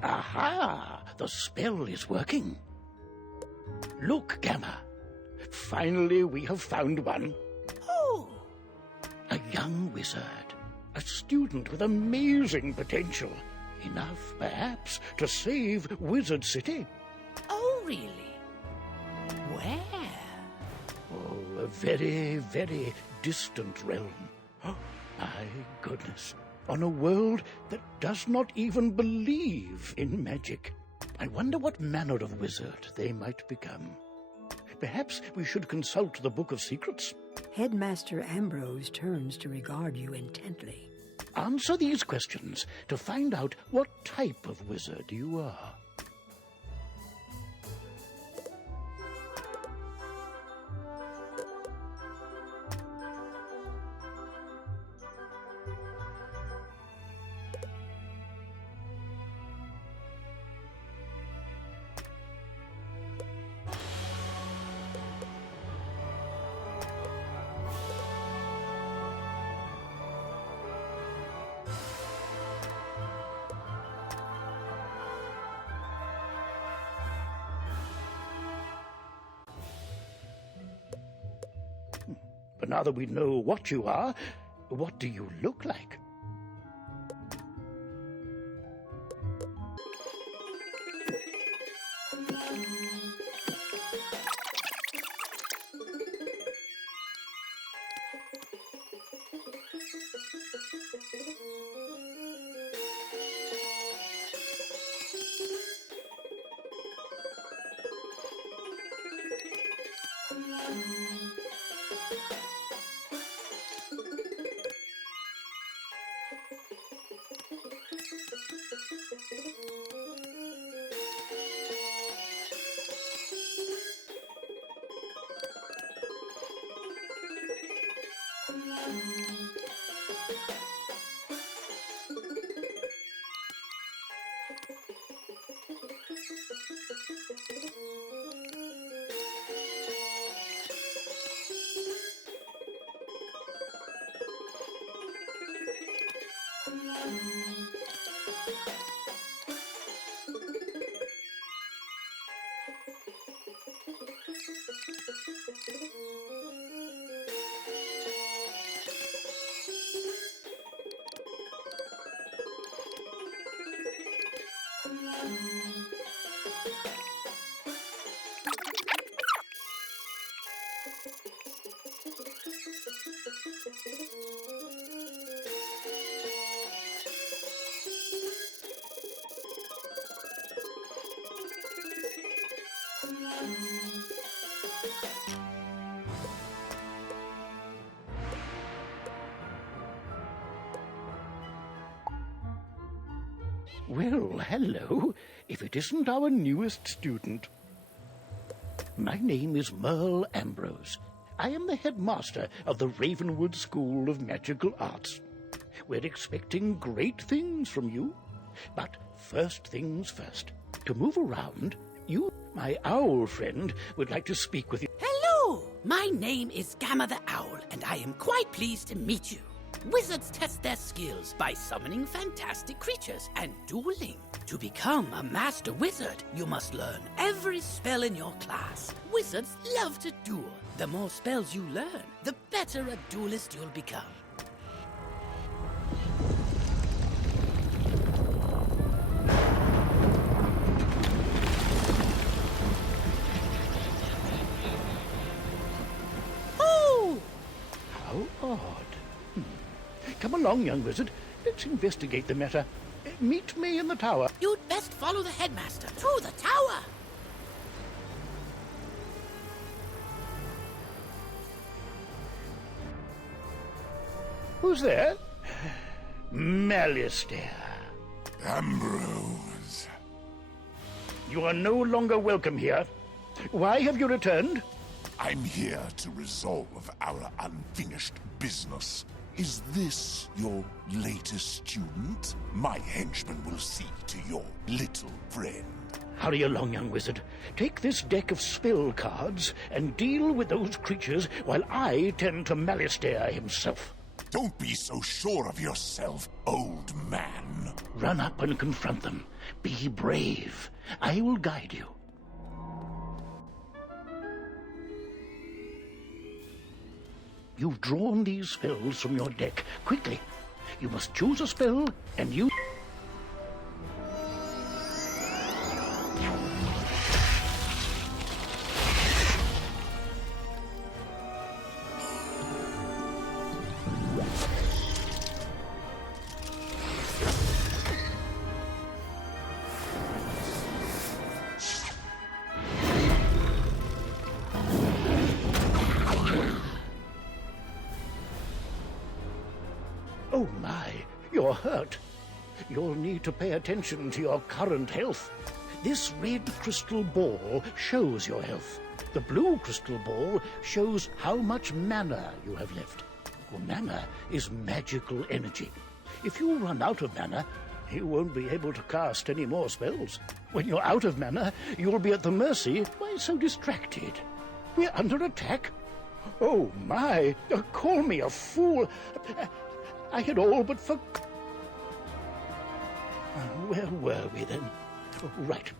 Aha! The spell is working. Look, Gamma. Finally, we have found one. Oh! A young wizard. A student with amazing potential. Enough, perhaps, to save Wizard City. Oh, really? Where? Oh, a very, very distant realm. Oh, my goodness. On a world that does not even believe in magic. I wonder what manner of wizard they might become. Perhaps we should consult the Book of Secrets. Headmaster Ambrose turns to regard you intently. Answer these questions to find out what type of wizard you are. But now that we know what you are, what do you look like? Well, hello, if it isn't our newest student. My name is Merle Ambrose. I am the headmaster of the Ravenwood School of Magical Arts. We're expecting great things from you. But first things first. To move around, you, my owl friend, would like to speak with you. Hello! My name is Gamma the Owl, and I am quite pleased to meet you. Wizards test their skills by summoning fantastic creatures and dueling. To become a master wizard, you must learn every spell in your class. Wizards love to duel. The more spells you learn, the better a duelist you'll become. Oh! How odd. Come along, young wizard. Let's investigate the matter. Meet me in the tower. You'd best follow the headmaster to the tower. Who's there? Malistaire. Ambrose. You are no longer welcome here. Why have you returned? I'm here to resolve our unfinished business. Is this your latest student? My henchman will see to your little friend. Hurry along, young wizard. Take this deck of spell cards and deal with those creatures while I tend to Malistaire himself. Don't be so sure of yourself, old man. Run up and confront them. Be brave. I will guide you. You've drawn these spells from your deck. Quickly. You must choose a spell and use... Oh my, you're hurt. You'll need to pay attention to your current health. This red crystal ball shows your health. The blue crystal ball shows how much mana you have left. Well, mana is magical energy. If you run out of mana, you won't be able to cast any more spells. When you're out of mana, you'll be at the mercy. Why so distracted? We're under attack? Oh my, call me a fool. I had all but where were we then? Oh, right.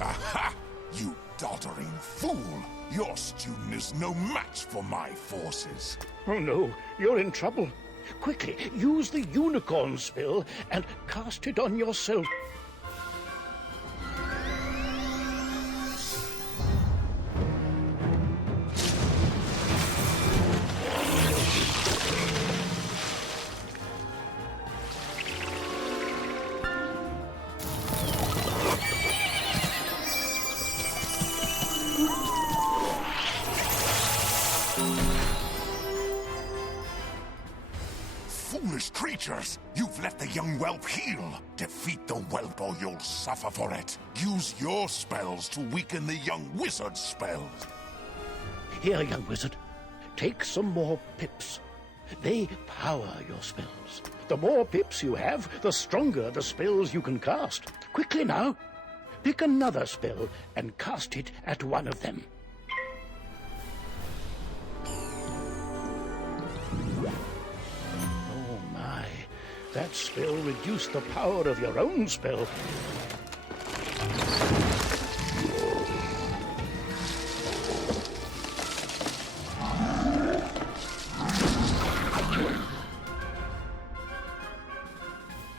Aha! You doddering fool! Your student is no match for my forces. Oh no, you're in trouble. Quickly, use the unicorn spell and cast it on yourself. Foolish creatures! You've let the young whelp heal! Defeat the whelp or you'll suffer for it! Use your spells to weaken the young wizard's spells! Here, young wizard, take some more pips. They power your spells. The more pips you have, the stronger the spells you can cast. Quickly now, pick another spell and cast it at one of them. That spell reduced the power of your own spell.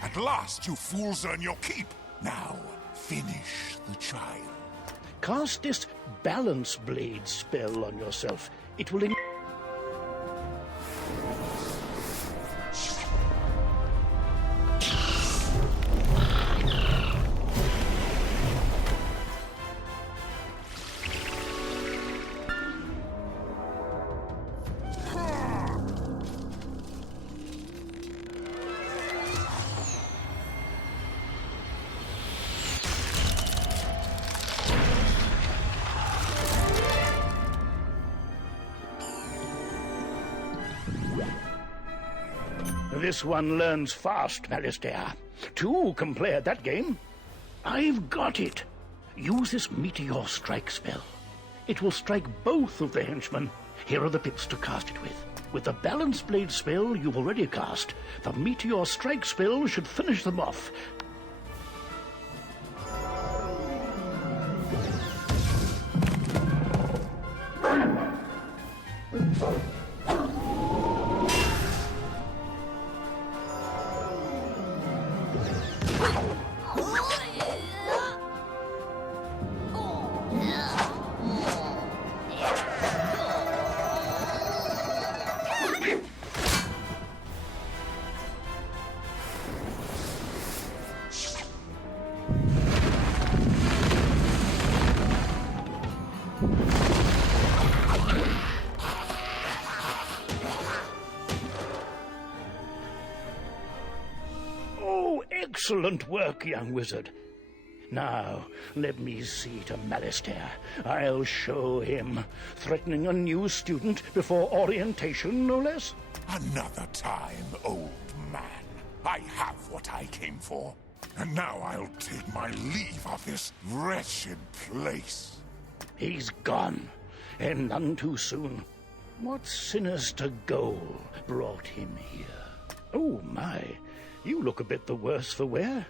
At last, you fools earn your keep. Now, finish the child. Cast this balance blade spell on yourself. It will... This one learns fast, Malistaire. Two can play at that game. I've got it. Use this Meteor Strike spell. It will strike both of the henchmen. Here are the pips to cast it with. With the Balance Blade spell you've already cast, the Meteor Strike spell should finish them off. Oh, excellent work, young wizard. Now, let me see to Malastair. I'll show him. Threatening a new student before orientation, no less. Another time, old man. I have what I came for. And now I'll take my leave of this wretched place. He's gone, and none too soon. What sinister goal brought him here? Oh, my. You look a bit the worse for wear.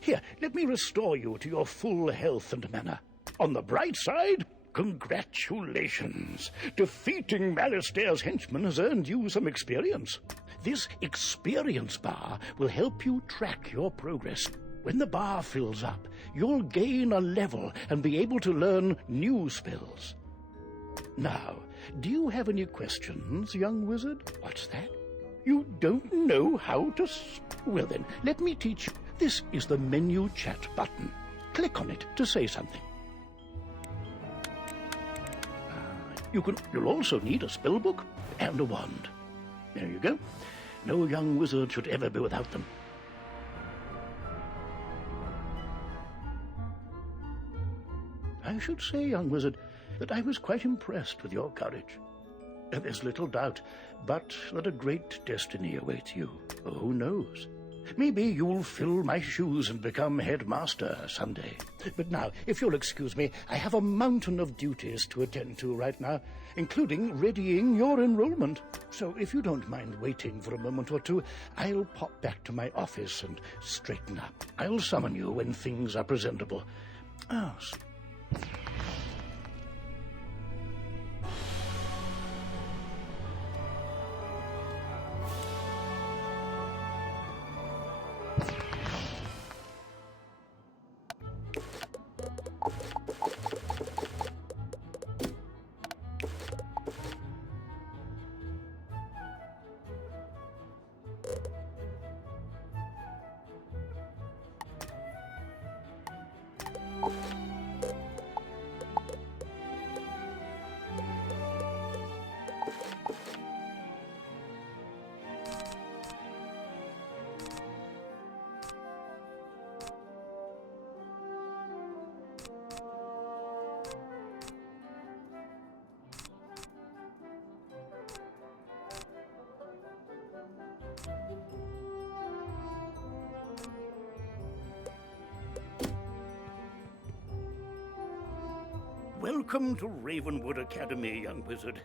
Here, let me restore you to your full health and manner. On the bright side, congratulations. Defeating Malastair's henchman has earned you some experience. This experience bar will help you track your progress. When the bar fills up, you'll gain a level and be able to learn new spells. Now, do you have any questions, young wizard? What's that? You don't know how to... Well then, let me teach you. This is the menu chat button. Click on it to say something. You'll also need a spell book and a wand. There you go. No young wizard should ever be without them. I should say, young wizard, that I was quite impressed with your courage. There's little doubt, but that a great destiny awaits you. Who knows? Maybe you'll fill my shoes and become headmaster someday. But now, if you'll excuse me, I have a mountain of duties to attend to right now, including readying your enrollment. So if you don't mind waiting for a moment or two, I'll pop back to my office and straighten up. I'll summon you when things are presentable. Welcome to Ravenwood Academy, young wizard.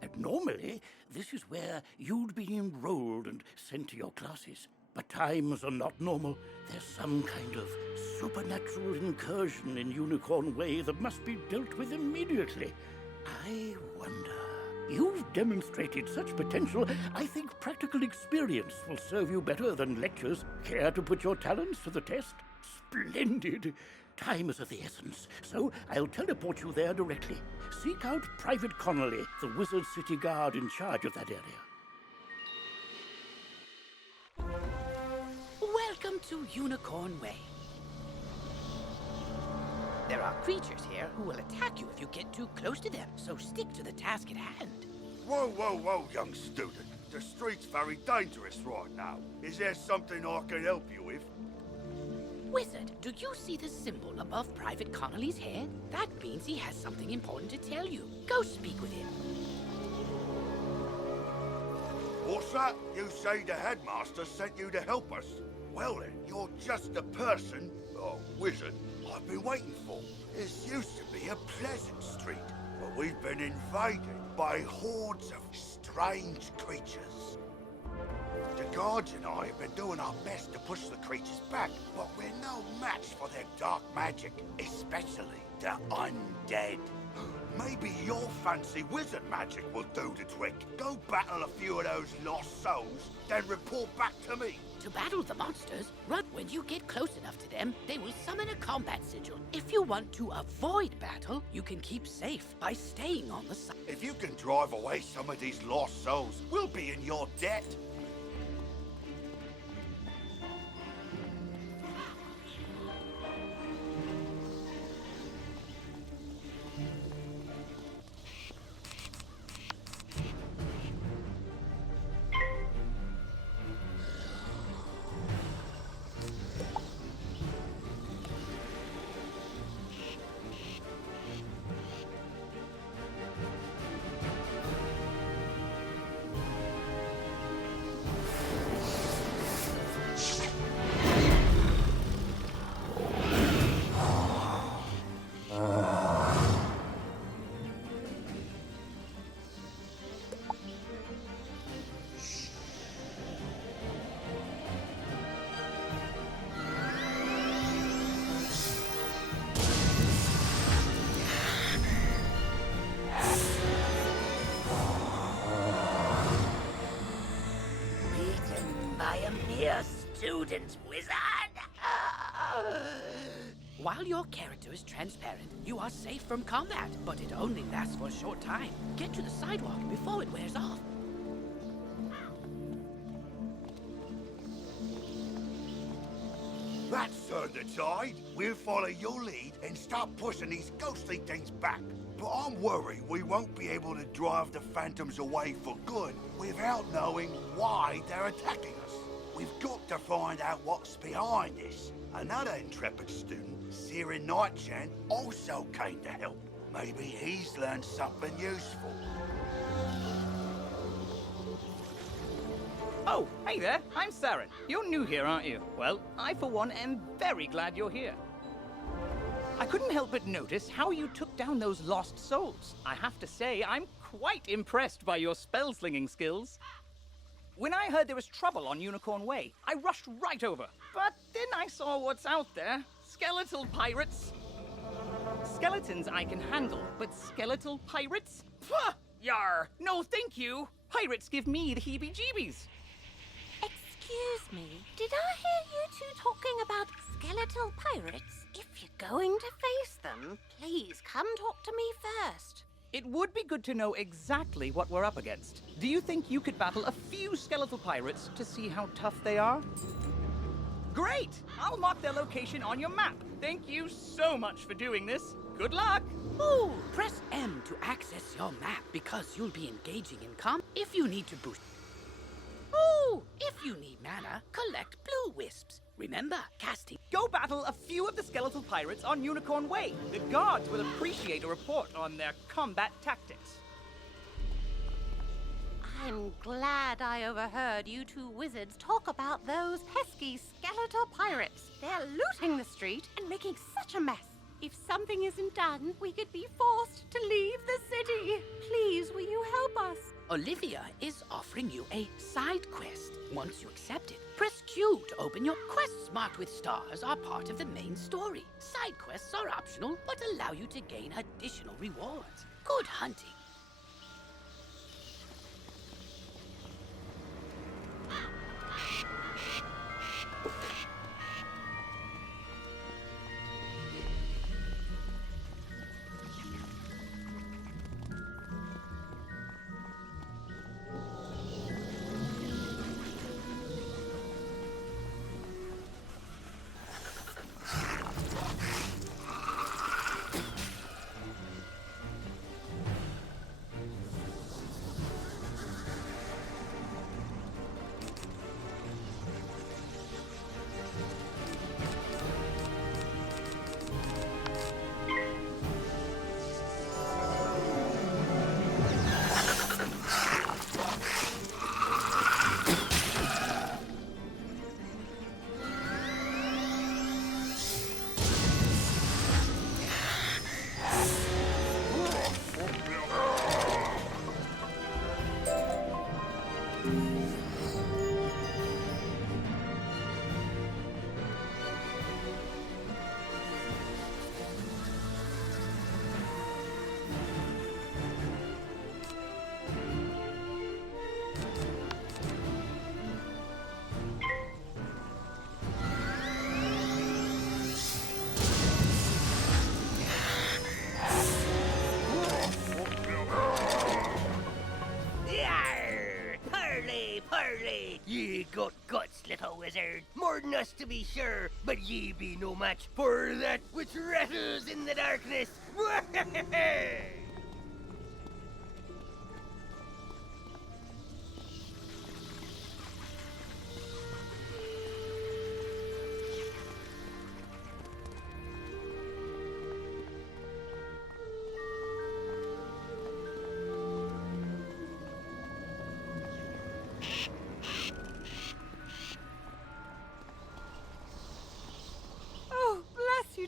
And normally, this is where you'd be enrolled and sent to your classes. But times are not normal. There's some kind of supernatural incursion in Unicorn Way that must be dealt with immediately. I wonder... You've demonstrated such potential, I think practical experience will serve you better than lectures. Care to put your talents to the test? Splendid! Time is of the essence, so I'll teleport you there directly. Seek out Private Connolly, the Wizard City Guard in charge of that area. Welcome to Unicorn Way. There are creatures here who will attack you if you get too close to them, so stick to the task at hand. Whoa, whoa, whoa, young student. The street's very dangerous right now. Is there something I can help you with? Wizard, do you see the symbol above Private Connolly's head? That means he has something important to tell you. Go speak with him. What's that? You say the headmaster sent you to help us? Well then, you're just the person, or wizard, I've been waiting for. This used to be a pleasant street, but we've been invaded by hordes of strange creatures. The guards and I have been doing our best to push the creatures back, but we're no match for their dark magic, especially the undead. Maybe your fancy wizard magic will do the trick. Go battle a few of those lost souls, then report back to me. To battle the monsters, run. When you get close enough to them, they will summon a combat sigil. If you want to avoid battle, you can keep safe by staying on the side. If you can drive away some of these lost souls, we'll be in your debt. students, wizard! While your character is transparent, you are safe from combat, but it only lasts for a short time. Get to the sidewalk before it wears off. That's turned the tide. We'll follow your lead and start pushing these ghostly things back. But I'm worried we won't be able to drive the phantoms away for good without knowing why they're attacking us. We've got to find out what's behind this. Another intrepid student, Searing Nightshade, also came to help. Maybe he's learned something useful. Oh, hey there, I'm Saren. You're new here, aren't you? Well, I for one am very glad you're here. I couldn't help but notice how you took down those lost souls. I have to say, I'm quite impressed by your spell-slinging skills. When I heard there was trouble on Unicorn Way, I rushed right over. But then I saw what's out there. Skeletal pirates. Skeletons I can handle, but skeletal pirates? Pah! Yar! No thank you! Pirates give me the heebie-jeebies. Excuse me, did I hear you two talking about skeletal pirates? If you're going to face them, please come talk to me first. It would be good to know exactly what we're up against. Do you think you could battle a few skeletal pirates to see how tough they are? Great! I'll mark their location on your map. Thank you so much for doing this. Good luck! Ooh, press M to access your map because you'll be engaging in combat. If you need to boost... Ooh, if you need mana, collect blue wisps. Remember, casting... Go battle a few of the skeletal pirates on Unicorn Way. The guards will appreciate a report on their combat tactics. I'm glad I overheard you two wizards talk about those pesky skeletal pirates. They're looting the street and making such a mess. If something isn't done, we could be forced to leave the city. Please, will you help us? Olivia is offering you a side quest. Once you accept it, press Q to open your quests marked with stars are part of the main story. Side quests are optional, but allow you to gain additional rewards. Good hunting. Ye got guts, little wizard. More than us, to be sure, but ye be no match for that which rattles in the darkness.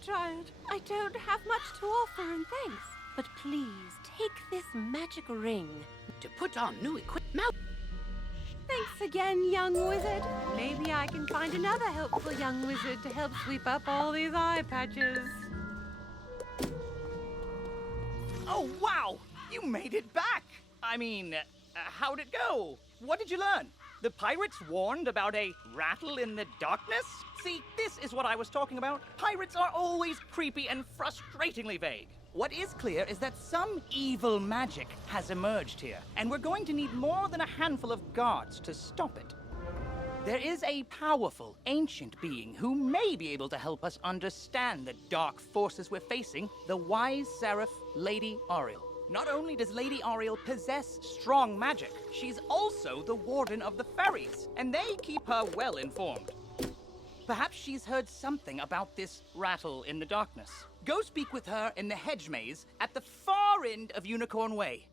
Child, I don't have much to offer in thanks, but please take this magic ring to put on new equipment. Thanks again, young wizard. Maybe I can find another helpful young wizard to help sweep up all these eye patches. Oh, wow! You made it back! I mean, how'd it go? What did you learn? The pirates warned about a rattle in the darkness? See, this is what I was talking about. Pirates are always creepy and frustratingly vague. What is clear is that some evil magic has emerged here, and we're going to need more than a handful of guards to stop it. There is a powerful, ancient being who may be able to help us understand the dark forces we're facing, the wise seraph, Lady Ariel. Not only does Lady Ariel possess strong magic, she's also the warden of the ferries, and they keep her well informed. Perhaps she's heard something about this rattle in the darkness. Go speak with her in the hedge maze at the far end of Unicorn Way.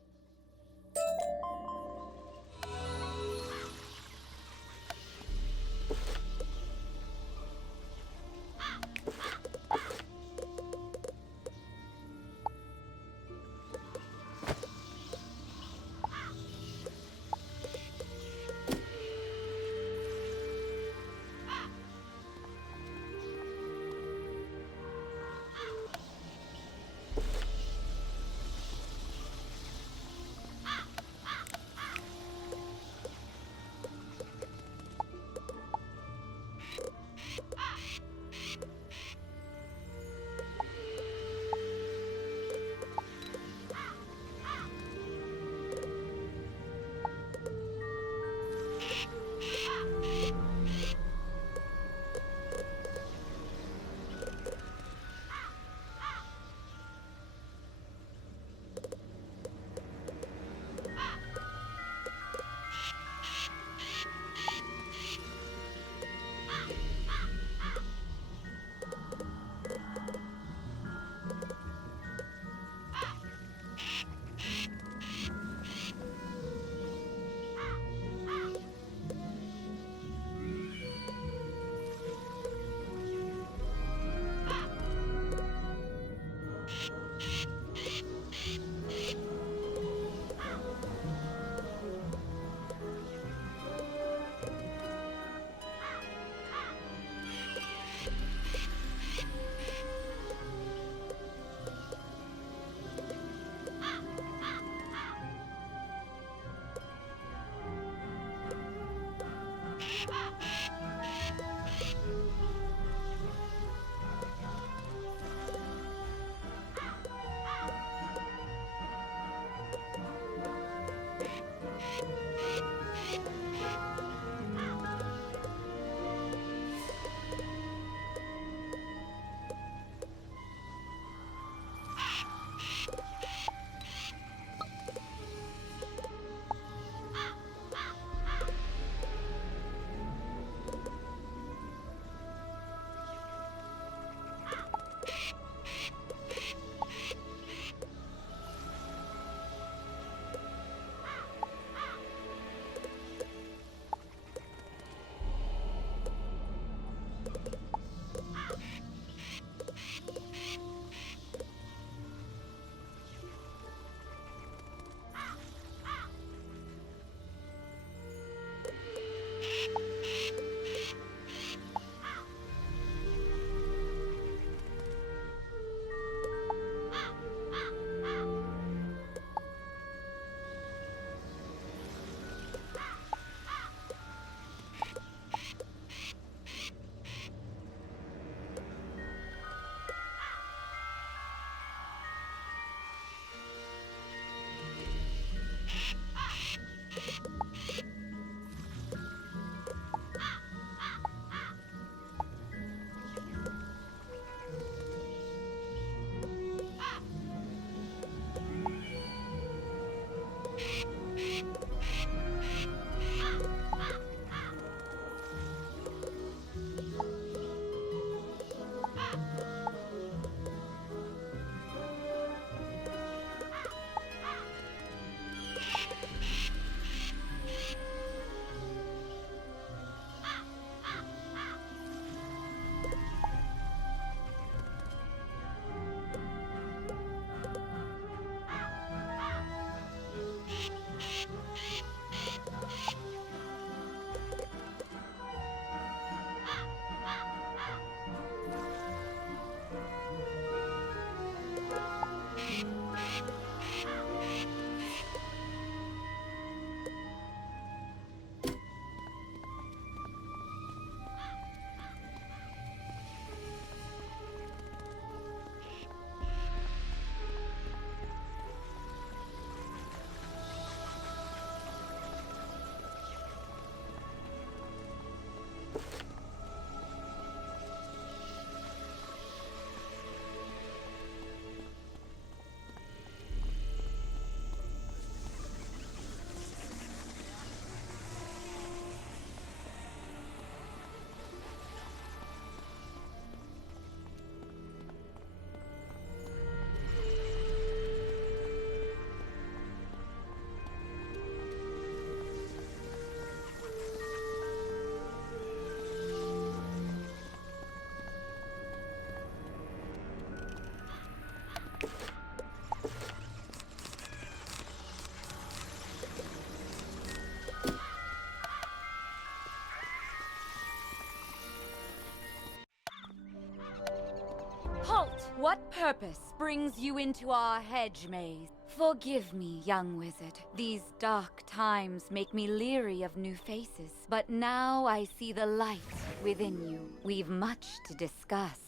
What purpose brings you into our hedge maze? Forgive me, young wizard. These dark times make me leery of new faces. But now I see the light within you. We've much to discuss.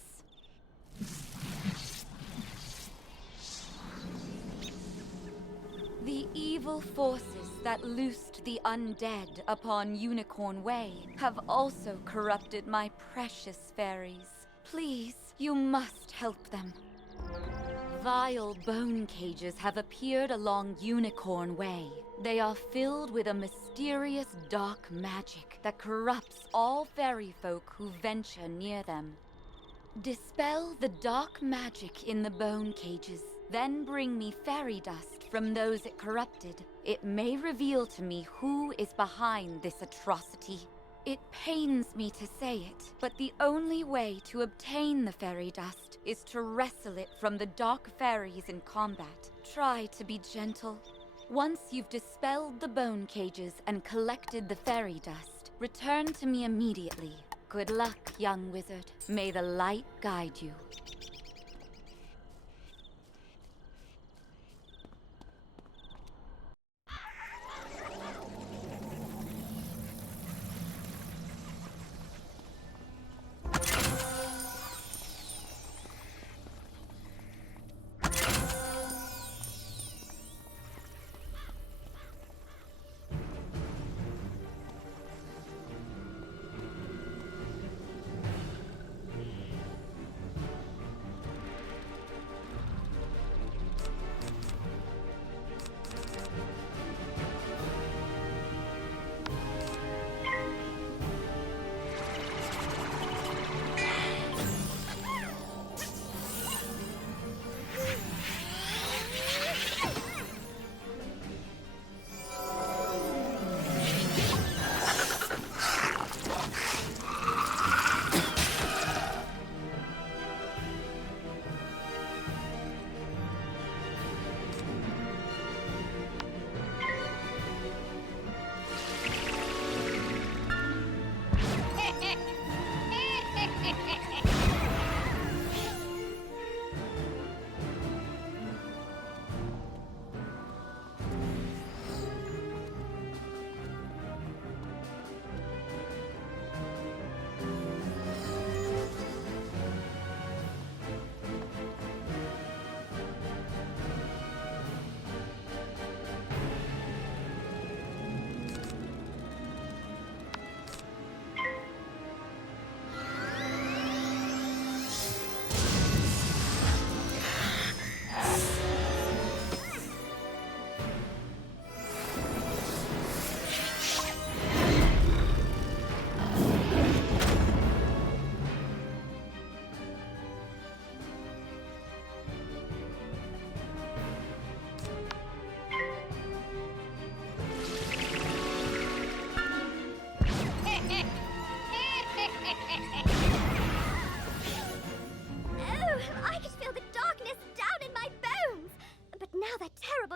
The evil forces that loosed the undead upon Unicorn Way have also corrupted my precious fairies. Please, you must help them. Vile bone cages have appeared along Unicorn Way. They are filled with a mysterious dark magic that corrupts all fairy folk who venture near them. Dispel the dark magic in the bone cages, then bring me fairy dust from those it corrupted. It may reveal to me who is behind this atrocity. It pains me to say it, but the only way to obtain the fairy dust is to wrestle it from the dark fairies in combat. Try to be gentle. Once you've dispelled the bone cages and collected the fairy dust, return to me immediately. Good luck, young wizard. May the light guide you.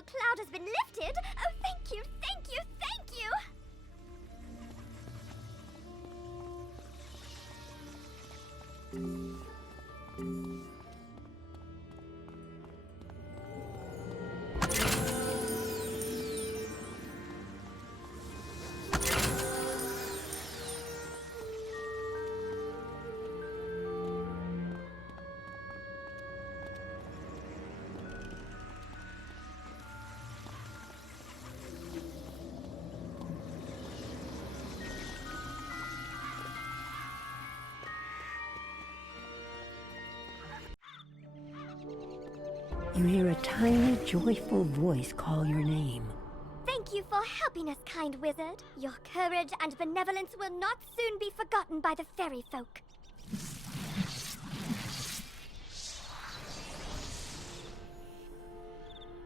cloud has been lifted. Oh, thank you, thank you, thank you! You hear a tiny, joyful voice call your name. Thank you for helping us, kind wizard. Your courage and benevolence will not soon be forgotten by the fairy folk.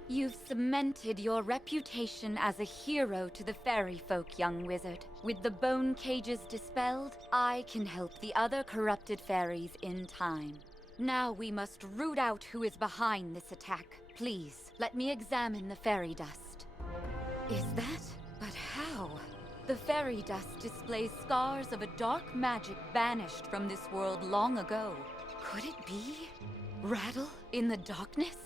You've cemented your reputation as a hero to the fairy folk, young wizard. With the bone cages dispelled, I can help the other corrupted fairies in time. Now we must root out who is behind this attack. Please, let me examine the fairy dust. Is that? But how? The fairy dust displays scars of a dark magic banished from this world long ago. Could it be? Rattle in the darkness?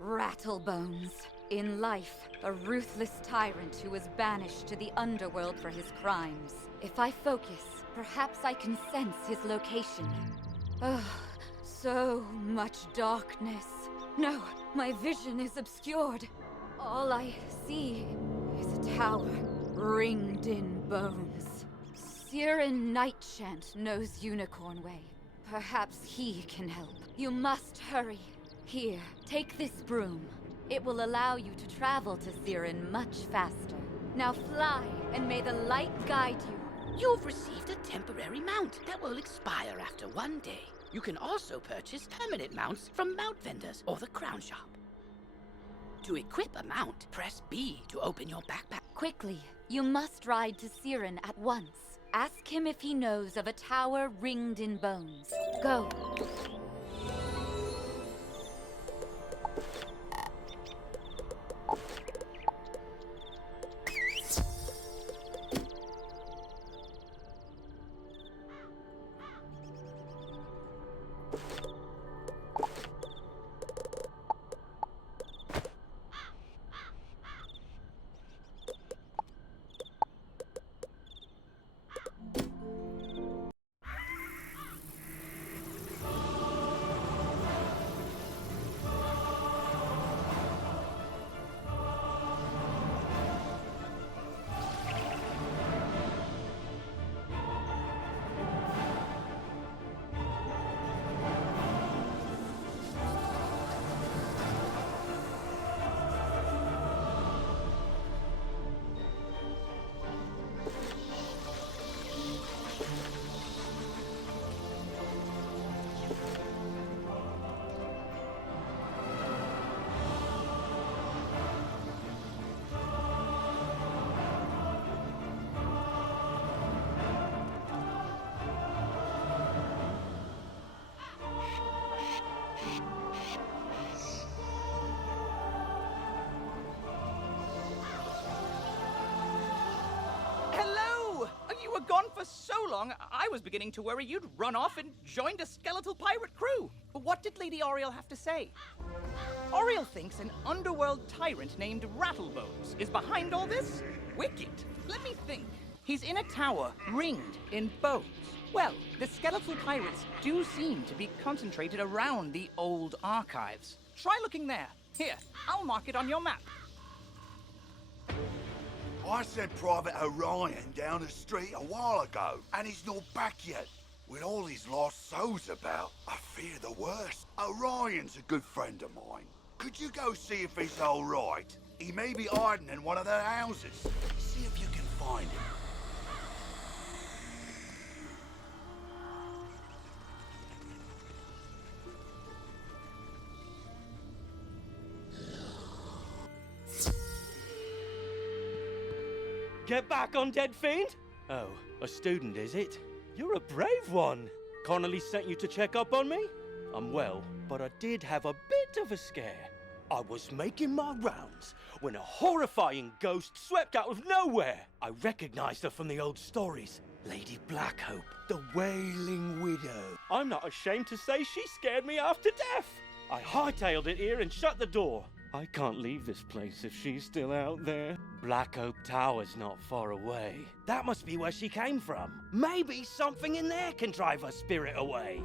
Rattlebones. In life, a ruthless tyrant who was banished to the underworld for his crimes. If I focus, perhaps I can sense his location. Oh, so much darkness. No, my vision is obscured. All I see is a tower ringed in bones. Siren Nightshade knows Unicorn Way. Perhaps he can help. You must hurry. Here, take this broom. It will allow you to travel to Siren much faster. Now fly, and may the light guide you. You've received a temporary mount that will expire after 1 day. You can also purchase permanent mounts from mount vendors or the crown shop. To equip a mount, press B to open your backpack. Quickly, you must ride to Siren at once. Ask him if he knows of a tower ringed in bones. Go. You were gone for so long, I was beginning to worry you'd run off and joined a skeletal pirate crew. But what did Lady Oriel have to say? Oriel thinks an underworld tyrant named Rattlebones is behind all this? Wicked. Let me think. He's in a tower ringed in bones. Well, the skeletal pirates do seem to be concentrated around the old archives. Try looking there. Here, I'll mark it on your map. I sent Private Orion down the street a while ago, and he's not back yet. With all these lost souls about, I fear the worst. Orion's a good friend of mine. Could you go see if he's all right? He may be hiding in one of their houses. See if you can find him. Get back, undead fiend! Oh, a student, is it? You're a brave one. Connolly sent you to check up on me? I'm well, but I did have a bit of a scare. I was making my rounds when a horrifying ghost swept out of nowhere. I recognized her from the old stories. Lady Blackhope, the Wailing Widow. I'm not ashamed to say she scared me half to death. I hightailed it here and shut the door. I can't leave this place if she's still out there. Black Oak Tower's not far away. That must be where she came from. Maybe something in there can drive her spirit away.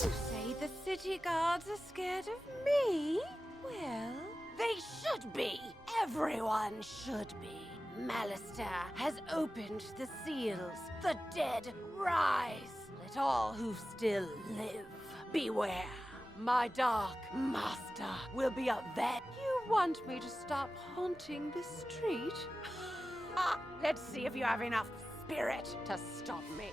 You say the city guards are scared of me? Well, they should be. Everyone should be. Malister has opened the seals. The dead rise. Let all who still live beware. My dark master will be a vet. You want me to stop haunting the street? Let's see if you have enough spirit to stop me.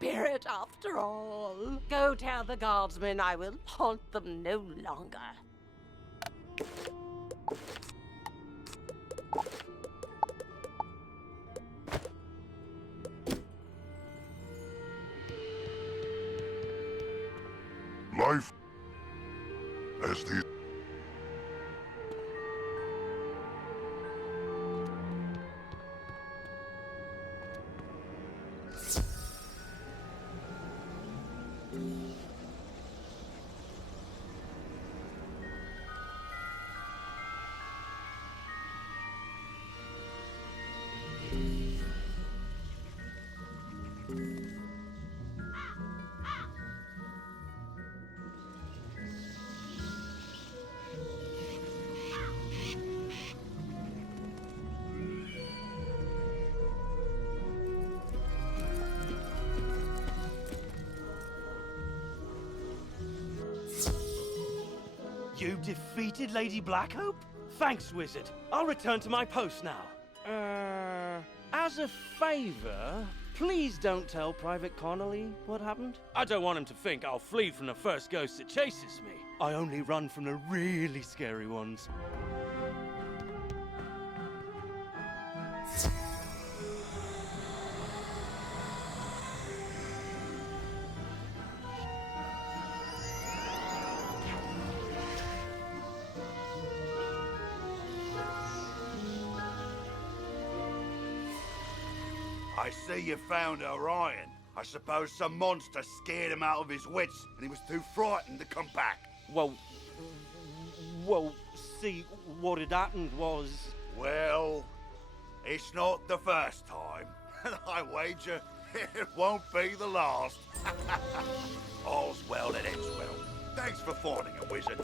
spirit after all. Go tell the guardsmen I will haunt them no longer. Life as the You defeated Lady Blackhope? Thanks, Wizard. I'll return to my post now. As a favor, please don't tell Private Connolly what happened. I don't want him to think I'll flee from the first ghost that chases me. I only run from the really scary ones. I see you found Orion. I suppose some monster scared him out of his wits and he was too frightened to come back. Well, see, what had happened was... Well, it's not the first time, and I wager it won't be the last. All's well that ends well. Thanks for finding a wizard.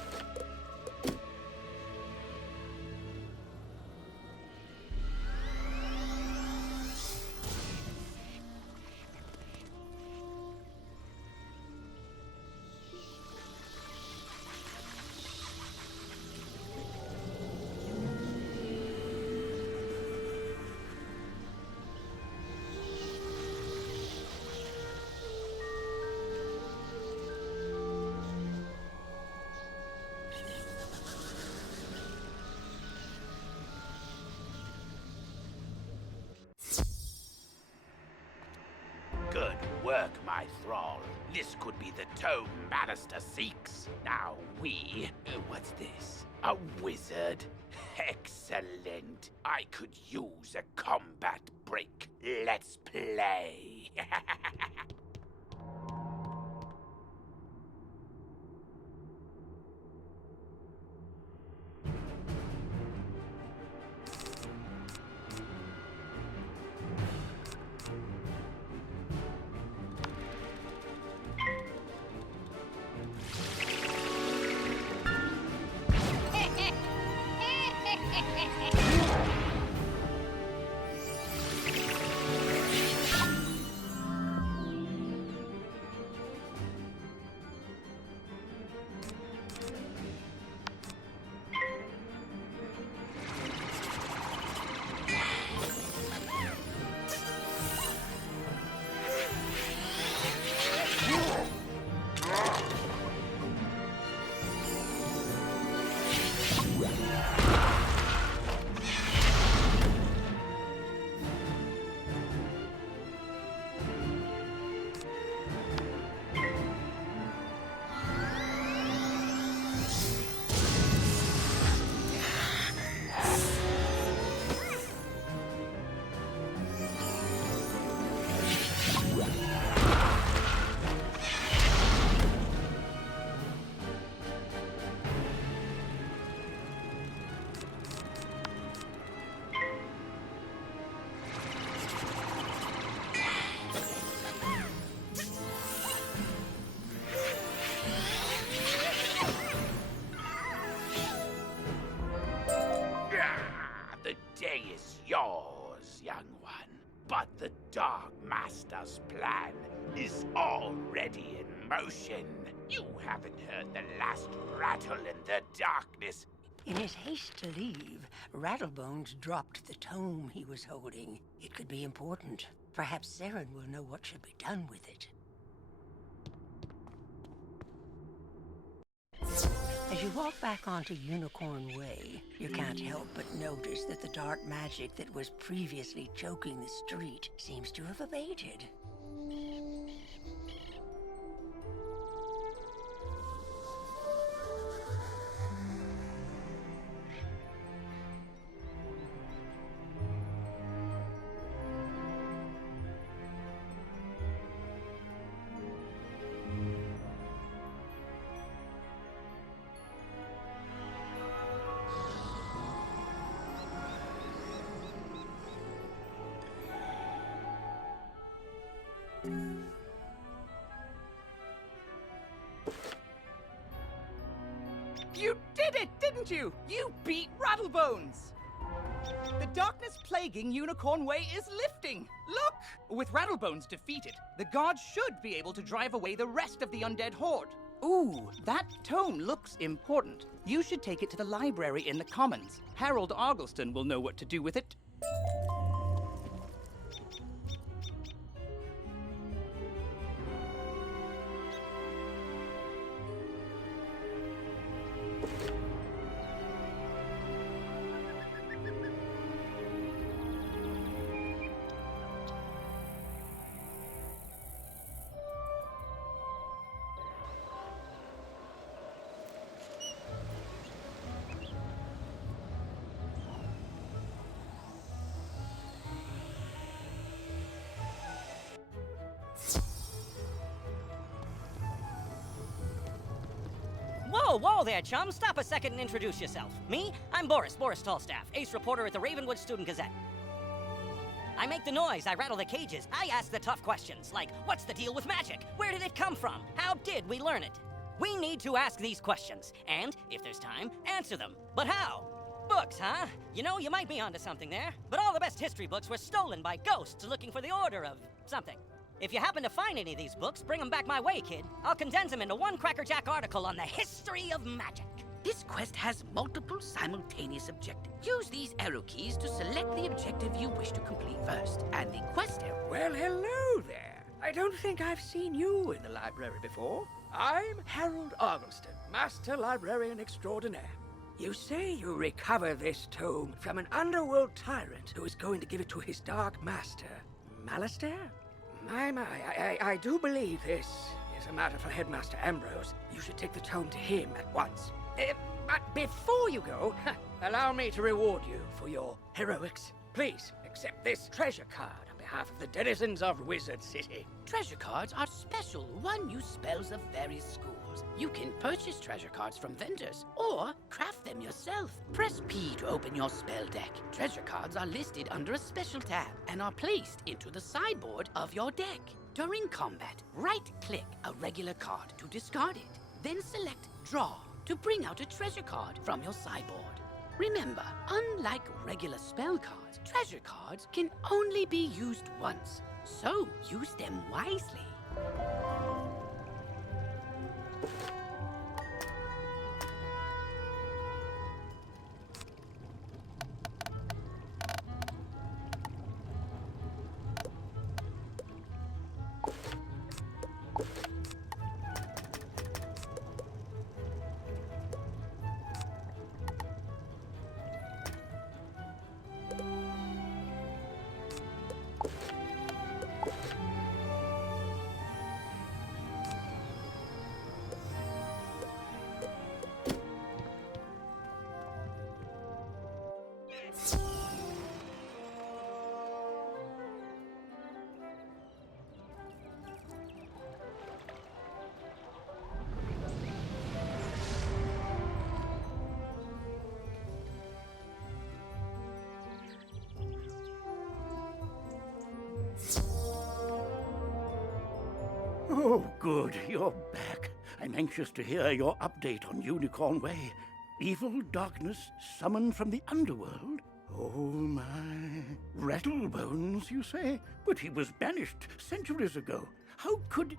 Good work, my thrall. This could be the tome Bannister seeks. Now what's this? A wizard? Excellent. I could use a combat break. Let's play. But the Dark Master's plan is already in motion. You haven't heard the last rattle in the darkness. In his haste to leave, Rattlebones dropped the tome he was holding. It could be important. Perhaps Saren will know what should be done with it. As you walk back onto Unicorn Way, you can't help but notice that the dark magic that was previously choking the street seems to have abated. You did it, didn't you? You beat Rattlebones! The darkness plaguing Unicorn Way is lifting! Look! With Rattlebones defeated, the gods should be able to drive away the rest of the undead horde. Ooh, that tome looks important. You should take it to the library in the Commons. Harold Argleston will know what to do with it. Whoa there, chum. Stop a second and introduce yourself. Me? I'm Boris Tallstaff, ace reporter at the Ravenwood Student Gazette. I make the noise, I rattle the cages, I ask the tough questions, like, what's the deal with magic? Where did it come from? How did we learn it? We need to ask these questions, and, if there's time, answer them. But how? Books, huh? You know, you might be onto something there. But all the best history books were stolen by ghosts looking for the order of something. If you happen to find any of these books, bring them back my way, kid. I'll condense them into one crackerjack article on the history of magic. This quest has multiple simultaneous objectives. Use these arrow keys to select the objective you wish to complete first, and the quest arrow. Well, hello there. I don't think I've seen you in the library before. I'm Harold Argleston, Master Librarian Extraordinaire. You say you recover this tome from an underworld tyrant who is going to give it to his dark master, Malistaire? My, I do believe this is a matter for Headmaster Ambrose. You should take the tome to him at once. But before you go, allow me to reward you for your heroics. Please, accept this treasure card on behalf of the denizens of Wizard City. Treasure cards are special one-use spells of various schools. You can purchase treasure cards from vendors, or craft them yourself. Press P to open your spell deck. Treasure cards are listed under a special tab, and are placed into the sideboard of your deck. During combat, right-click a regular card to discard it. Then select Draw to bring out a treasure card from your sideboard. Remember, unlike regular spell cards, treasure cards can only be used once, so use them wisely. Oh, good, you're back. I'm anxious to hear your update on Unicorn Way. Evil darkness summoned from the underworld? Oh, my. Rattlebones, you say? But he was banished centuries ago. How could...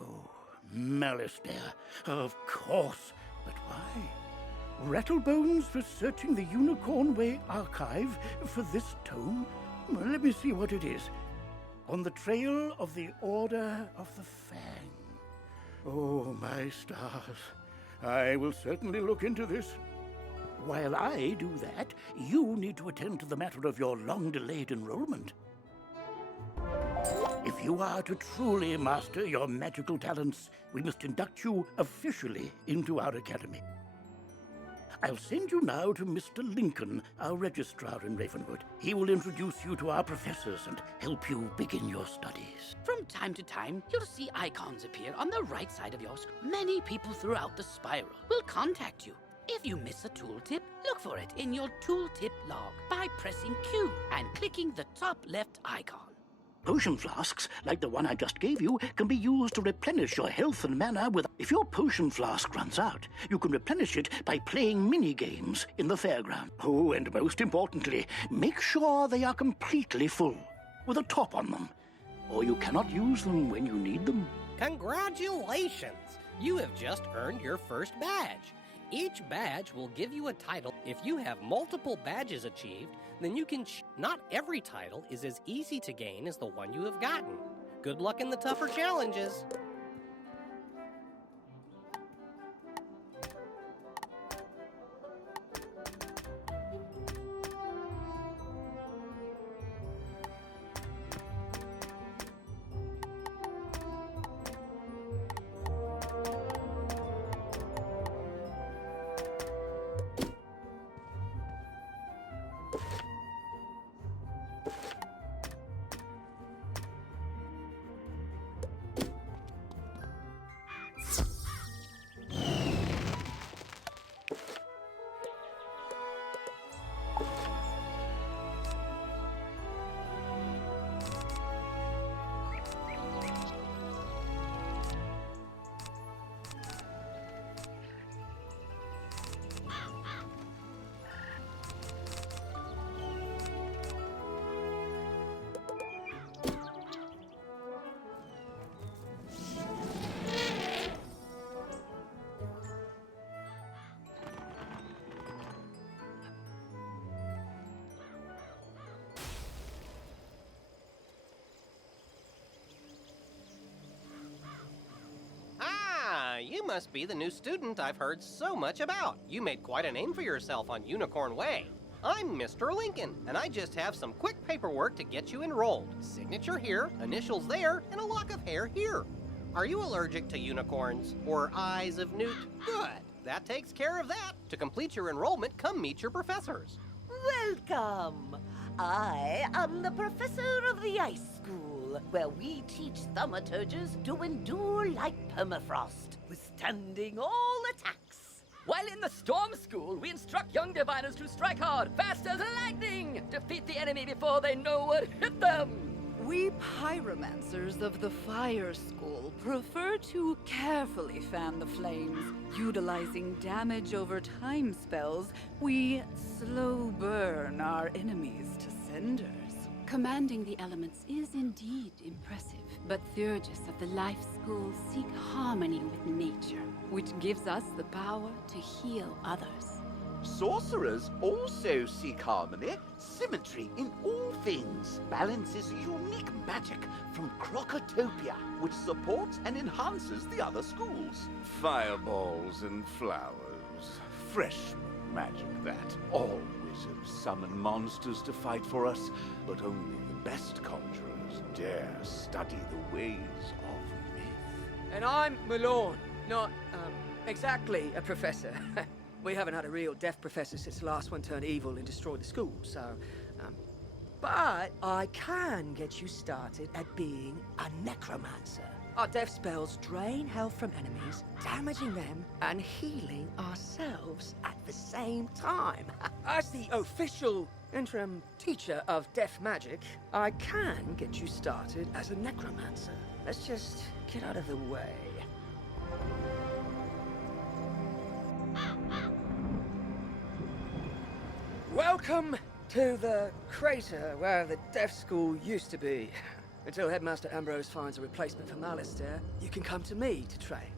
Oh, Malistaire. Of course. But why? Rattlebones was searching the Unicorn Way archive for this tome? Well, let me see what it is. on the trail of the Order of the Fang. Oh, my stars. I will certainly look into this. While I do that, you need to attend to the matter of your long-delayed enrollment. If you are to truly master your magical talents, we must induct you officially into our academy. I'll send you now to Mr. Lincoln, our registrar in Ravenwood. He will introduce you to our professors and help you begin your studies. From time to time, you'll see icons appear on the right side of your screen. Many people throughout the spiral will contact you. If you miss a tooltip, look for it in your tooltip log by pressing Q and clicking the top left icon. Potion flasks, like the one I just gave you, can be used to replenish your health and mana with... If your potion flask runs out, you can replenish it by playing mini-games in the fairground. Oh, and most importantly, make sure they are completely full, with a top on them, or you cannot use them when you need them. Congratulations! You have just earned your first badge. Each badge will give you a title. If you have multiple badges achieved, then you can... Not every title is as easy to gain as the one you have gotten. Good luck in the tougher challenges. You must be the new student I've heard so much about. You made quite a name for yourself on Unicorn Way. I'm Mr. Lincoln, and I just have some quick paperwork to get you enrolled. Signature here, initials there, and a lock of hair here. Are you allergic to unicorns or eyes of newt? Good. That takes care of that. To complete your enrollment, come meet your professors. Welcome. I am the professor of the Ice School, where we teach thaumaturges to endure like permafrost, withstanding all attacks. While in the Storm School, we instruct young diviners to strike hard, fast as lightning, defeat the enemy before they know what hit them. We pyromancers of the Fire School prefer to carefully fan the flames. Utilizing damage over time spells, we slow burn our enemies to cinders. Commanding the elements is indeed impressive, but Theurgists of the Life School seek harmony with nature, which gives us the power to heal others. Sorcerers also seek harmony, symmetry in all things. Balance is unique magic from Crocotopia, which supports and enhances the other schools. Fireballs and flowers. Freshman magic, that. All wizards summon monsters to fight for us, but only the best conjurers dare study the ways of myth. And I'm Malone, not, exactly a professor. We haven't had a real deaf professor since the last one turned evil and destroyed the school, so... But I can get you started at being a necromancer. Our death spells drain health from enemies, damaging them and healing ourselves at the same time. As the official interim teacher of death magic, I can get you started as a necromancer. Let's just get out of the way. Welcome to the crater where the deaf school used to be. Until Headmaster Ambrose finds a replacement for Malistaire, you can come to me to train.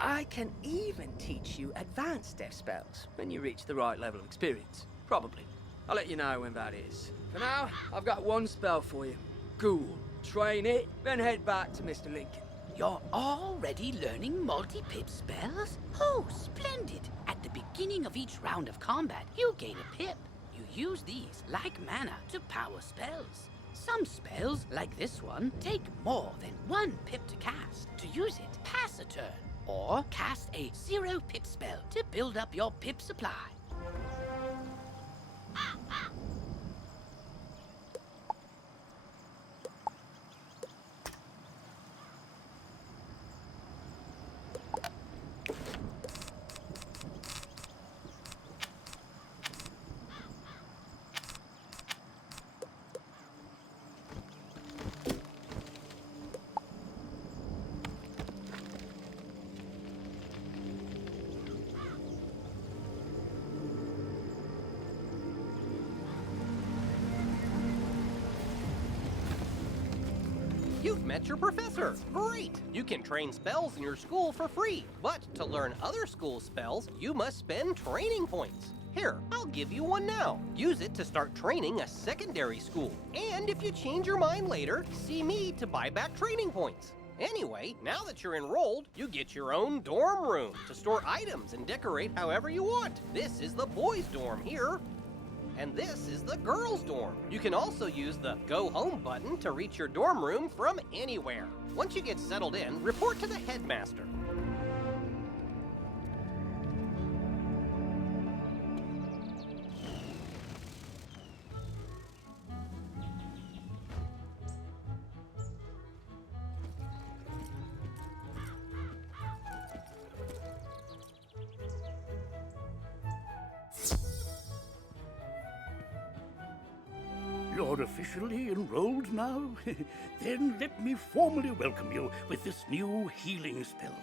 I can even teach you advanced deaf spells when you reach the right level of experience. Probably. I'll let you know when that is. For now, I've got one spell for you. Ghoul. train it, then head back to Mr. Lincoln. You're already learning multi-pip spells? Oh, splendid! At the beginning of each round of combat, you gain a pip. You use these, like mana, to power spells. Some spells, like this one, take more than 1 pip to cast. To use it, pass a turn, or cast a 0 pip spell to build up your pip supply. You've met your professor. Great! You can train spells in your school for free. But to learn other school spells, you must spend training points. Here, I'll give you one now. Use it to start training a secondary school. And if you change your mind later, see me to buy back training points. Anyway, now that you're enrolled, you get your own dorm room to store items and decorate however you want. This is the boys' dorm here. And this is the girls' dorm. You can also use the Go Home button to reach your dorm room from anywhere. Once you get settled in, report to the headmaster. You're officially enrolled now? Then let me formally welcome you with this new healing spell.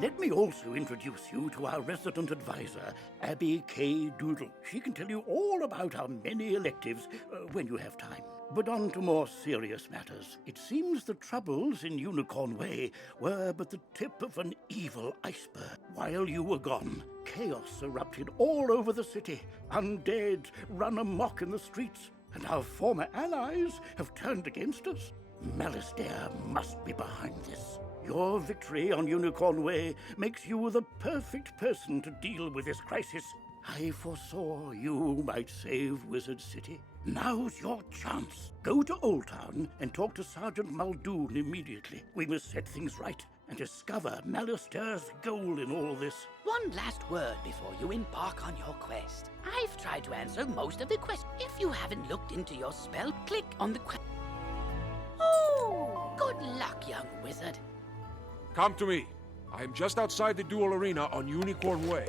Let me also introduce you to our resident advisor, Abby K. Doodle. She can tell you all about our many electives when you have time. But on to more serious matters. It seems the troubles in Unicorn Way were but the tip of an evil iceberg. While you were gone, chaos erupted all over the city. Undead run amok in the streets, and our former allies have turned against us. Malastare must be behind this. Your victory on Unicorn Way makes you the perfect person to deal with this crisis. I foresaw you might save Wizard City. Now's your chance. Go to Old Town and talk to Sergeant Muldoon immediately. We must set things right and discover Malastare's goal in all this. One last word before you embark on your quest. I've tried to answer most of the questions. If you haven't looked into your spell, click on the quest. Oh, good luck, young wizard. Come to me. I am just outside the duel arena on Unicorn Way.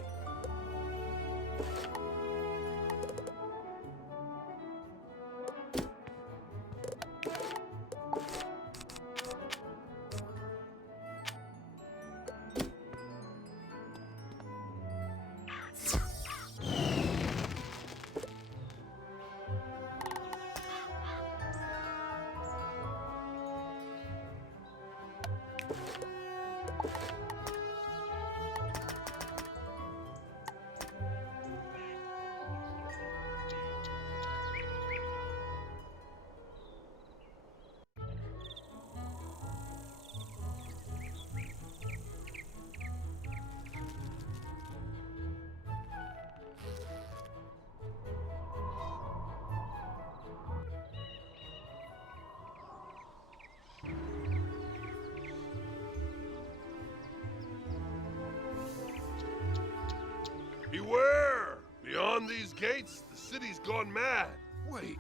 Beware! Beyond these gates, the city's gone mad. Wait,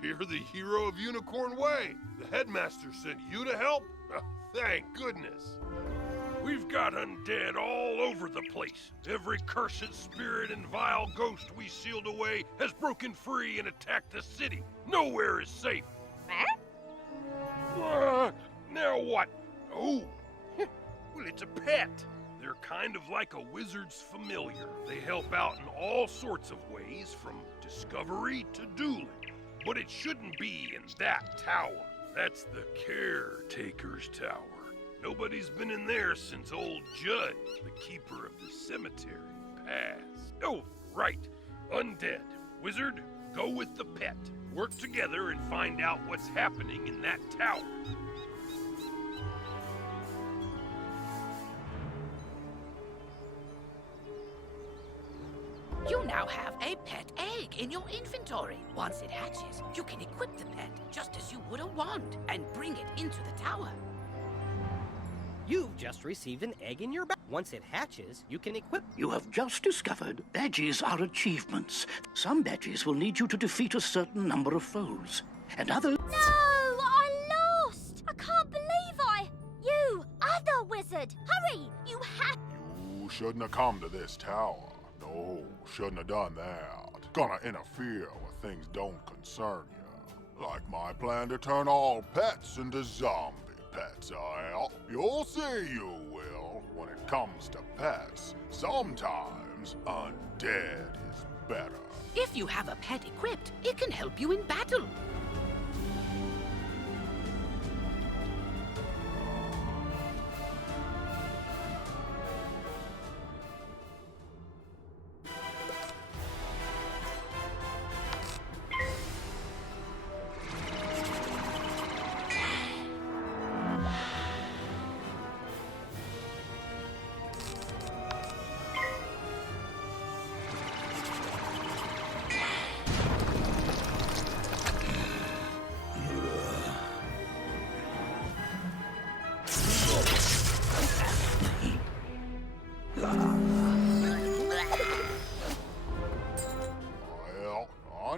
you're the hero of Unicorn Way. The headmaster sent you to help? Thank goodness. We've got undead all over the place. Every cursed spirit and vile ghost we sealed away has broken free and attacked the city. Nowhere is safe. Now what? Oh, well, it's a pet. They're kind of like a wizard's familiar. They help out in all sorts of ways, from discovery to dueling. But it shouldn't be in that tower. That's the caretaker's tower. Nobody's been in there since old Judd, the keeper of the cemetery, passed. Oh, right. Undead. Wizard, Go with the pet. Work together and find out what's happening in that tower. You now have a pet egg in your inventory. Once it hatches, you can equip the pet just as you would a wand and bring it into the tower. You've just received an egg in your bag. Once it hatches, you can equip... You have just discovered badges are achievements. Some badges will need you to defeat a certain number of foes, and others... No! I lost! I can't believe You, other wizard! Hurry! You have... You shouldn't have come to this tower. No, shouldn't have done that. Gonna interfere with things don't concern you. Like my plan to turn all pets into zombie pets, You'll see you will. When it comes to pets, sometimes undead is better. If you have a pet equipped, it can help you in battle.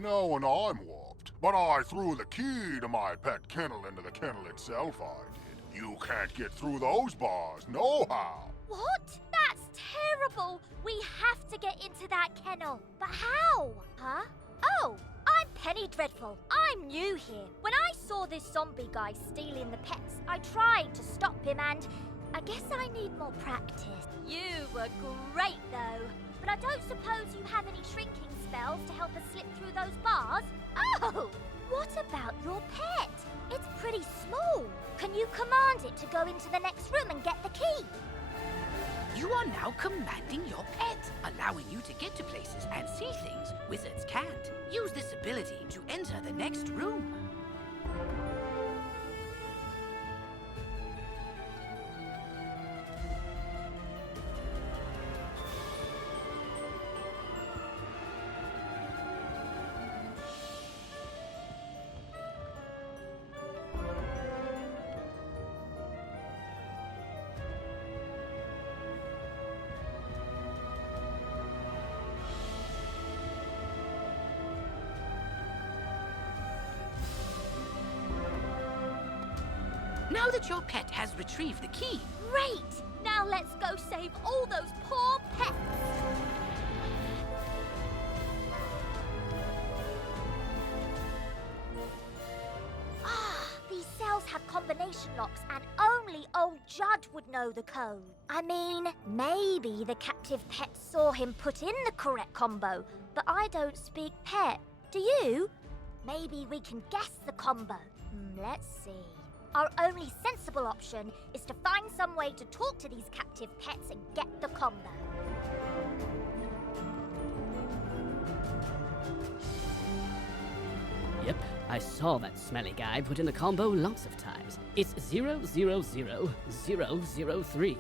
I know when I'm whooped, but I threw the key to my pet kennel into the kennel itself, I did. You can't get through those bars, nohow. What? That's terrible! We have to get into that kennel. But how? Huh? Oh, I'm Penny Dreadful. I'm new here. When I saw this zombie guy stealing the pets, I tried to stop him and I guess I need more practice. You were great though. But I don't suppose you have any shrinking spells to help us slip through those bars? Oh! What about your pet? It's pretty small. Can you command it to go into the next room and get the key? You are now commanding your pet, allowing you to get to places and see things wizards can't. Use this ability to enter the next room. Now that your pet has retrieved the key... Great! Now let's go save all those poor pets! These cells have combination locks and only old Judd would know the code. I mean, maybe the captive pet saw him put in the correct combo, but I don't speak pet. Do you? Maybe we can guess the combo. Let's see. Our only sensible option is to find some way to talk to these captive pets and get the combo. Yep, I saw that smelly guy put in the combo lots of times. It's 000003.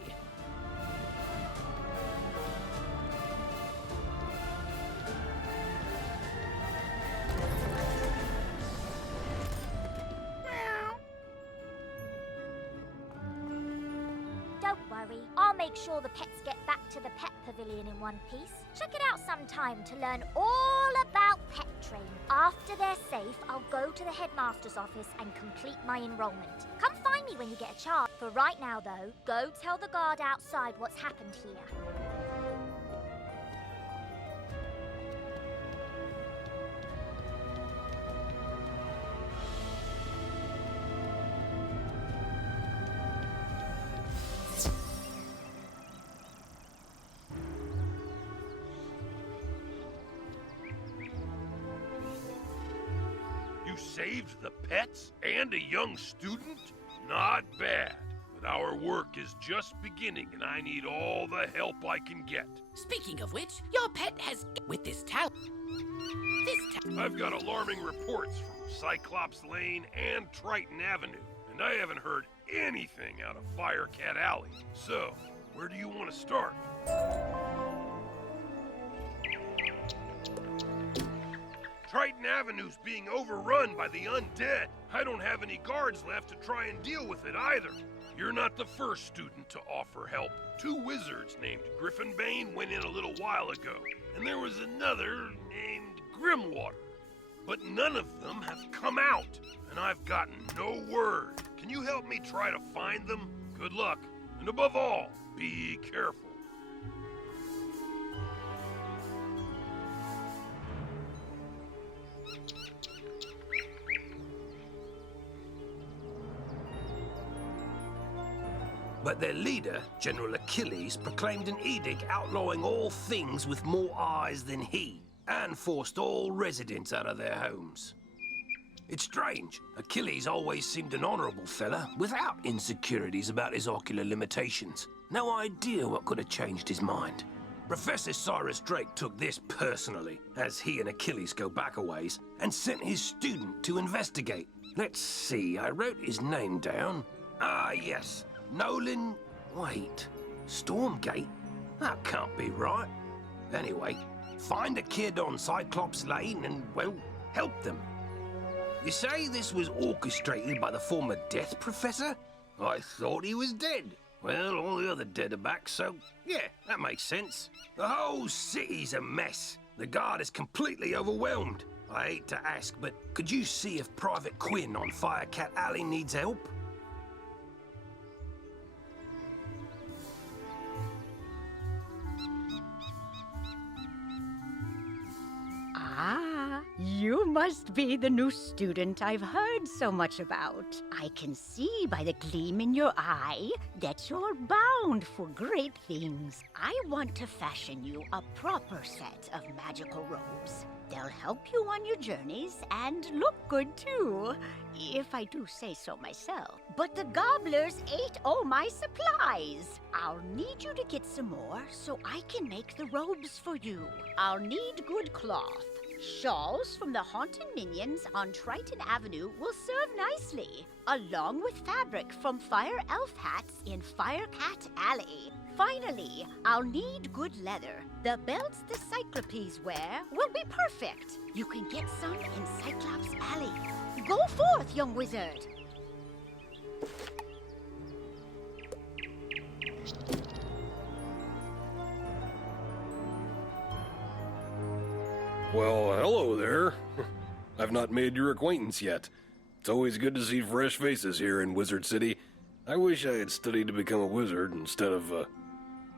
I'll make sure the pets get back to the pet pavilion in one piece. Check it out sometime to learn all about pet training. After they're safe, I'll go to the headmaster's office and complete my enrollment. Come find me when you get a chance. For right now, though, go tell the guard outside what's happened here. Saved the pets and a young student? Not bad. but our work is just beginning and I need all the help I can get. Speaking of which, your pet has... with this talent. I've got alarming reports from Cyclops Lane and Triton Avenue, and I haven't heard anything out of Firecat Alley. So, where do you want to start? Triton Avenue's being overrun by the undead. I don't have any guards left to try and deal with it either. You're not the first student to offer help. 2 wizards named Griffinbane went in a little while ago, and there was another named Grimwater. But none of them have come out, and I've gotten no word. Can you help me try to find them? Good luck, and above all, be careful. But their leader, General Achilles, proclaimed an edict outlawing all things with more eyes than he, and forced all residents out of their homes. It's strange. Achilles always seemed an honorable fella, without insecurities about his ocular limitations. No idea what could have changed his mind. Professor Cyrus Drake took this personally, as he and Achilles go back a ways, and sent his student to investigate. Let's see, I wrote his name down. Ah, yes. Nolan... wait. Stormgate? That can't be right. Anyway, find a kid on Cyclops Lane and, well, help them. You say this was orchestrated by the former Death Professor? I thought he was dead. Well, all the other dead are back, so, yeah, that makes sense. The whole city's a mess. The guard is completely overwhelmed. I hate to ask, but could you see if Private Quinn on Firecat Alley needs help? Ah, you must be the new student I've heard so much about. I can see by the gleam in your eye that you're bound for great things. I want to fashion you a proper set of magical robes. They'll help you on your journeys and look good too, if I do say so myself. But the gobblers ate all my supplies. I'll need you to get some more so I can make the robes for you. I'll need good cloth. Shawls from the haunted minions on Triton Avenue will serve nicely, along with fabric from fire elf hats in Firecat Alley. Finally, I'll need good leather. The belts the Cyclopes wear will be perfect. You can get some in Cyclops Alley. Go forth, young wizard. Well, hello there. I've not made your acquaintance yet. It's always good to see fresh faces here in Wizard City. I wish I had studied to become a wizard instead of,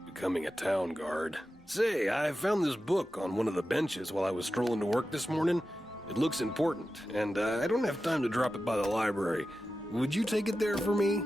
becoming a town guard. Say, I found this book on one of the benches while I was strolling to work this morning. It looks important, and I don't have time to drop it by the library. Would you take it there for me?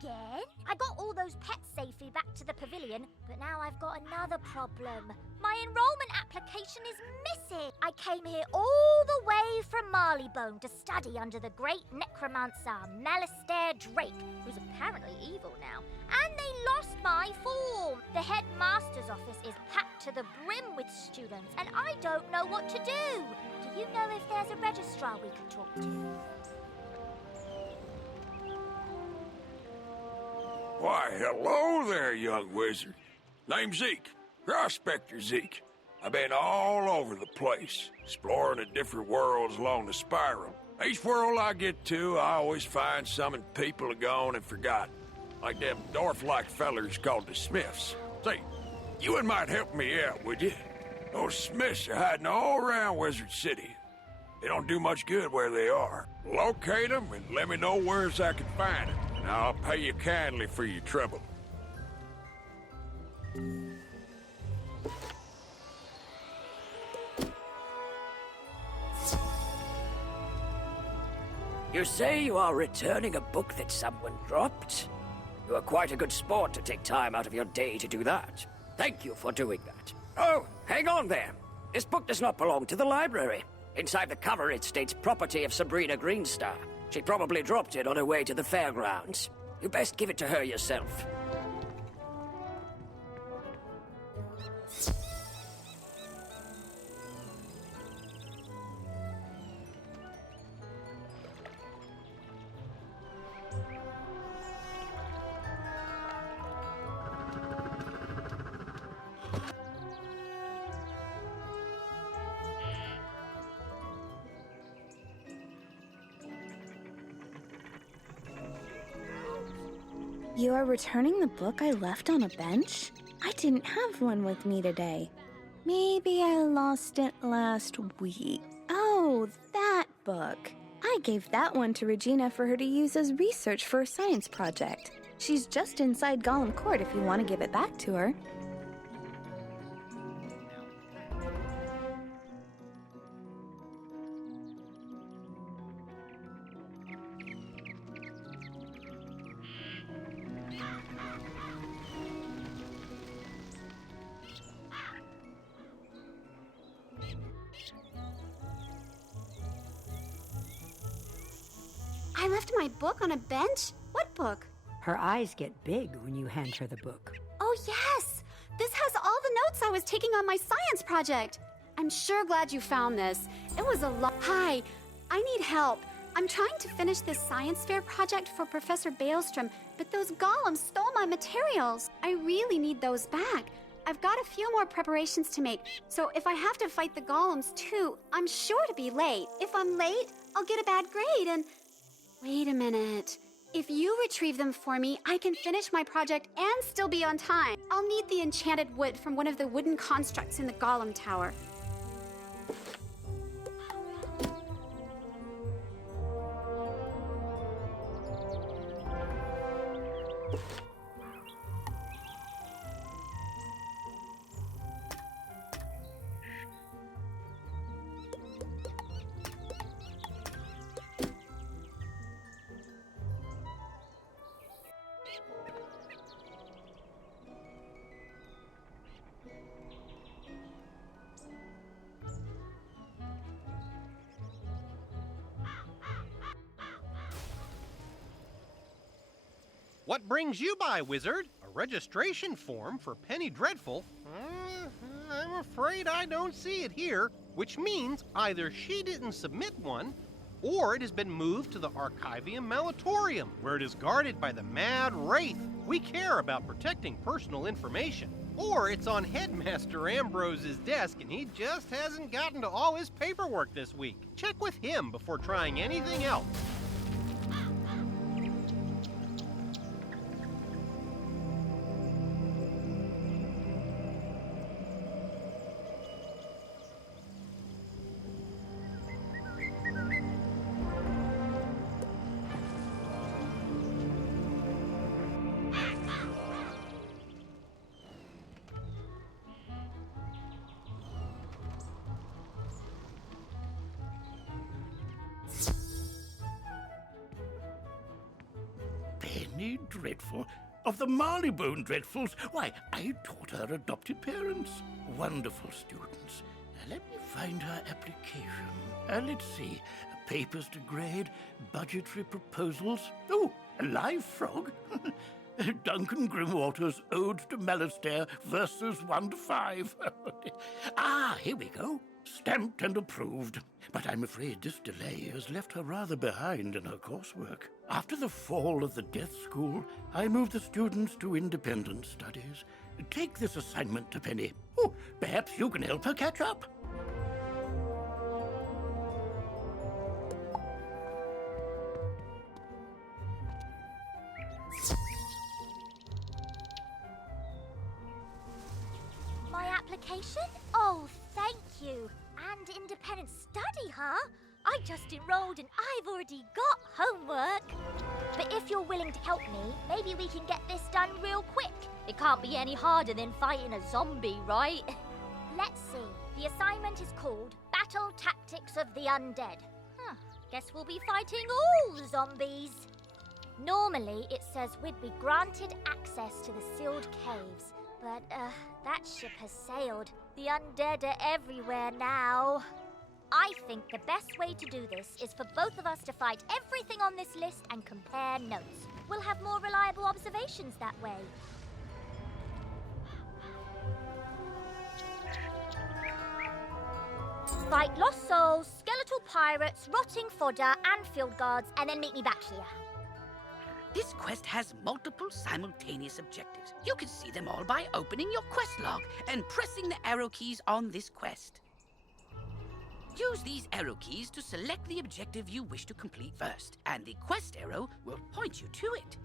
Again? I got all those pets safely back to the pavilion, but now I've got another problem. My enrollment application is missing. I came here all the way from Marleybone to study under the great necromancer Malistaire Drake, who's apparently evil now. And they lost my form. The headmaster's office is packed to the brim with students, and I don't know what to do. Do you know if there's a registrar we could talk to? Why, hello there, young wizard. Name's Zeke, Prospector Zeke. I've been all over the place, exploring the different worlds along the spiral. Each world I get to, I always find some people are gone and forgotten. Like them dwarf-like fellers called the Smiths. Say, you might help me out, would you? Those Smiths are hiding all around Wizard City. They don't do much good where they are. Locate them and let me know where I can find them. And I'll pay you kindly for your trouble. You say you are returning a book that someone dropped? You are quite a good sport to take time out of your day to do that. Thank you for doing that. Oh, hang on there. This book does not belong to the library. Inside the cover, it states property of Sabrina Greenstar. She probably dropped it on her way to the fairgrounds. You best give it to her yourself. You are returning the book I left on a bench? I didn't have one with me today. Maybe I lost it last week. Oh, that book. I gave that one to Regina for her to use as research for a science project. She's just inside Golem Court if you want to give it back to her. I left my book on a bench? What book? Her eyes get big when you hand her the book. Oh, yes! This has all the notes I was taking on my science project. I'm sure glad you found this. It was a lot. Hi, I need help. I'm trying to finish this science fair project for Professor Baelstrom, but those golems stole my materials. I really need those back. I've got a few more preparations to make, so if I have to fight the golems too, I'm sure to be late. If I'm late, I'll get a bad grade and... Wait a minute. If you retrieve them for me, I can finish my project and still be on time. I'll need the enchanted wood from one of the wooden constructs in the Golem Tower. What brings you by, Wizard? A registration form for Penny Dreadful? I'm afraid I don't see it here, which means either she didn't submit one, or it has been moved to the Archivium Malatorium, where it is guarded by the Mad Wraith. We care about protecting personal information. Or it's on Headmaster Ambrose's desk and he just hasn't gotten to all his paperwork this week. Check with him before trying anything else. Penny Dreadful? Of the Marleybone Dreadfuls? Why, I taught her adopted parents. Wonderful students. Now, let me find her application. Let's see. Papers to grade, budgetary proposals. Oh, a live frog. Duncan Grimwater's Ode to Malastair, verses 1 to 5. Here we go. Stamped and approved. But I'm afraid this delay has left her rather behind in her coursework. After the fall of the Death School, I moved the students to independent studies. Take this assignment to Penny. Oh, perhaps you can help her catch up. My application? Oh, thank you. And independent study, huh? I just enrolled and I've already got homework. But if you're willing to help me, maybe we can get this done real quick. It can't be any harder than fighting a zombie, right? Let's see. The assignment is called Battle Tactics of the Undead. Guess we'll be fighting all the zombies. Normally, it says we'd be granted access to the sealed caves. But, that ship has sailed. The undead are everywhere now. I think the best way to do this is for both of us to fight everything on this list and compare notes. We'll have more reliable observations that way. Fight lost souls, skeletal pirates, rotting fodder, and field guards, and then meet me back here. This quest has multiple simultaneous objectives. You can see them all by opening your quest log and pressing the arrow keys on this quest. Use these arrow keys to select the objective you wish to complete first, and the quest arrow will point you to it.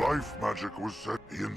Life magic was set in.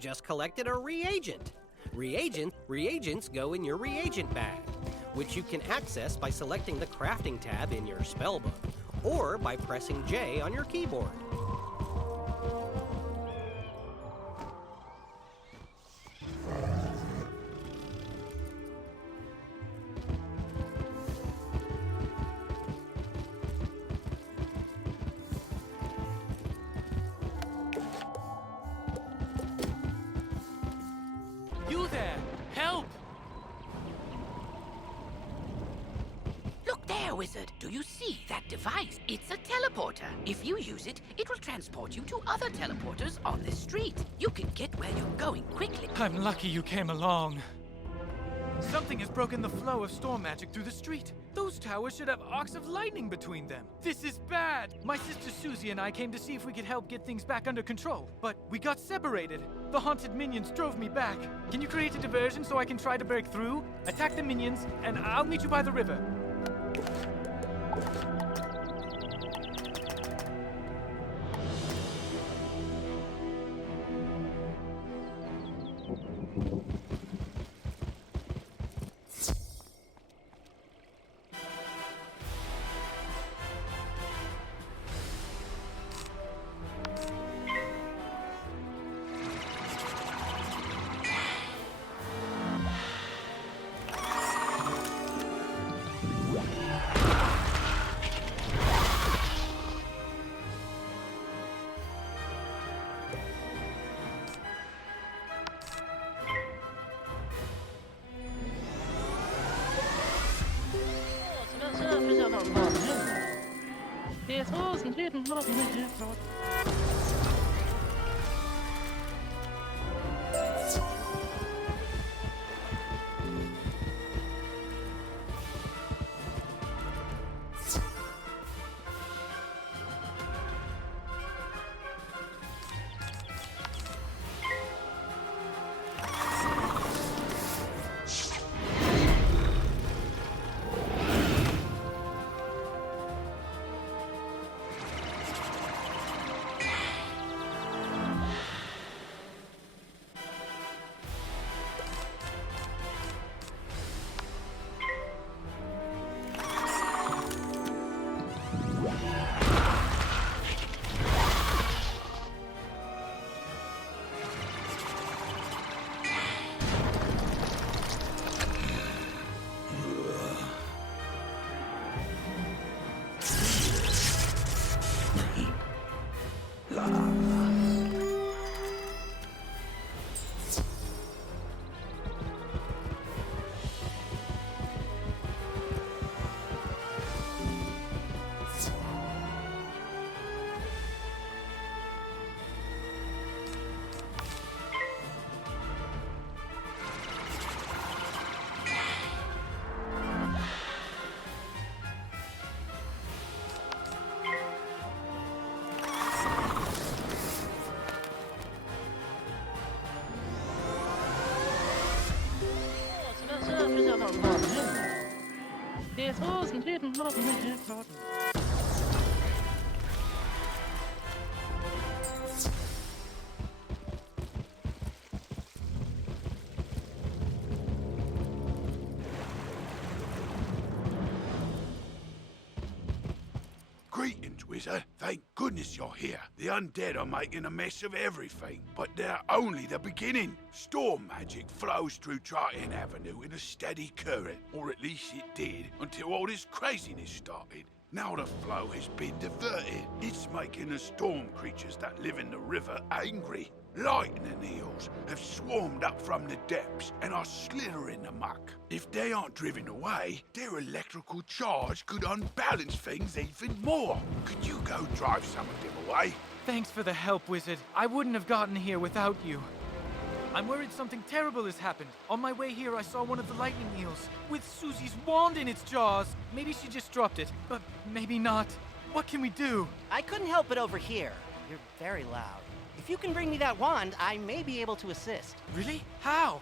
just collected a reagent. Reagents go in your reagent bag, which you can access by selecting the crafting tab in your spellbook, or by pressing J on your keyboard. You there! Help! Look there, Wizard. Do you see that device? It's a teleporter. If you use it, it will transport you to other teleporters on this street. You can get where you're going quickly. I'm lucky you came along. Something has broken the flow of storm magic through the street. Those towers should have arcs of lightning between them. This is bad. My sister Susie and I came to see if we could help get things back under control, but we got separated. The haunted minions drove me back. Can you create a diversion so I can try to break through? Attack the minions, and I'll meet you by the river. Greetings, Wizard. Thank goodness you're here. The undead are making a mess of everything, but they're only the beginning. Storm magic flows through Triton Avenue in a steady current, or at least it did, until all this craziness started. Now the flow has been diverted. It's making the storm creatures that live in the river angry. Lightning eels have swarmed up from the depths and are slithering amok. If they aren't driven away, their electrical charge could unbalance things even more. Could you go drive some of them away? Thanks for the help, Wizard. I wouldn't have gotten here without you. I'm worried something terrible has happened. On my way here, I saw one of the lightning eels with Susie's wand in its jaws. Maybe she just dropped it, but maybe not. What can we do? I couldn't help but overhear. You're very loud. If you can bring me that wand, I may be able to assist. Really? How?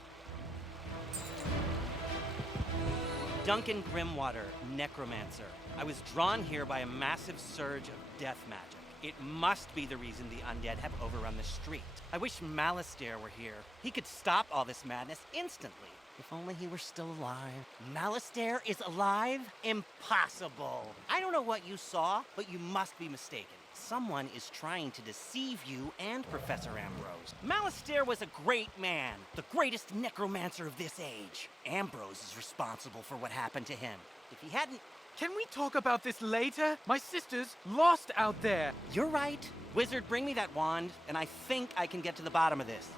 Duncan Grimwater, necromancer. I was drawn here by a massive surge of death magic. It must be the reason the undead have overrun the street. I wish Malistaire were here. He could stop all this madness instantly. If only he were still alive. Malistaire is alive? Impossible. I don't know what you saw, but you must be mistaken. Someone is trying to deceive you and Professor Ambrose. Malistaire was a great man, the greatest necromancer of this age. Ambrose is responsible for what happened to him. If he hadn't... Can we talk about this later? My sister's lost out there. You're right. Wizard, bring me that wand, and I think I can get to the bottom of this.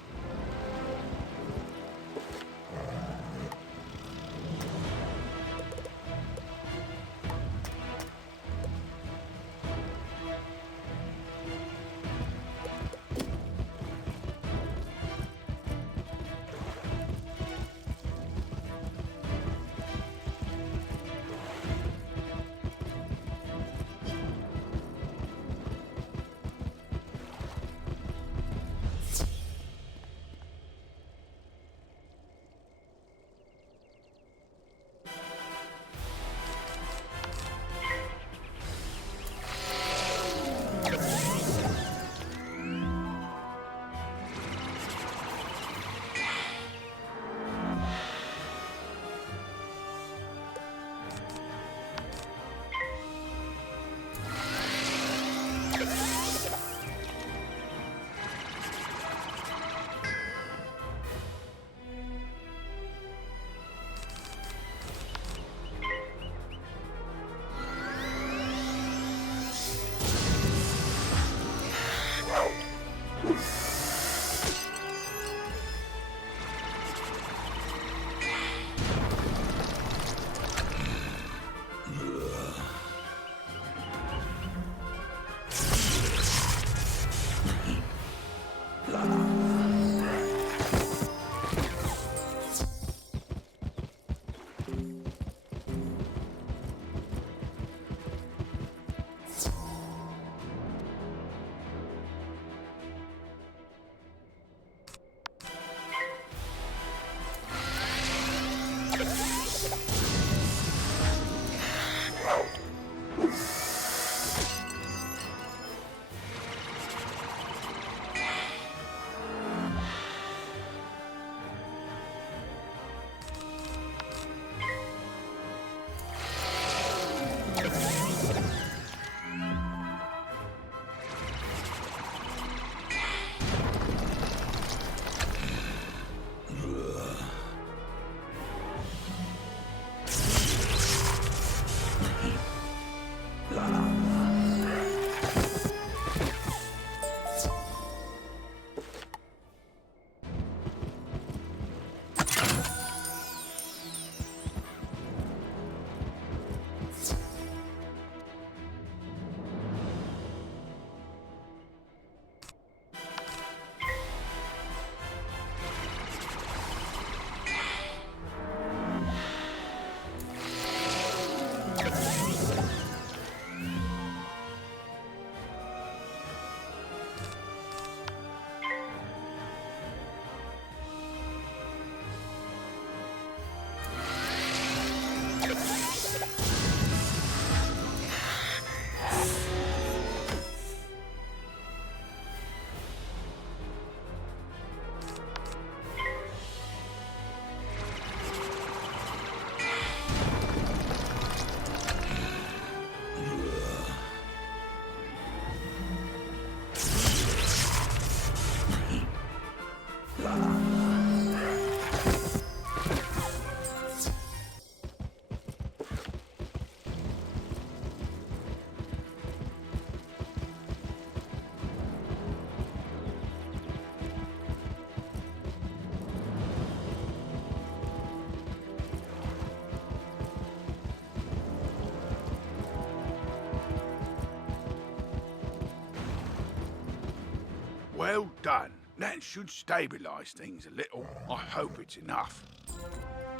Well done. That should stabilise things a little. I hope it's enough.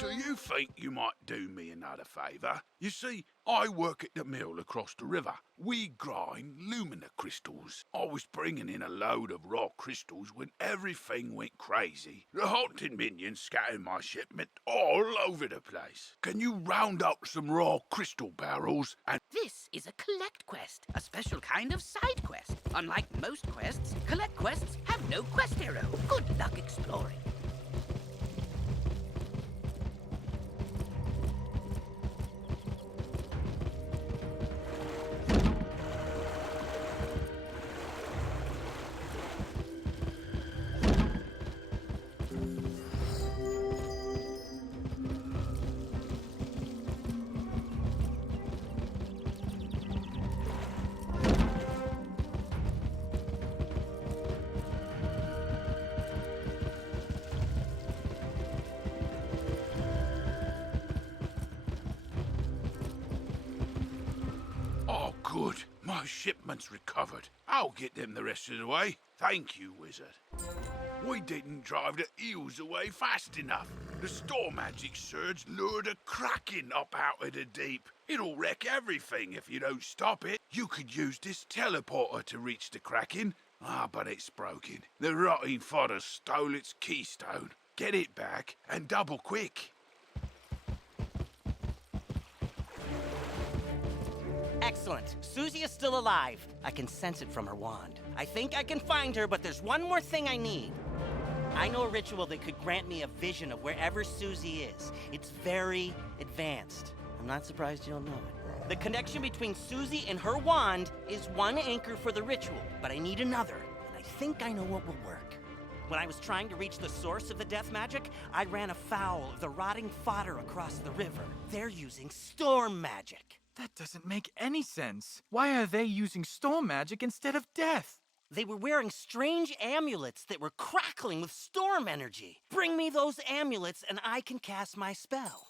Do you think you might do me another favour? You see, I work at the mill across the river. We grind lumina crystals. I was bringing in a load of raw crystals when everything went crazy. The haunted minions scattered my shipment all over the place. Can you round up some raw crystal barrels and... This is a collect quest, a special kind of side quest. Unlike most quests, collect quests have no quest arrow. Good luck exploring. Good. My shipment's recovered. I'll get them the rest of the way. Thank you, Wizard. We didn't drive the eels away fast enough. The storm magic surge lured a kraken up out of the deep. It'll wreck everything if you don't stop it. You could use this teleporter to reach the kraken. But it's broken. The rotting fodder stole its keystone. Get it back and double quick. Excellent. Susie is still alive. I can sense it from her wand. I think I can find her, but there's one more thing I need. I know a ritual that could grant me a vision of wherever Susie is. It's very advanced. I'm not surprised you don't know it. The connection between Susie and her wand is one anchor for the ritual, but I need another, and I think I know what will work. When I was trying to reach the source of the death magic, I ran afoul of the rotting fodder across the river. They're using storm magic. That doesn't make any sense. Why are they using storm magic instead of death? They were wearing strange amulets that were crackling with storm energy. Bring me those amulets and I can cast my spell.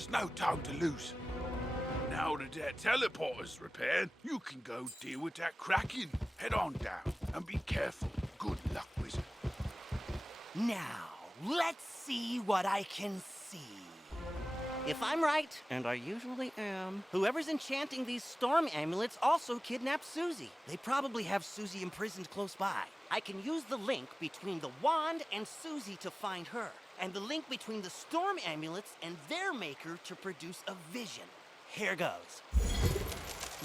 There's no time to lose. Now that that teleporter's repaired, you can go deal with that Kraken. Head on down, and be careful. Good luck, Wizard. Now, let's see what I can see. If I'm right, and I usually am, whoever's enchanting these storm amulets also kidnapped Susie. They probably have Susie imprisoned close by. I can use the link between the wand and Susie to find her, and the link between the storm amulets and their maker to produce a vision. Here goes.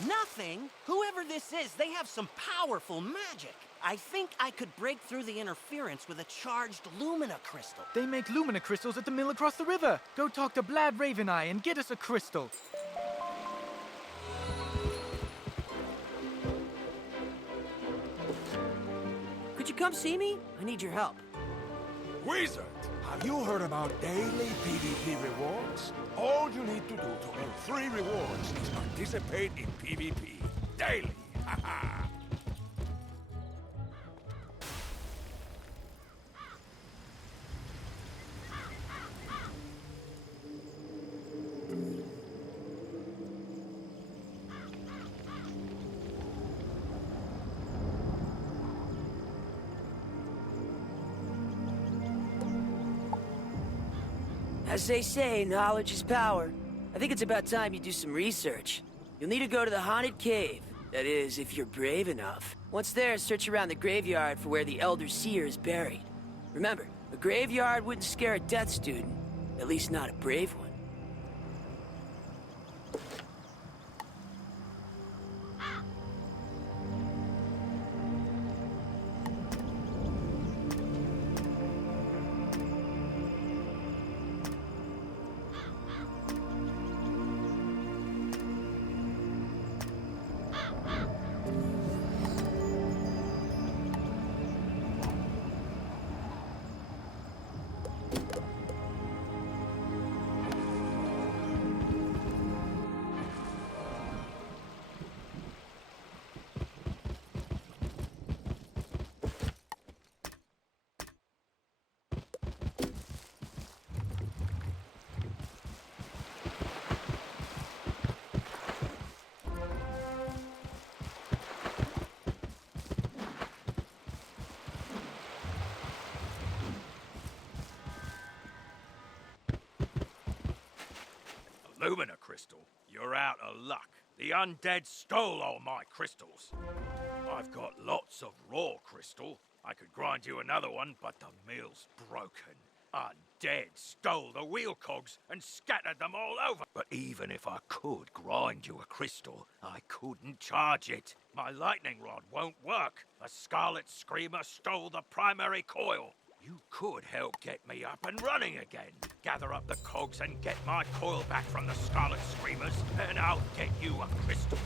Nothing? Whoever this is, they have some powerful magic. I think I could break through the interference with a charged Lumina crystal. They make Lumina crystals at the mill across the river. Go talk to Blad Raveneye and get us a crystal. Could you come see me? I need your help. Wizard, have you heard about daily PvP rewards? All you need to do to earn 3 rewards is participate in PvP. Daily! Haha! As they say, knowledge is power. I think it's about time you do some research. You'll need to go to the haunted cave. That is, if you're brave enough. Once there, search around the graveyard for where the Elder Seer is buried. Remember, a graveyard wouldn't scare a death student. At least not a brave one. Lumina crystal, you're out of luck. The undead stole all my crystals. I've got lots of raw crystal. I could grind you another one, but the mill's broken. Undead stole the wheel cogs and scattered them all over. But even if I could grind you a crystal, I couldn't charge it. My lightning rod won't work. A Scarlet Screamer stole the primary coil. You could help get me up and running again. Gather up the cogs and get my coil back from the Scarlet Screamers, and I'll get you a crystal.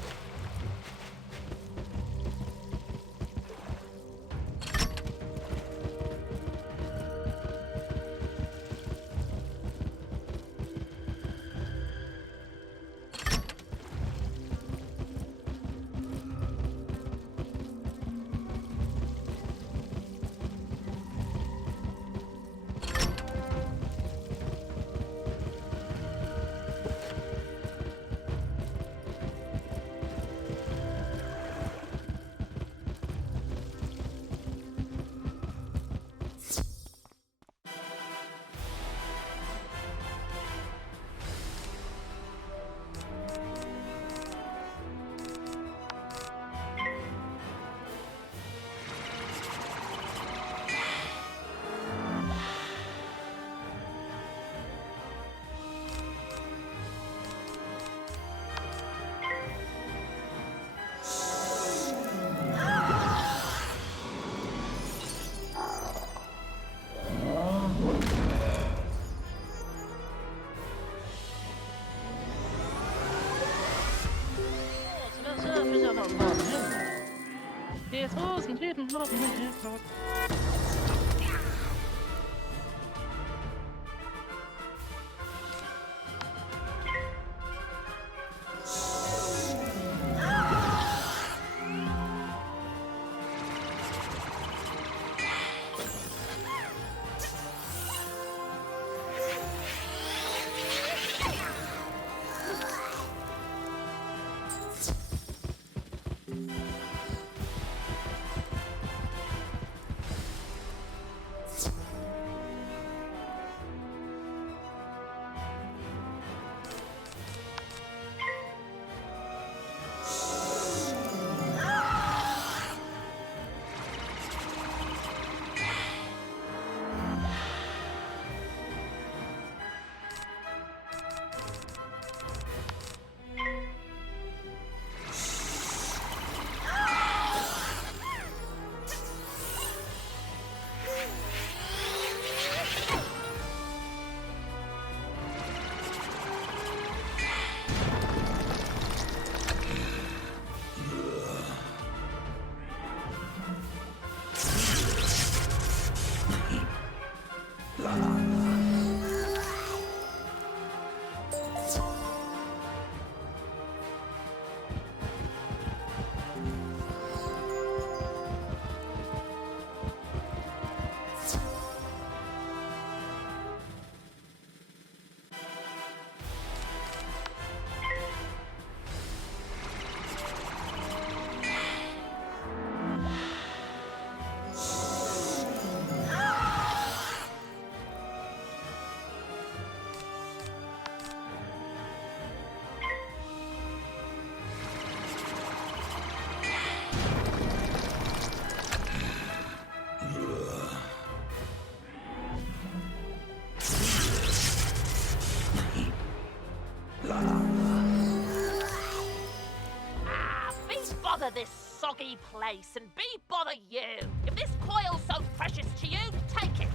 this soggy place and be bother you. If this coil's so precious to you, take it.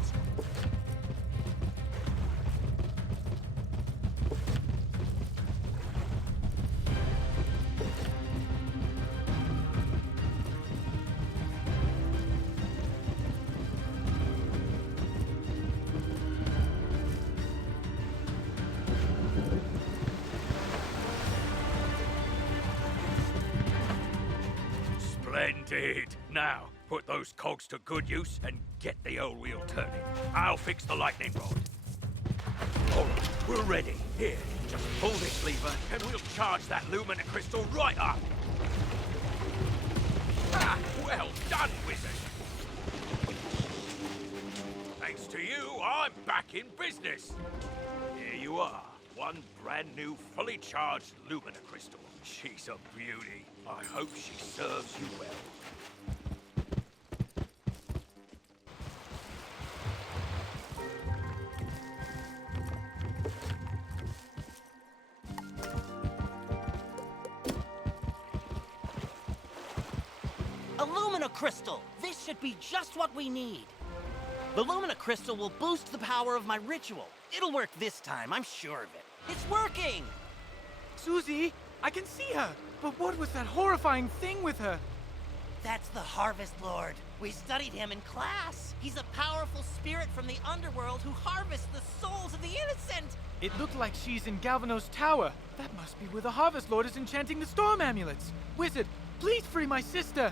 Splendid! Now, put those cogs to good use and get the old wheel turning. I'll fix the lightning rod. All right, we're ready. Here, just pull this lever and we'll charge that Lumina crystal right up. Ah, well done, Wizard. Thanks to you, I'm back in business. Here you are. One brand new, fully charged Lumina crystal. She's a beauty. I hope she serves you well. A Lumina crystal! This should be just what we need. The Lumina crystal will boost the power of my ritual. It'll work this time, I'm sure of it. It's working! Susie, I can see her! But what was that horrifying thing with her? That's the Harvest Lord. We studied him in class. He's a powerful spirit from the underworld who harvests the souls of the innocent. It looked like she's in Galvano's tower. That must be where the Harvest Lord is enchanting the storm amulets. Wizard, please free my sister!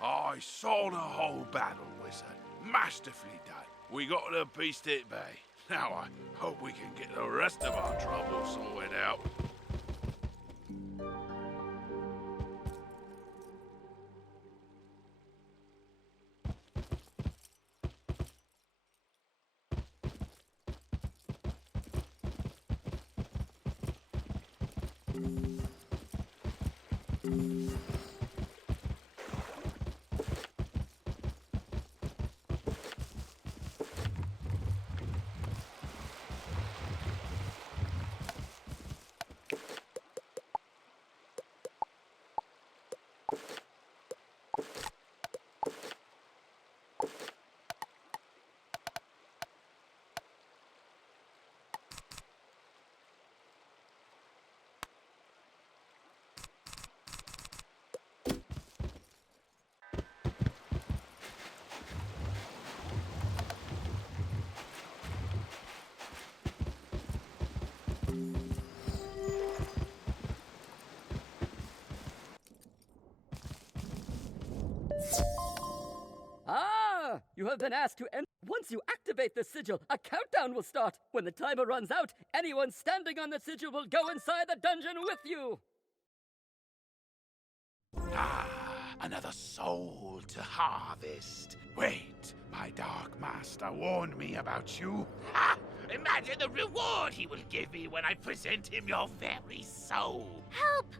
I saw the whole battle, Wizard. Masterfully done. We got the beast at bay. Now I hope we can get the rest of our trouble sorted out. You have been asked to enter. Once you activate the sigil, a countdown will start. When the timer runs out, anyone standing on the sigil will go inside the dungeon with you. Another soul to harvest. Wait, my Dark Master warned me about you. Ha! Imagine the reward he will give me when I present him your very soul. Help!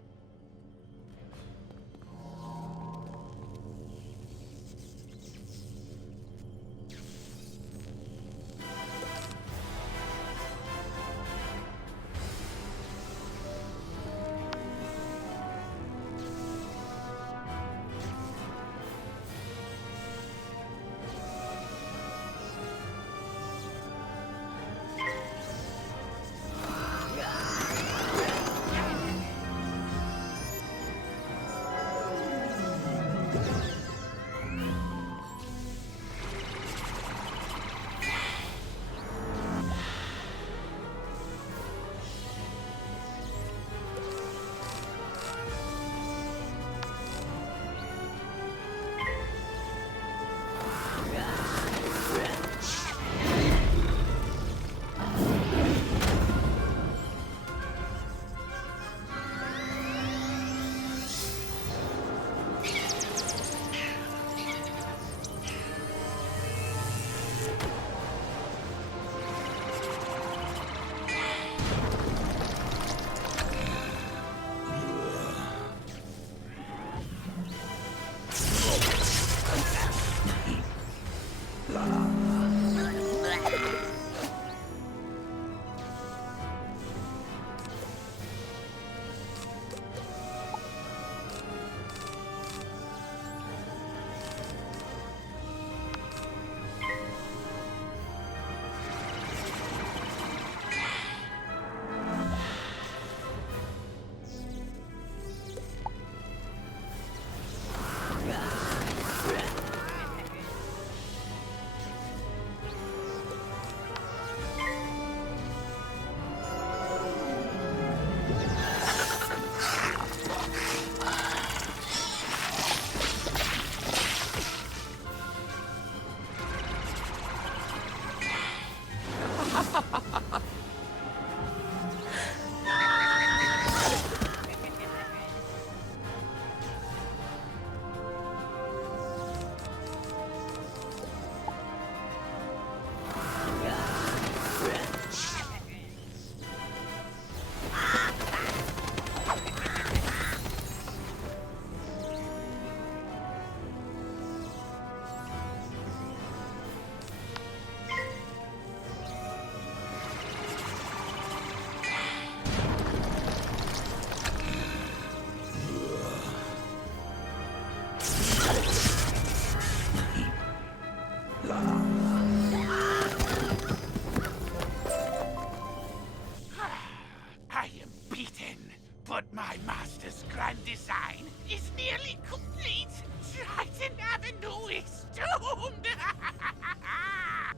grand design is nearly complete. Triton Avenue is doomed.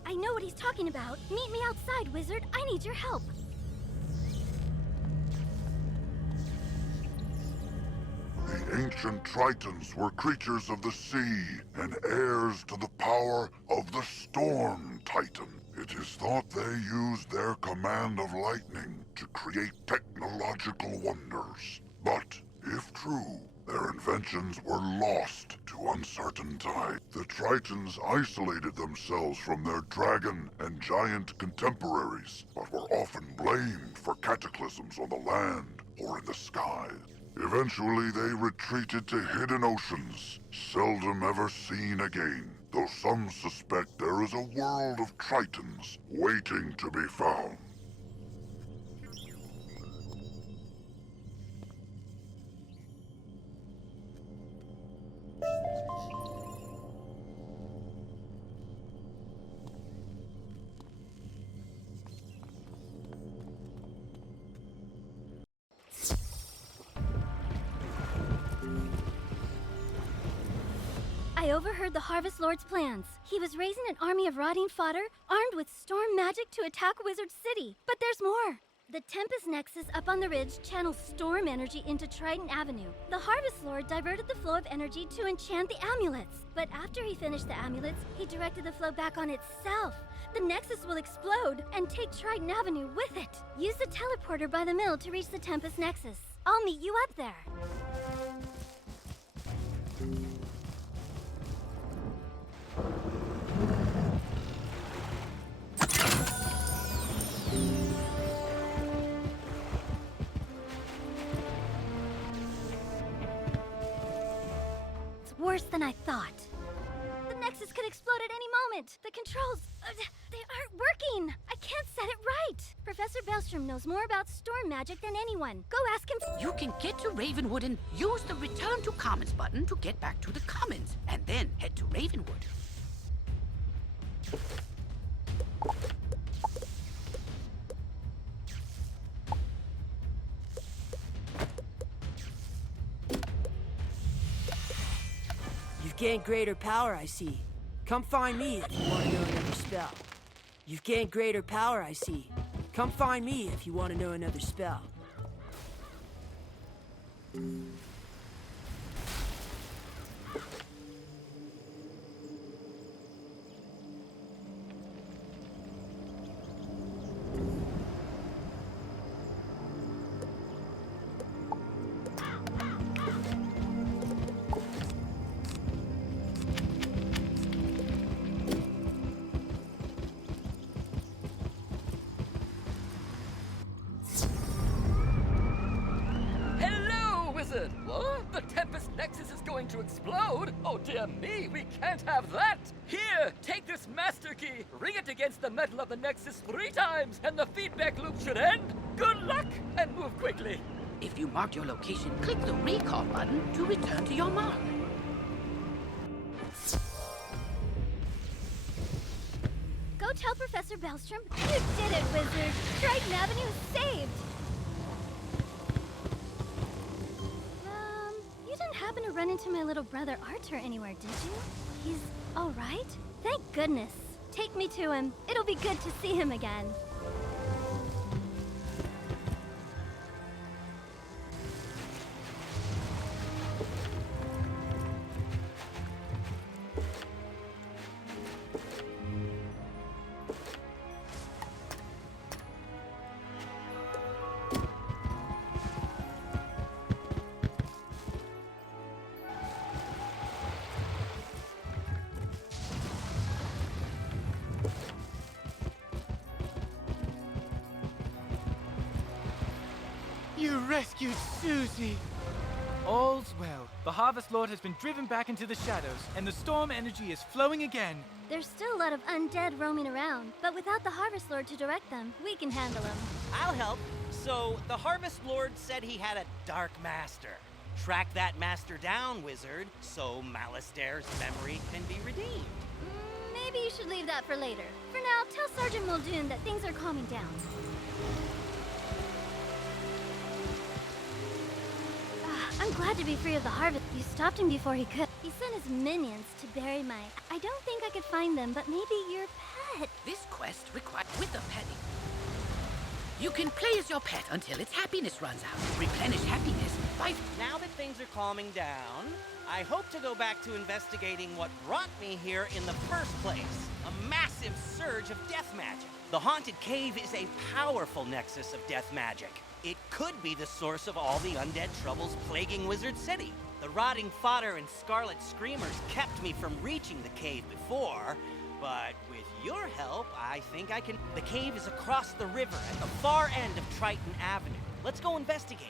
I know what he's talking about. Meet me outside, Wizard. I need your help. The ancient Tritons were creatures of the sea and heirs to the power of the Storm Titan. It is thought they used their command of lightning to create technological wonders. But, if true, their inventions were lost to uncertain tide. The Tritons isolated themselves from their dragon and giant contemporaries, but were often blamed for cataclysms on the land or in the skies. Eventually, they retreated to hidden oceans, seldom ever seen again, though some suspect there is a world of Tritons waiting to be found. I overheard the Harvest Lord's plans. He was raising an army of rotting fodder, armed with storm magic to attack Wizard City. But there's more. The Tempest Nexus up on the ridge channels storm energy into Triton Avenue. The Harvest Lord diverted the flow of energy to enchant the amulets. But after he finished the amulets, he directed the flow back on itself. The Nexus will explode and take Triton Avenue with it. Use the teleporter by the mill to reach the Tempest Nexus. I'll meet you up there. Worse than I thought. The Nexus could explode at any moment. The controls, they aren't working. I can't set it right. Professor Bellstrom knows more about storm magic than anyone. Go ask him. You can get to Ravenwood and use the Return to Commons button to get back to the Commons, and then head to Ravenwood. You've gained greater power, I see. Come find me if you want to know another spell. You've gained greater power, I see. Come find me if you want to know another spell. What? The Tempest Nexus is going to explode? Oh dear me, we can't have that! Here, take this master key, ring it against the metal of the Nexus 3 times, and the feedback loop should end. Good luck, and move quickly. If you marked your location, click the recall button to return to your mark. Go tell Professor Bellstrom. You did it, Wizard! Triton Avenue is saved! You didn't happen to run into my little brother Arthur anywhere, did you? He's all right? Thank goodness. Take me to him. It'll be good to see him again. You rescued Susie! All's well. The Harvest Lord has been driven back into the shadows, and the storm energy is flowing again. There's still a lot of undead roaming around, but without the Harvest Lord to direct them, we can handle them. I'll help. So, the Harvest Lord said he had a Dark Master. Track that master down, Wizard, so Malastaire's memory can be redeemed. Maybe you should leave that for later. For now, tell Sergeant Muldoon that things are calming down. I'm glad to be free of the Harvest. You stopped him before he could. He sent his minions to bury my... I don't think I could find them, but maybe your pet. This quest requires with a petting. You can play as your pet until its happiness runs out. Replenish happiness by... Now that things are calming down, I hope to go back to investigating what brought me here in the first place. A massive surge of death magic. The Haunted Cave is a powerful nexus of death magic. It could be the source of all the undead troubles plaguing Wizard City. The rotting fodder and scarlet screamers kept me from reaching the cave before, but with your help, I think I can... The cave is across the river at the far end of Triton Avenue. Let's go investigate.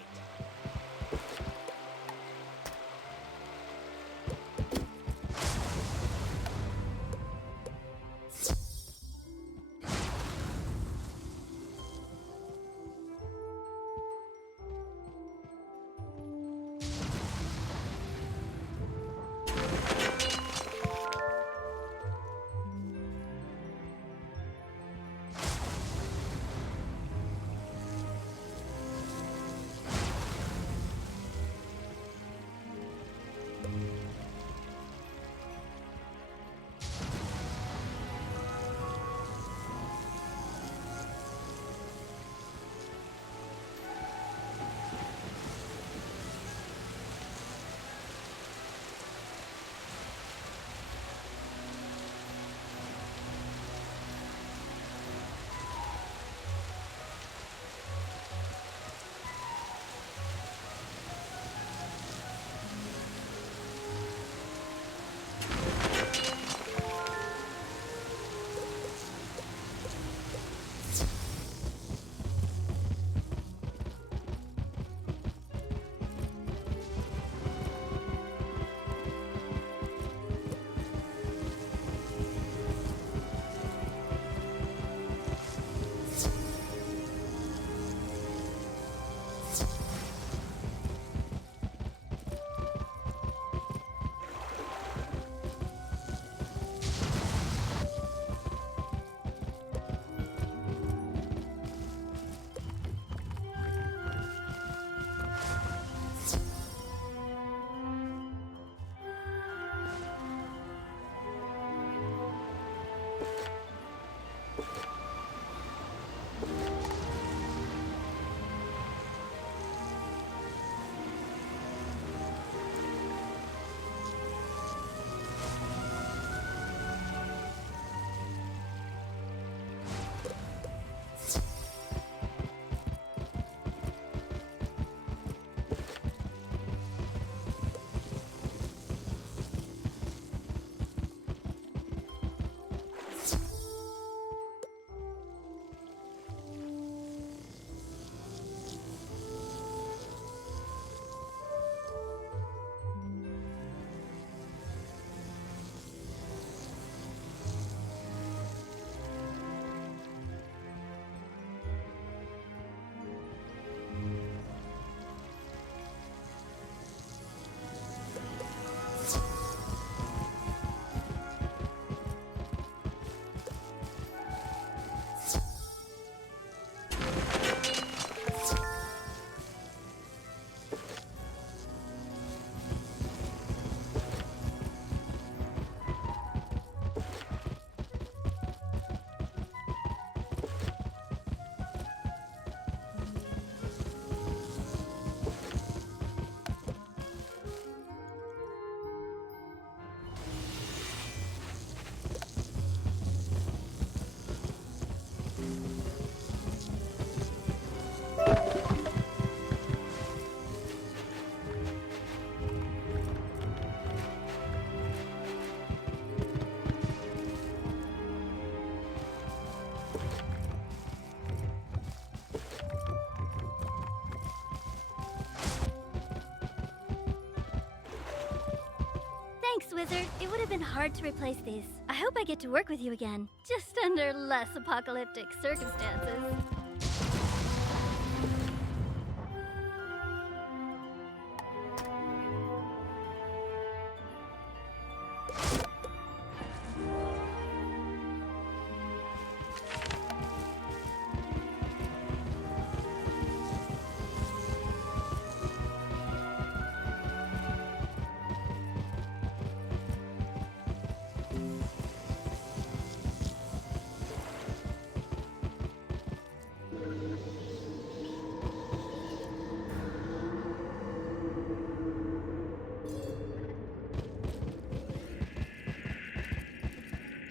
Wizard. It would have been hard to replace these. I hope I get to work with you again, just under less apocalyptic circumstances.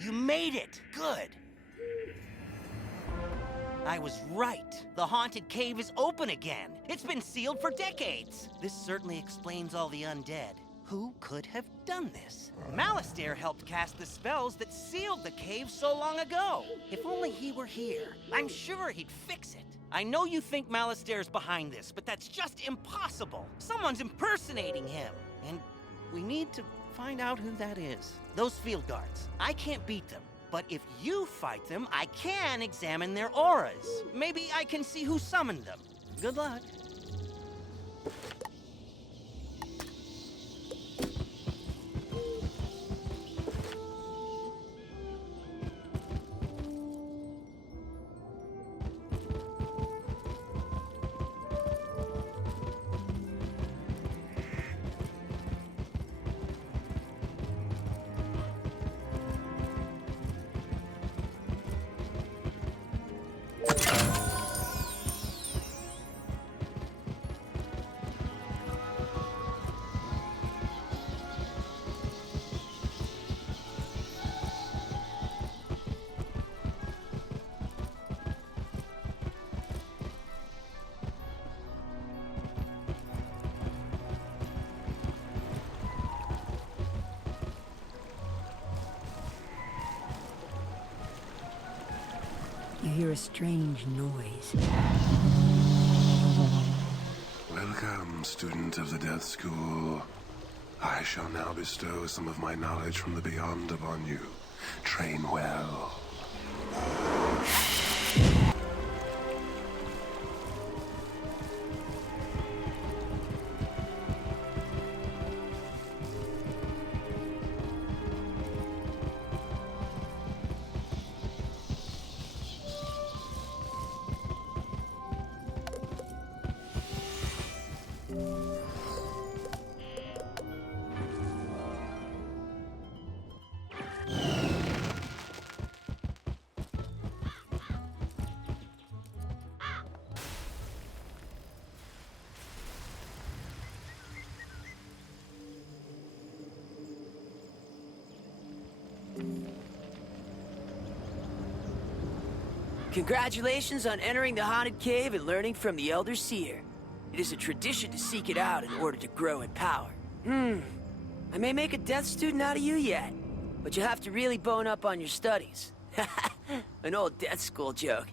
You made it! Good! I was right. The haunted cave is open again. It's been sealed for decades. This certainly explains all the undead. Who could have done this? Malastare helped cast the spells that sealed the cave so long ago. If only he were here. I'm sure he'd fix it. I know you think Malastare's behind this, but that's just impossible. Someone's impersonating him. And we need to find out who that is. Those field guards. I can't beat them. But if you fight them, I can examine their auras. Maybe I can see who summoned them. Good luck. You hear a strange noise. Welcome, student of the Death School. I shall now bestow some of my knowledge from the beyond upon you. Train well. Congratulations on entering the haunted cave and learning from the Elder Seer. It is a tradition to seek it out in order to grow in power. I may make a death student out of you yet, but you have to really bone up on your studies. An old death school joke.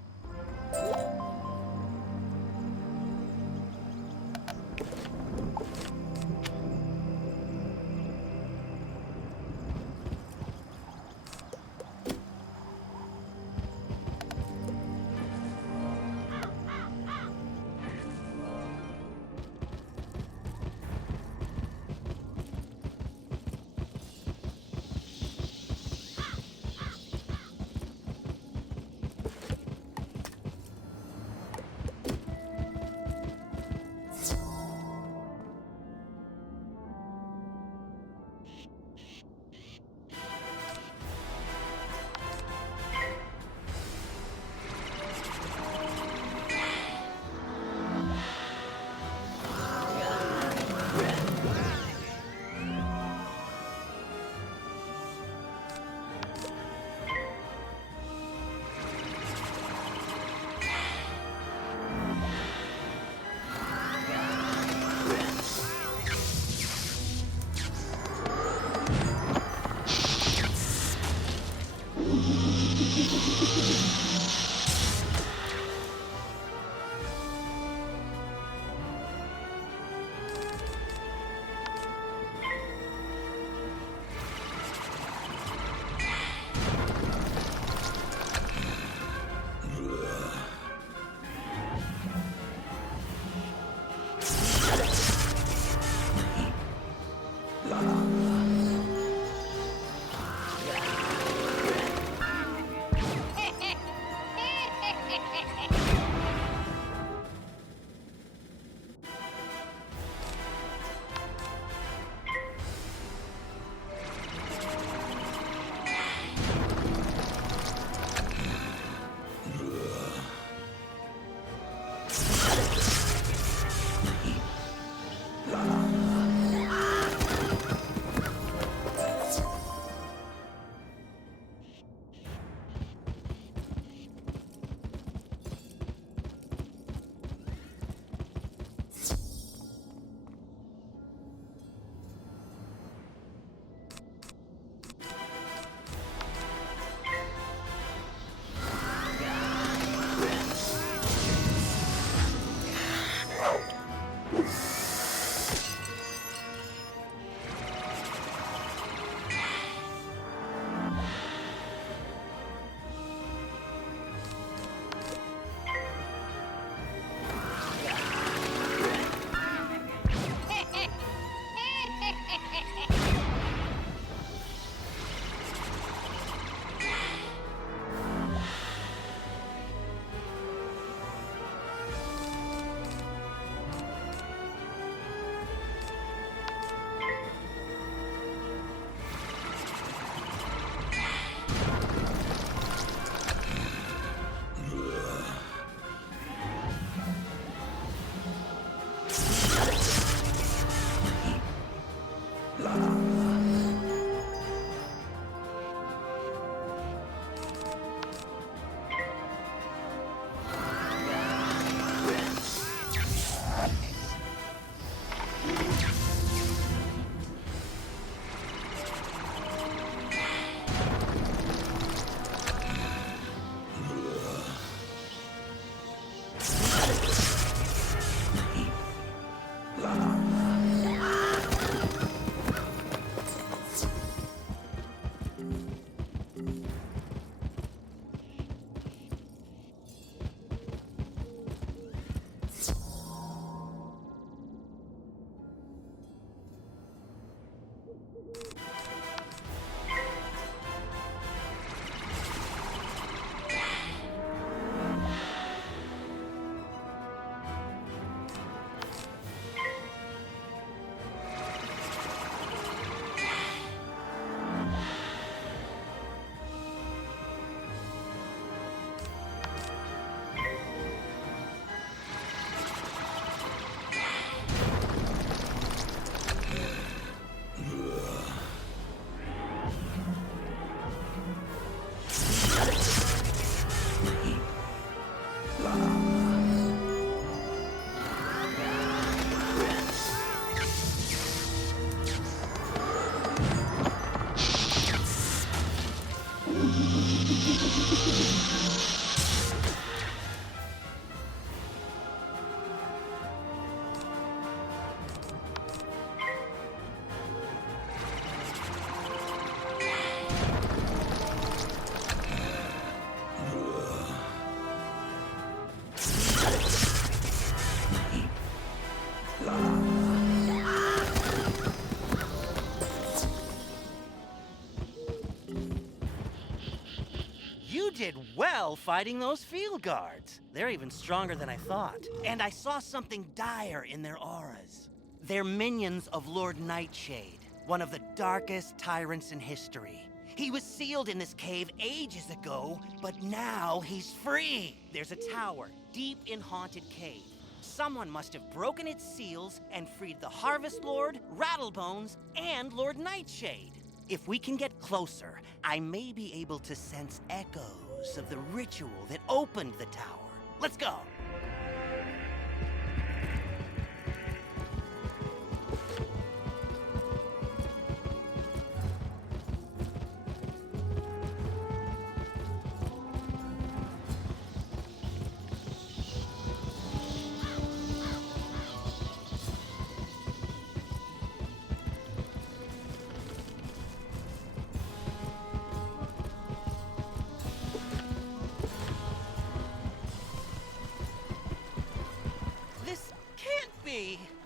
You did well fighting those field guards. They're even stronger than I thought. And I saw something dire in their auras. They're minions of Lord Nightshade, one of the darkest tyrants in history. He was sealed in this cave ages ago, but now he's free. There's a tower deep in Haunted Cave. Someone must have broken its seals and freed the Harvest Lord, Rattlebones, and Lord Nightshade. If we can get closer, I may be able to sense echoes of the ritual that opened the tower. Let's go!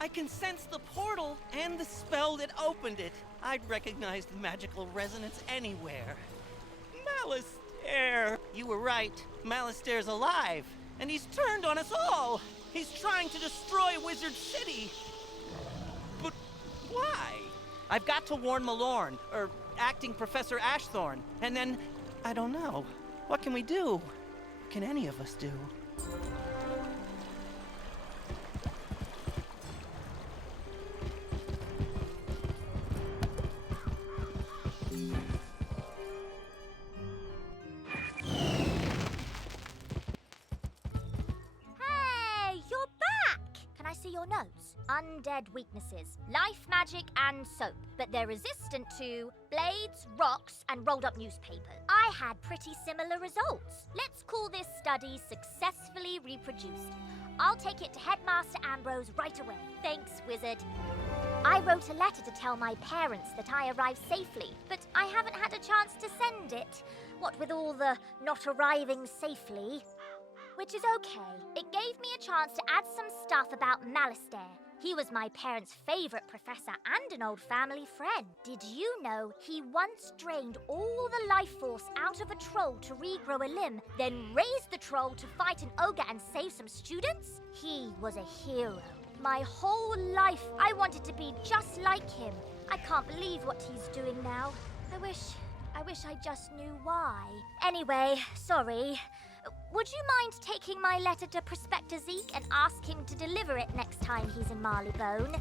I can sense the portal and the spell that opened it. I'd recognize the magical resonance anywhere. Malistaire! You were right. Malistaire's alive, and he's turned on us all. He's trying to destroy Wizard City. But why? I've got to warn Malorn, or acting Professor Ashthorn, and then, I don't know. What can we do? What can any of us do? Your notes. Undead weaknesses, life magic and soap, but they're resistant to blades, rocks, and rolled up newspapers. I had pretty similar results. Let's call this study successfully reproduced. I'll take it to Headmaster Ambrose right away. Thanks, Wizard. I wrote a letter to tell my parents that I arrived safely, but I haven't had a chance to send it. What with all the not arriving safely. Which is okay. It gave me a chance to add some stuff about Malistaire. He was my parents' favorite professor and an old family friend. Did you know he once drained all the life force out of a troll to regrow a limb, then raised the troll to fight an ogre and save some students? He was a hero. My whole life I wanted to be just like him. I can't believe what he's doing now. I wish I just knew why. Anyway, sorry. Would you mind taking my letter to Prospector Zeke and ask him to deliver it next time he's in Marleybone?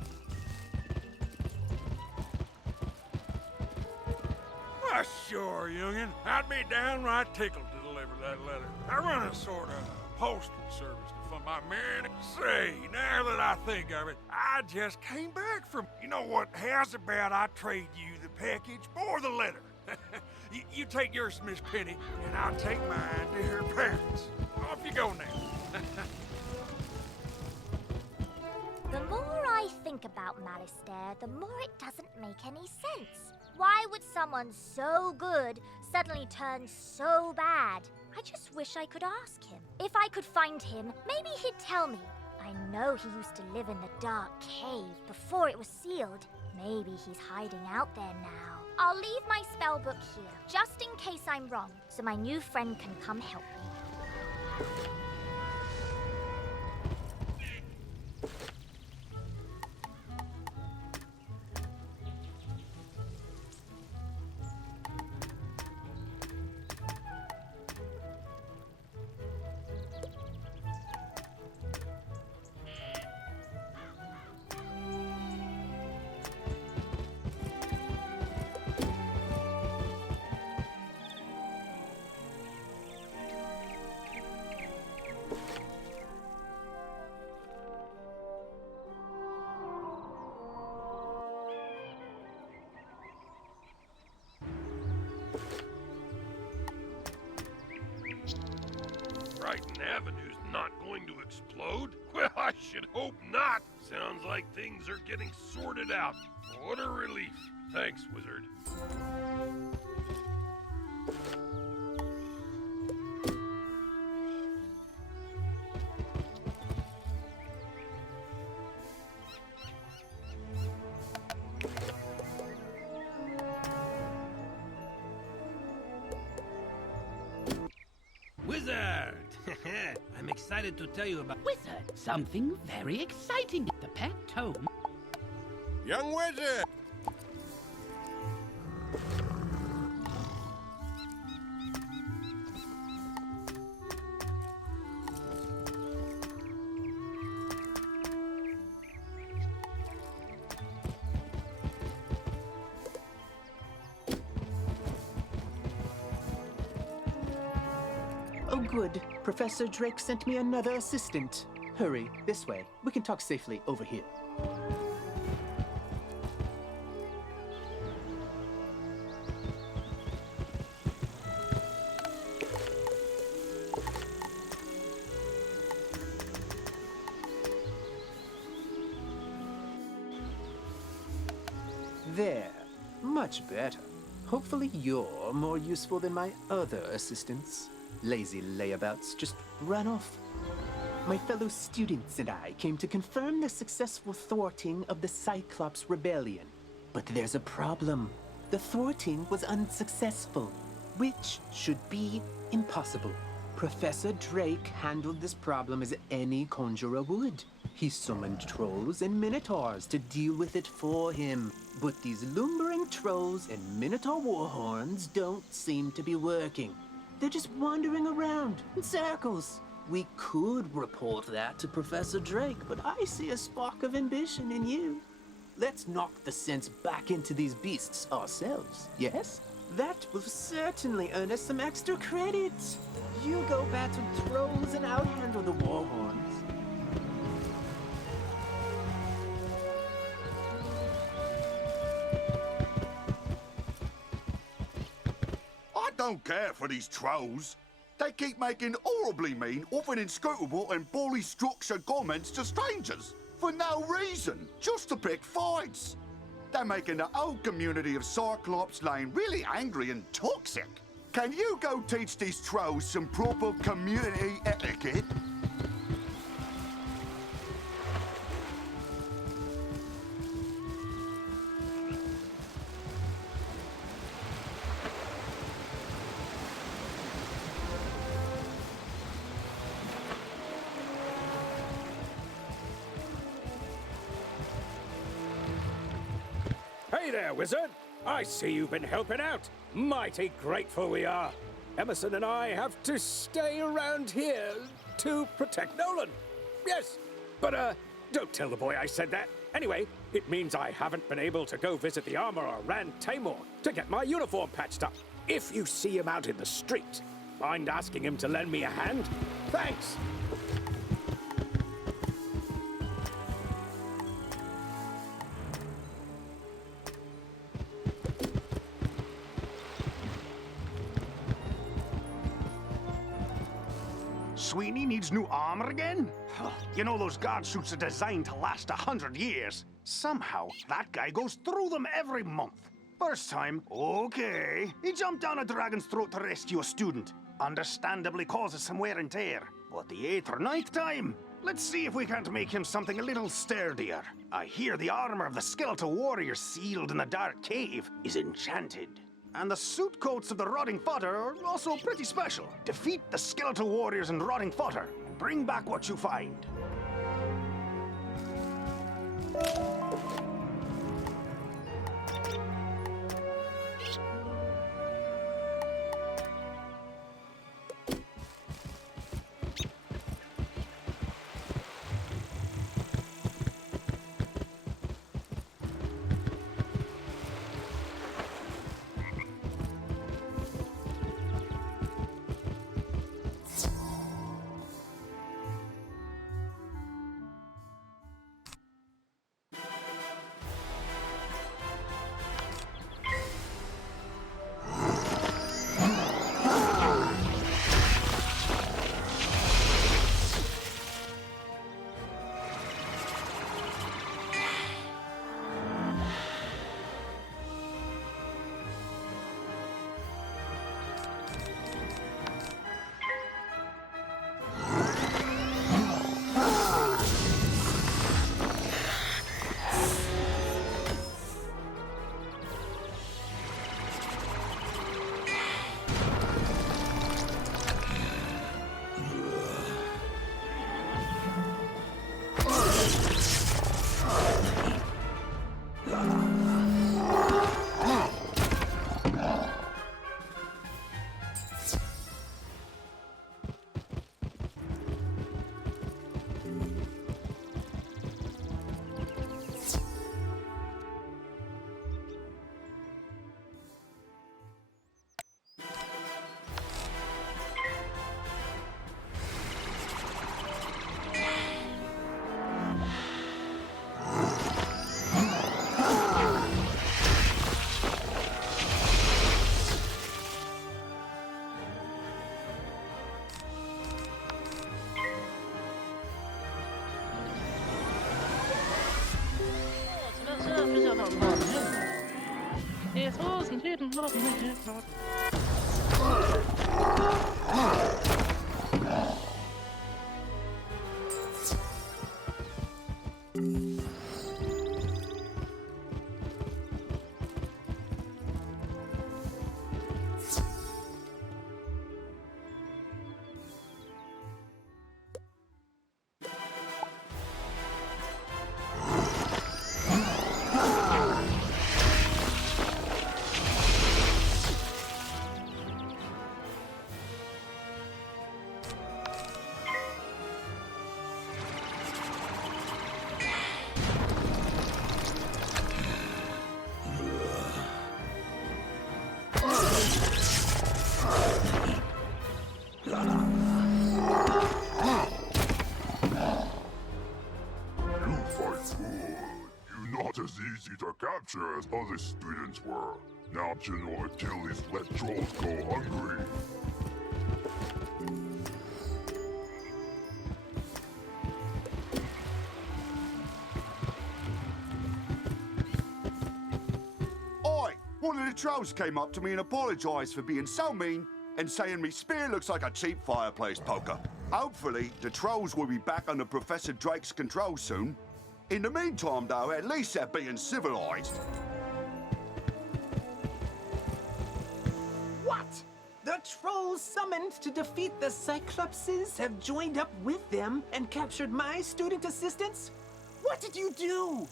Why, sure, youngin'. I'd be downright tickled to deliver that letter. I run a sort of postal service to fund my men. Say, now that I think of it, I just came back from... You know what? How's about I trade you the package for the letter? You take yours, Miss Penny, and I'll take mine to her parents. Off you go now. The more I think about Malistaire, the more it doesn't make any sense. Why would someone so good suddenly turn so bad? I just wish I could ask him. If I could find him, maybe he'd tell me. I know he used to live in the dark cave before it was sealed. Maybe he's hiding out there now. I'll leave my spellbook here, just in case I'm wrong, so my new friend can come help me. Triton Avenue's not going to explode? Well, I should hope not. Sounds like things are getting sorted out. What a relief. Thanks, Wizard. Wizard! I'm excited to tell you about... Wizard, something very exciting. The pet tome. Young Wizard! Oh, good. Professor Drake sent me another assistant. Hurry, this way. We can talk safely over here. There. Much better. Hopefully you're more useful than my other assistants. Lazy layabouts just ran off. My fellow students and I came to confirm the successful thwarting of the Cyclops Rebellion. But there's a problem. The thwarting was unsuccessful, which should be impossible. Professor Drake handled this problem as any conjurer would. He summoned trolls and minotaurs to deal with it for him. But these lumbering trolls and minotaur warhorns don't seem to be working. They're just wandering around in circles. We could report that to Professor Drake, but I see a spark of ambition in you. Let's knock the sense back into these beasts ourselves, yes? That will certainly earn us some extra credit. You go battle trolls and I'll handle the warhorns. I don't care for these trolls. They keep making horribly mean, often inscrutable and poorly structured comments to strangers. For no reason, just to pick fights. They're making the whole community of Cyclops Lane really angry and toxic. Can you go teach these trolls some proper community etiquette? Hey there, Wizard! I see you've been helping out. Mighty grateful we are. Emerson and I have to stay around here to protect Nolan. Yes, but don't tell the boy I said that. Anyway, it means I haven't been able to go visit the armorer Rand Tamor to get my uniform patched up. If you see him out in the street, mind asking him to lend me a hand? Thanks! Sweeney needs new armor again? You know those guard suits are designed to last 100 years. Somehow, that guy goes through them every month. First time, okay, he jumped down a dragon's throat to rescue a student. Understandably causes some wear and tear. But the 8th or 9th time, let's see if we can't make him something a little sturdier. I hear the armor of the skeletal warrior sealed in the dark cave is enchanted. And the suit coats of the rotting fodder are also pretty special. Defeat the skeletal warriors and rotting fodder, and bring back what you find. Easy to capture as other students were. Now General Achilles let trolls go hungry. Oi! One of the trolls came up to me and apologised for being so mean and saying me spear looks like a cheap fireplace poker. Hopefully, the trolls will be back under Professor Drake's control soon. In the meantime, though, at least they're being civilized. What? The trolls summoned to defeat the Cyclopses have joined up with them and captured my student assistants? What did you do?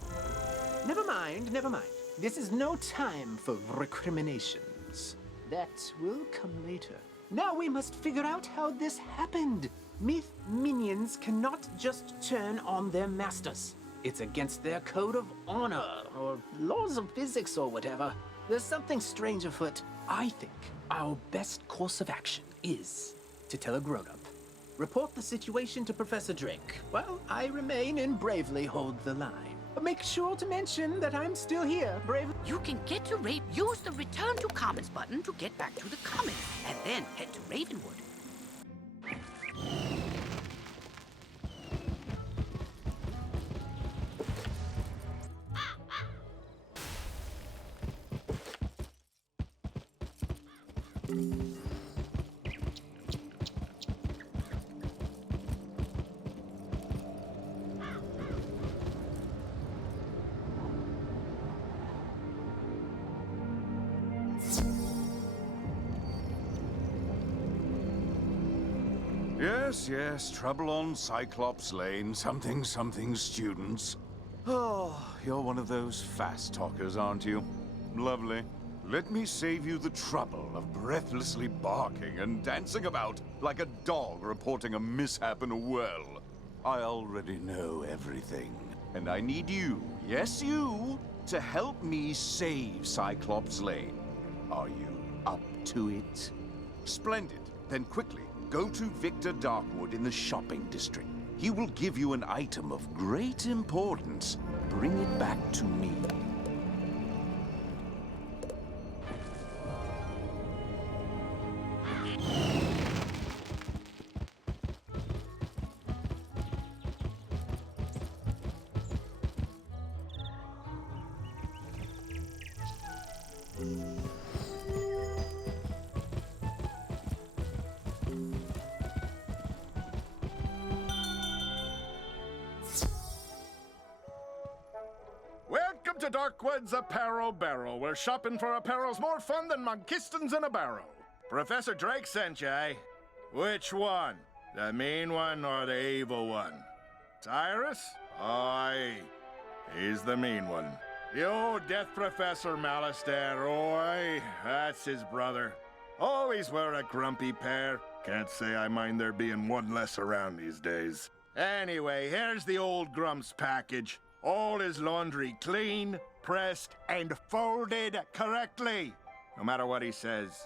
Never mind, never mind. This is no time for recriminations. That will come later. Now we must figure out how this happened. Myth minions cannot just turn on their masters. It's against their code of honor, or laws of physics, or whatever. There's something strange afoot. I think our best course of action is to tell a grown-up. Report the situation to Professor Drake, while I remain and bravely hold the line. But make sure to mention that I'm still here, brave. You can get to use the Return to Commons button to get back to the Commons, and then head to Ravenwood. Yes, trouble on Cyclops Lane. Something students. Oh, you're one of those fast talkers, aren't you? Lovely. Let me save you the trouble of breathlessly barking and dancing about like a dog reporting a mishap in a well. I already know everything, and I need you, yes you, to help me save Cyclops Lane. Are you up to it? Splendid. Then quickly, go to Victor Darkwood in the shopping district. He will give you an item of great importance. Bring it back to me. Welcome to Darkwood's Apparel Barrel, where shopping for apparel's more fun than Monkistons in a barrel. Professor Drake sent you, eh? Which one? The mean one or the evil one? Cyrus? Aye. He's the mean one. The old Death Professor Malastair, aye. That's his brother. Always wear a grumpy pair. Can't say I mind there being one less around these days. Anyway, here's the old Grump's package. All his laundry clean, pressed, and folded correctly. No matter what he says.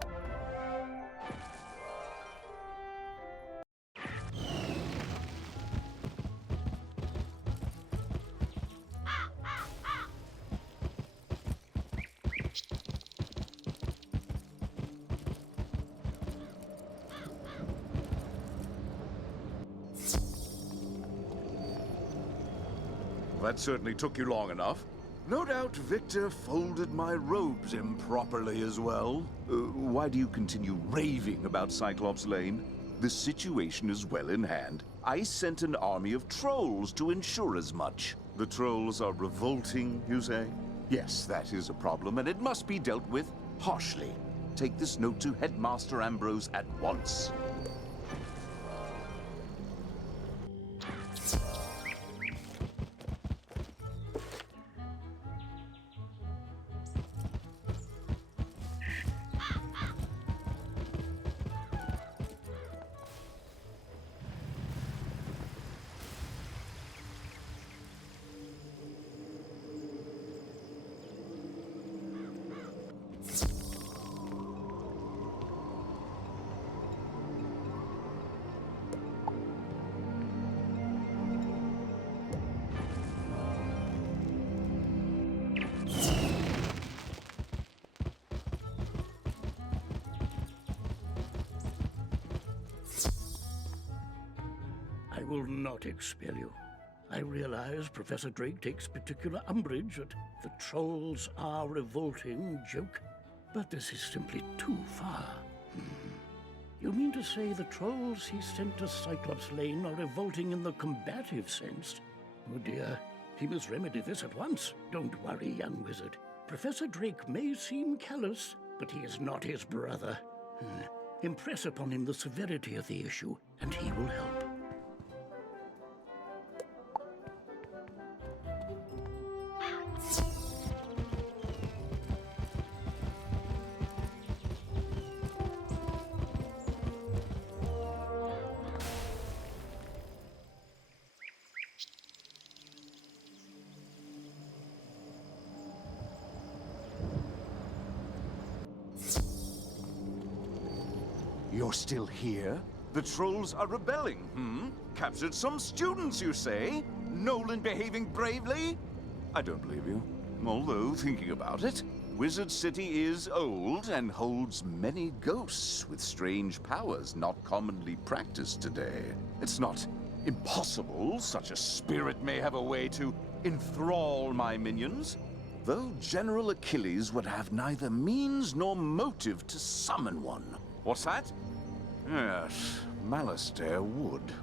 That certainly took you long enough. No doubt Victor folded my robes improperly as well. Why do you continue raving about Cyclops Lane? The situation is well in hand. I sent an army of trolls to ensure as much. The trolls are revolting, you say? Yes, that is a problem, and it must be dealt with harshly. Take this note to Headmaster Ambrose at once. I will not expel you. I realize Professor Drake takes particular umbrage at the trolls are revolting joke, but this is simply too far. You mean to say the trolls he sent to Cyclops Lane are revolting in the combative sense? Oh dear, he must remedy this at once. Don't worry, young wizard. Professor Drake may seem callous, but he is not his brother. Impress upon him the severity of the issue, and he will help. You're still here? The trolls are rebelling, Captured some students, you say? Nolan behaving bravely? I don't believe you. Although, thinking about it, Wizard City is old and holds many ghosts with strange powers not commonly practiced today. It's not impossible such a spirit may have a way to enthrall my minions, though General Achilles would have neither means nor motive to summon one. What's that? Yes, Malastare would.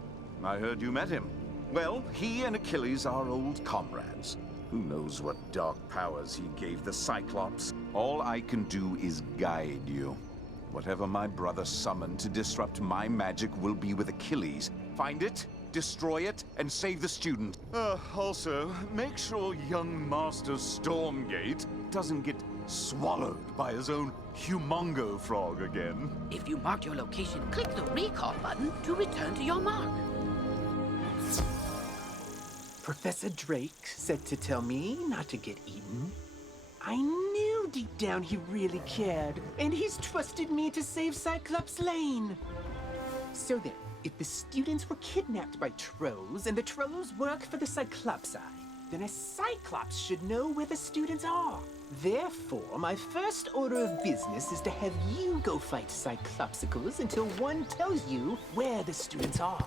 I heard you met him. Well, he and Achilles are old comrades. Who knows what dark powers he gave the Cyclops? All I can do is guide you. Whatever my brother summoned to disrupt my magic will be with Achilles. Find it, destroy it, and save the student. Also, make sure young Master Stormgate doesn't get swallowed by his own humongo frog again. If you marked your location, click the recall button to return to your mark. Professor Drake said to tell me not to get eaten. I knew deep down he really cared, and he's trusted me to save Cyclops Lane. So then, if the students were kidnapped by trolls and the trolls work for the Cyclopsi, then a Cyclops should know where the students are. Therefore, my first order of business is to have you go fight Cyclopsicles until one tells you where the students are.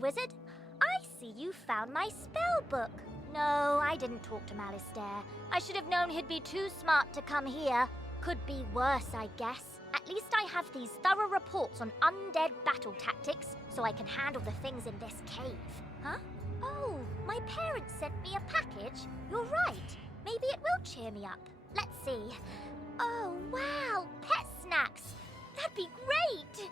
Wizard, I see you found my spell book. No, I didn't talk to Malastare. I should have known he'd be too smart to come here. Could be worse, I guess. At least I have these thorough reports on undead battle tactics, so I can handle the things in this cave. Huh? Oh, my parents sent me a package. You're right. Maybe it will cheer me up. Let's see. Oh, wow, pet snacks. That'd be great.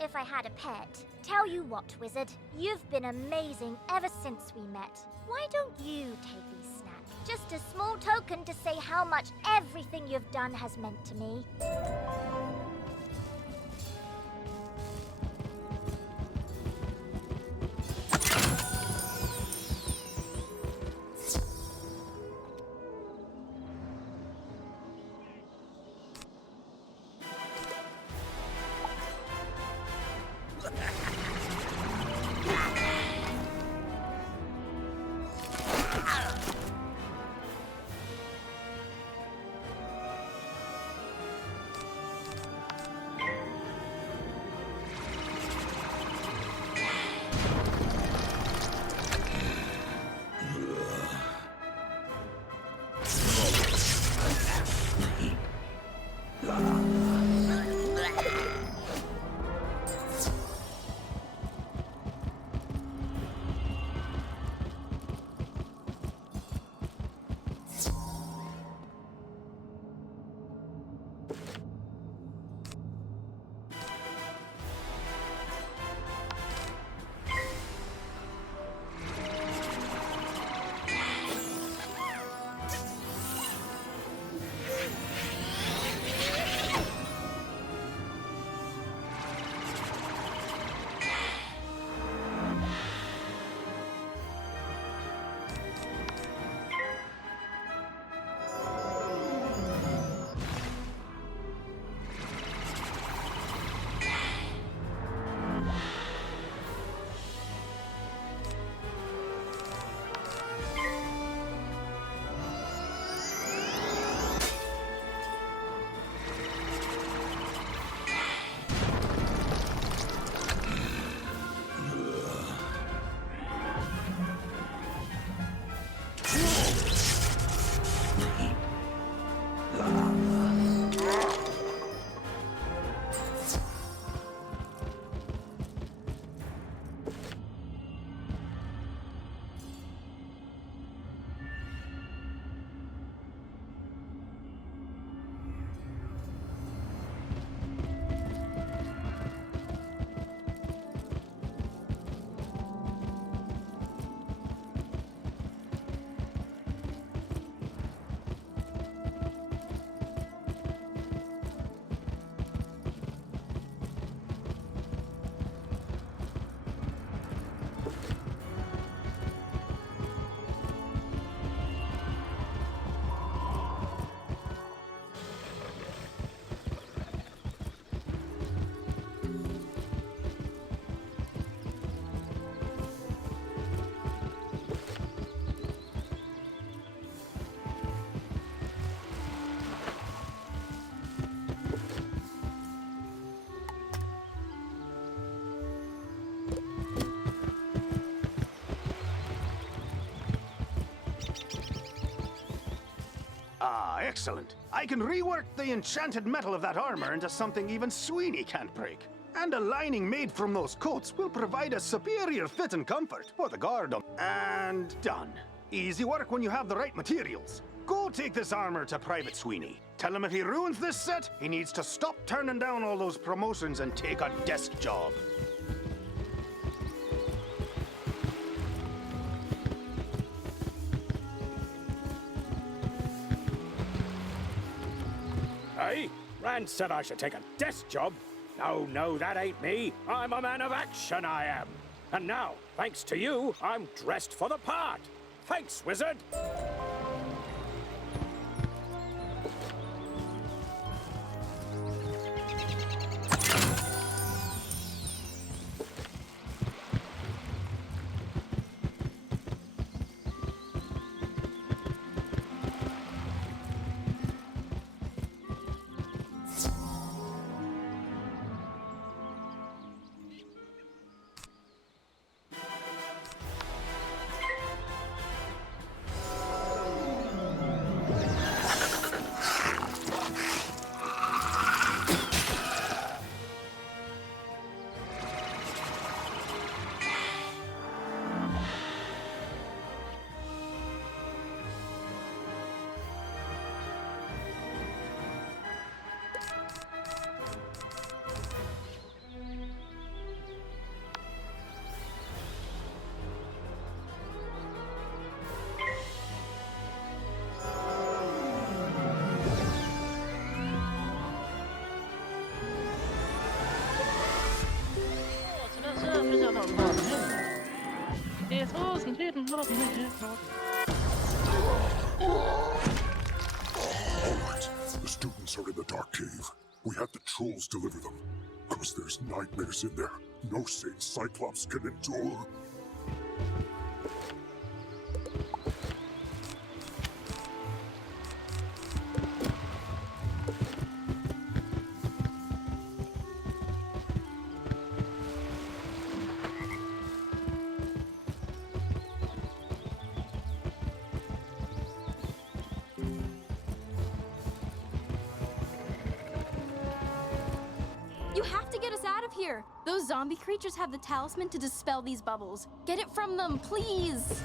if I had a pet. Tell you what, Wizard, you've been amazing ever since we met. Why don't you take these snacks? Just a small token to say how much everything you've done has meant to me. Ah, excellent. I can rework the enchanted metal of that armor into something even Sweeney can't break. And a lining made from those coats will provide a superior fit and comfort for the guard. And done. Easy work when you have the right materials. Go take this armor to Private Sweeney. Tell him if he ruins this set, he needs to stop turning down all those promotions and take a desk job. Hey, Rand said I should take a desk job. No, no, that ain't me. I'm a man of action, I am. And now, thanks to you, I'm dressed for the part. Thanks, Wizard. Alright, the students are in the dark cave. We have the trolls deliver them. Cause there's nightmares in there. No sane Cyclops can endure. You have to get us out of here! Those zombie creatures have the talisman to dispel these bubbles. Get it from them, please!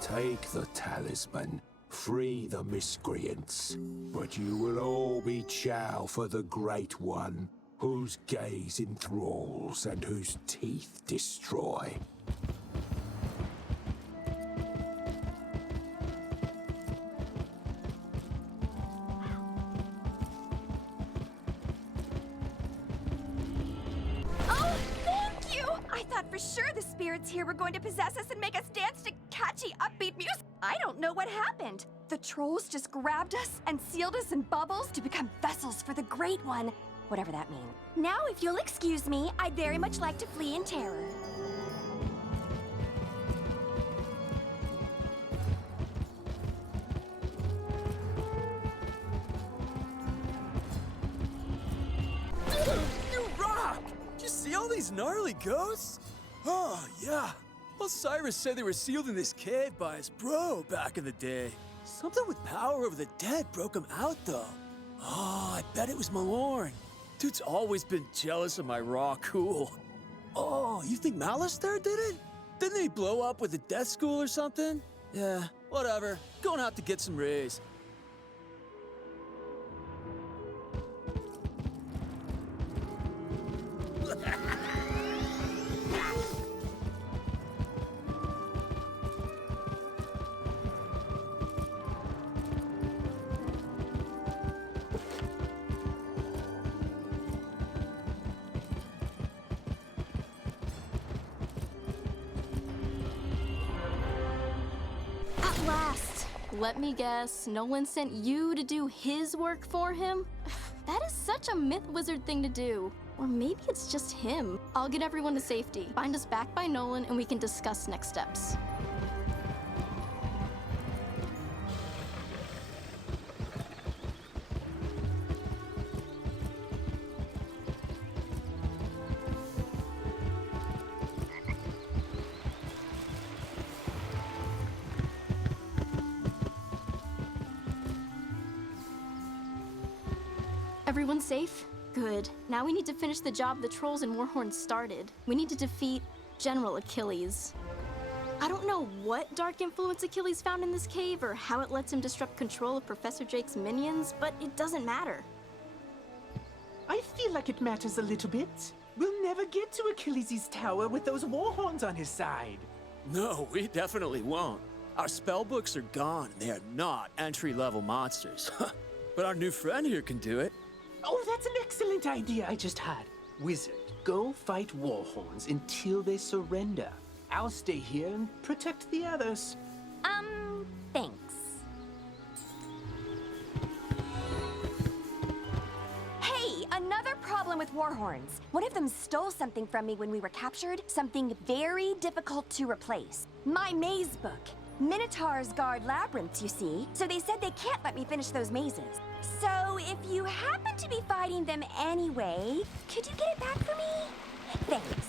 Take the talisman, free the miscreants, but you will all be chow for the Great One, whose gaze enthralls and whose teeth destroy. Oh, thank you! I thought for sure the spirits here were going to possess us and make us dance to catchy, upbeat music. I don't know what happened. The trolls just grabbed us and sealed us in bubbles to become vessels for the Great One. Whatever that means. Now, if you'll excuse me, I'd very much like to flee in terror. You rock! Did you see all these gnarly ghosts? Oh, yeah. Osiris said they were sealed in this cave by his bro back in the day. Something with power over the dead broke him out, though. Oh, I bet it was Malorn. Dude's always been jealous of my raw cool. Oh, you think Malistaire did it? Didn't he blow up with the death school or something? Yeah, whatever. Going out to get some rays. At last! Let me guess, Nolan sent you to do his work for him? That is such a myth wizard thing to do. Or maybe it's just him. I'll get everyone to safety. Bind us back by Nolan and we can discuss next steps. Everyone safe? Good. Now we need to finish the job the trolls and Warhorn started. We need to defeat General Achilles. I don't know what dark influence Achilles found in this cave or how it lets him disrupt control of Professor Drake's minions, but it doesn't matter. I feel like it matters a little bit. We'll never get to Achilles' tower with those Warhorns on his side. No, we definitely won't. Our spell books are gone and they are not entry-level monsters. But our new friend here can do it. Oh, that's an excellent idea I just had. Wizard, go fight Warhorns until they surrender. I'll stay here and protect the others. Thanks. Hey, another problem with Warhorns. One of them stole something from me when we were captured, something very difficult to replace. My maze book. Minotaurs guard labyrinths, you see, so they said they can't let me finish those mazes. So if you happen to be fighting them anyway, could you get it back for me? Thanks.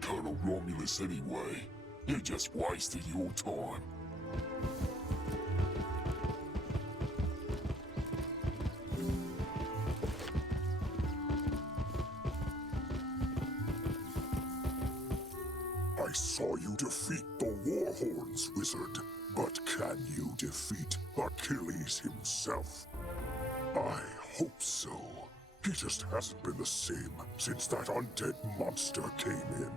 Colonel Romulus anyway. You just wasted your time. I saw you defeat the Warhorns, Wizard. But can you defeat Achilles himself? I hope so. He just hasn't been the same since that undead monster came in.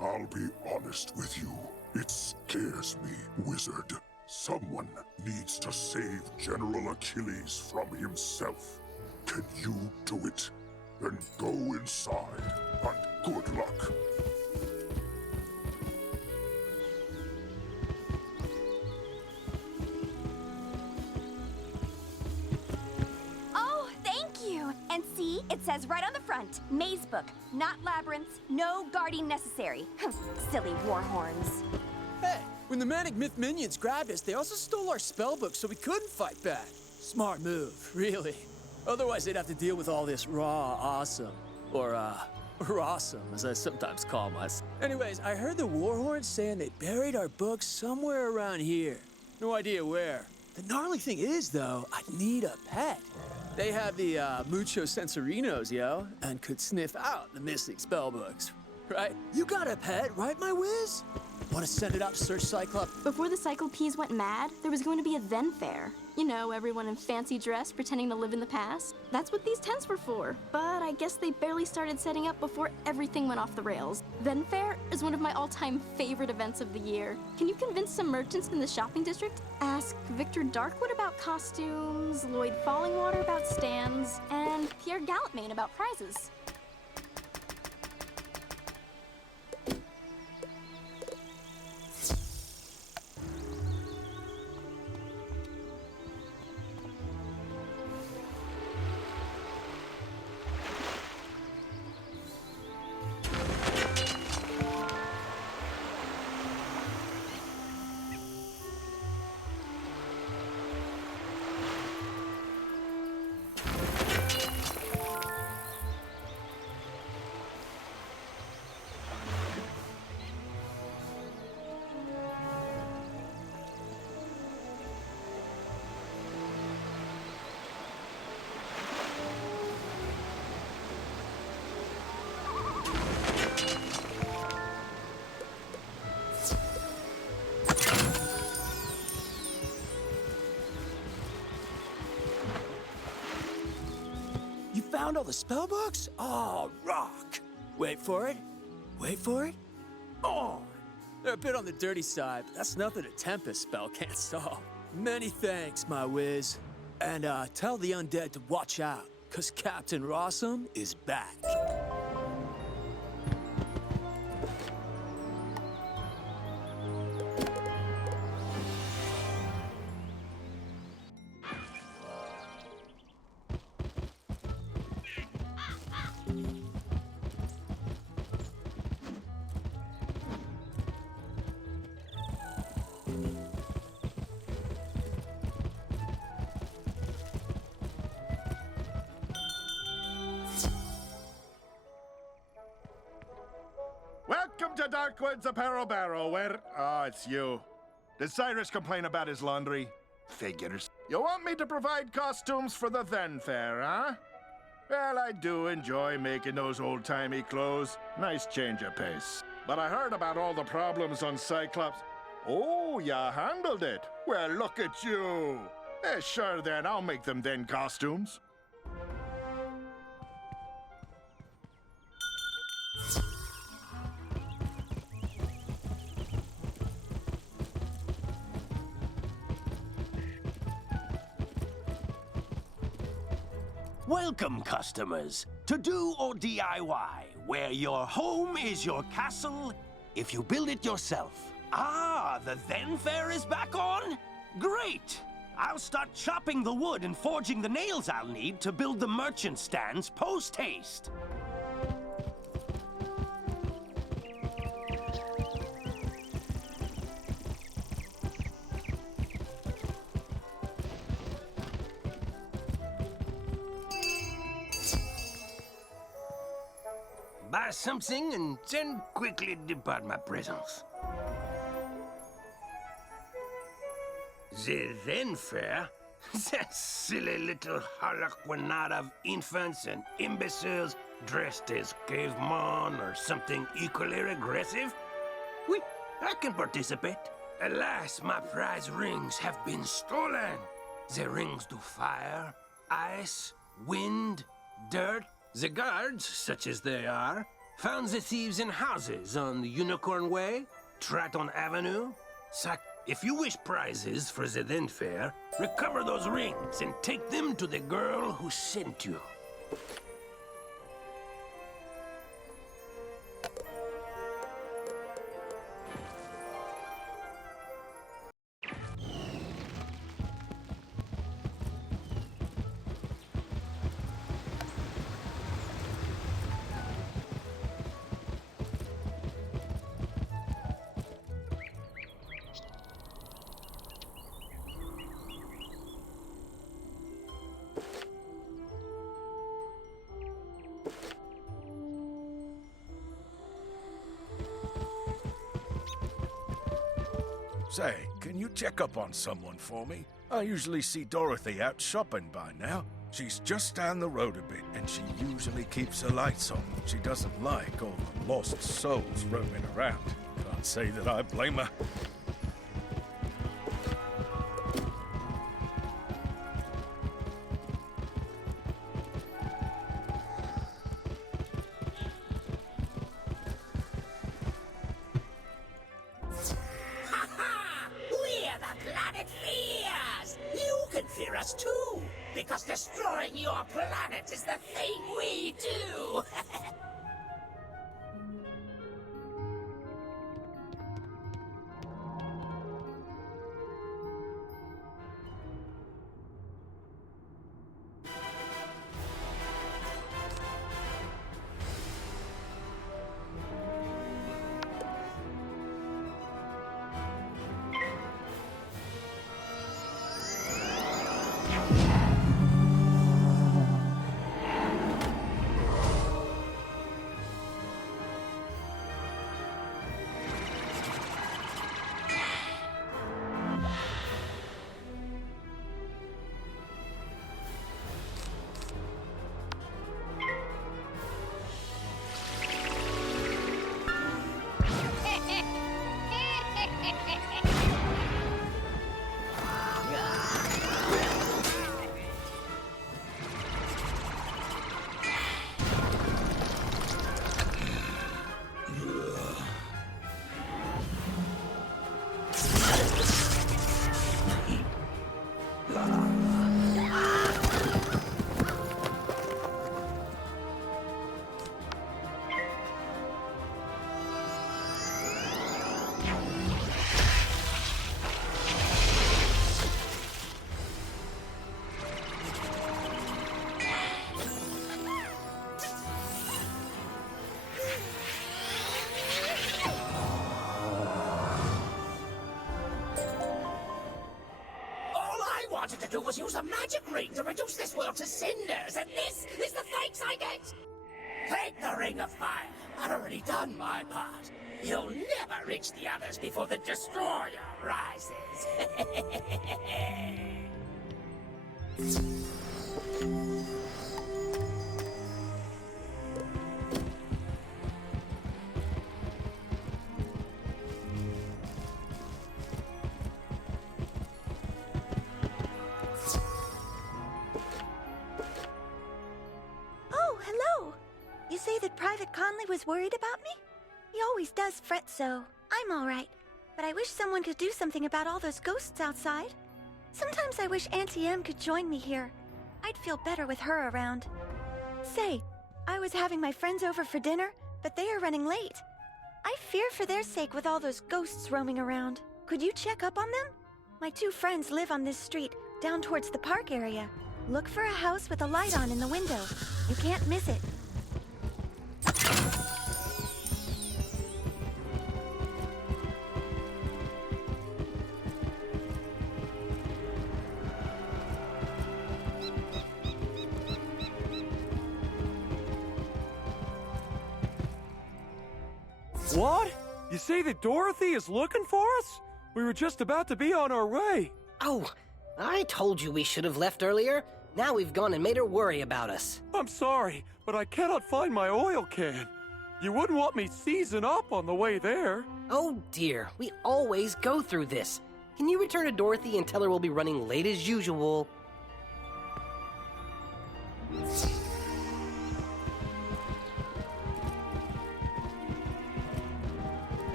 I'll be honest with you. It scares me, Wizard. Someone needs to save General Achilles from himself. Can you do it? Then go inside, and good luck. says right on the front, maze book, not labyrinths, no guarding necessary. Silly warhorns. Hey, when the Manic Myth minions grabbed us, they also stole our spellbook so we couldn't fight back. Smart move, really. Otherwise, they'd have to deal with all this raw awesome. Or, rawsome, as I sometimes call myself. Anyways, I heard the warhorns saying they buried our books somewhere around here. No idea where. The gnarly thing is, though, I'd need a pet. They have the, Mucho Sensorinos, yo, and could sniff out the Mystic spellbooks, right? You got a pet, right, my whiz? Want to send it out to search Cyclops? Before the Cyclopes went mad, there was going to be a then fair. You know, everyone in fancy dress pretending to live in the past. That's what these tents were for. But I guess they barely started setting up before everything went off the rails. Then fair is one of my all-time favorite events of the year. Can you convince some merchants in the shopping district? Ask Victor Darkwood about costumes, Lloyd Fallingwater about stands, and Pierre Gallantmain about prizes. Found all the spellbooks? Oh, rock! Wait for it. Wait for it. Oh! They're a bit on the dirty side, but that's nothing a Tempest spell can't solve. Many thanks, my whiz. And tell the undead to watch out, 'cause Captain Rossum is back. Welcome to Darkwood's Apparel Barrel, where... Oh, it's you. Did Cyrus complain about his laundry? Figures. You want me to provide costumes for the then fair, huh? Well, I do enjoy making those old-timey clothes. Nice change of pace. But I heard about all the problems on Cyclops. Oh, you handled it. Well, look at you. Sure then, I'll make them then costumes. Welcome, customers, to Do or DIY, where your home is your castle if you build it yourself. Ah, the Then Fair is back on? Great! I'll start chopping the wood and forging the nails I'll need to build the merchant stands post-haste. Buy something and then quickly depart my presence. The Then Fair? That silly little harlequinade of infants and imbeciles dressed as cavemen or something equally regressive? Oui, I can participate. Alas, my prize rings have been stolen. The rings do fire, ice, wind, dirt. The guards, such as they are, found the thieves in houses on the Unicorn Way, Triton Avenue. If you wish prizes for the Then Fair, recover those rings and take them to the girl who sent you. Say, can you check up on someone for me? I usually see Dorothy out shopping by now. She's just down the road a bit, and she usually keeps her lights on. She doesn't like all the lost souls roaming around. Can't say that I blame her. We're the planet fears! You can fear us too, because destroying your planet is the thing we do! To do was use a magic ring to reduce this world to cinders, and this is the thanks I get! Take the Ring of Fire. I've already done my part. You'll never reach the others before the Destroyer rises. You say that Private Conley was worried about me? He always does fret so. I'm all right, but I wish someone could do something about all those ghosts outside. Sometimes I wish Auntie Em could join me here. I'd feel better with her around. Say, I was having my friends over for dinner, but they are running late. I fear for their sake with all those ghosts roaming around. Could you check up on them? My two friends live on this street, down towards the park area. Look for a house with a light on in the window. You can't miss it. What? You say that Dorothy is looking for us? We were just about to be on our way. Oh, I told you we should have left earlier. Now we've gone and made her worry about us. I'm sorry, but I cannot find my oil can. You wouldn't want me seizing up on the way there. Oh dear, we always go through this. Can you return to Dorothy and tell her we'll be running late as usual?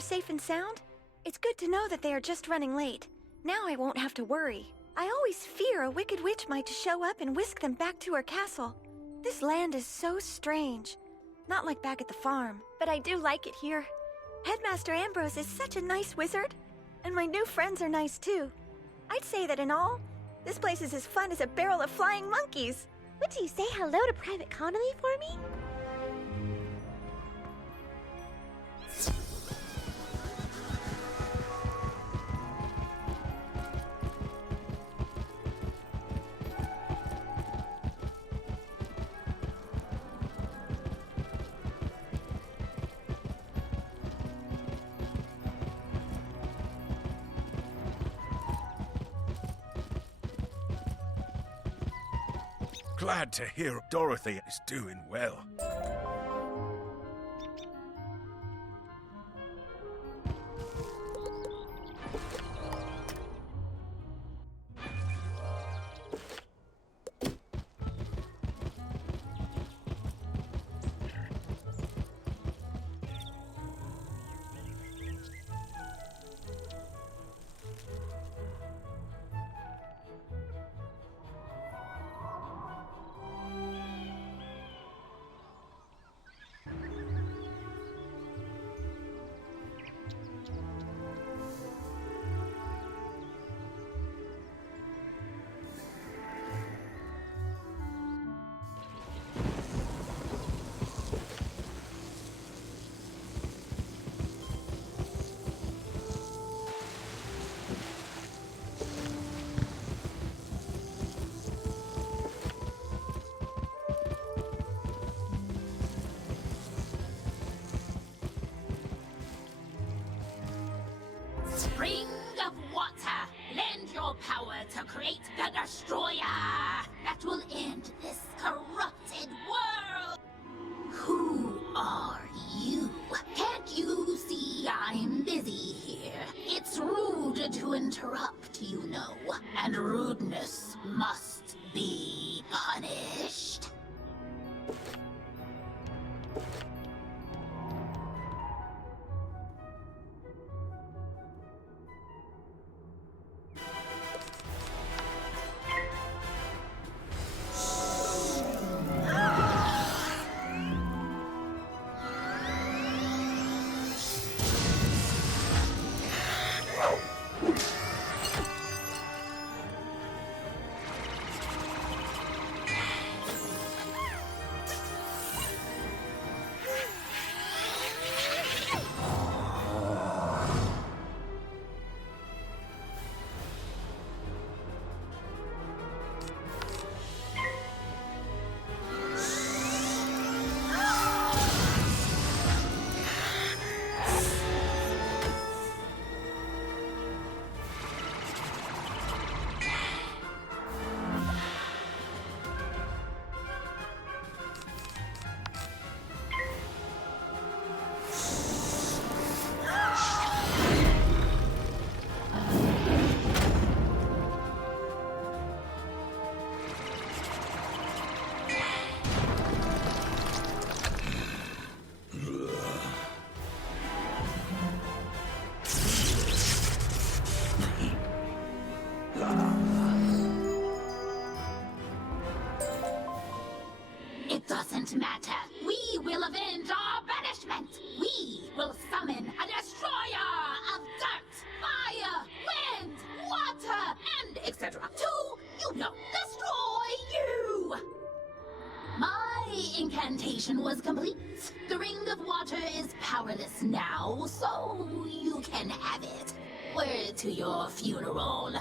Safe and sound? It's good to know that they are just running late. Now I won't have to worry. I always fear a wicked witch might show up and whisk them back to her castle. This land is so strange. Not like back at the farm, but I do like it here. Headmaster Ambrose is such a nice wizard, and my new friends are nice too. I'd say that in all, this place is as fun as a barrel of flying monkeys. Would you say hello to Private Conley for me? Glad to hear Dorothy is doing well. Spring of water, lend your power to create the destroyer that will end this corrupted world. Who are you? Can't you see I'm busy here? It's rude to interrupt, you know, and rudeness must be punished. It doesn't matter. We will avenge our banishment. We will summon a destroyer of dirt, fire, wind, water, and etc. To, destroy you. My incantation was complete. The ring of water is powerless now, so you can have it. Word to your funeral.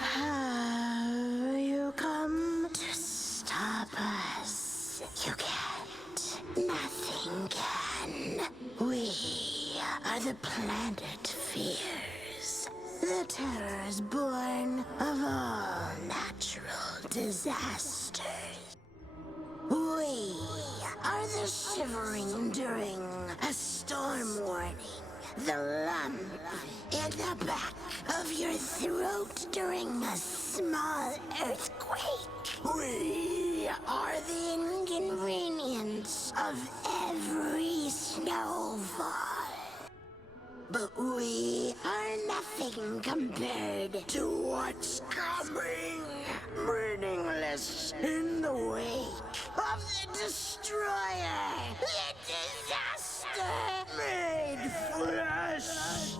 Have you come to stop us? You can't. Nothing can. We are the planet fears. The terrors born of all natural disasters. We are the shivering during a storm warning. The lump in the back of your throat during a small earthquake. We are the inconvenience of every snowfall. but we are nothing compared to what's coming. Meaningless in the wake of the Destroyer. The disaster made flesh.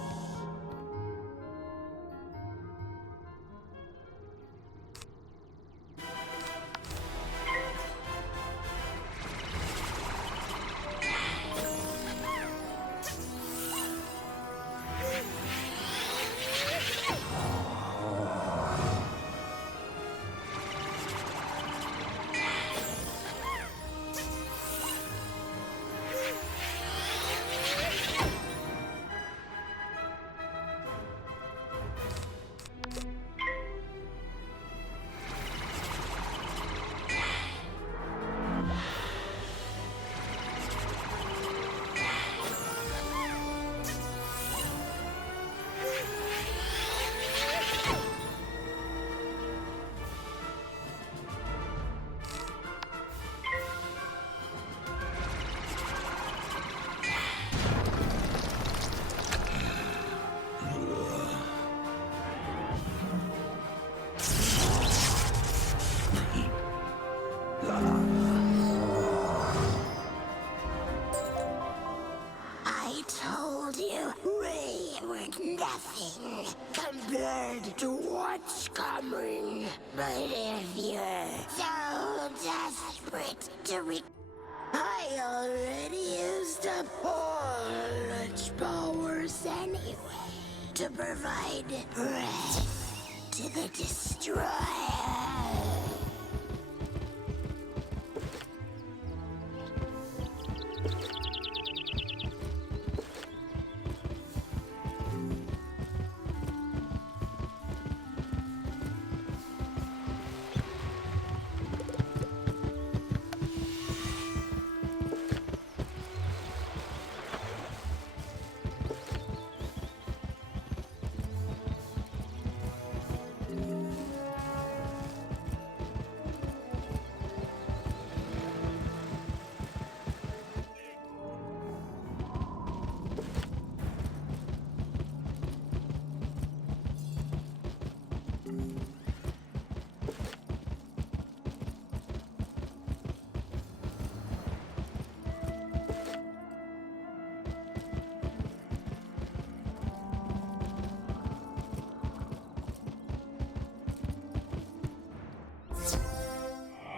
I told you we were nothing compared to what's coming. But if you're so desperate to I already used up all its powers anyway to provide breath to the Destroyer.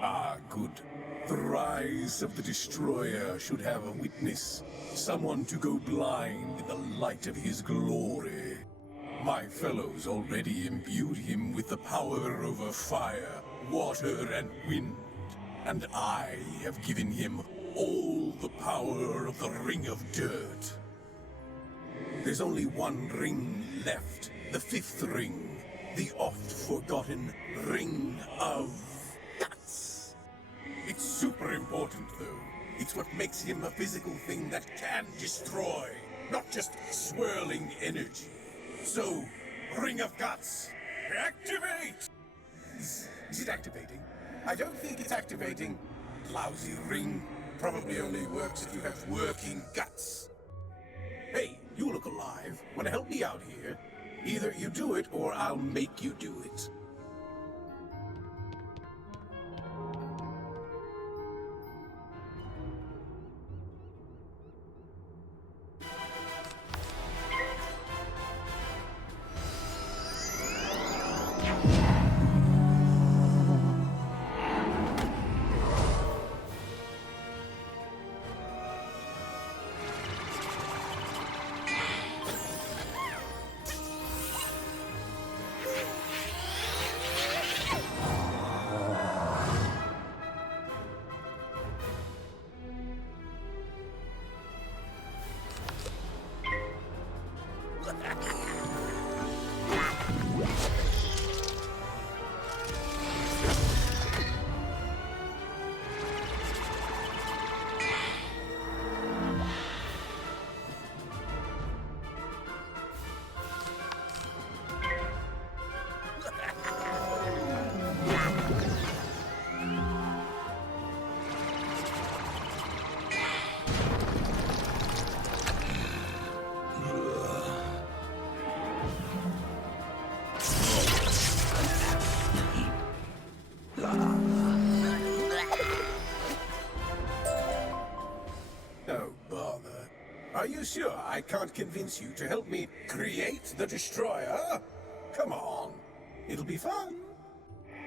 Ah, good. The rise of the Destroyer should have a witness. Someone to go blind in the light of his glory. My fellows already imbued him with the power over fire, water, and wind. And I have given him all the power of the Ring of Dirt. There's only one ring left, the fifth ring, the oft-forgotten Ring of Guts. It's super important, though. It's what makes him a physical thing that can destroy, not just swirling energy. So, Ring of Guts, activate! Is it activating? I don't think it's activating. Lousy ring. Probably only works if you have working guts. Hey, you look alive. Want to help me out here? Either you do it, or I'll make you do it. Are you sure I can't convince you to help me create the destroyer? Come on. It'll be fun.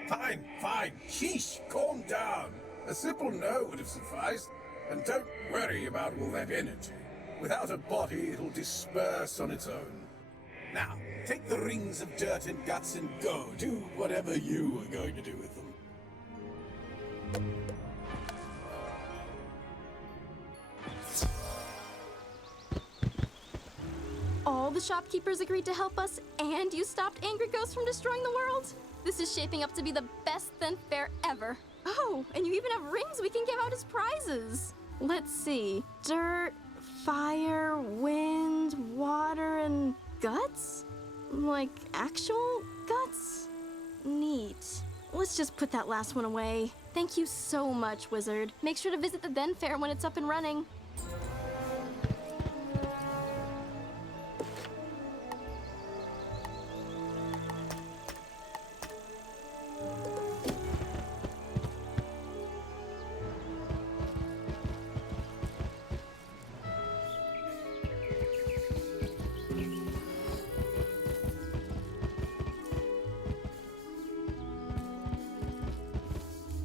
Fine, fine. Sheesh, calm down. A simple no would have sufficed. And don't worry about all that energy. Without a body, it'll disperse on its own. Now, take the rings of dirt and guts and go. Do whatever you are going to do with them. All the shopkeepers agreed to help us, and you stopped angry ghosts from destroying the world? This is shaping up to be the best Zen fair ever. Oh, and you even have rings we can give out as prizes. Let's see. Dirt, fire, wind, water, and guts? Like actual guts? Neat. Let's just put that last one away. Thank you so much, Wizard. Make sure to visit the Zen fair when it's up and running.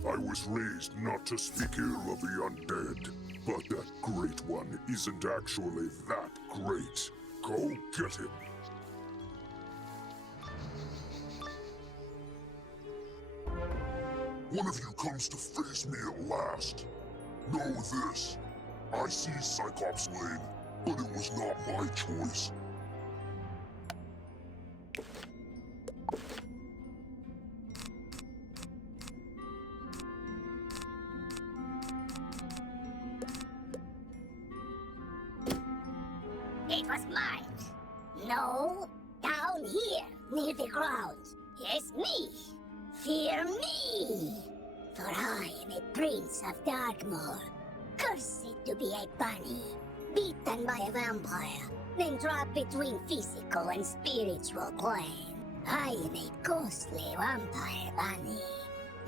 I was raised not to speak ill of the undead, but that Great One isn't actually that great. Go get him. One of you comes to face me at last. Know this. I see Cyclops Lane, but it was not my choice. It was mine. No, down here, near the ground. Yes, me. Fear me. For I am a prince of Darkmoor. Cursed to be a bunny. Beaten by a vampire. Then dropped between physical and spiritual plane. I am a ghostly vampire bunny.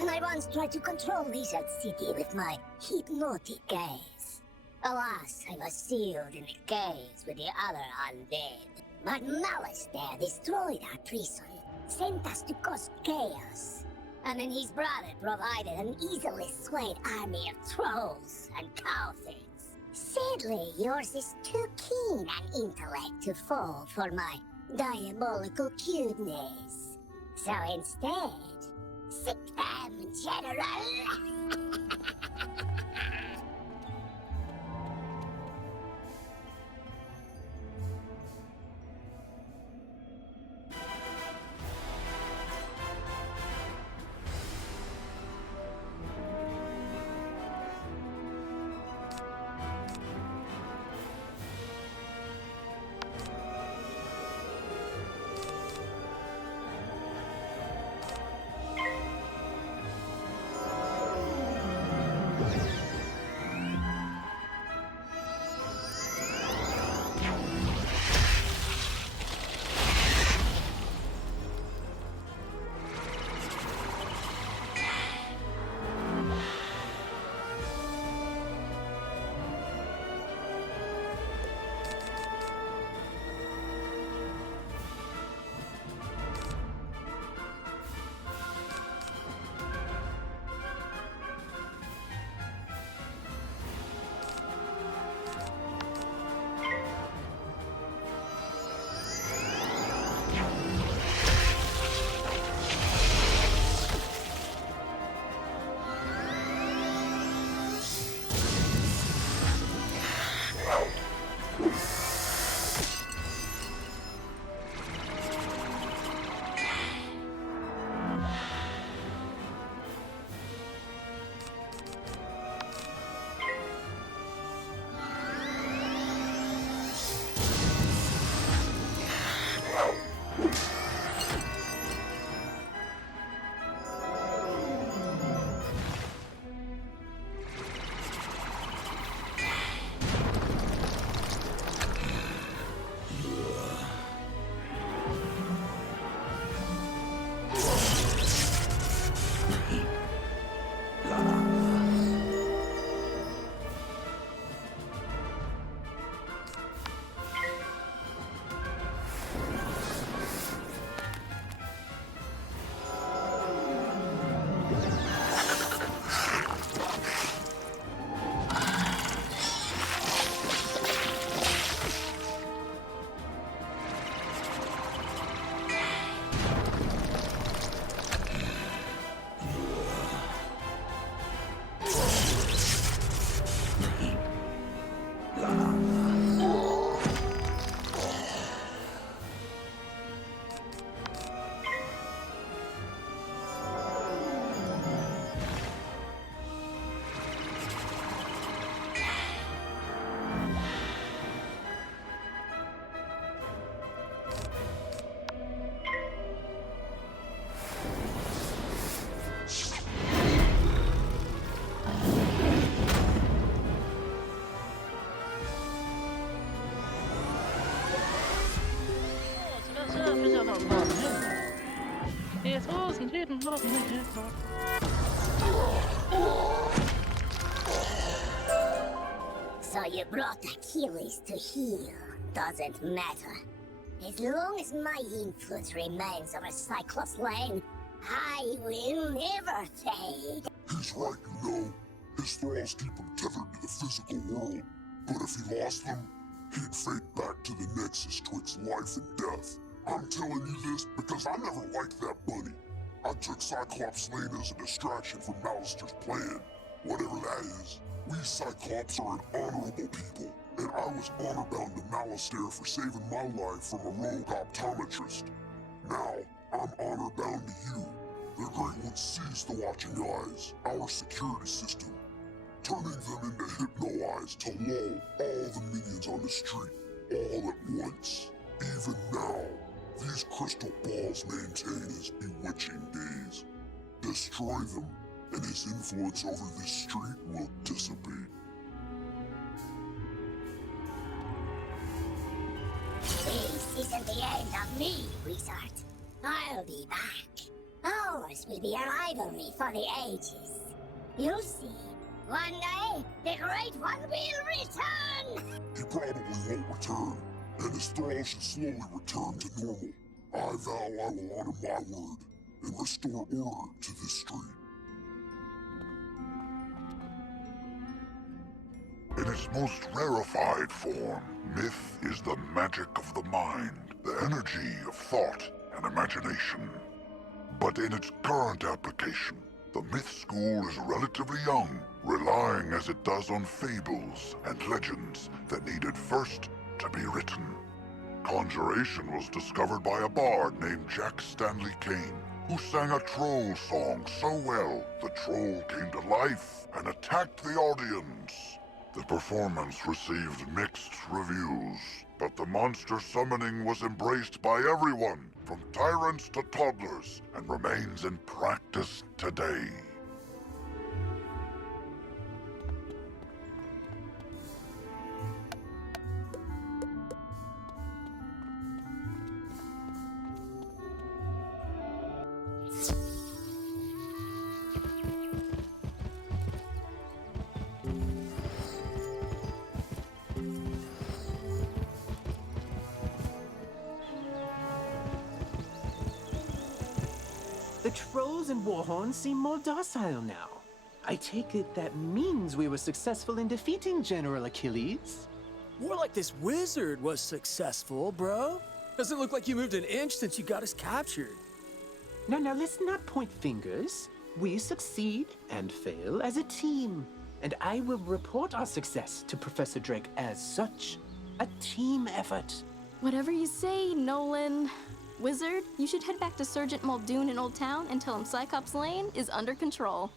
And I once tried to control Lizard City with my hypnotic gaze. Alas, I was sealed in a cage with the other undead. But Malice there destroyed our prison, sent us to cause chaos. And then his brother provided an easily swayed army of trolls and cowards. Sadly, yours is too keen an intellect to fall for my diabolical cuteness. So instead, sick them, General! So you brought Achilles to heal. Doesn't matter. As long as my influence remains over Cyclops Lane, I will never fade. He's right, you know. His thralls keep him tethered to the physical world. But if he lost them, he'd fade back to the nexus twixt life and death. I'm telling you this because I never liked that bunny. I took Cyclops Lane as a distraction from Malister's plan. Whatever that is, we Cyclops are an honorable people, and I was honor-bound to Malister for saving my life from a rogue optometrist. Now, I'm honor-bound to you. The Great One sees the watching eyes, our security system, turning them into hypno-eyes to lull all the minions on the street, all at once. Even now, these crystal balls maintain his bewitching gaze. Destroy them, and his influence over this street will dissipate. This isn't the end of me, Wizard. I'll be back. Ours will be a rivalry for the ages. You'll see. One day, the Great One will return! He probably won't return, and his thralls should slowly return to normal. I vow I will honor my word and restore order to this street. In its most rarefied form, myth is the magic of the mind, the energy of thought and imagination. But in its current application, the myth school is relatively young, relying as it does on fables and legends that needed first to be written. Conjuration was discovered by a bard named Jack Stanley Kane, who sang a troll song so well, the troll came to life and attacked the audience. The performance received mixed reviews, but the monster summoning was embraced by everyone, from tyrants to toddlers, and remains in practice today. The trolls and warhorns seem more docile now. I take it that means we were successful in defeating General Achilles? More like this wizard was successful, bro. Doesn't look like you moved an inch since you got us captured. Now, let's not point fingers. We succeed and fail as a team. And I will report our success to Professor Drake as such. A team effort. Whatever you say, Nolan. Wizard, you should head back to Sergeant Muldoon in Old Town and tell him Cyclops Lane is under control.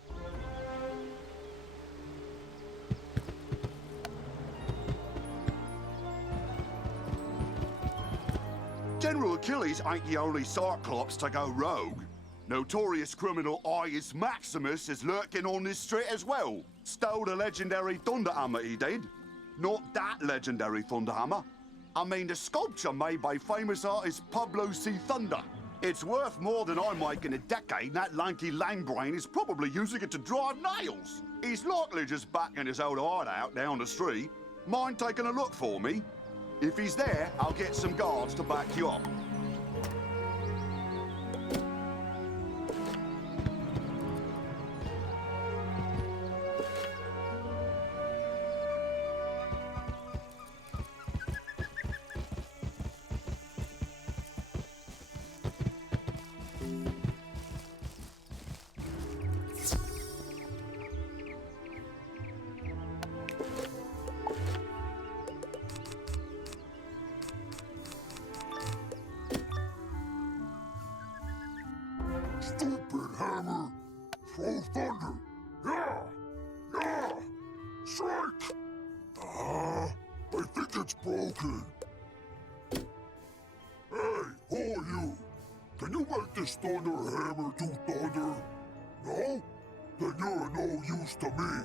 General Achilles ain't the only Cyclops to go rogue. Notorious criminal Ius Maximus is lurking on this street as well. Stole the legendary Thunderhammer, he did. Not that legendary Thunderhammer. I mean the sculpture made by famous artist Pablo C. Thunder. It's worth more than I make in a decade, and that lanky langbrain is probably using it to drive nails. He's likely just backing his old heart out down the street. Mind taking a look for me? If he's there, I'll get some guards to back you up. Stupid hammer! Throw thunder! Yeah! Yeah! Strike! I think it's broken. Hey, who are you? Can you make this thunder hammer do thunder? No? Then you're no use to me.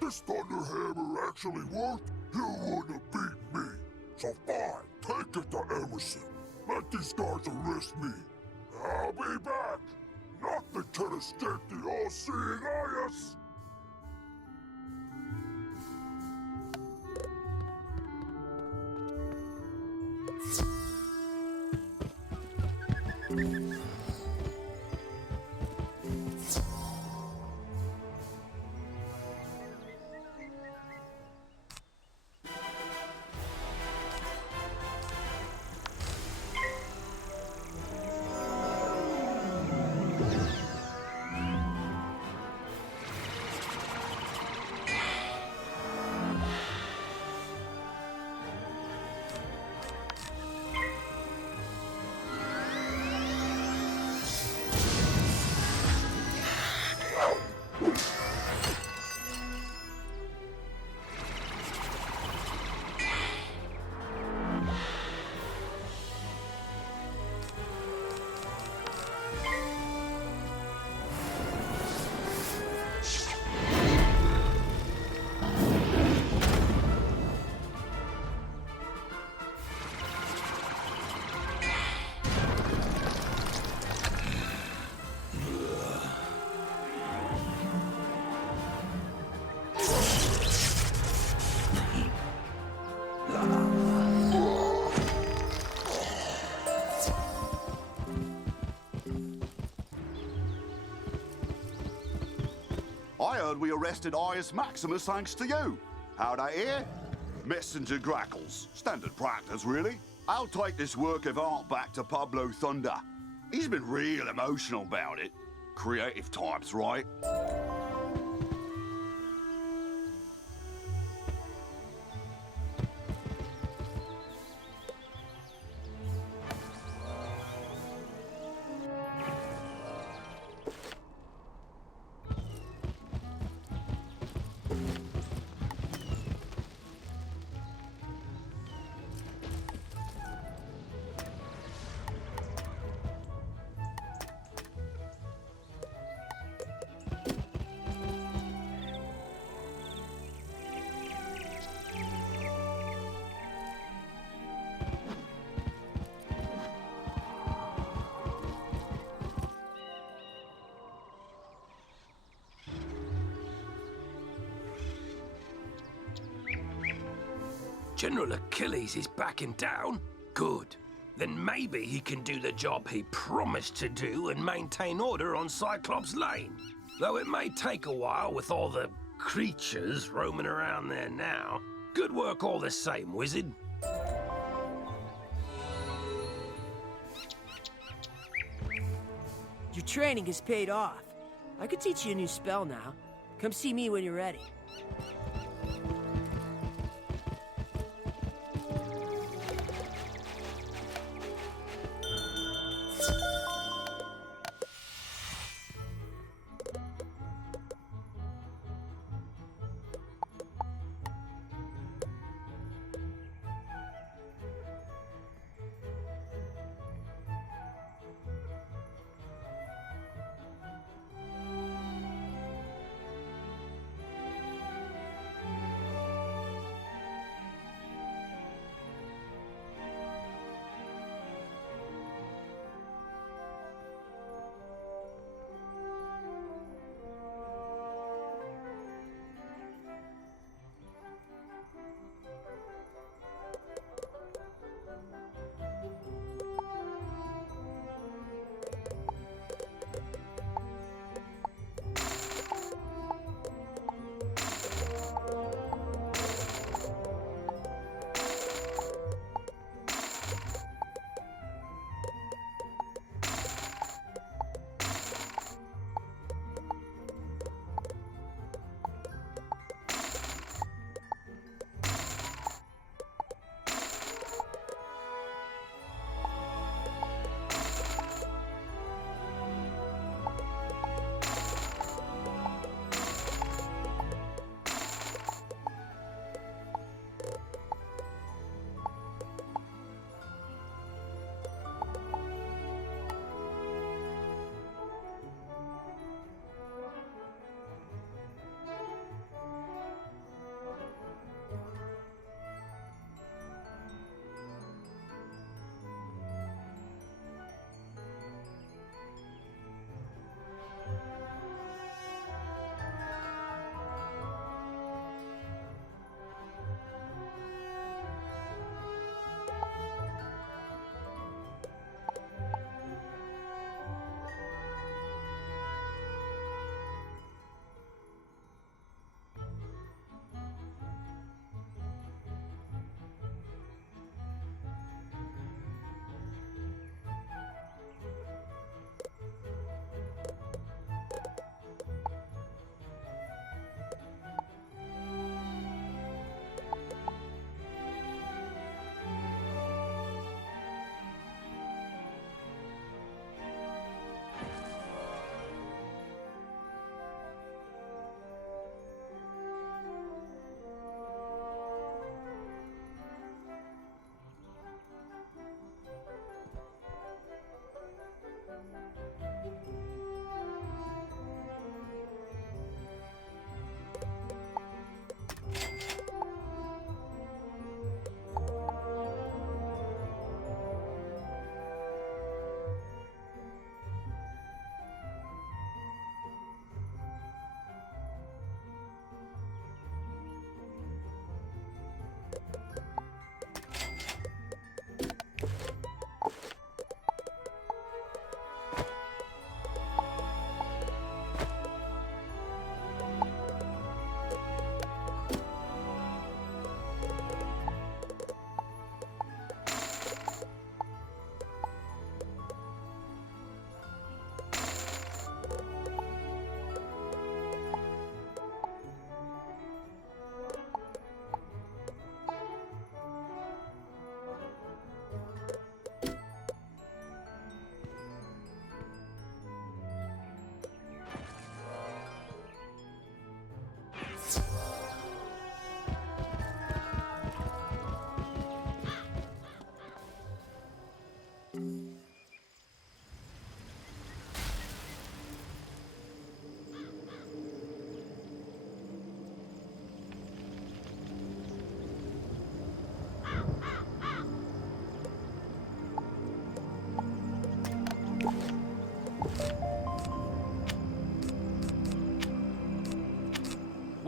This Thunderhammer actually worked, you wouldn't have beat me. So fine, take it to Emerson. Let these guys arrest me. I'll be back. Nothing can escape the all-seeing eyes. I heard we arrested Ius Maximus thanks to you. How'd I hear? Messenger grackles. Standard practice, really. I'll take this work of art back to Pablo Thunder. He's been real emotional about it. Creative types, right? General Achilles is backing down? Good. Then maybe he can do the job he promised to do and maintain order on Cyclops Lane. Though it may take a while with all the creatures roaming around there now. Good work all the same, Wizard. Your training has paid off. I could teach you a new spell now. Come see me when you're ready.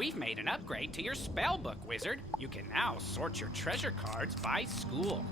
We've made an upgrade to your spellbook, Wizard. You can now sort your treasure cards by school.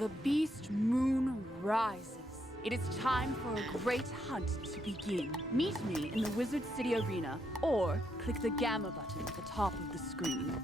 The beast moon rises. It is time for a great hunt to begin. Meet me in the Wizard City Arena, or click the Gamma button at the top of the screen.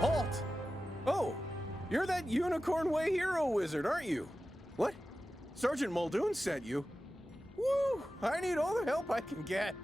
Halt! Oh, you're that Unicorn Way hero wizard, aren't you? What? Sergeant Muldoon sent you? Woo! I need all the help I can get.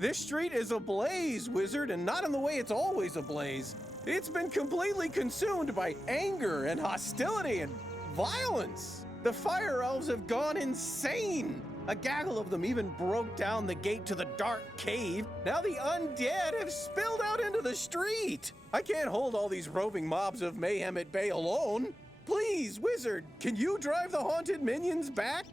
This street is ablaze, wizard, and not in the way it's always ablaze. It's been completely consumed by anger and hostility and violence. The fire elves have gone insane. A gaggle of them even broke down the gate to the dark cave. Now the undead have spilled out into the street. I can't hold all these roving mobs of mayhem at bay alone. Please, Wizard, can you drive the haunted minions back?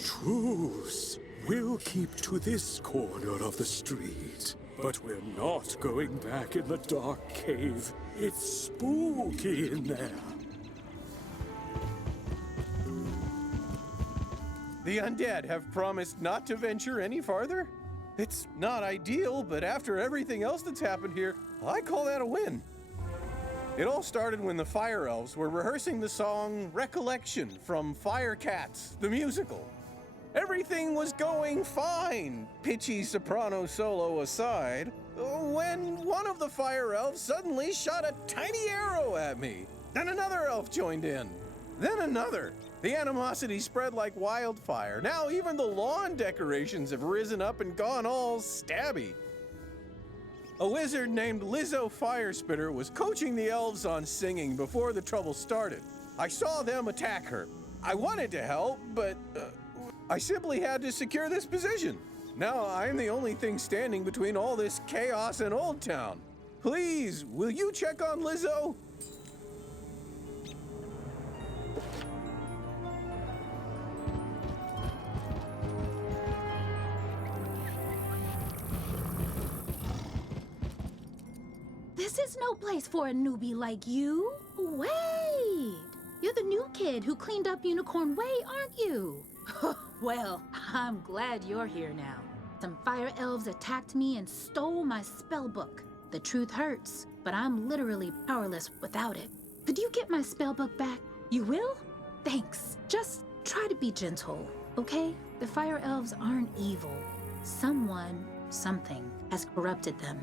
Truce. We'll keep to this corner of the street, but we're not going back in the dark cave. It's spooky in there. The undead have promised not to venture any farther? It's not ideal, but after everything else that's happened here, I call that a win. It all started when the Fire Elves were rehearsing the song Recollection from Firecat, the musical. Everything was going fine, pitchy soprano solo aside, when one of the Fire Elves suddenly shot a tiny arrow at me. Then another elf joined in. Then another. The animosity spread like wildfire. Now even the lawn decorations have risen up and gone all stabby. A wizard named Lizzo Firespitter was coaching the elves on singing before the trouble started. I saw them attack her. I wanted to help, but I simply had to secure this position. Now I'm the only thing standing between all this chaos and Old Town. Please, will you check on Lizzo? This is no place for a newbie like you. Wait! You're the new kid who cleaned up Unicorn Way, aren't you? Well, I'm glad you're here now. Some fire elves attacked me and stole my spell book. The truth hurts, but I'm literally powerless without it. Could you get my spell book back? You will? Thanks. Just try to be gentle, okay? The fire elves aren't evil. Someone, something, has corrupted them.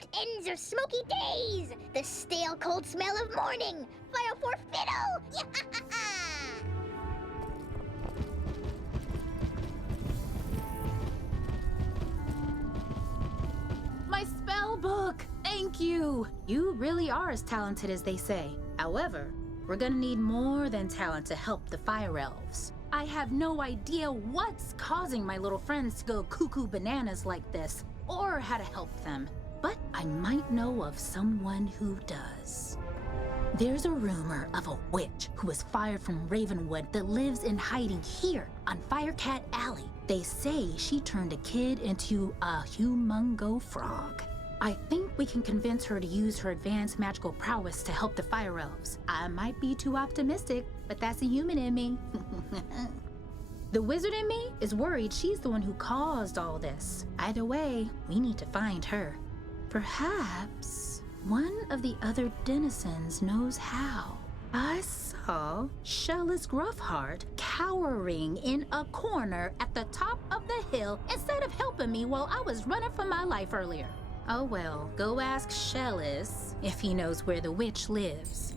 out ends of smoky days, the stale cold smell of morning. Fire for fiddle! My spell book! Thank you! You really are as talented as they say. However, we're gonna need more than talent to help the fire elves. I have no idea what's causing my little friends to go cuckoo bananas like this, or how to help them. But I might know of someone who does. There's a rumor of a witch who was fired from Ravenwood that lives in hiding here on Firecat Alley. They say she turned a kid into a humongo frog. I think we can convince her to use her advanced magical prowess to help the fire elves. I might be too optimistic, but that's a human in me. The wizard in me is worried she's the one who caused all this. Either way, we need to find her. Perhaps one of the other denizens knows how. I saw Shellis Gruffheart cowering in a corner at the top of the hill instead of helping me while I was running for my life earlier. Oh well, go ask Shellis if he knows where the witch lives.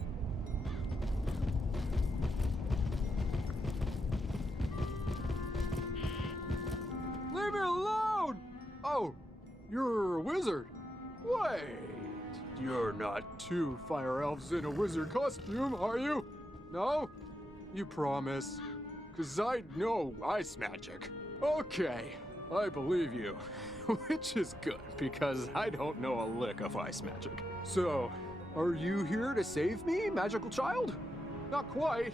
Leave me alone! Oh, you're a wizard. Wait, you're not two fire elves in a wizard costume, are you? No? You promise? 'Cause I know ice magic. Okay, I believe you. Which is good, because I don't know a lick of ice magic. So, are you here to save me, magical child? Not quite.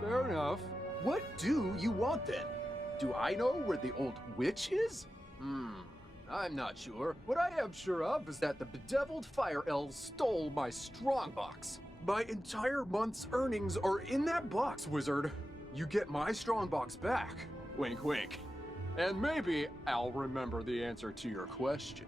Fair enough. What do you want then? Do I know where the old witch is? I'm not sure. What I am sure of is that the bedeviled fire elves stole my strongbox. My entire month's earnings are in that box, wizard. You get my strongbox back. Wink, wink. And maybe I'll remember the answer to your question.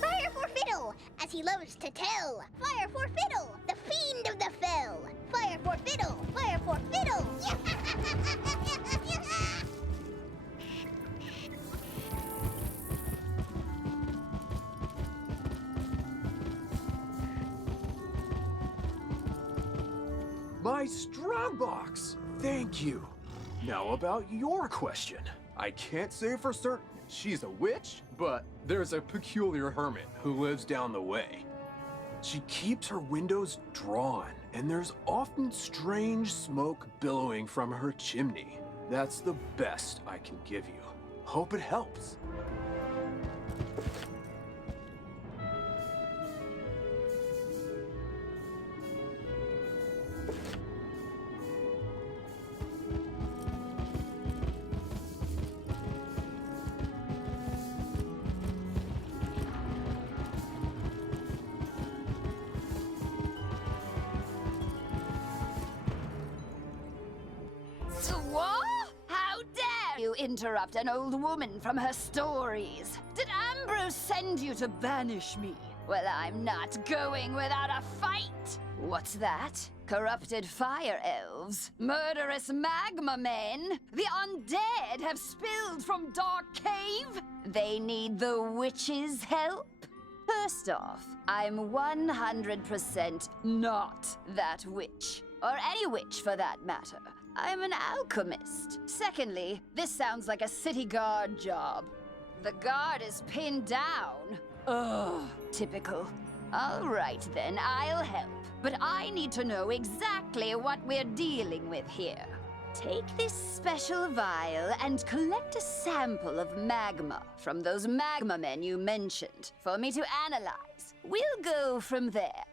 Fire for fiddle, as he loves to tell. Fire for fiddle, the fiend of the fell. Fire for fiddle, fire for fiddle! My strongbox! Thank you. Now about your question. I can't say for certain she's a witch, but there's a peculiar hermit who lives down the way. She keeps her windows drawn, and there's often strange smoke billowing from her chimney. That's the best I can give you. Hope it helps. What? How dare you interrupt an old woman from her stories? Did Ambrose send you to banish me? Well, I'm not going without a fight. What's that? Corrupted fire elves? Murderous magma men? The undead have spilled from Dark Cave? They need the witch's help? First off, I'm 100% not that witch. Or any witch for that matter. I'm an alchemist. Secondly, this sounds like a city guard job. The guard is pinned down. Ugh, typical. All right then, I'll help. But I need to know exactly what we're dealing with here. Take this special vial and collect a sample of magma from those magma men you mentioned for me to analyze. We'll go from there.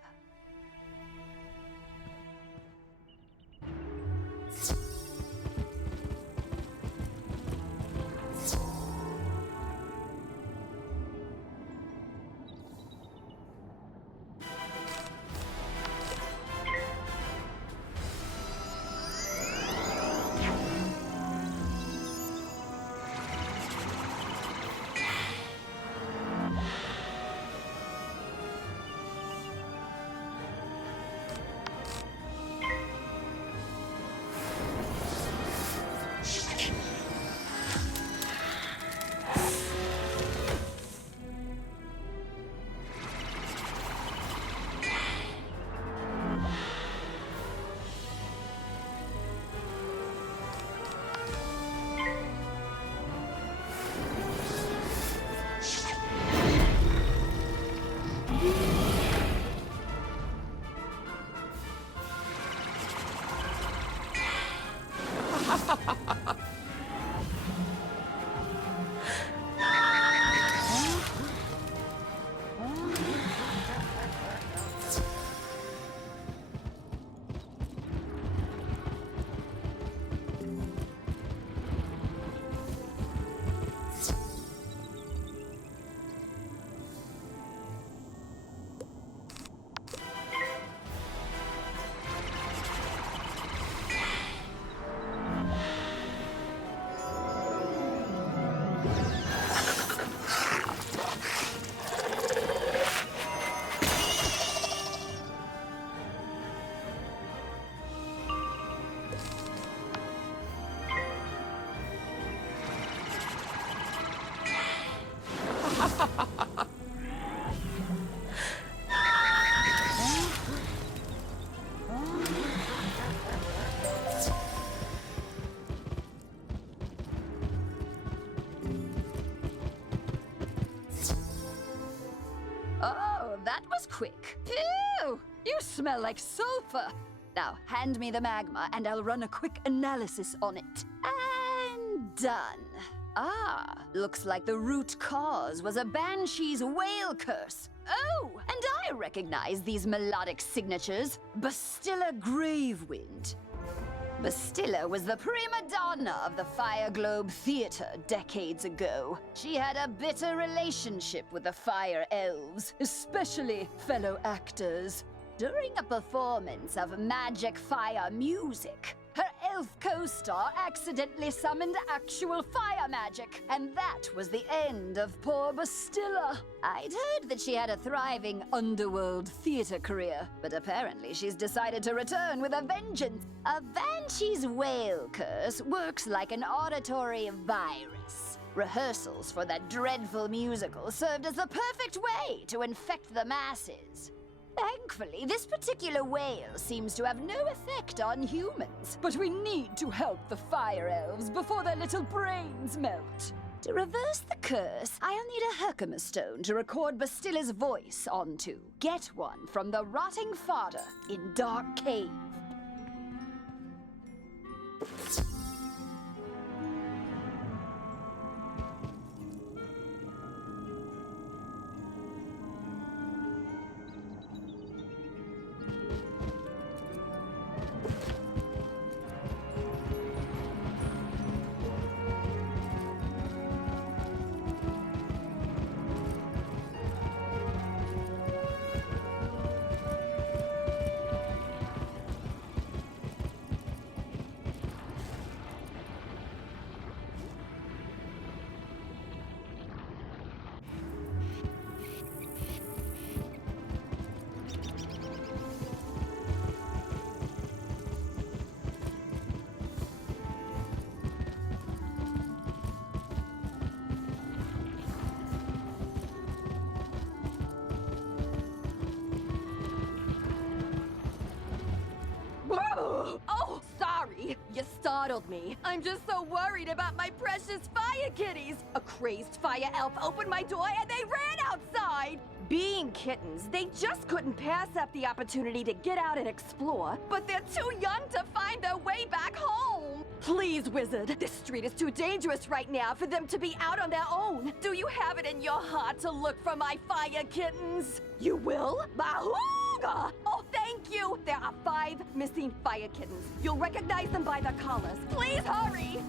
Oh, that was quick. Phew! You smell like sulfur. Now, hand me the magma and I'll run a quick analysis on it. And done. Ah, looks like the root cause was a banshee's whale curse. Oh, and I recognize these melodic signatures. Bastilla Gravewind. Bastilla was the prima donna of the Fire Globe Theater decades ago. She had a bitter relationship with the Fire Elves, especially fellow actors. During a performance of magic fire music, her elf co-star accidentally summoned actual fire magic, and that was the end of poor Bastilla. I'd heard that she had a thriving underworld theater career, but apparently she's decided to return with a vengeance. A Banshee's whale curse works like an auditory virus. Rehearsals for that dreadful musical served as the perfect way to infect the masses. Thankfully, this particular whale seems to have no effect on humans, but we need to help the fire elves before their little brains melt. To reverse the curse, I'll need a Herkimer stone to record Bastilla's voice onto. Get one from the rotting fodder in Dark Cave. Oh, sorry. You startled me. I'm just so worried about my precious fire kitties. A crazed fire elf opened my door and they ran outside. Being kittens, they just couldn't pass up the opportunity to get out and explore, but they're too young to find their way back home. Please, Wizard, this street is too dangerous right now for them to be out on their own. Do you have it in your heart to look for my fire kittens? You will? Bahooga! Oh, thank you! There are 5 missing fire kittens. You'll recognize them by their collars. Please hurry!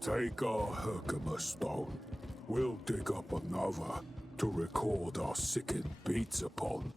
Take our Herkimer stone. We'll dig up another to record our sickened beats upon.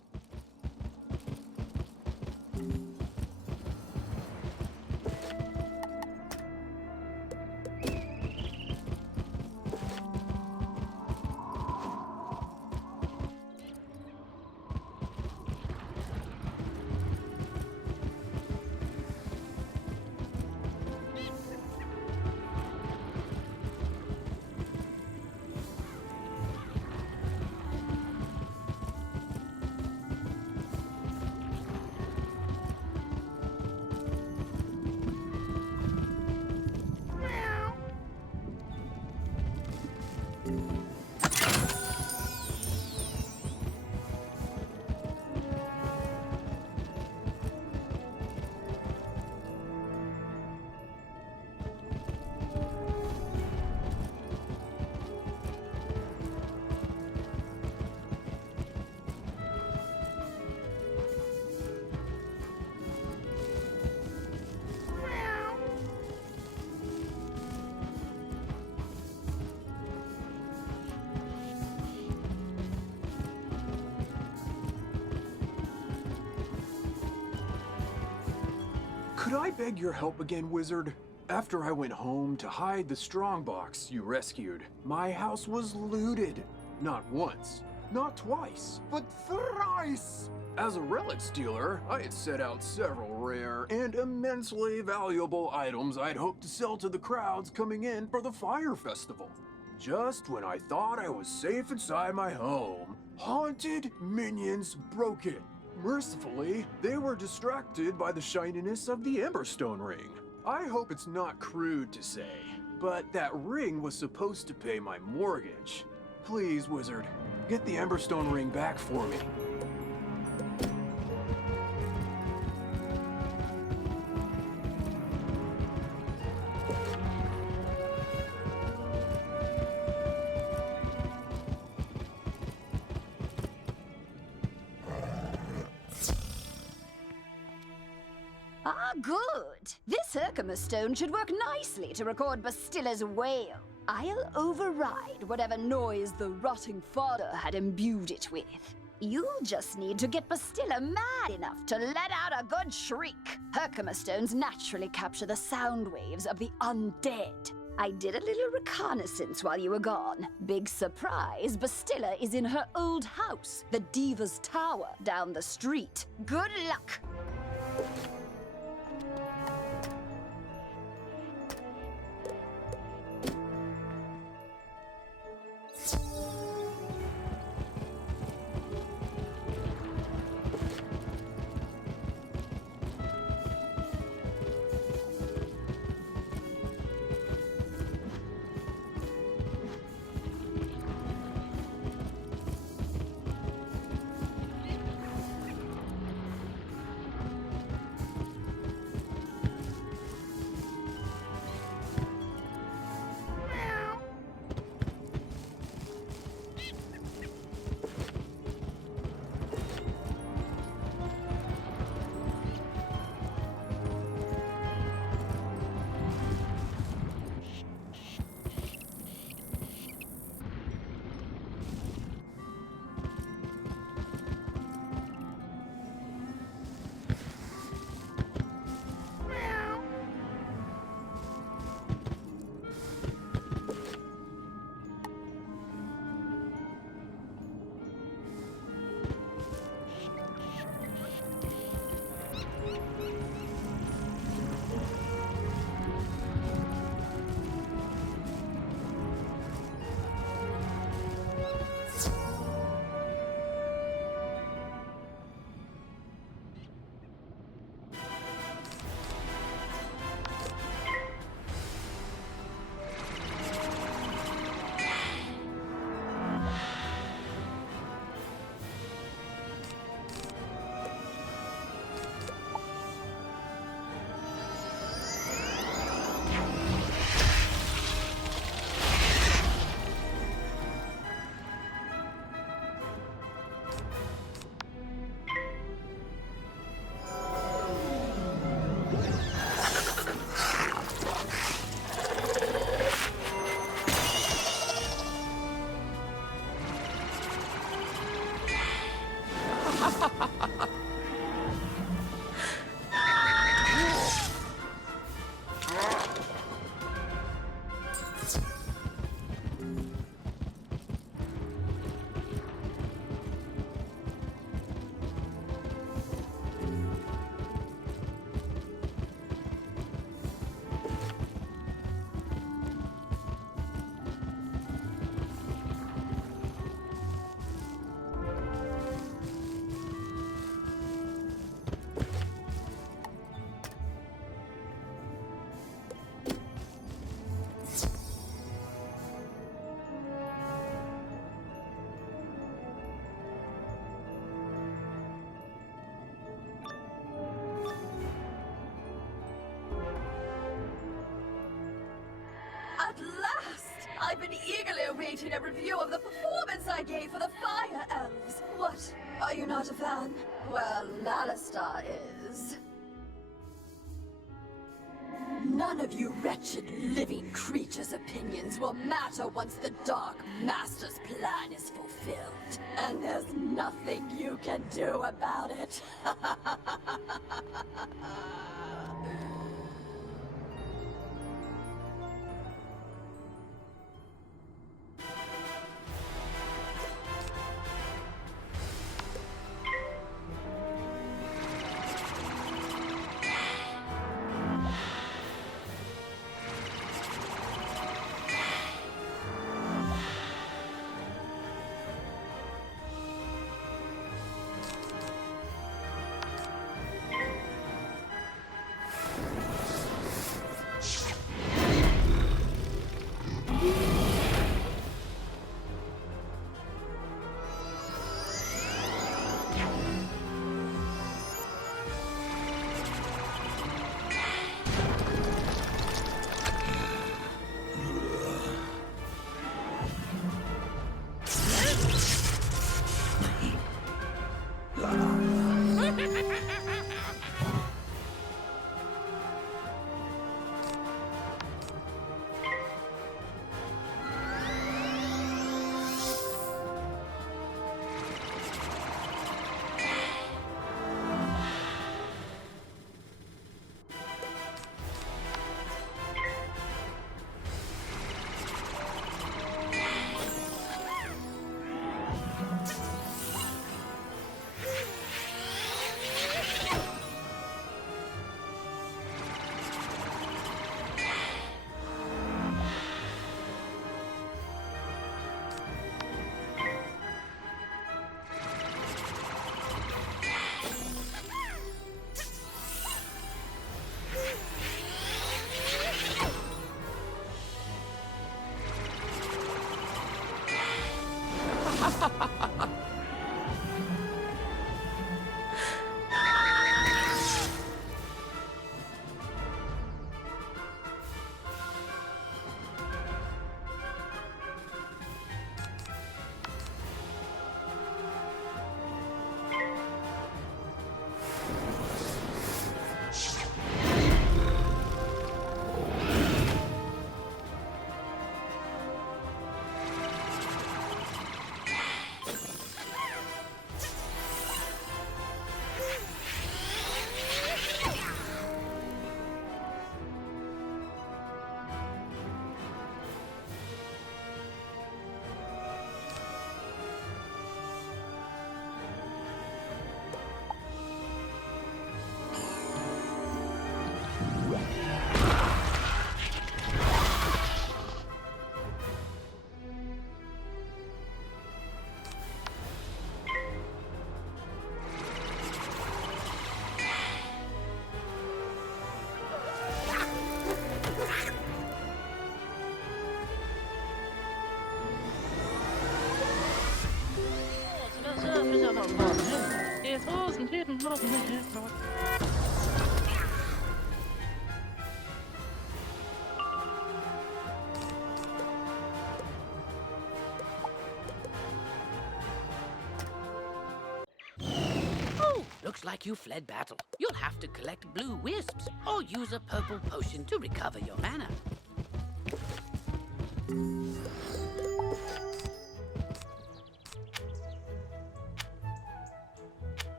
Could I beg your help again, Wizard? After I went home to hide the strongbox you rescued, my house was looted. Not once, not twice, but thrice! As a relic stealer, I had set out several rare and immensely valuable items I'd hoped to sell to the crowds coming in for the Fire Festival. Just when I thought I was safe inside my home, haunted minions broke in. Mercifully, they were distracted by the shininess of the Emberstone ring. I hope it's not crude to say, but that ring was supposed to pay my mortgage. Please, Wizard, get the Emberstone ring back for me. Ah, good. This Herkimer stone should work nicely to record Bastilla's wail. I'll override whatever noise the rotting fodder had imbued it with. You'll just need to get Bastilla mad enough to let out a good shriek. Herkimer stones naturally capture the sound waves of the undead. I did a little reconnaissance while you were gone. Big surprise, Bastilla is in her old house, the Diva's Tower, down the street. Good luck! At last! I've been eagerly awaiting a review of the performance I gave for the Fire Elves. What? Are you not a fan? Well, Alistar is. None of you wretched living creatures' opinions will matter once the Dark Master's plan is fulfilled. And there's nothing you can do about it. Oh, looks like you fled battle. You'll have to collect blue wisps or use a purple potion to recover your mana.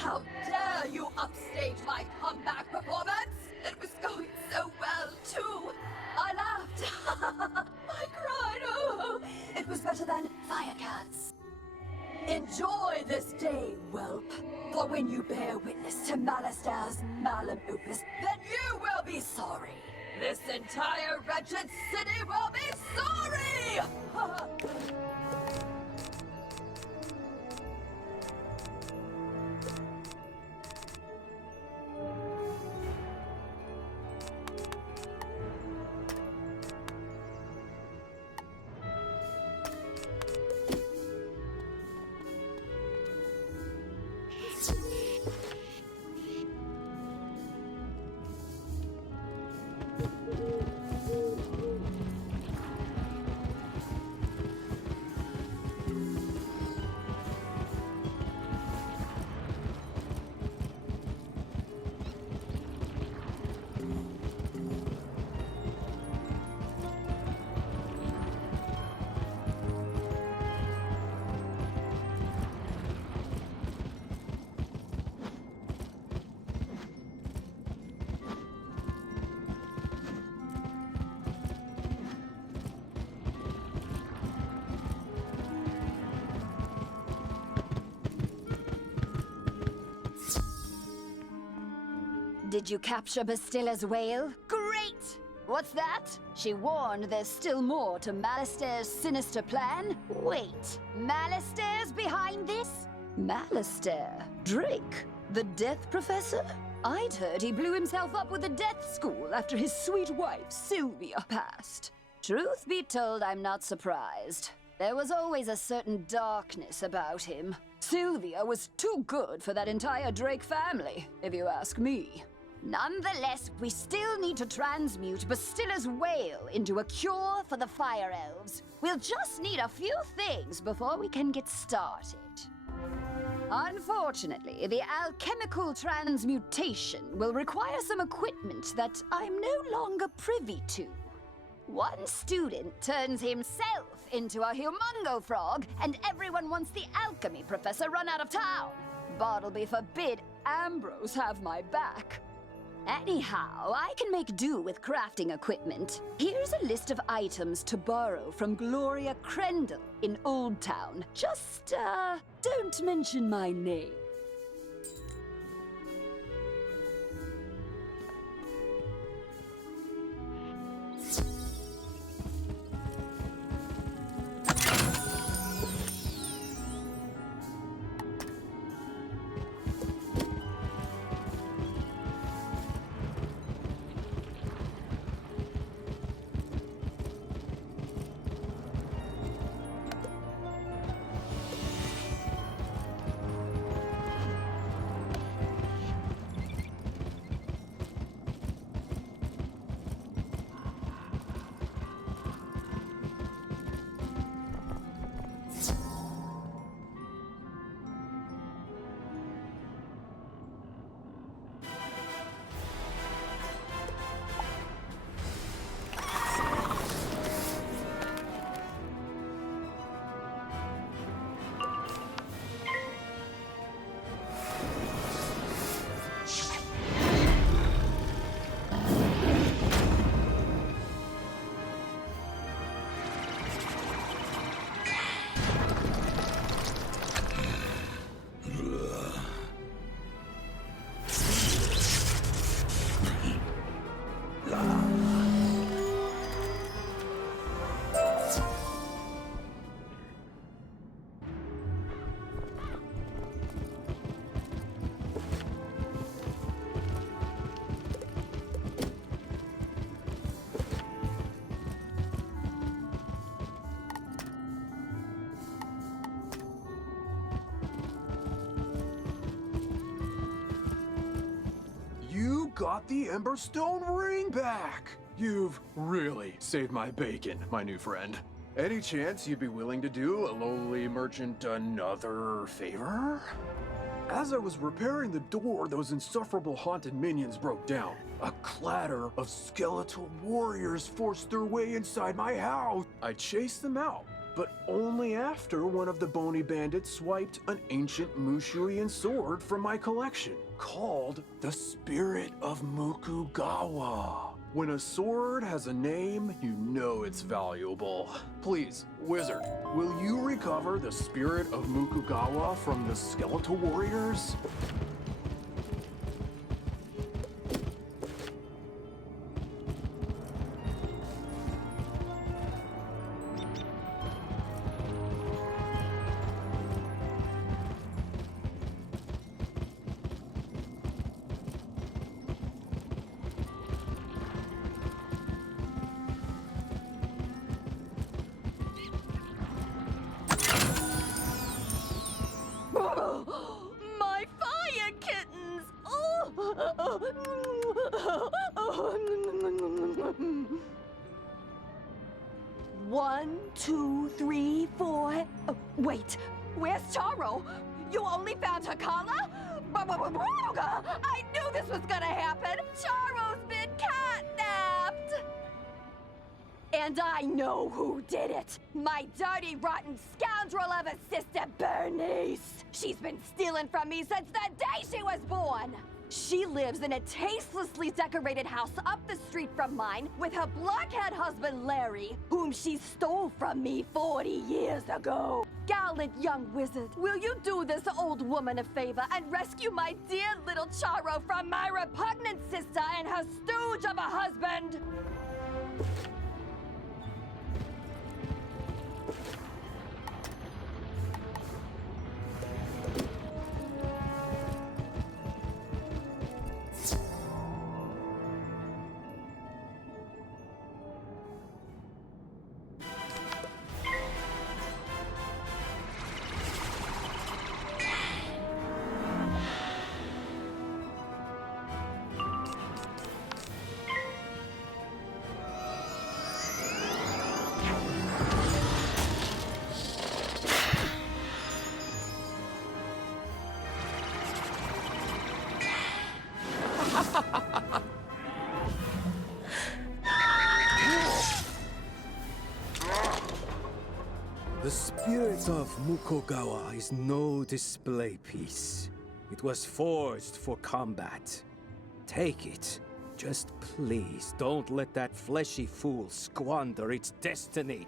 How dare you upstage my comeback performance? It was going so well, too. I laughed. I cried. Oh, it was better than Firecats. Enjoy this day, whelp. For when you bear witness to Malistair's Malum Opus, then you will be sorry. This entire wretched city will be sorry! Did you capture Bastilla's whale? Great! What's that? She warned there's still more to Malister's sinister plan? Wait, Malister's behind this? Malister? Drake? The Death Professor? I'd heard he blew himself up with the Death School after his sweet wife, Sylvia, passed. Truth be told, I'm not surprised. There was always a certain darkness about him. Sylvia was too good for that entire Drake family, if you ask me. Nonetheless, we still need to transmute Bastilla's whale into a cure for the Fire Elves. We'll just need a few things before we can get started. Unfortunately, the alchemical transmutation will require some equipment that I'm no longer privy to. One student turns himself into a humongo frog, and everyone wants the alchemy professor run out of town. Bartleby forbid Ambrose have my back. Anyhow, I can make do with crafting equipment. Here's a list of items to borrow from Gloria Crendel in Old Town. Just, don't mention my name. Got the Emberstone ring back! You've really saved my bacon, my new friend. Any chance you'd be willing to do a lowly merchant another favor? As I was repairing the door, those insufferable haunted minions broke down. A clatter of skeletal warriors forced their way inside my house. I chased them out, but only after one of the bony bandits swiped an ancient Mushuian sword from my collection, called the Spirit of Mukugawa. When a sword has a name, you know it's valuable. Please, Wizard, will you recover the Spirit of Mukugawa from the skeletal warriors? One, two, three, four. Wait, where's Charo? You only found her collar? I knew this was gonna happen. Charo's been catnapped. And I know who did it. My dirty, rotten scoundrel of a sister, Bernice. She's been stealing from me since the day she was born. She lives in a tastelessly decorated house up the street from mine with her blockhead husband, Larry, whom she stole from me 40 years ago. Gallant young wizard, will you do this old woman a favor and rescue my dear little Charo from my repugnant sister and her stooge of a husband? The spirit of Mukogawa is no display piece. It was forged for combat. Take it. Just please don't let that fleshy fool squander its destiny.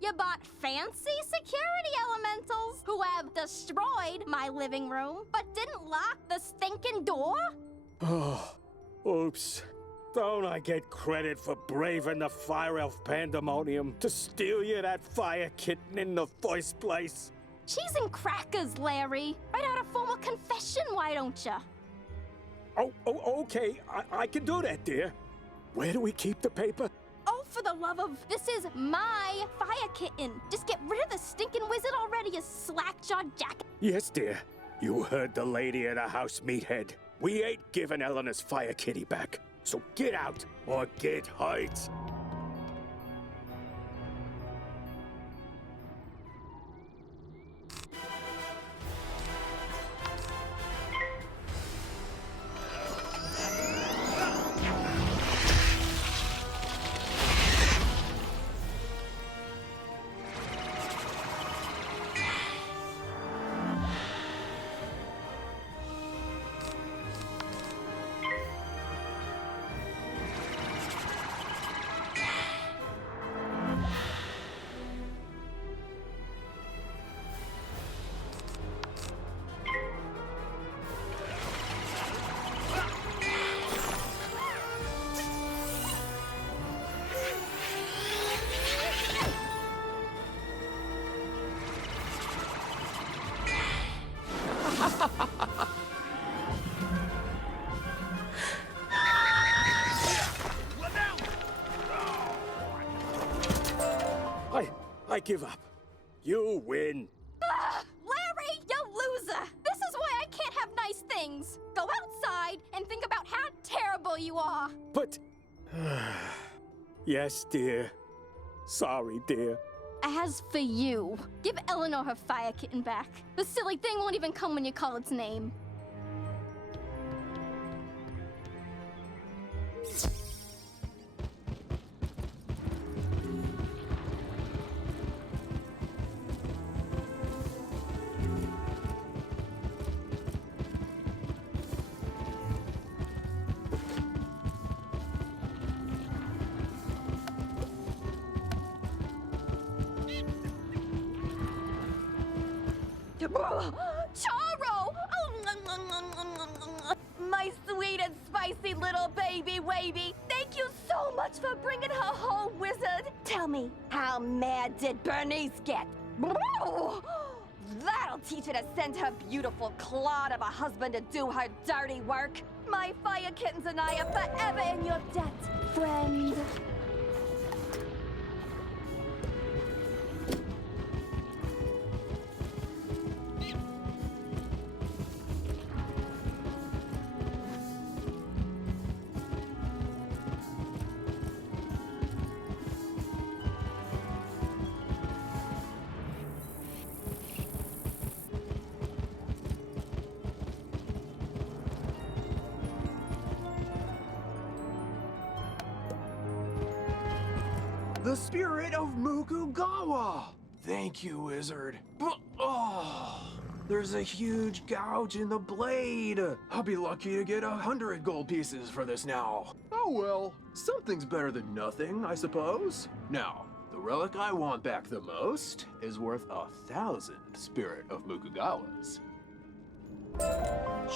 You bought fancy security elementals who have destroyed my living room, but didn't lock the stinking door? Oh, oops. Don't I get credit for braving the fire elf pandemonium to steal you that fire kitten in the first place? Cheese and crackers, Larry. Write out a formal confession, why don't you? Oh, okay. I can do that, dear. Where do we keep the paper? Oh, for the love of... This is my fire kitten. Just get rid of the stinking wizard already, you slack-jawed jack... Yes, dear. You heard the lady of the house, meathead. We ain't giving Eleanor's fire kitty back. So get out or get hurt. I give up. You win. Larry, you loser! This is why I can't have nice things. Go outside and think about how terrible you are. But... Yes, dear. Sorry, dear. As for you, give Eleanor her fire kitten back. The silly thing won't even come when you call its name. Charo! My sweet and spicy little baby wavy. Thank you so much for bringing her home, Wizard. Tell me, how mad did Bernice get? That'll teach her to send her beautiful clod of a husband to do her dirty work. My fire kittens and I are forever in your debt, friend. The spirit of Mukugawa! Thank you, Wizard. There's a huge gouge in the blade. I'll be lucky to get 100 gold pieces for this now. Oh well, something's better than nothing, I suppose. Now, the relic I want back the most is worth 1,000 spirit of Mukugawas.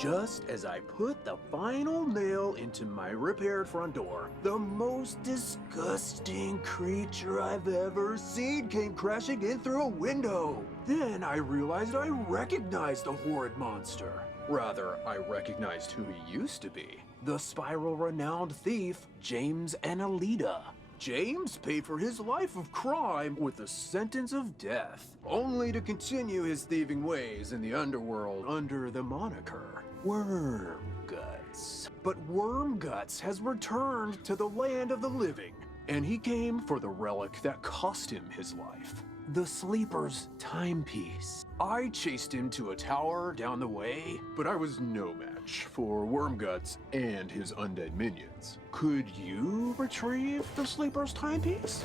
Just as I put the final nail into my repaired front door, the most disgusting creature I've ever seen came crashing in through a window. Then I realized I recognized the horrid monster. Rather, I recognized who he used to be. The spiral-renowned thief, James Annalita. James paid for his life of crime with a sentence of death, only to continue his thieving ways in the underworld under the moniker Wormguts. But Wormguts has returned to the land of the living, and he came for the relic that cost him his life. The Sleeper's timepiece. I chased him to a tower down the way, but I was no match for Wormguts and his undead minions. Could you retrieve the Sleeper's timepiece?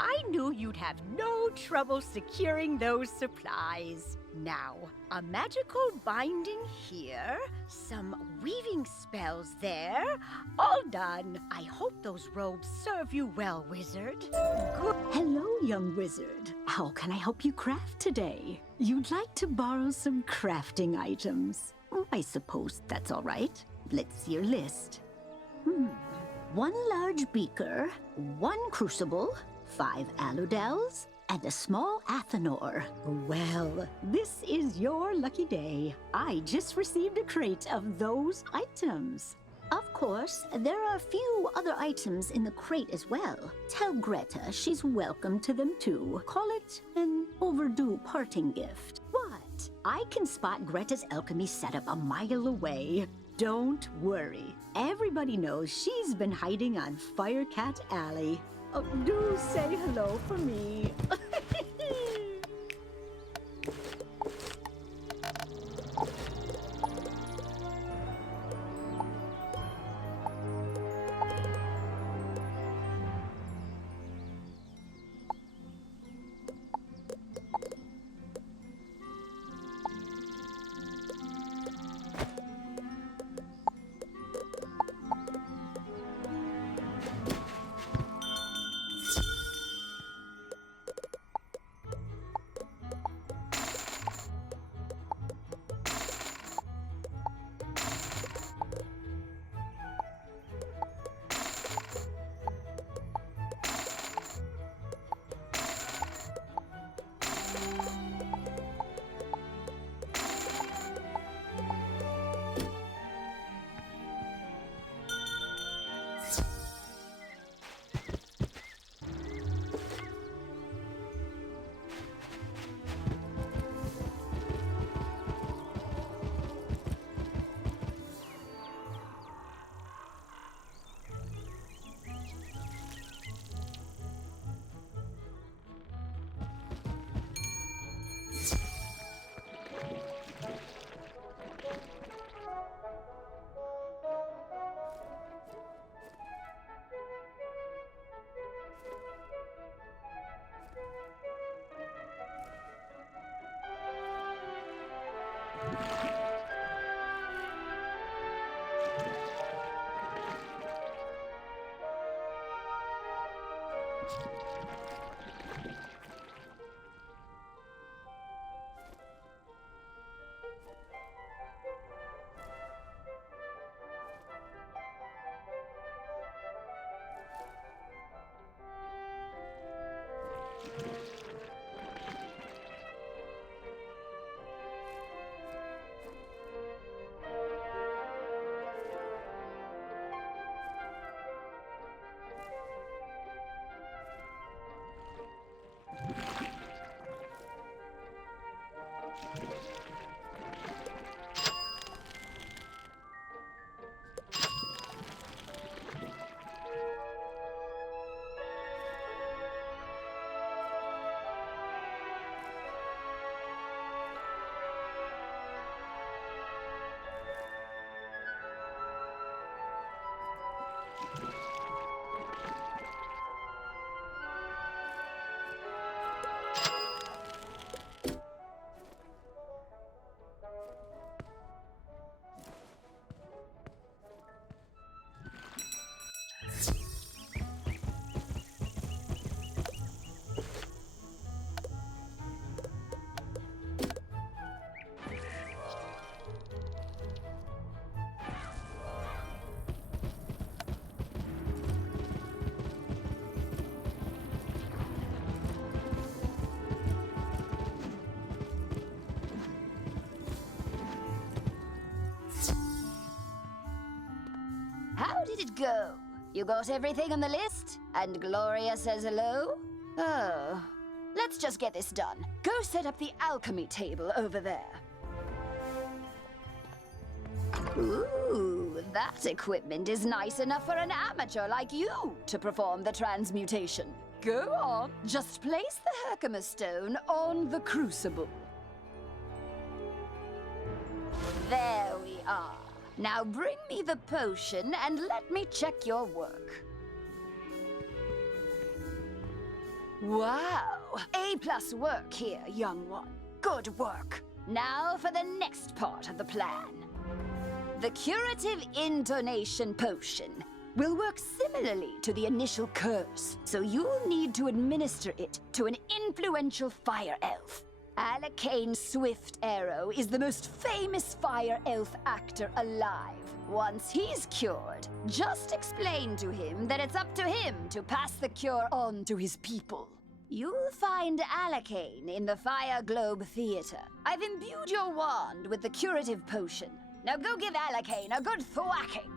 I knew you'd have no trouble securing those supplies. Now, a magical binding here, some weaving spells there, all done. I hope those robes serve you well, Wizard. Good. Hello, young wizard. How can I help you craft today? You'd like to borrow some crafting items. I suppose that's all right. Let's see your list. 1 large beaker, 1 crucible, 5 aludels, and a small athanor. Well, this is your lucky day. I just received a crate of those items. Of course, there are a few other items in the crate as well. Tell Greta she's welcome to them too. Call it an overdue parting gift. What? I can spot Greta's alchemy setup a mile away. Don't worry. Everybody knows she's been hiding on Firecat Alley. Oh, do say hello for me. How did it go? You got everything on the list? And Gloria says hello? Oh, let's just get this done. Go set up the alchemy table over there. Ooh, that equipment is nice enough for an amateur like you to perform the transmutation. Go on, just place the Herkimer stone on the crucible. There we are. Now bring me the potion and let me check your work. Wow! A+ work here, young one. Good work. Now for the next part of the plan. The curative intonation potion will work similarly to the initial curse, so you'll need to administer it to an influential fire elf. Alakane Swift Arrow is the most famous fire elf actor alive. Once he's cured, just explain to him that it's up to him to pass the cure on to his people. You'll find Alakane in the Fire Globe Theater. I've imbued your wand with the curative potion. Now go give Alakane a good thwacking.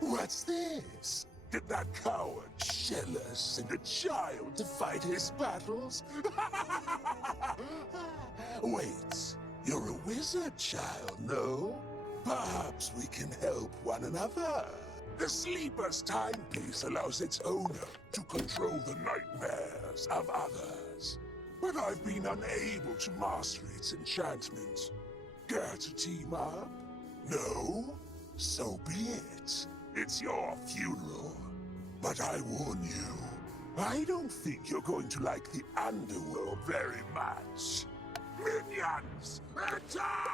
What's this? Did that coward shell us send a child to fight his battles? Wait, you're a wizard child, no? Perhaps we can help one another. The Sleeper's timepiece allows its owner to control the nightmares of others. But I've been unable to master its enchantment. Care to team up? No? So be it. It's your funeral. But I warn you, I don't think you're going to like the underworld very much. Minions, attack!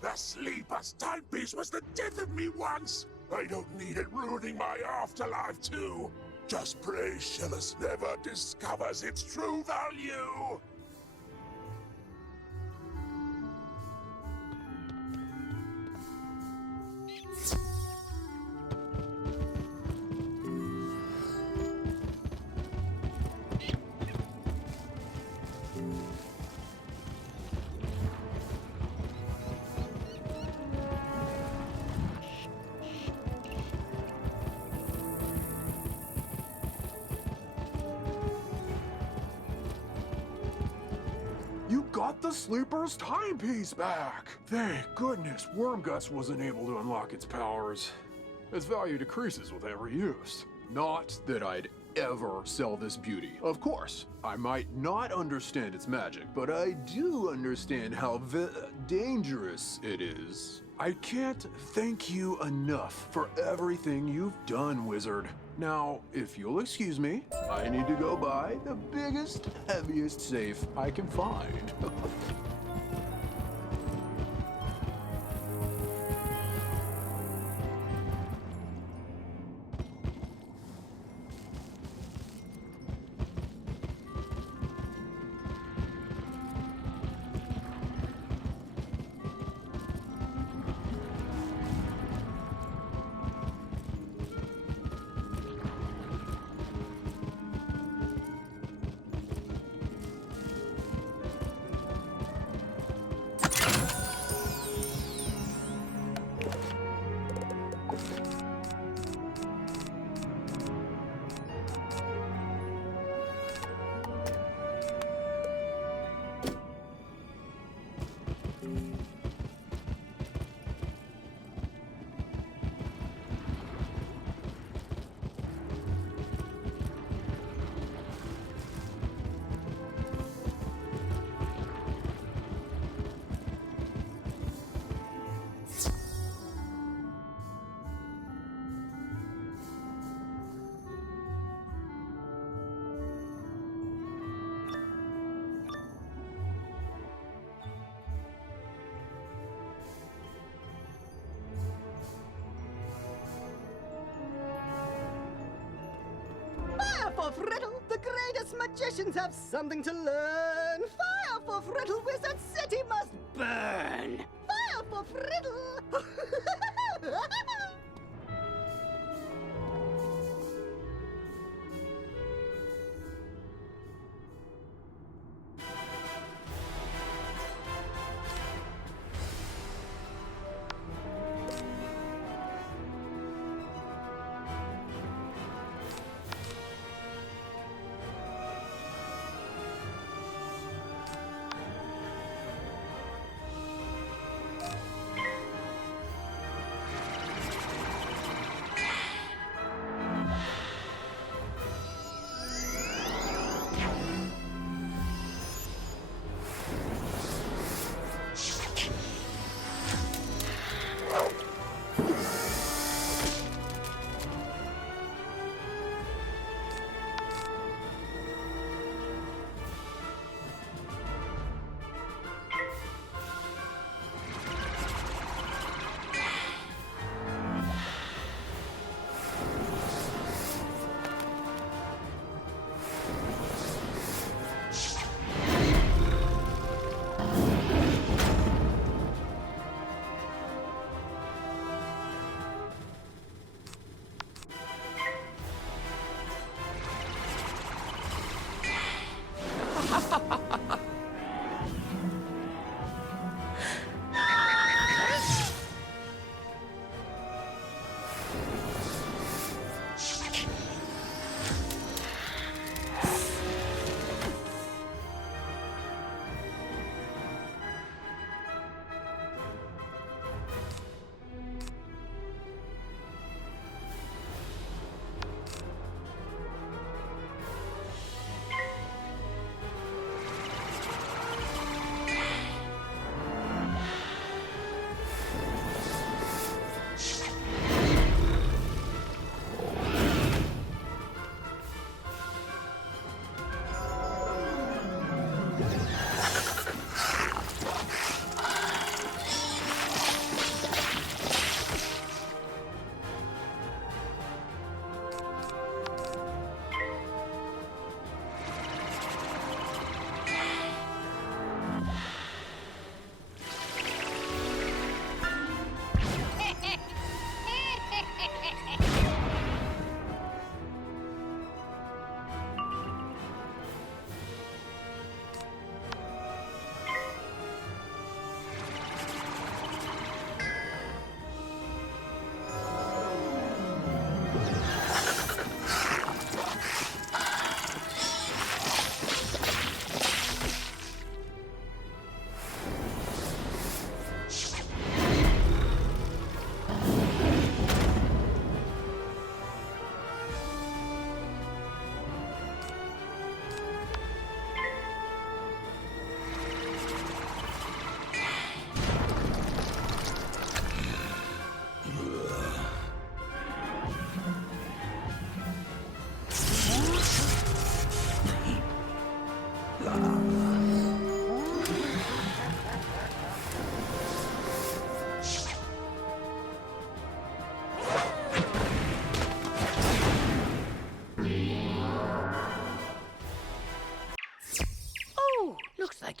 The sleeper's timepiece was the death of me once. I don't need it ruining my afterlife too. Just pray Shellus never discovers its true value. Got the sleeper's timepiece back! Thank goodness Wormguts wasn't able to unlock its powers. Its value decreases with every use. Not that I'd ever sell this beauty. Of course, I might not understand its magic, but I do understand how dangerous it is. I can't thank you enough for everything you've done, Wizard. Now, if you'll excuse me, I need to go buy the biggest, heaviest safe I can find. for Friddle! The greatest magicians have something to learn! Fire for Friddle! Wizard City must burn! Fire for Friddle!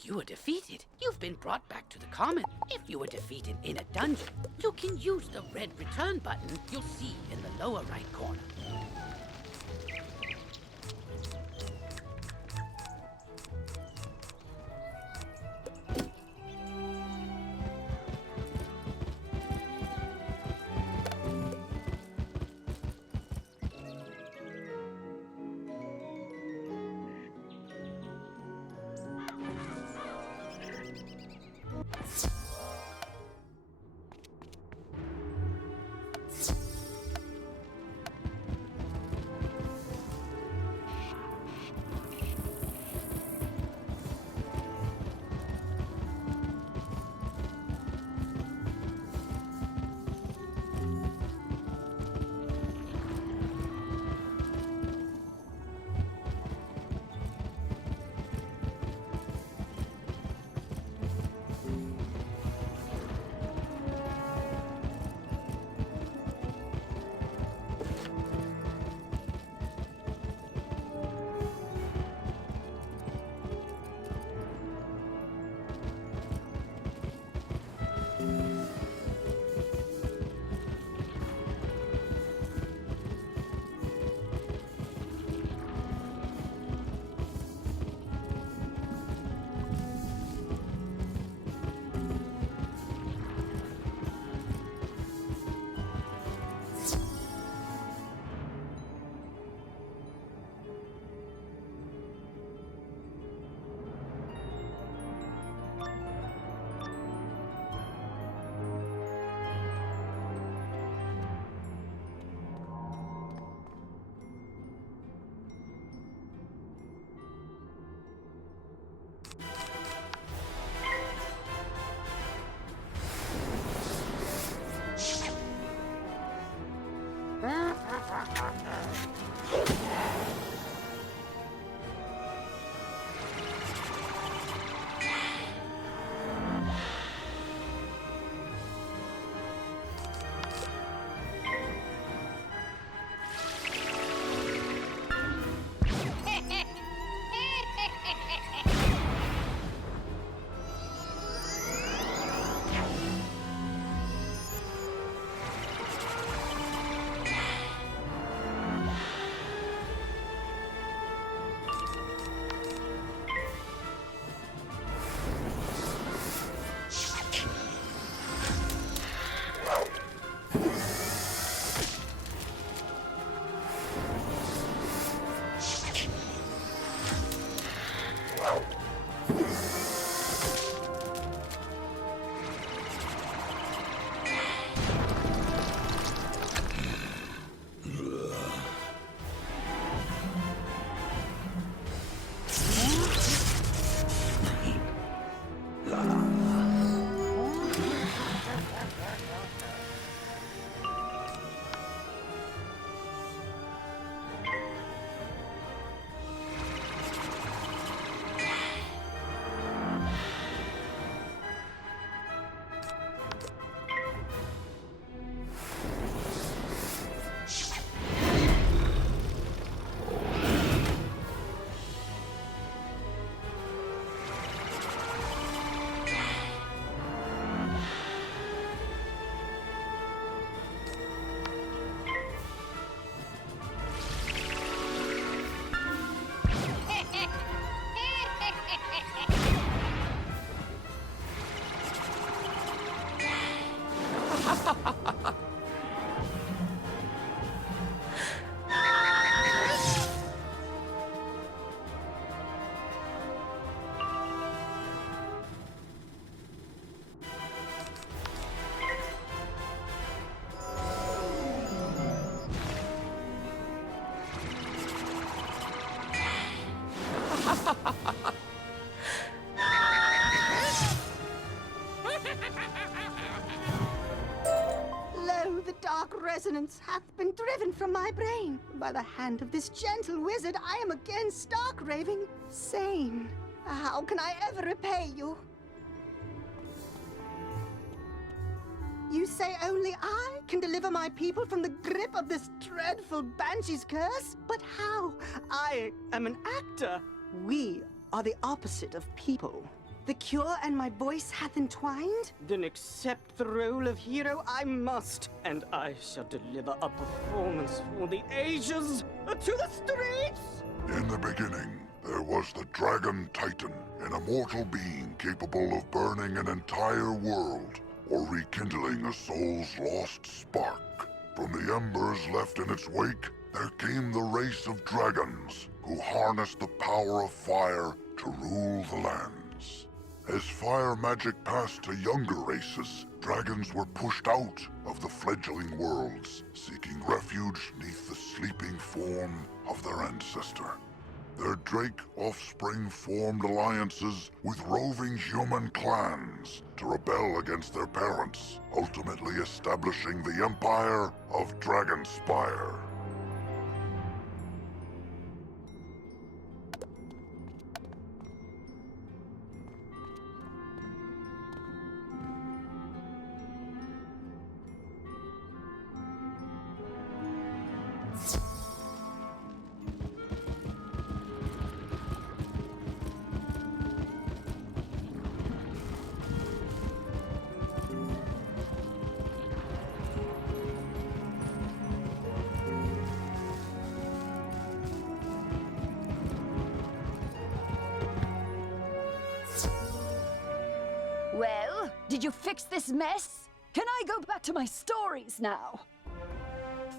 You were defeated. You've been brought back to the common. If you were defeated in a dungeon, you can use the red return button you'll see in the lower right corner. consonants hath been driven from my brain. By the hand of this gentle wizard, I am again stark raving sane. How can I ever repay you? You say only I can deliver my people from the grip of this dreadful banshee's curse? But how? I am an actor. We are the opposite of people. The cure and my voice hath entwined? Then accept the role of hero I must, and I shall deliver a performance for the ages to the streets! In the beginning, there was the Dragon Titan, an immortal being capable of burning an entire world or rekindling a soul's lost spark. From the embers left in its wake, there came the race of dragons who harnessed the power of fire to rule the lands. As fire magic passed to younger races, dragons were pushed out of the fledgling worlds, seeking refuge neath the sleeping form of their ancestor. Their drake offspring formed alliances with roving human clans to rebel against their parents, ultimately establishing the Empire of Dragonspire. Well, did you fix this mess? Can I go back to my stories now?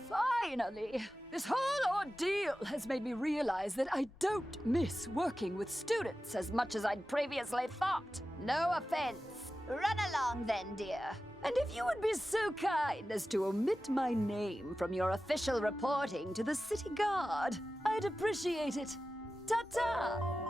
Finally! This whole ordeal has made me realize that I don't miss working with students as much as I'd previously thought. No offense. Run along then, dear. And if you would be so kind as to omit my name from your official reporting to the City Guard, I'd appreciate it. Ta-ta!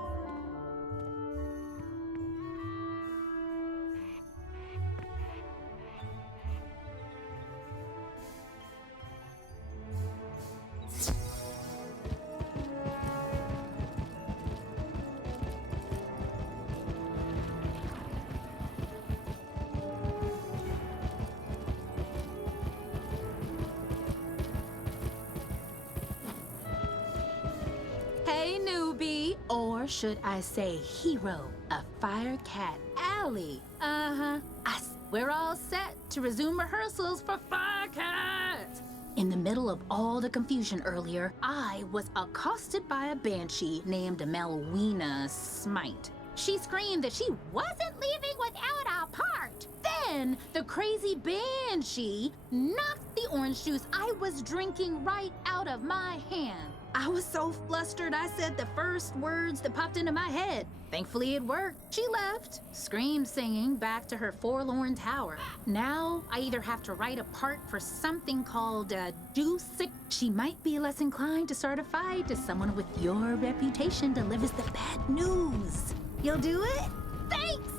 Hey, newbie, or should I say hero of Firecat Alley. Us. We're all set to resume rehearsals for Firecat. In the middle of all the confusion earlier, I was accosted by a banshee named Melwina Smite. She screamed that she wasn't leaving without a part. Then the crazy banshee knocked the orange juice I was drinking right out of my hand. I was so flustered I said the first words that popped into my head. Thankfully it worked. She left, scream singing back to her forlorn tower. Now I either have to write a part for something called Juice. She might be less inclined to start a fight as someone with your reputation delivers the bad news. You'll do it? Thanks!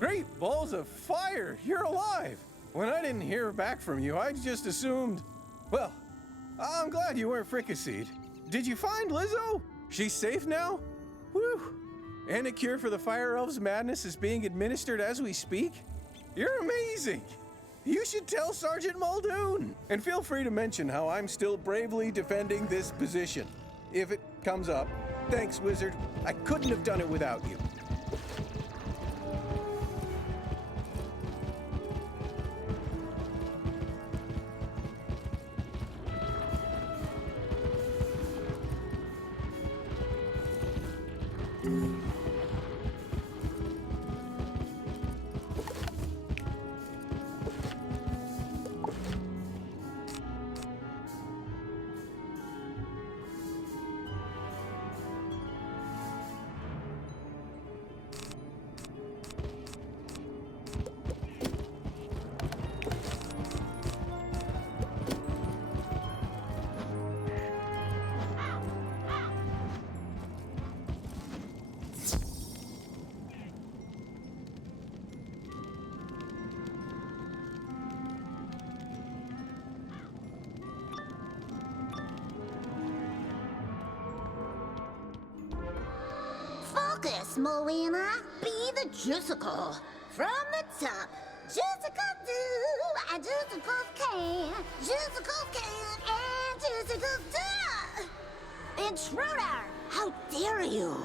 Great balls of fire! You're alive! When I didn't hear back from you, I just assumed... Well, I'm glad you weren't fricasseed. Did you find Lizzo? She's safe now? Whew! And a cure for the Fire Elves' madness is being administered as we speak? You're amazing! You should tell Sergeant Muldoon! And feel free to mention how I'm still bravely defending this position. If it comes up. Thanks, Wizard. I couldn't have done it without you. focus, Moana. Be the juicycle. From the top. Juicycle do, and juicicles can. Juicicles can, and juicicles do. Intruder! How dare you!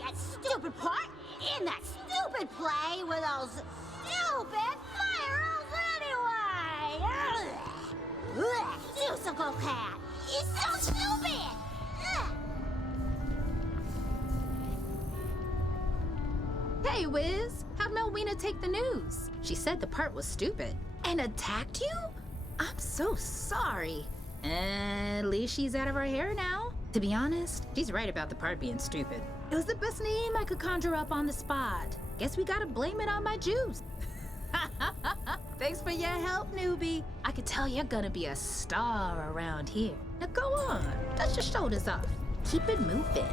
That stupid part in that stupid play with those stupid fire elves anyway! Juicicle Cat! He's so stupid! Hey, Wiz. How'd Melwina take the news? She said the part was stupid. And attacked you? I'm so sorry. At least she's out of her hair now. To be honest, she's right about the part being stupid. It was the best name I could conjure up on the spot. Guess we gotta blame it on my juice. Thanks for your help, newbie. I could tell you're gonna be a star around here. Now go on, dust your shoulders off. Keep it moving.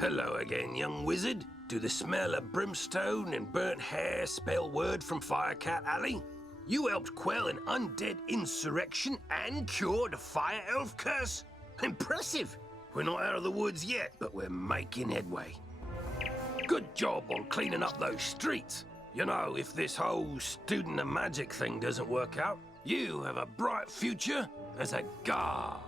Hello again, young wizard. Do the smell of brimstone and burnt hair spell word from Firecat Alley? You helped quell an undead insurrection and cured a fire elf curse? Impressive! We're not out of the woods yet, but we're making headway. Good job on cleaning up those streets. You know, if this whole student of magic thing doesn't work out, you have a bright future as a guard.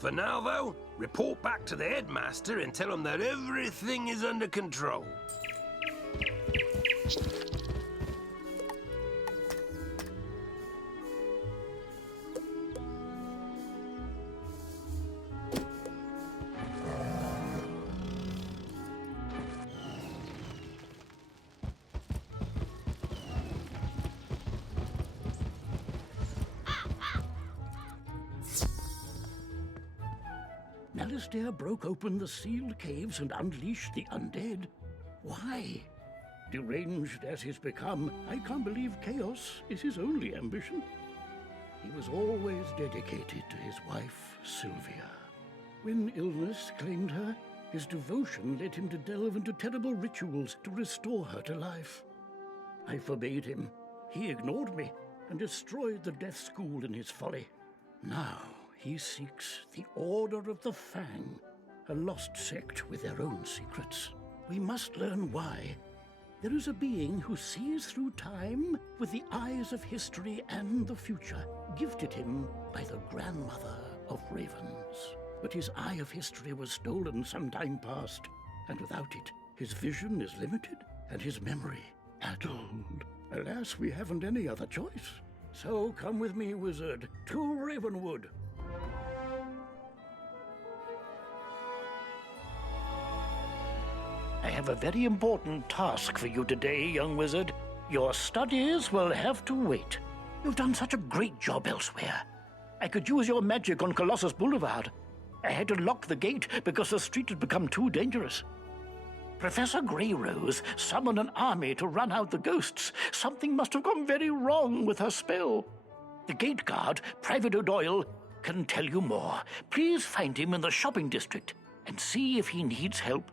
For now, though, report back to the headmaster and tell him that everything is under control. Alistair broke open the sealed caves and unleashed the undead. Why? Deranged as he's become, I can't believe chaos is his only ambition. He was always dedicated to his wife, Sylvia. When illness claimed her, his devotion led him to delve into terrible rituals to restore her to life. I forbade him. He ignored me and destroyed the Death School in his folly. Now he seeks the Order of the Fang, a lost sect with their own secrets. We must learn why. There is a being who sees through time with the eyes of history and the future, gifted him by the grandmother of ravens. But his eye of history was stolen some time past, and without it, his vision is limited and his memory addled. Alas, we haven't any other choice. So come with me, wizard, to Ravenwood. I have a very important task for you today, young wizard. Your studies will have to wait. You've done such a great job elsewhere. I could use your magic on Colossus Boulevard. I had to lock the gate because the street had become too dangerous. Professor Greyrose summoned an army to run out the ghosts. Something must have gone very wrong with her spell. The gate guard, Private O'Doyle, can tell you more. Please find him in the shopping district and see if he needs help.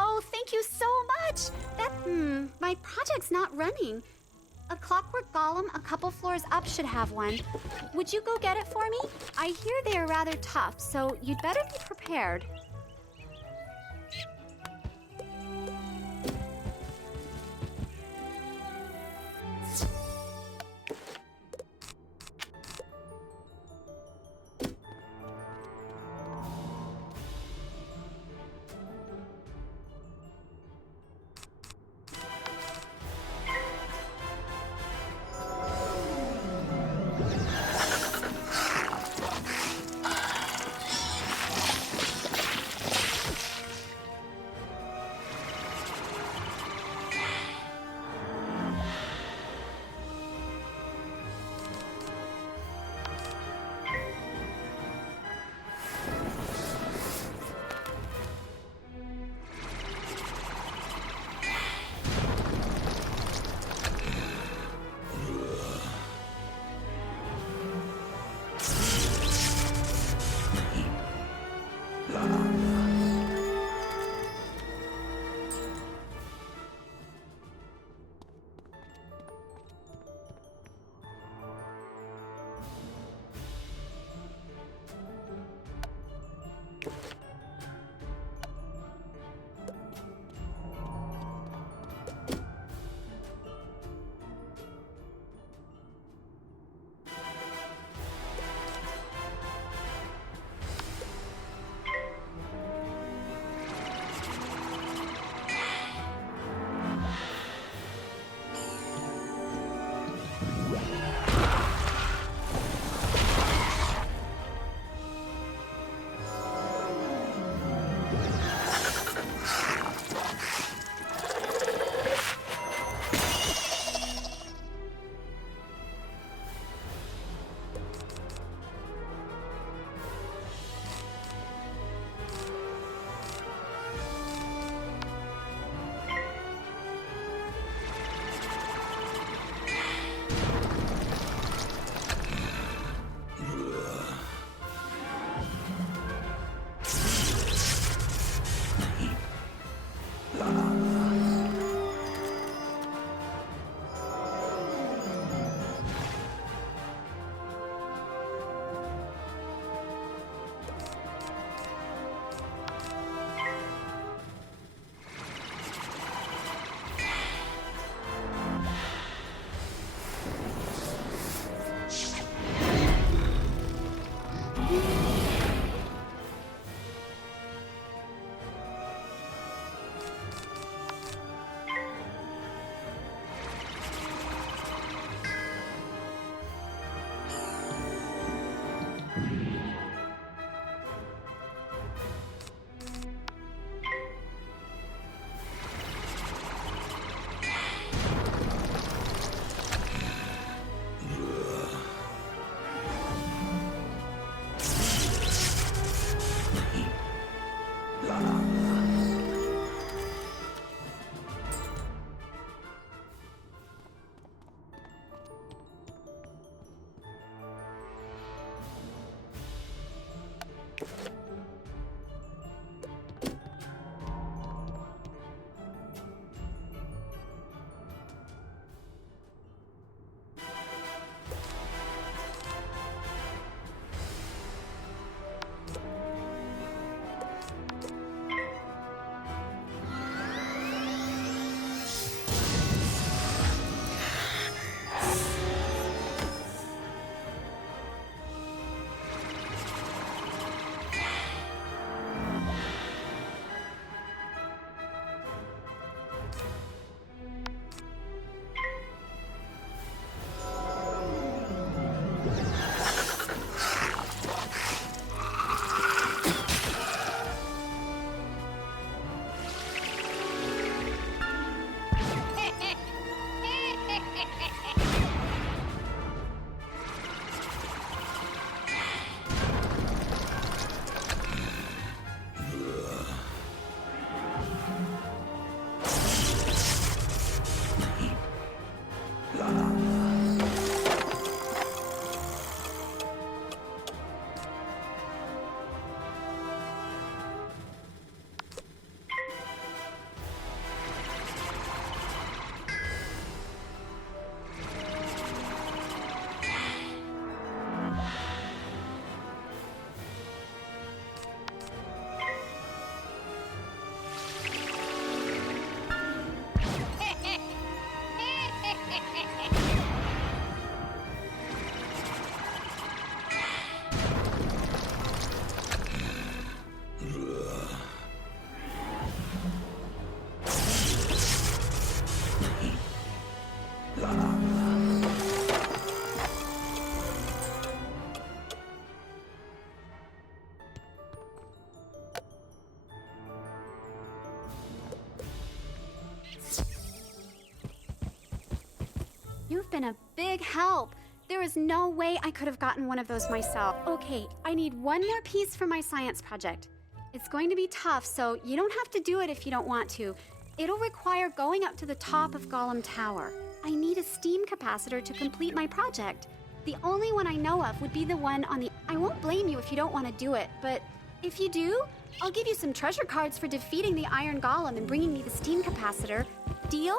Oh, thank you so much! My project's not running. A clockwork golem a couple floors up should have one. Would you go get it for me? I hear they are rather tough, so you'd better be prepared. You've been a big help. There is no way I could have gotten one of those myself. Okay, I need one more piece for my science project. It's going to be tough, so you don't have to do it if you don't want to. It'll require going up to the top of Golem Tower. I need a steam capacitor to complete my project. The only one I know of would be the one on the... I won't blame you if you don't want to do it, but if you do, I'll give you some treasure cards for defeating the Iron Golem and bringing me the steam capacitor. Deal?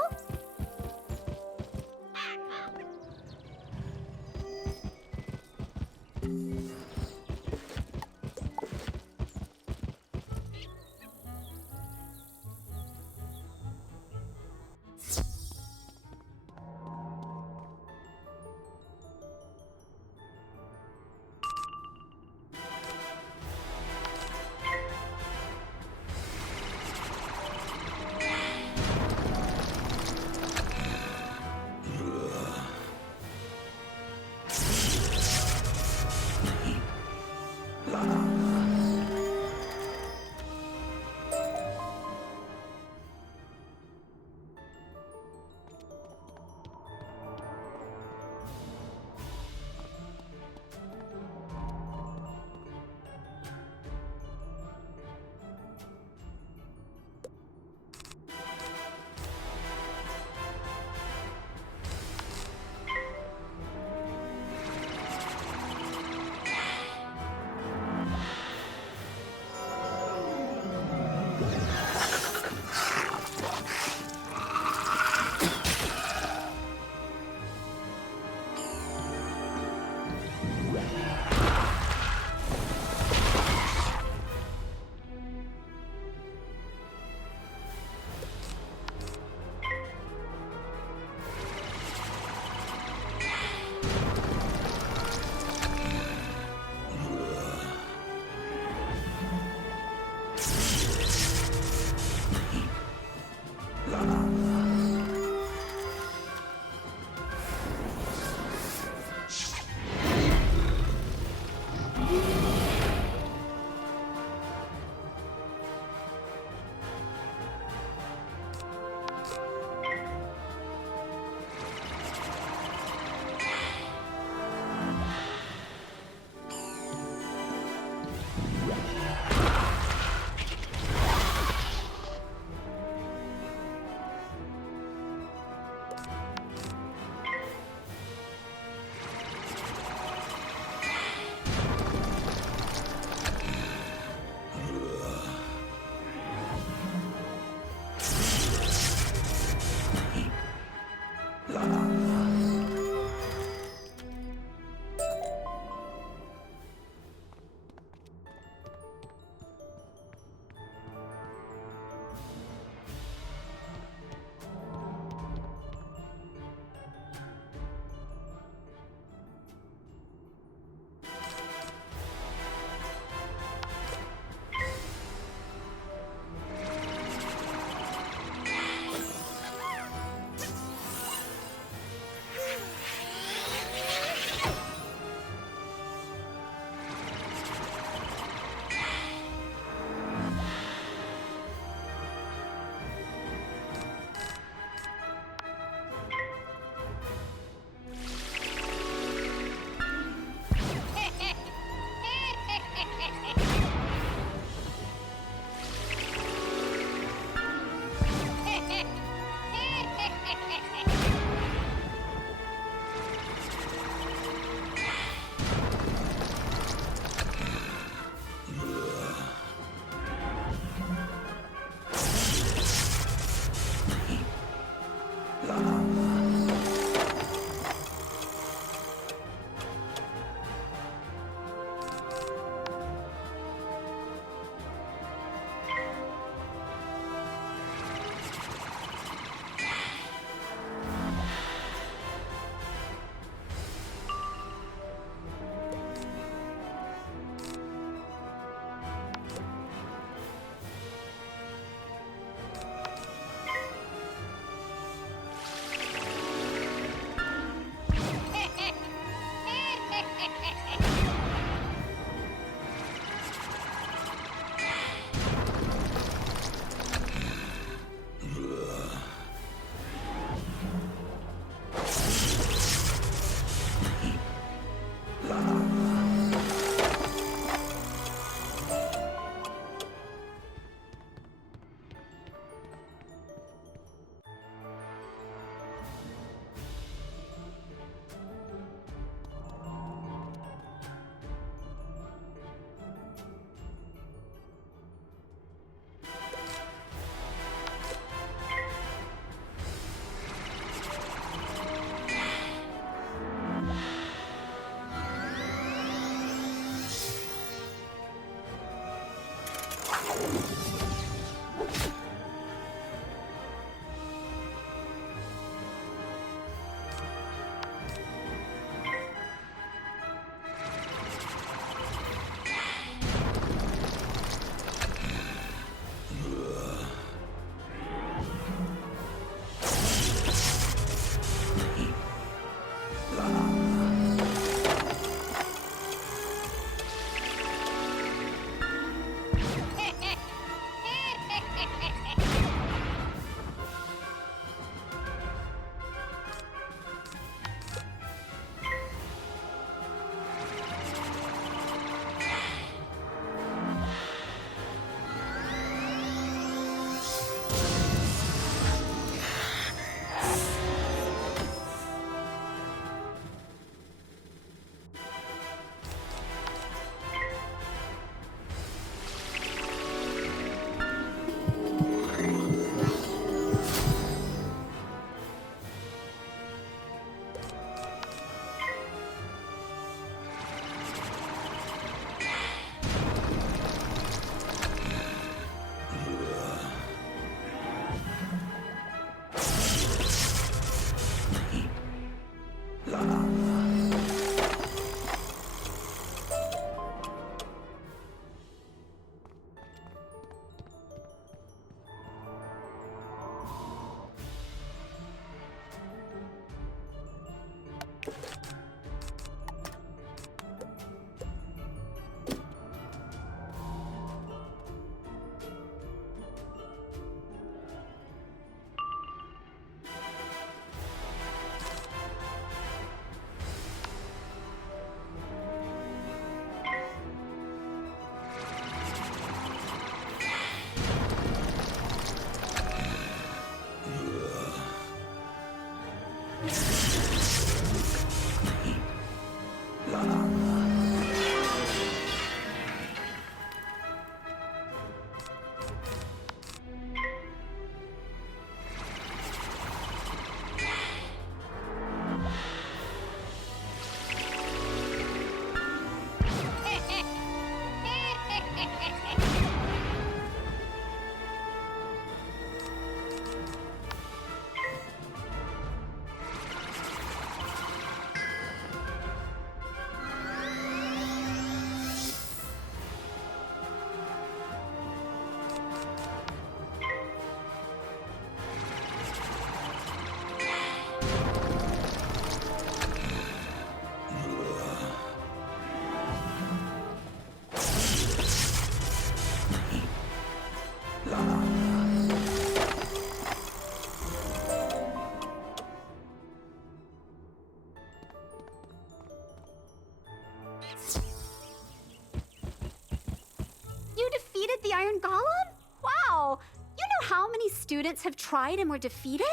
defeated the Iron Golem? Wow! You know how many students have tried and were defeated?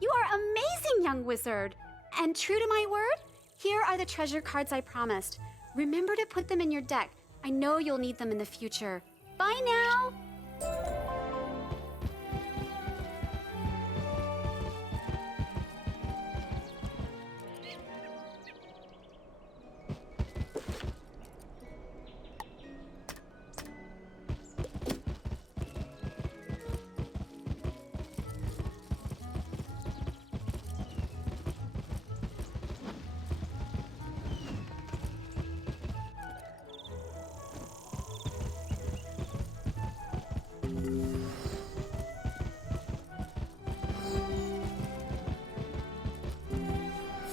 You are amazing, young wizard. And true to my word, here are the treasure cards I promised. Remember to put them in your deck. I know you'll need them in the future. Bye now!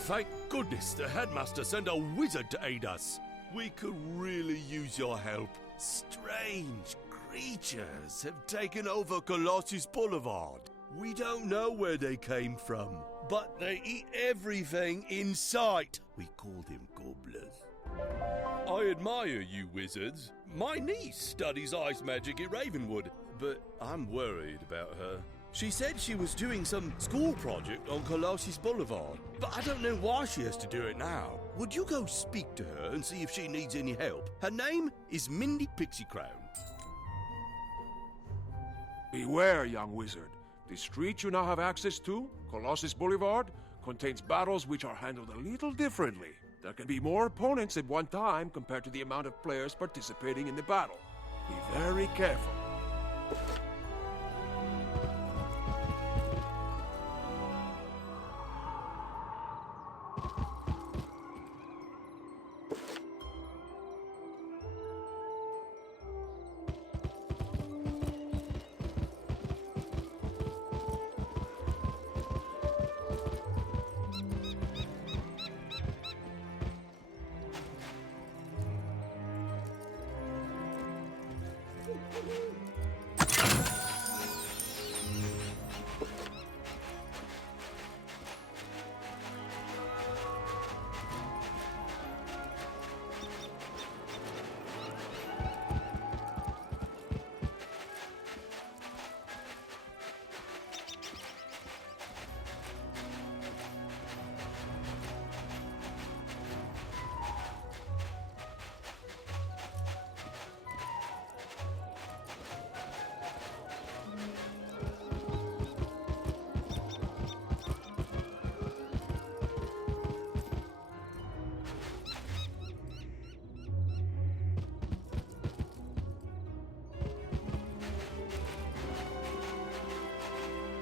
Thank goodness the headmaster sent a wizard to aid us. We could really use your help. Strange creatures have taken over Colossus Boulevard. We don't know where they came from, but they eat everything in sight. We call them gobblers. I admire you wizards. My niece studies ice magic at Ravenwood, but I'm worried about her. She said she was doing some school project on Colossus Boulevard, but I don't know why she has to do it now. Would you go speak to her and see if she needs any help? Her name is Mindy Pixie Crown. Beware, young wizard. The street you now have access to, Colossus Boulevard, contains battles which are handled a little differently. There can be more opponents at one time compared to the amount of players participating in the battle. Be very careful.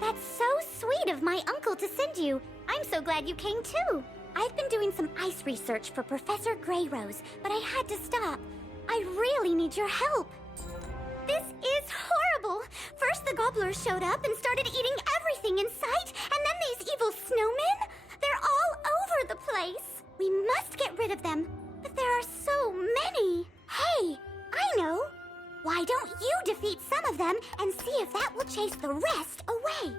That's so sweet of my uncle to send you. I'm so glad you came too. I've been doing some ice research for Professor Greyrose, but I had to stop. I really need your help. This is horrible. First the gobblers showed up and started eating everything in sight, and then these evil snowmen. They're all over the place. We must get rid of them, but there are so many. Hey, I know. Why don't you defeat some of them and see if that will chase the rest away?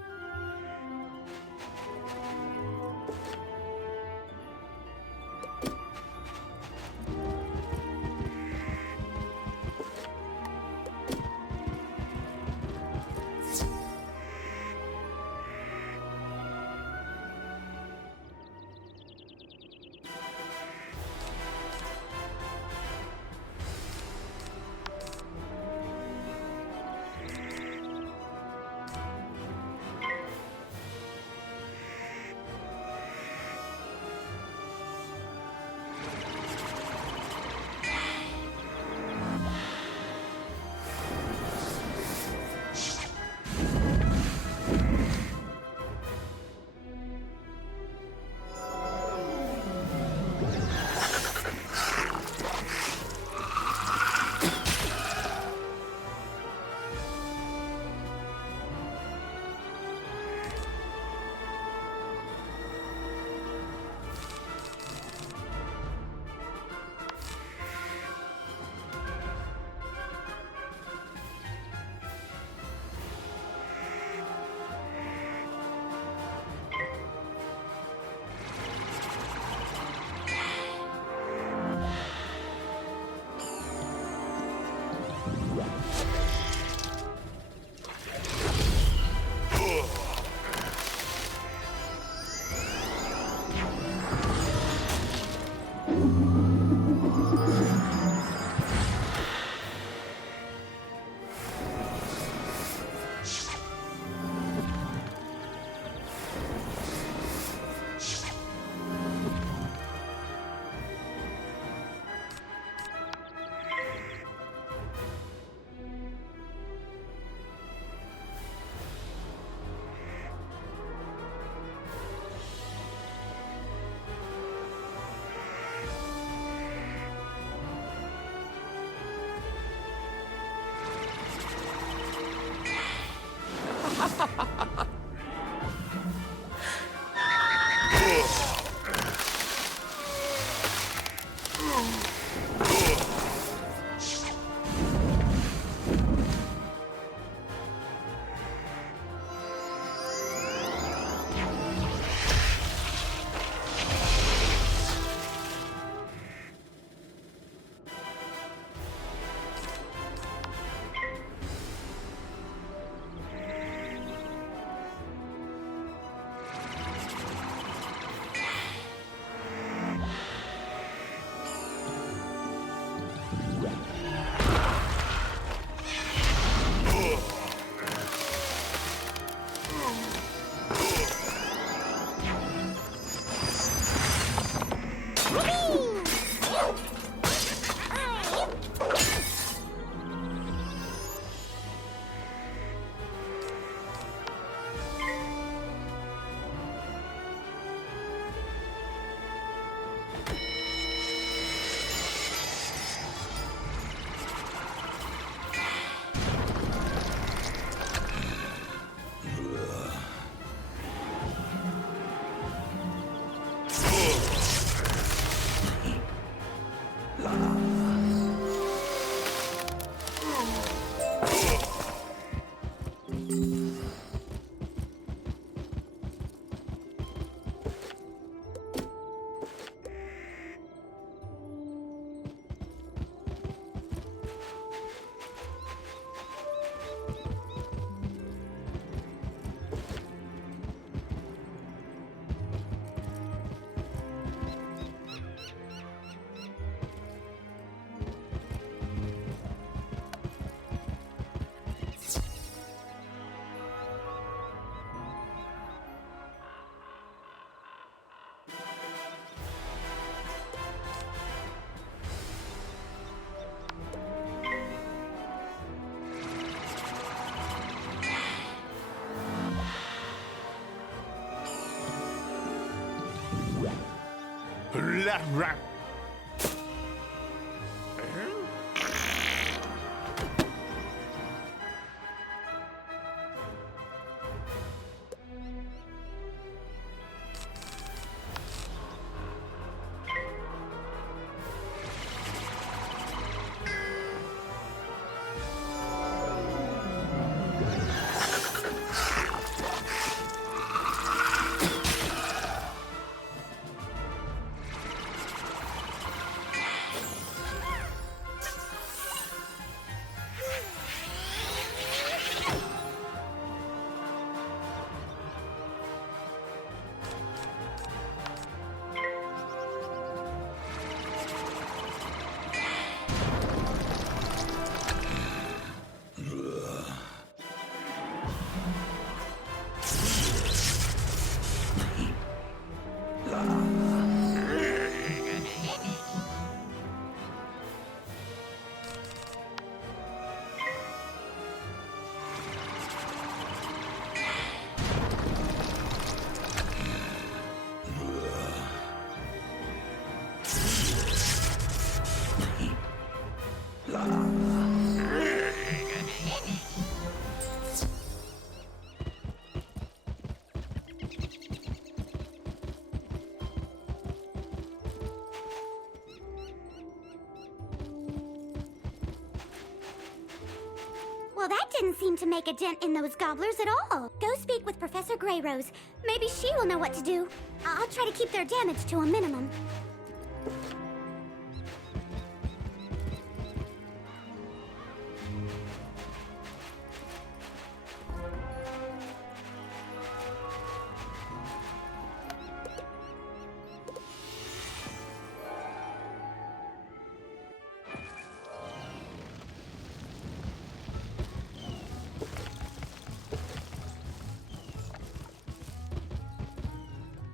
Well, that didn't seem to make a dent in those gobblers at all. Go speak with Professor Greyrose. Maybe she will know what to do. I'll try to keep their damage to a minimum.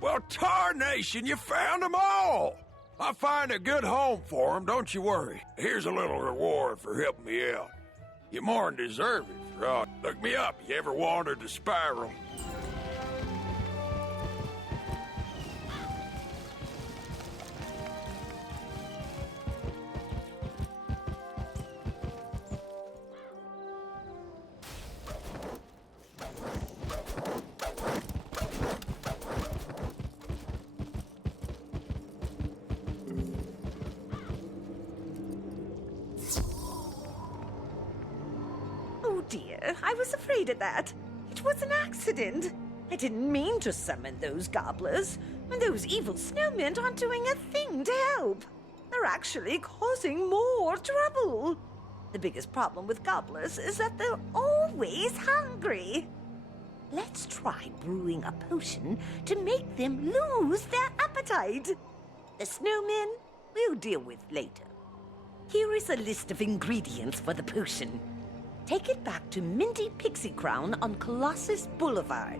Well, tarnation, you found them all! I'll find a good home for them, don't you worry. Here's a little reward for helping me out. You more than deserve it, Rod. Look me up, you ever wandered the spiral. dear. I was afraid of that. It was an accident. I didn't mean to summon those gobblers. And those evil snowmen aren't doing a thing to help. They're actually causing more trouble. The biggest problem with gobblers is that they're always hungry. Let's try brewing a potion to make them lose their appetite. The snowmen we'll deal with later. Here is a list of ingredients for the potion. Take it back to Minty Pixie Crown on Colossus Boulevard.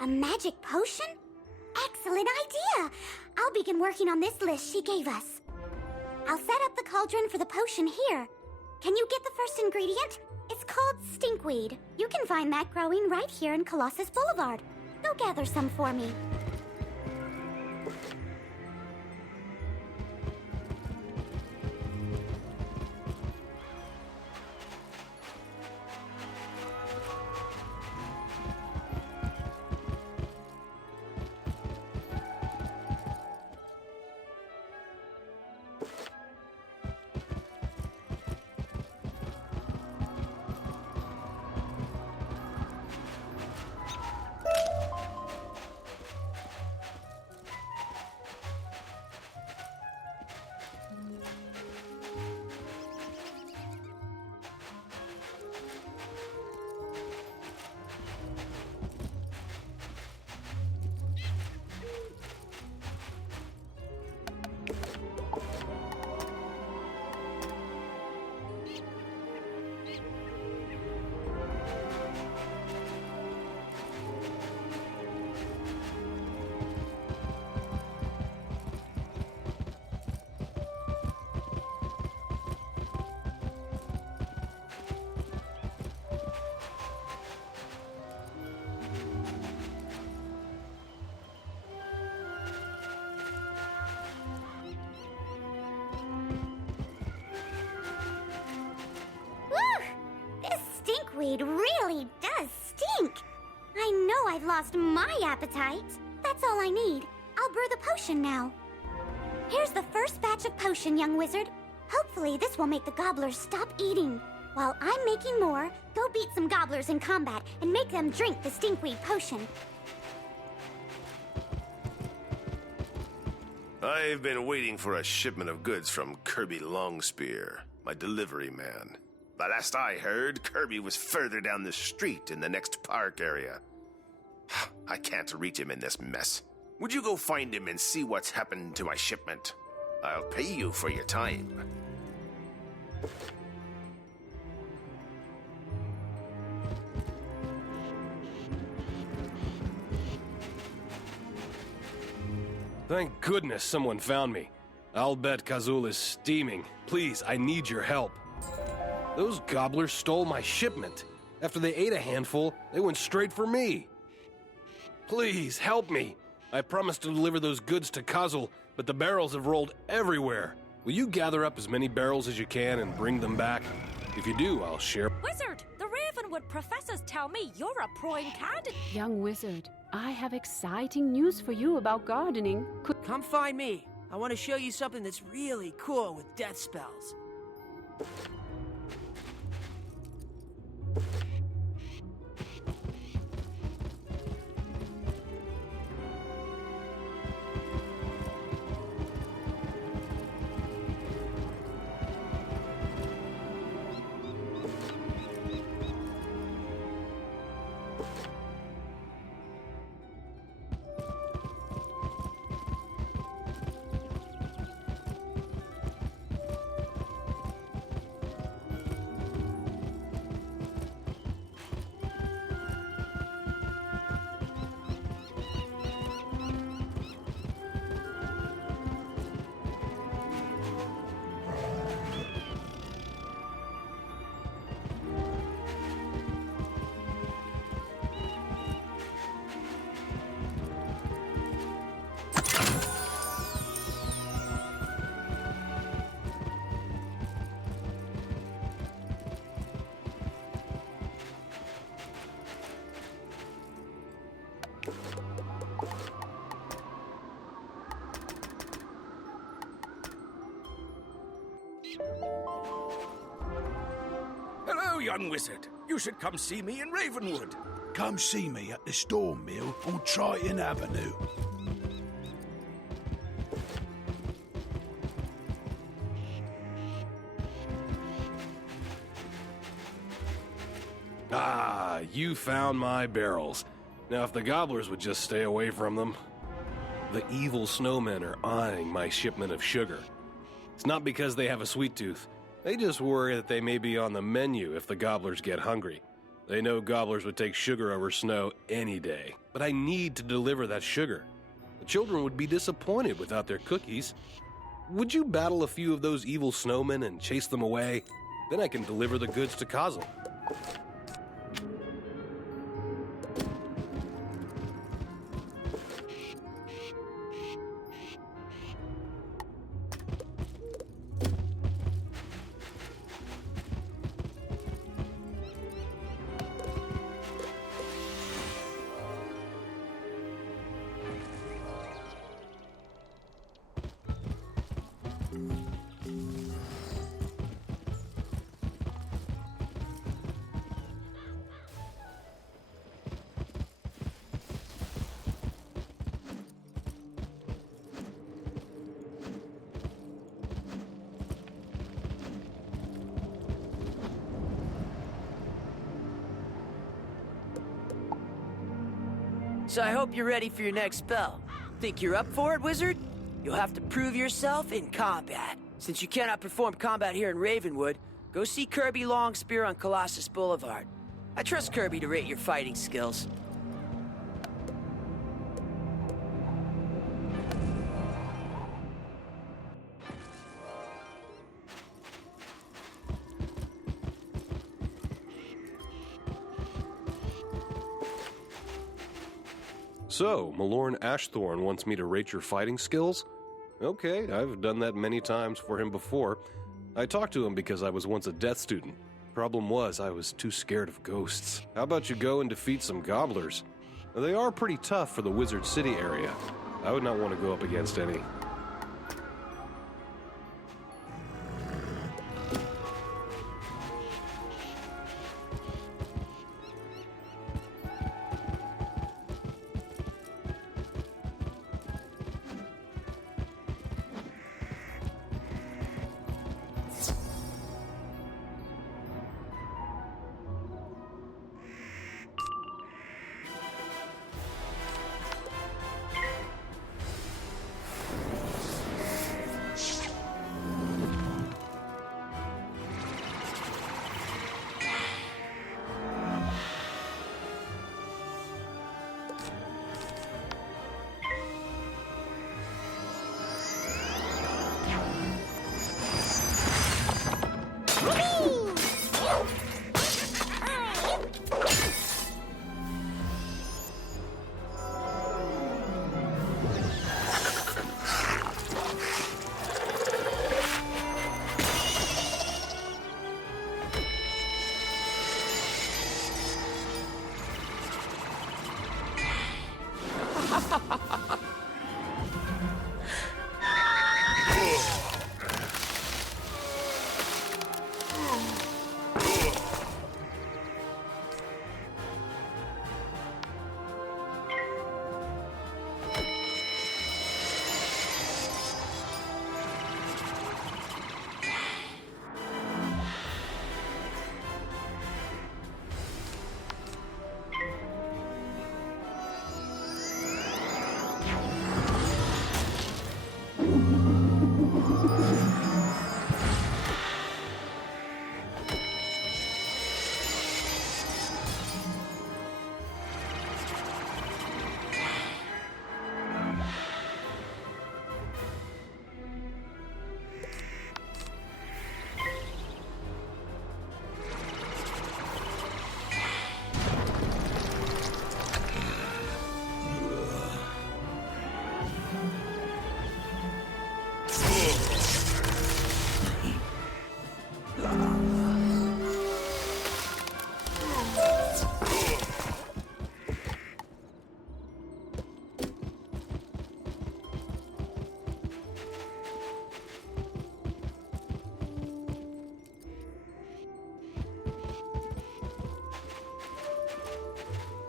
A magic potion? Excellent idea! I'll begin working on this list she gave us. I'll set up the cauldron for the potion here. Can you get the first ingredient? It's called stinkweed. You can find that growing right here in Colossus Boulevard. Go gather some for me. Stinkweed really does stink. I know I've lost my appetite. That's all I need. I'll brew the potion now. Here's the first batch of potion, young wizard. Hopefully this will make the gobblers stop eating. While I'm making more, go beat some gobblers in combat and make them drink the stinkweed potion. I've been waiting for a shipment of goods from Kirby Longspear, my delivery man. The last I heard, Kirby was further down the street in the next park area. I can't reach him in this mess. Would you go find him and see what's happened to my shipment? I'll pay you for your time. Thank goodness someone found me. I'll bet Kazul is steaming. Please, I need your help. Those gobblers stole my shipment. After they ate a handful, they went straight for me. Please, help me. I promised to deliver those goods to Kazul, but the barrels have rolled everywhere. Will you gather up as many barrels as you can and bring them back? If you do, I'll share. Wizard, the Ravenwood professors tell me you're a prime candidate. Young wizard, I have exciting news for you about gardening. Come find me. I want to show you something that's really cool with death spells. Hello, young wizard. You should come see me in Ravenwood. Come see me at the Storm Mill on Triton Avenue. Ah, you found my barrels. Now, if the gobblers would just stay away from them. The evil snowmen are eyeing my shipment of sugar. It's not because they have a sweet tooth. They just worry that they may be on the menu if the gobblers get hungry. They know gobblers would take sugar over snow any day. But I need to deliver that sugar. The children would be disappointed without their cookies. Would you battle a few of those evil snowmen and chase them away? Then I can deliver the goods to Kazel. So I hope you're ready for your next spell. Think you're up for it, wizard? You'll have to prove yourself in combat. Since you cannot perform combat here in Ravenwood, go see Kirby Longspear on Colossus Boulevard. I trust Kirby to rate your fighting skills. So, Malorn Ashthorn wants me to rate your fighting skills? Okay, I've done that many times for him before. I talked to him because I was once a death student. Problem was, I was too scared of ghosts. How about you go and defeat some gobblers? They are pretty tough for the Wizard City area. I would not want to go up against any.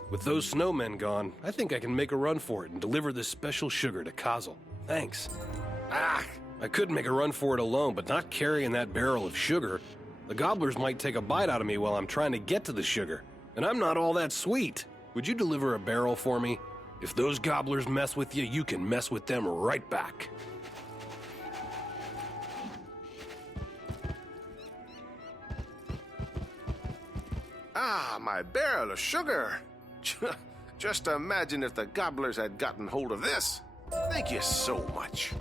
With those snowmen gone, I think I can make a run for it and deliver this special sugar to Kazel. Thanks. Ah! I could make a run for it alone, but not carrying that barrel of sugar. The gobblers might take a bite out of me while I'm trying to get to the sugar. And I'm not all that sweet. Would you deliver a barrel for me? If those gobblers mess with you, you can mess with them right back. Ah, my barrel of sugar. Just imagine if the gobblers had gotten hold of this. Thank you so much.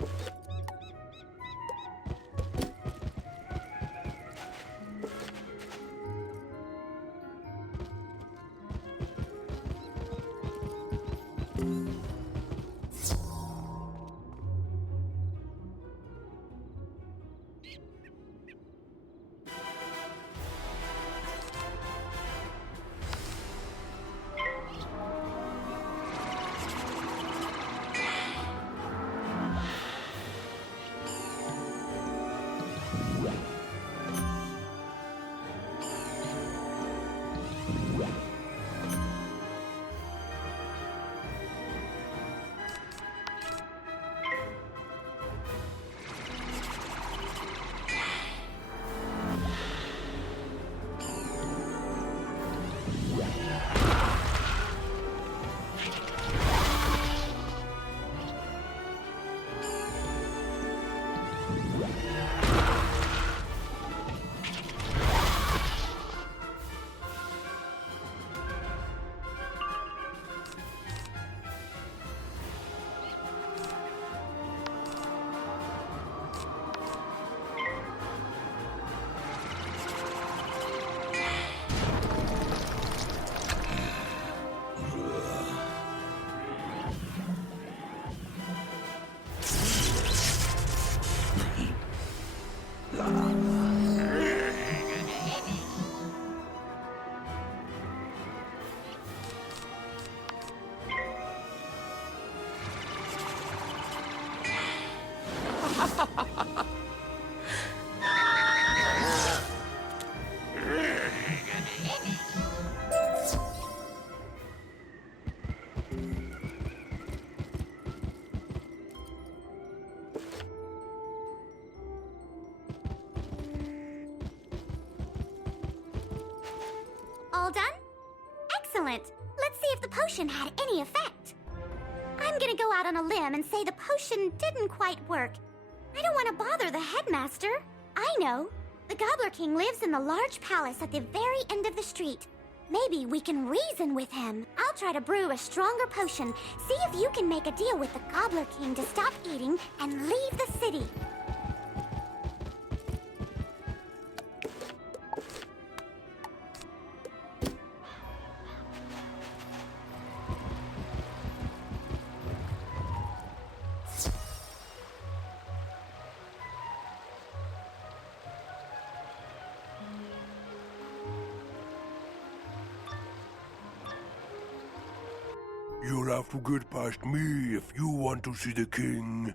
All done? Excellent. Let's see if the potion had any effect. I'm gonna go out on a limb and say the potion didn't quite work. I don't want to bother the headmaster. I know. The Gobbler King lives in the large palace at the very end of the street. Maybe we can reason with him. I'll try to brew a stronger potion. See if you can make a deal with the Gobbler King to stop eating and leave the city. You'll have to get past me if you want to see the king.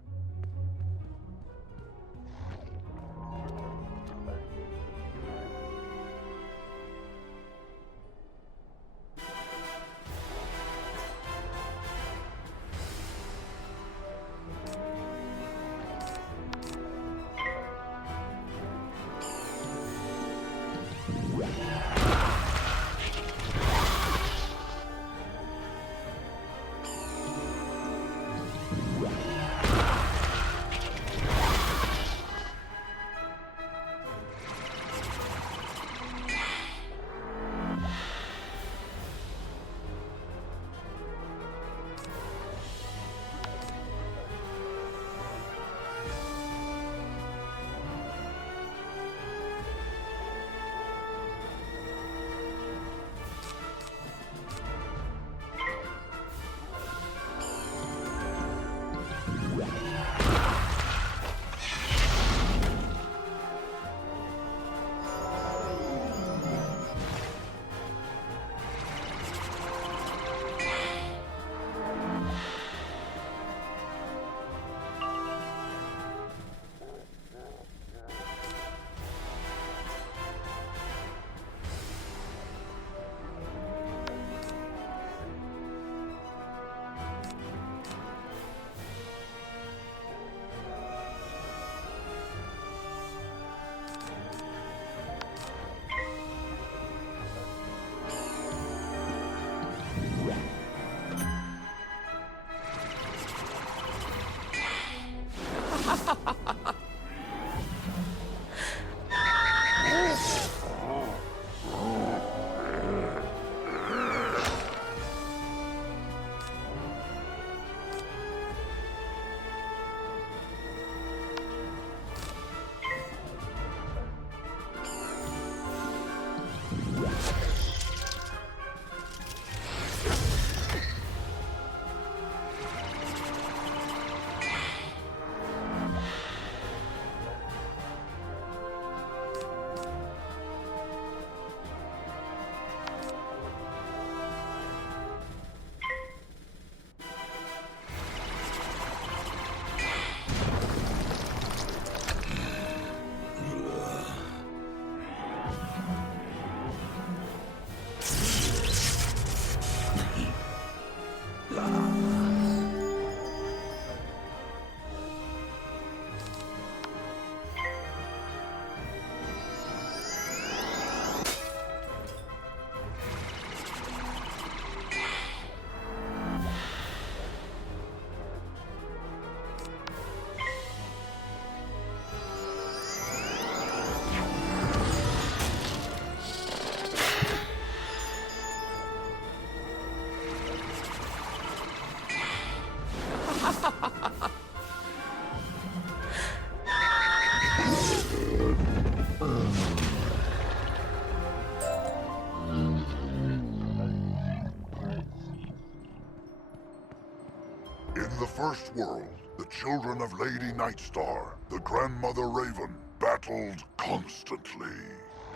In the first world, the children of Lady Nightstar, the Grandmother Raven, battled constantly.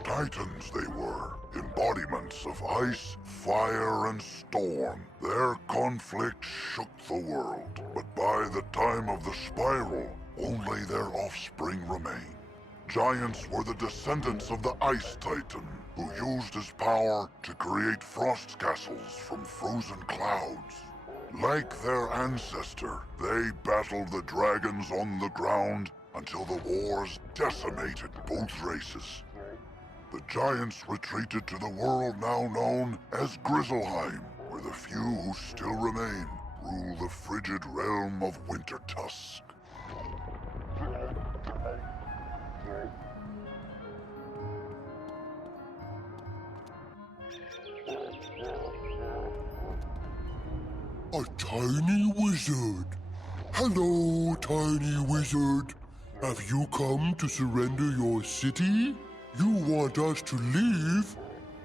Titans they were, embodiments of ice, fire, and storm. Their conflict shook the world, but by the time of the Spiral, only their offspring remained. Giants were the descendants of the Ice Titan, who used his power to create frost castles from frozen clouds. Like their ancestor, they battled the dragons on the ground until the wars decimated both races. The giants retreated to the world now known as Grizzleheim, where the few who still remain rule the frigid realm of Wintertusk. A tiny wizard. Hello, tiny wizard. Have you come to surrender your city? You want us to leave?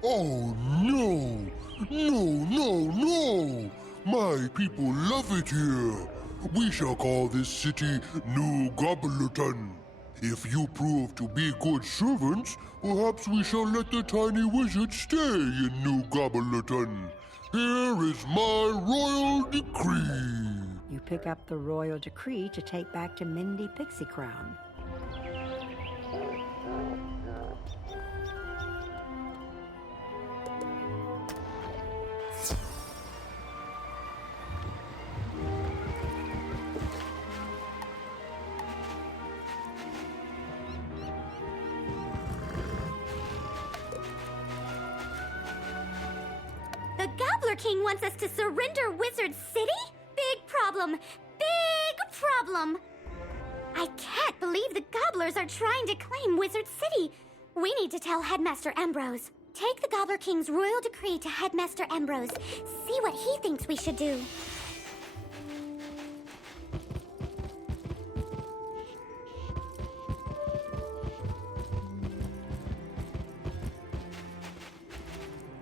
Oh, no! No, no, no! My people love it here. We shall call this city New Gobblerton. If you prove to be good servants, perhaps we shall let the tiny wizard stay in New Gobblerton. Here is my royal decree. You pick up the royal decree to take back to Mindy Pixie Crown. The Gobbler King wants us to surrender Wizard City? Big problem! Big problem! I can't believe the Gobblers are trying to claim Wizard City. We need to tell Headmaster Ambrose. Take the Gobbler King's royal decree to Headmaster Ambrose. See what he thinks we should do.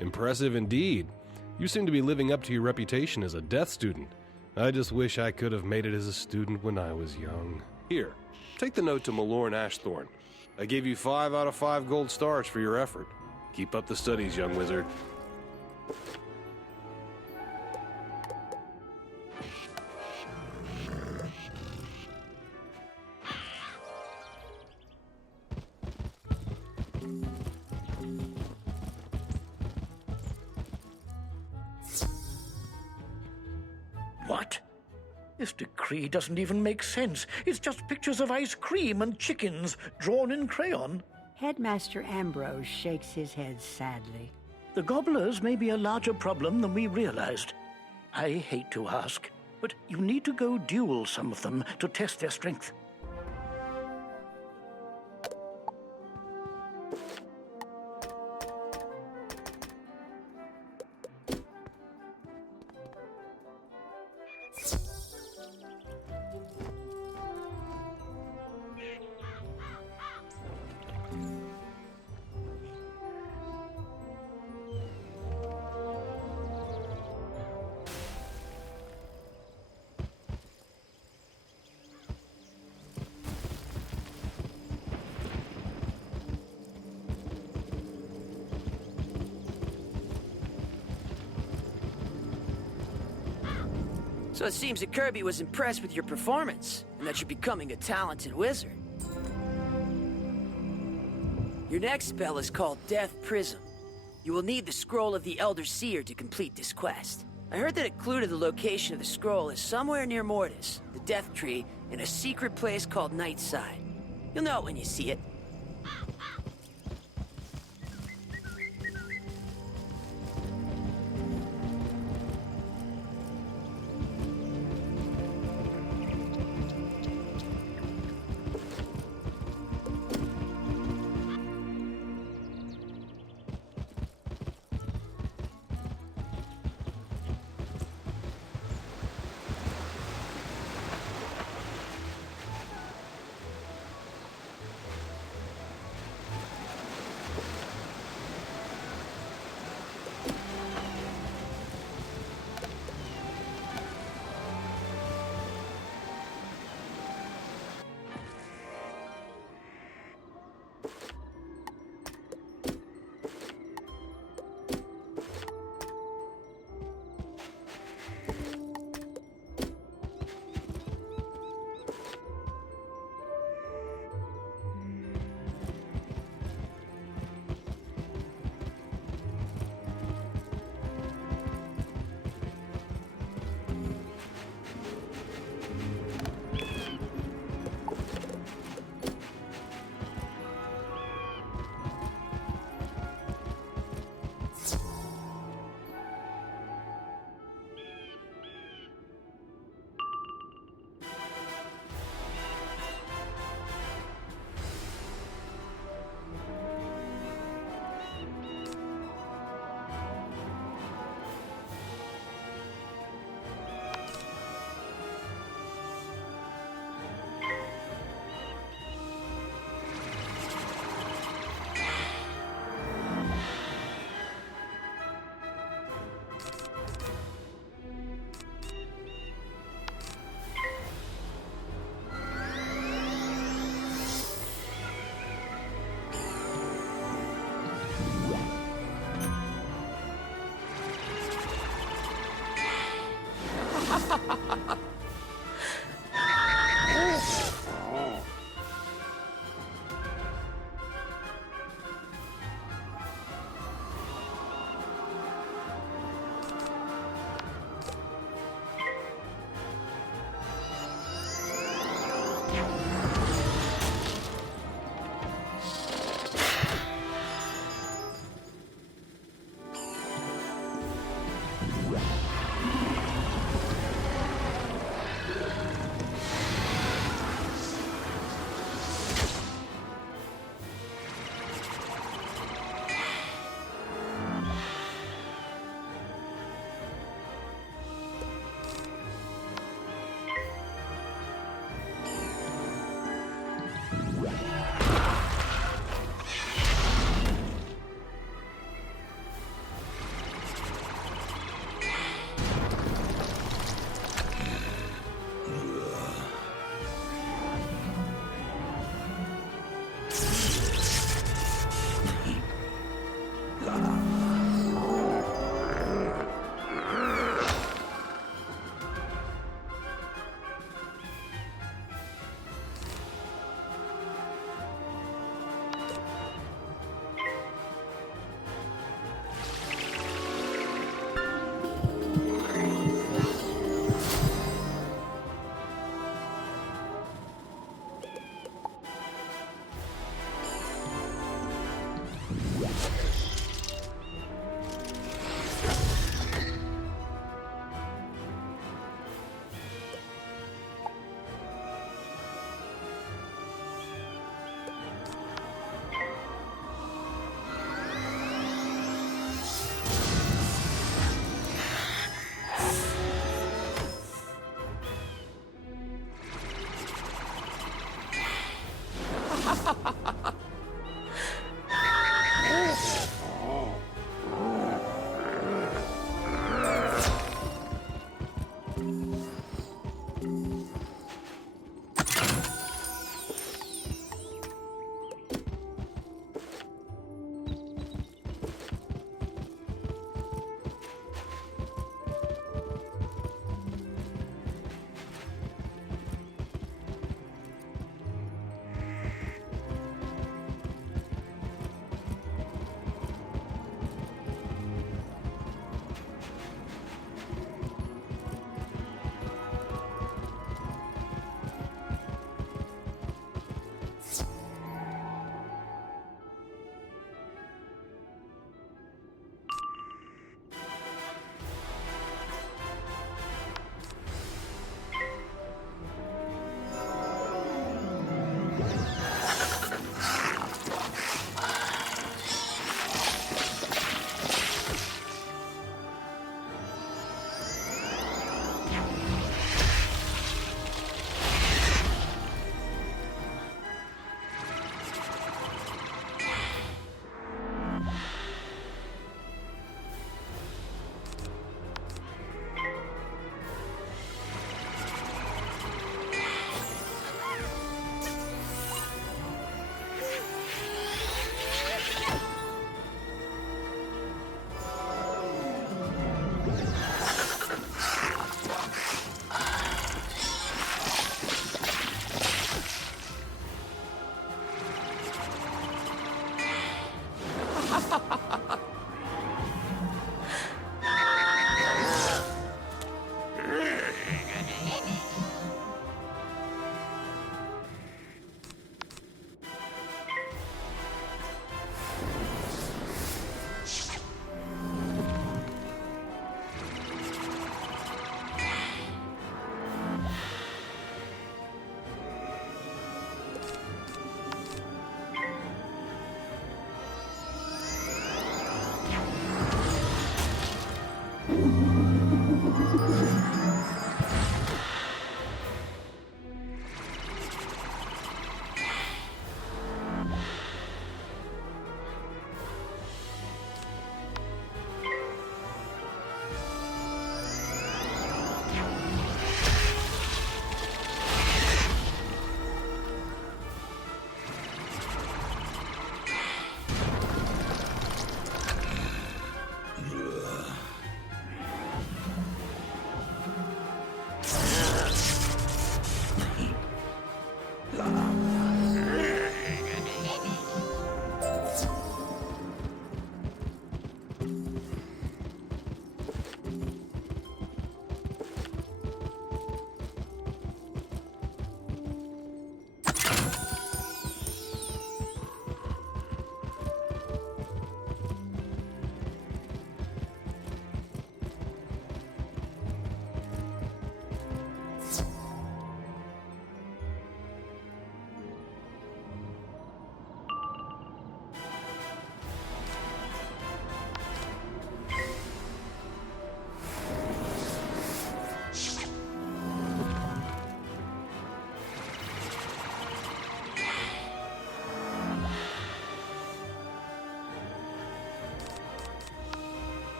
Impressive indeed. You seem to be living up to your reputation as a death student. I just wish I could have made it as a student when I was young. Here, take the note to Malorn Ashthorn. I gave you 5 out of 5 gold stars for your effort. Keep up the studies, young wizard. What? This decree doesn't even make sense. It's just pictures of ice cream and chickens drawn in crayon. Headmaster Ambrose shakes his head sadly. The gobblers may be a larger problem than we realized. I hate to ask, but you need to go duel some of them to test their strength. So it seems that Kirby was impressed with your performance, and that you're becoming a talented wizard. Your next spell is called Death Prism. You will need the Scroll of the Elder Seer to complete this quest. I heard that a clue to the location of the scroll is somewhere near Mortis, the Death Tree, in a secret place called Nightside. You'll know it when you see it.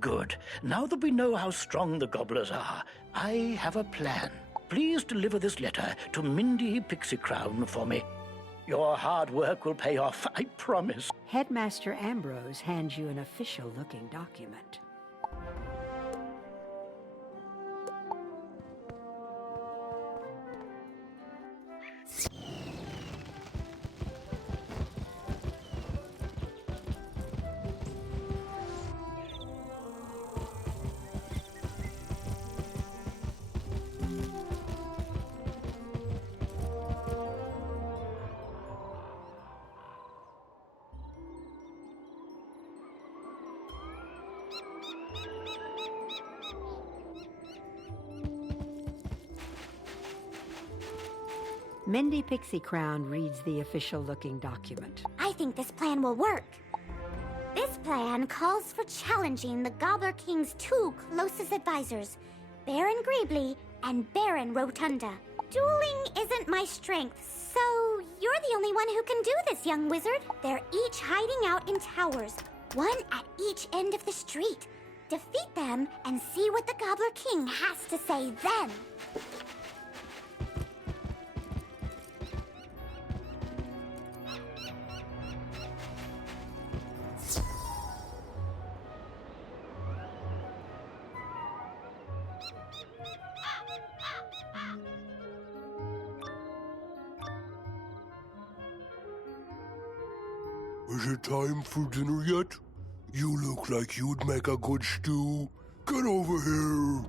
Good. Now that we know how strong the gobblers are, I have a plan. Please deliver this letter to Mindy Pixie Crown for me. Your hard work will pay off, I promise. Headmaster Ambrose hands you an official-looking document. Mindy Pixie Crown reads the official-looking document. I think this plan will work. This plan calls for challenging the Gobbler King's two closest advisors, Baron Greebly and Baron Rotunda. Dueling isn't my strength, so you're the only one who can do this, young wizard. They're each hiding out in towers, one at each end of the street. Defeat them and see what the Gobbler King has to say then. Is it time for dinner yet? You look like you'd make a good stew. Get over here.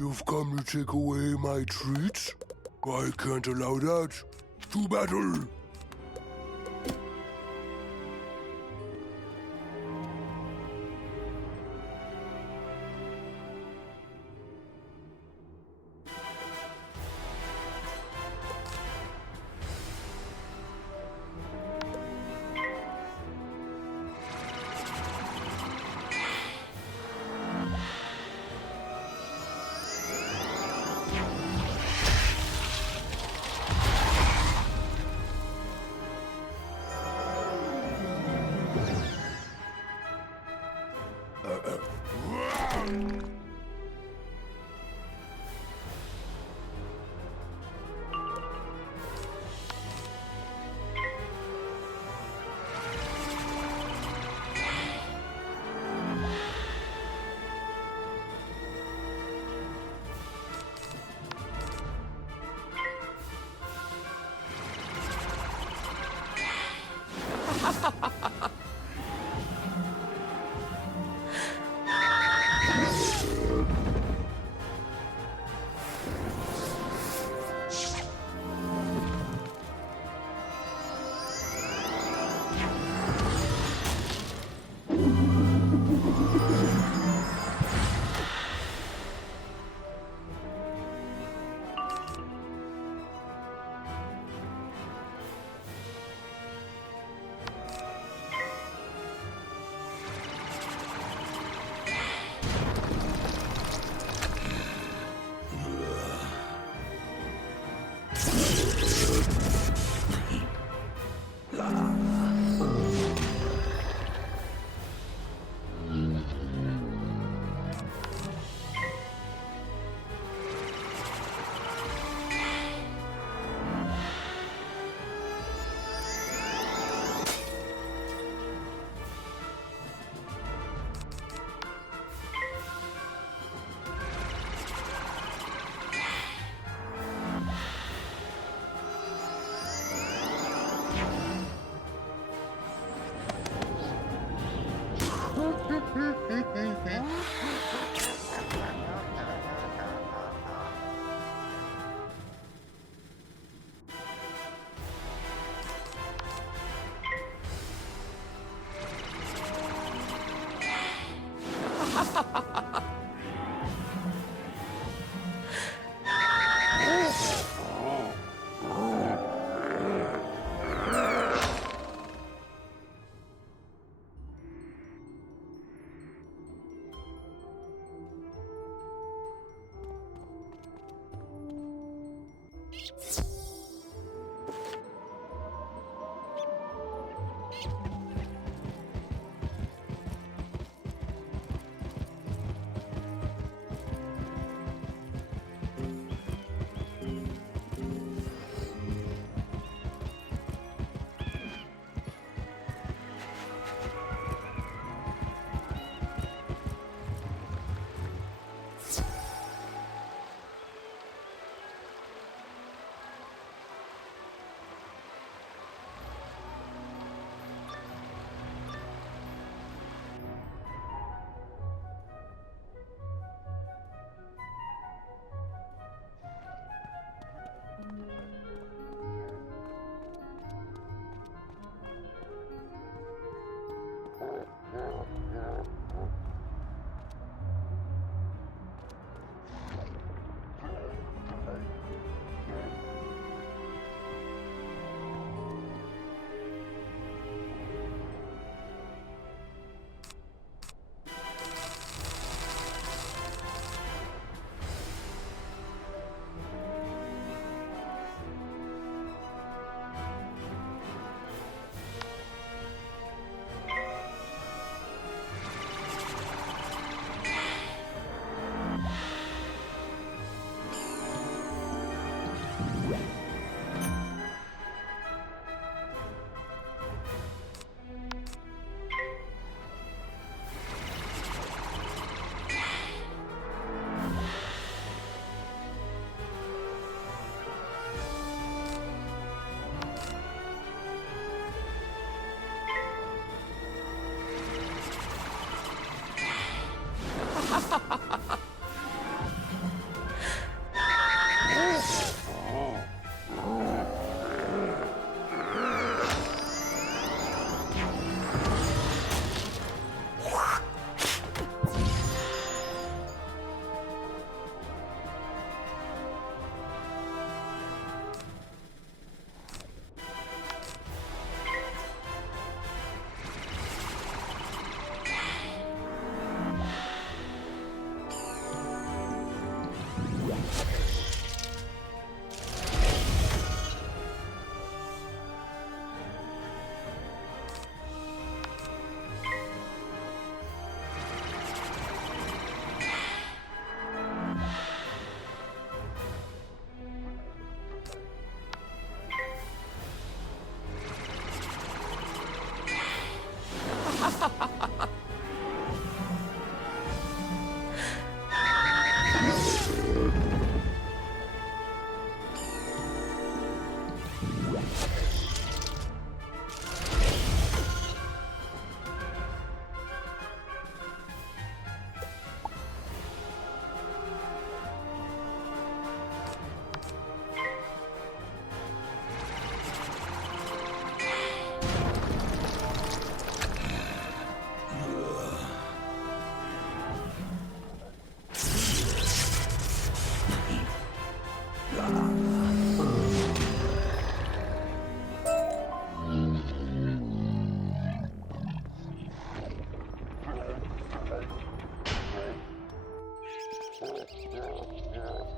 You've come to take away my treats? I can't allow that. To battle!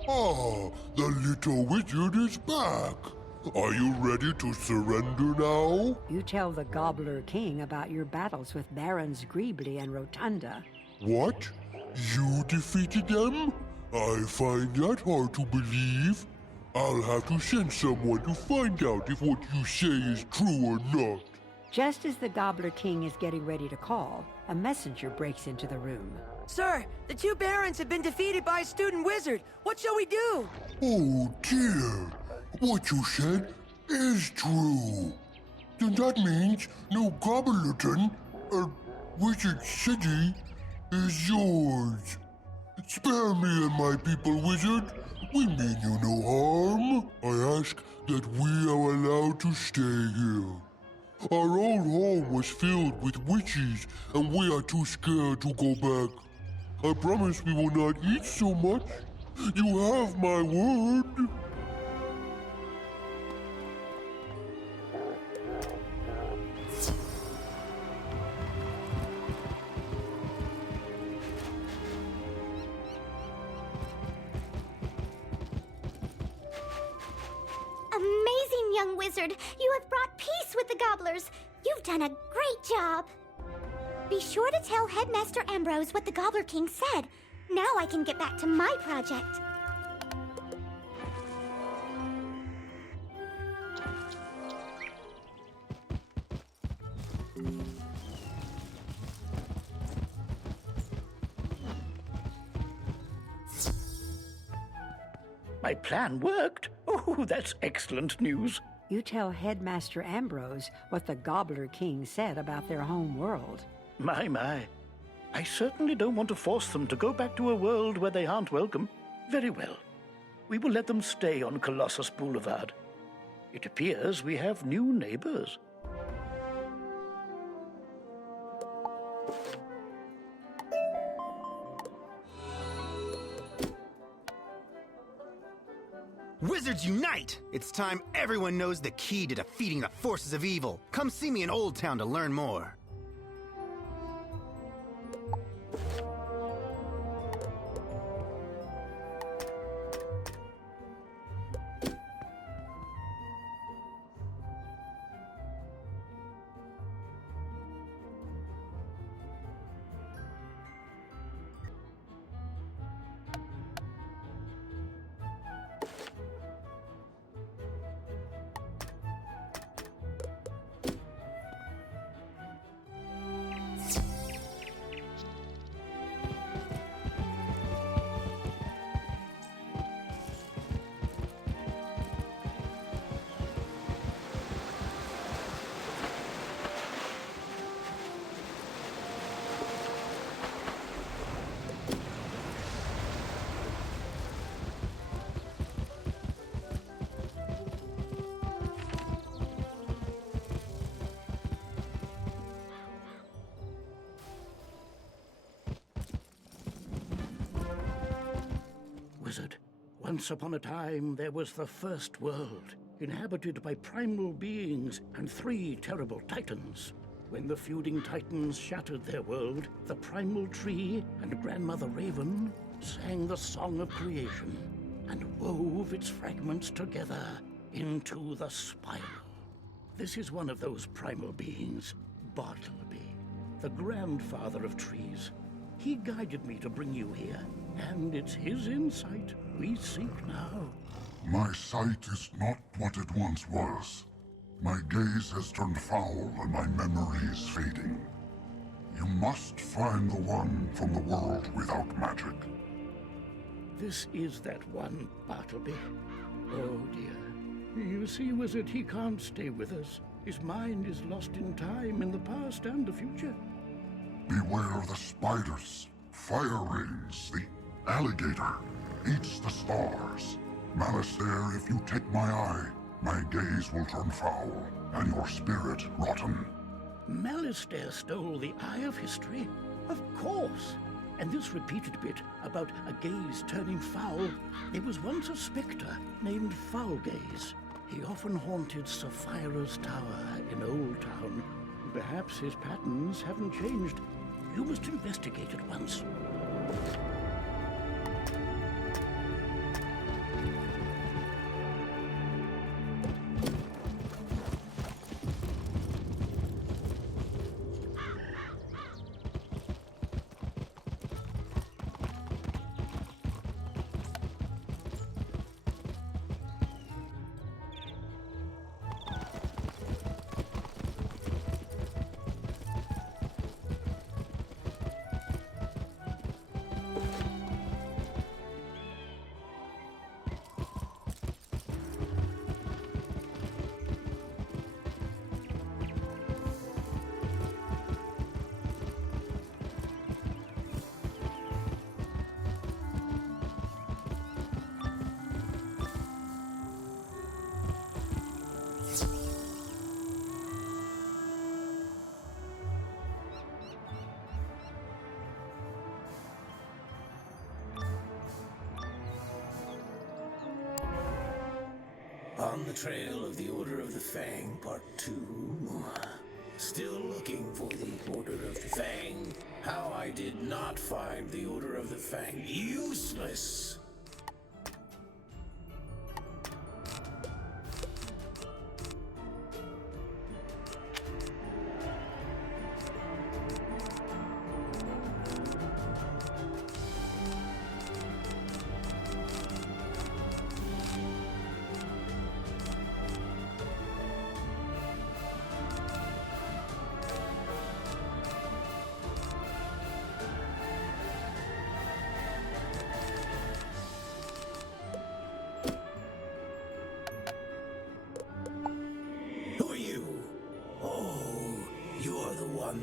Ah, the little wizard is back. Are you ready to surrender now? You tell the Gobbler King about your battles with Barons Greebly and Rotunda. What? You defeated them? I find that hard to believe. I'll have to send someone to find out if what you say is true or not. Just as the Gobbler King is getting ready to call, a messenger breaks into the room. Sir, the two barons have been defeated by a student wizard. What shall we do? Oh dear. What you said is true. Then that means no Gobblerton, Wizard City, is yours. Spare me and my people, wizard. We mean you no harm. I ask that we are allowed to stay here. Our old home was filled with witches, and we are too scared to go back. I promise we will not eat so much. You have my word. Amazing, young wizard! You have brought peace with the gobblers! You've done a great job! Be sure to tell Headmaster Ambrose what the Gobbler King said. Now I can get back to my project. My plan worked. Oh, that's excellent news. You tell Headmaster Ambrose what the Gobbler King said about their home world. My. I certainly don't want to force them to go back to a world where they aren't welcome. Very well. We will let them stay on Colossus Boulevard. It appears we have new neighbors. Wizards unite! It's time everyone knows the key to defeating the forces of evil. Come see me in Old Town to learn more. Wizard, once upon a time there was the first world, inhabited by primal beings and 3 terrible titans. When the feuding titans shattered their world, the primal tree and Grandmother Raven sang the song of creation and wove its fragments together into the spiral. This is one of those primal beings, Bartleby, the grandfather of trees. He guided me to bring you here, and it's his insight we seek now. My sight is not what it once was. My gaze has turned foul and my memory is fading. must find the one from the world without magic. This is that one, Bartleby. Oh, dear. You see, Wizard, he can't stay with us. His mind is lost in time, in the past and the future. Beware the spiders, fire rings, the alligator, eats the stars. Malice there, if you take my eye, my gaze will turn foul, and your spirit rotten. Malistaire stole the eye of history? Of course! And this repeated bit about a gaze turning foul, there was once a spectre named Foulgaze. He often haunted Sapphira's tower in Old Town. Perhaps his patterns haven't changed. You must investigate at once. On the trail of the Order of the Fang, Part 2. Still looking for the Order of the Fang. How I did not find the Order of the Fang useless.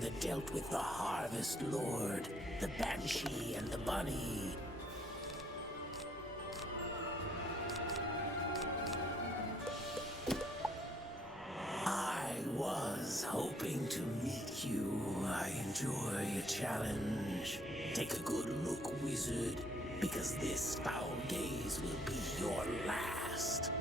That dealt with the Harvest Lord, the Banshee, and the Bunny. I was hoping to meet you. I enjoy a challenge. Take a good look, Wizard, because this foul gaze will be your last.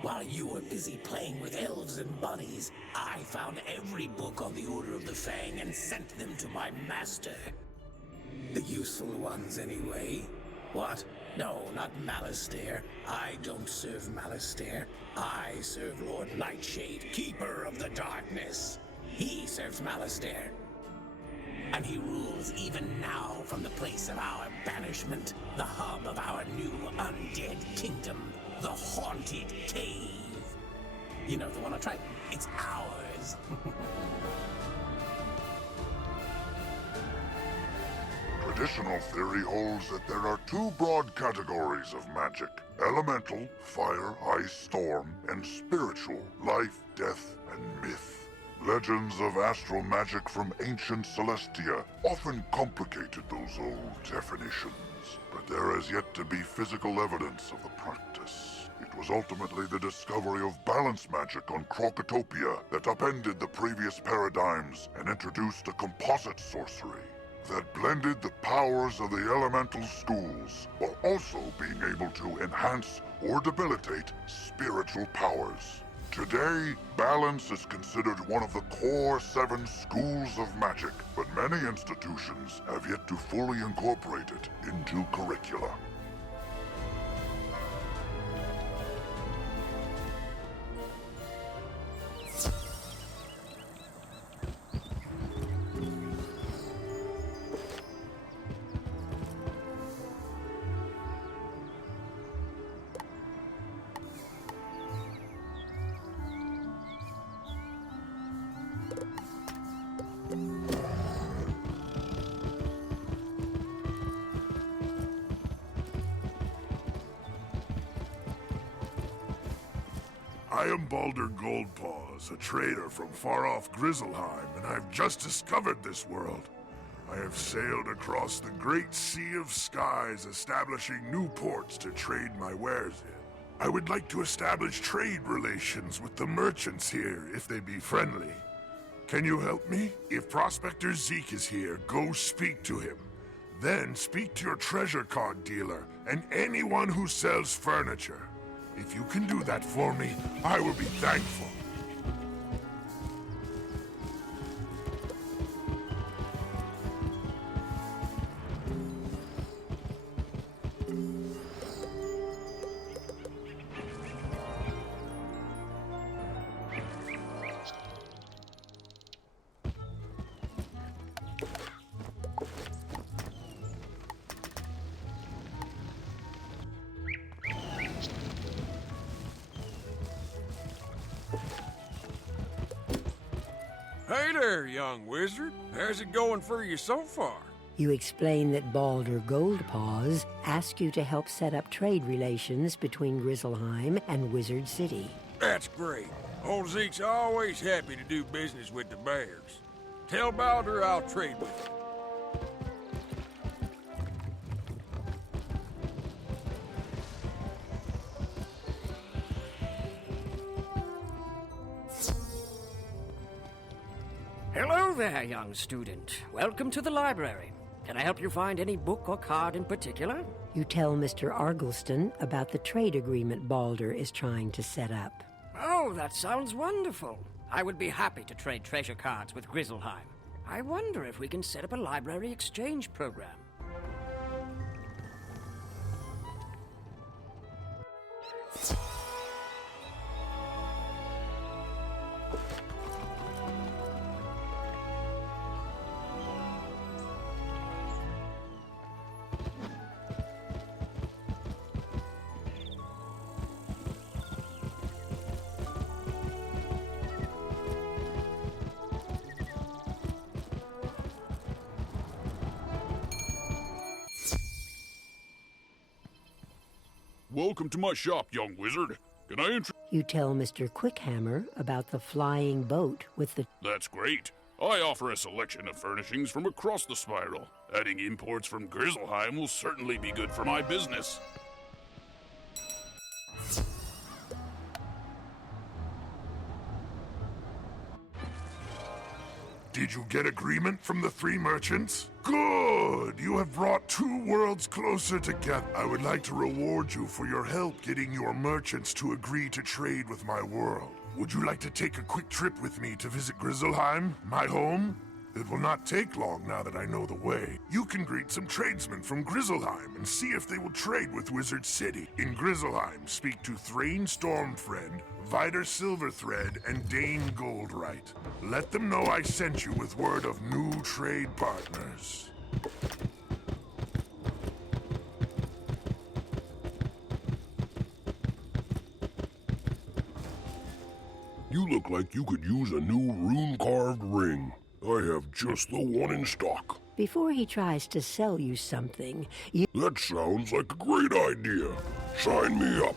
While you were busy playing with elves and bunnies, I found every book on the Order of the Fang and sent them to my master. The useful ones, anyway. What? No, not Malastare. I don't serve Malastare. I serve Lord Nightshade, Keeper of the Darkness. He serves Malastare. And he rules even now from the place of our banishment, the hub of our new undead kingdom, the Haunted Cave. You know the one on Triton? It's ours. Traditional theory holds that there are two broad categories of magic: elemental, fire, ice, storm, and spiritual, life, death, and myth. Legends of astral magic from ancient Celestia often complicated those old definitions, but there has yet to be physical evidence of the practice. It was ultimately the discovery of balance magic on Krokotopia that upended the previous paradigms and introduced a composite sorcery that blended the powers of the elemental schools while also being able to enhance or debilitate spiritual powers. Today, balance is considered one of the core 7 schools of magic, but many institutions have yet to fully incorporate it into curricula. I am Baldur Goldpaws, a trader from far-off Grizzleheim, and I've just discovered this world. I have sailed across the great sea of skies, establishing new ports to trade my wares in. I would like to establish trade relations with the merchants here, if they be friendly. Can you help me? If Prospector Zeke is here, go speak to him. Then speak to your treasure card dealer and anyone who sells furniture. If you can do that for me, I will be thankful. Hey there, young wizard. How's it going for you so far? You explain that Baldur Goldpaws asked you to help set up trade relations between Grizzleheim and Wizard City. That's great. Old Zeke's always happy to do business with the bears. Tell Baldur I'll trade with him. Hello there, young student. Welcome to the library. Can I help you find any book or card in particular? You tell Mr. Argleston about the trade agreement Baldur is trying to set up. Oh, that sounds wonderful. I would be happy to trade treasure cards with Grizzleheim. I wonder if we can set up a library exchange program. Welcome to my shop, young wizard. Can I You tell Mr. Quickhammer about the flying boat with the... That's great. I offer a selection of furnishings from across the spiral. Adding imports from Grizzleheim will certainly be good for my business. Did you get agreement from the 3 merchants? Good! You have brought 2 worlds closer together. I would like to reward you for your help getting your merchants to agree to trade with my world. Would you like to take a quick trip with me to visit Grizzleheim, my home? It will not take long now that I know the way. You can greet some tradesmen from Grizzleheim and see if they will trade with Wizard City. In Grizzleheim, speak to Thrain Stormfriend, Vider Silverthread, and Dane Goldright. Let them know I sent you with word of new trade partners. You look like you could use a new rune-carved ring. I have just the one in stock. Before he tries to sell you something, you... That sounds like a great idea. Sign me up.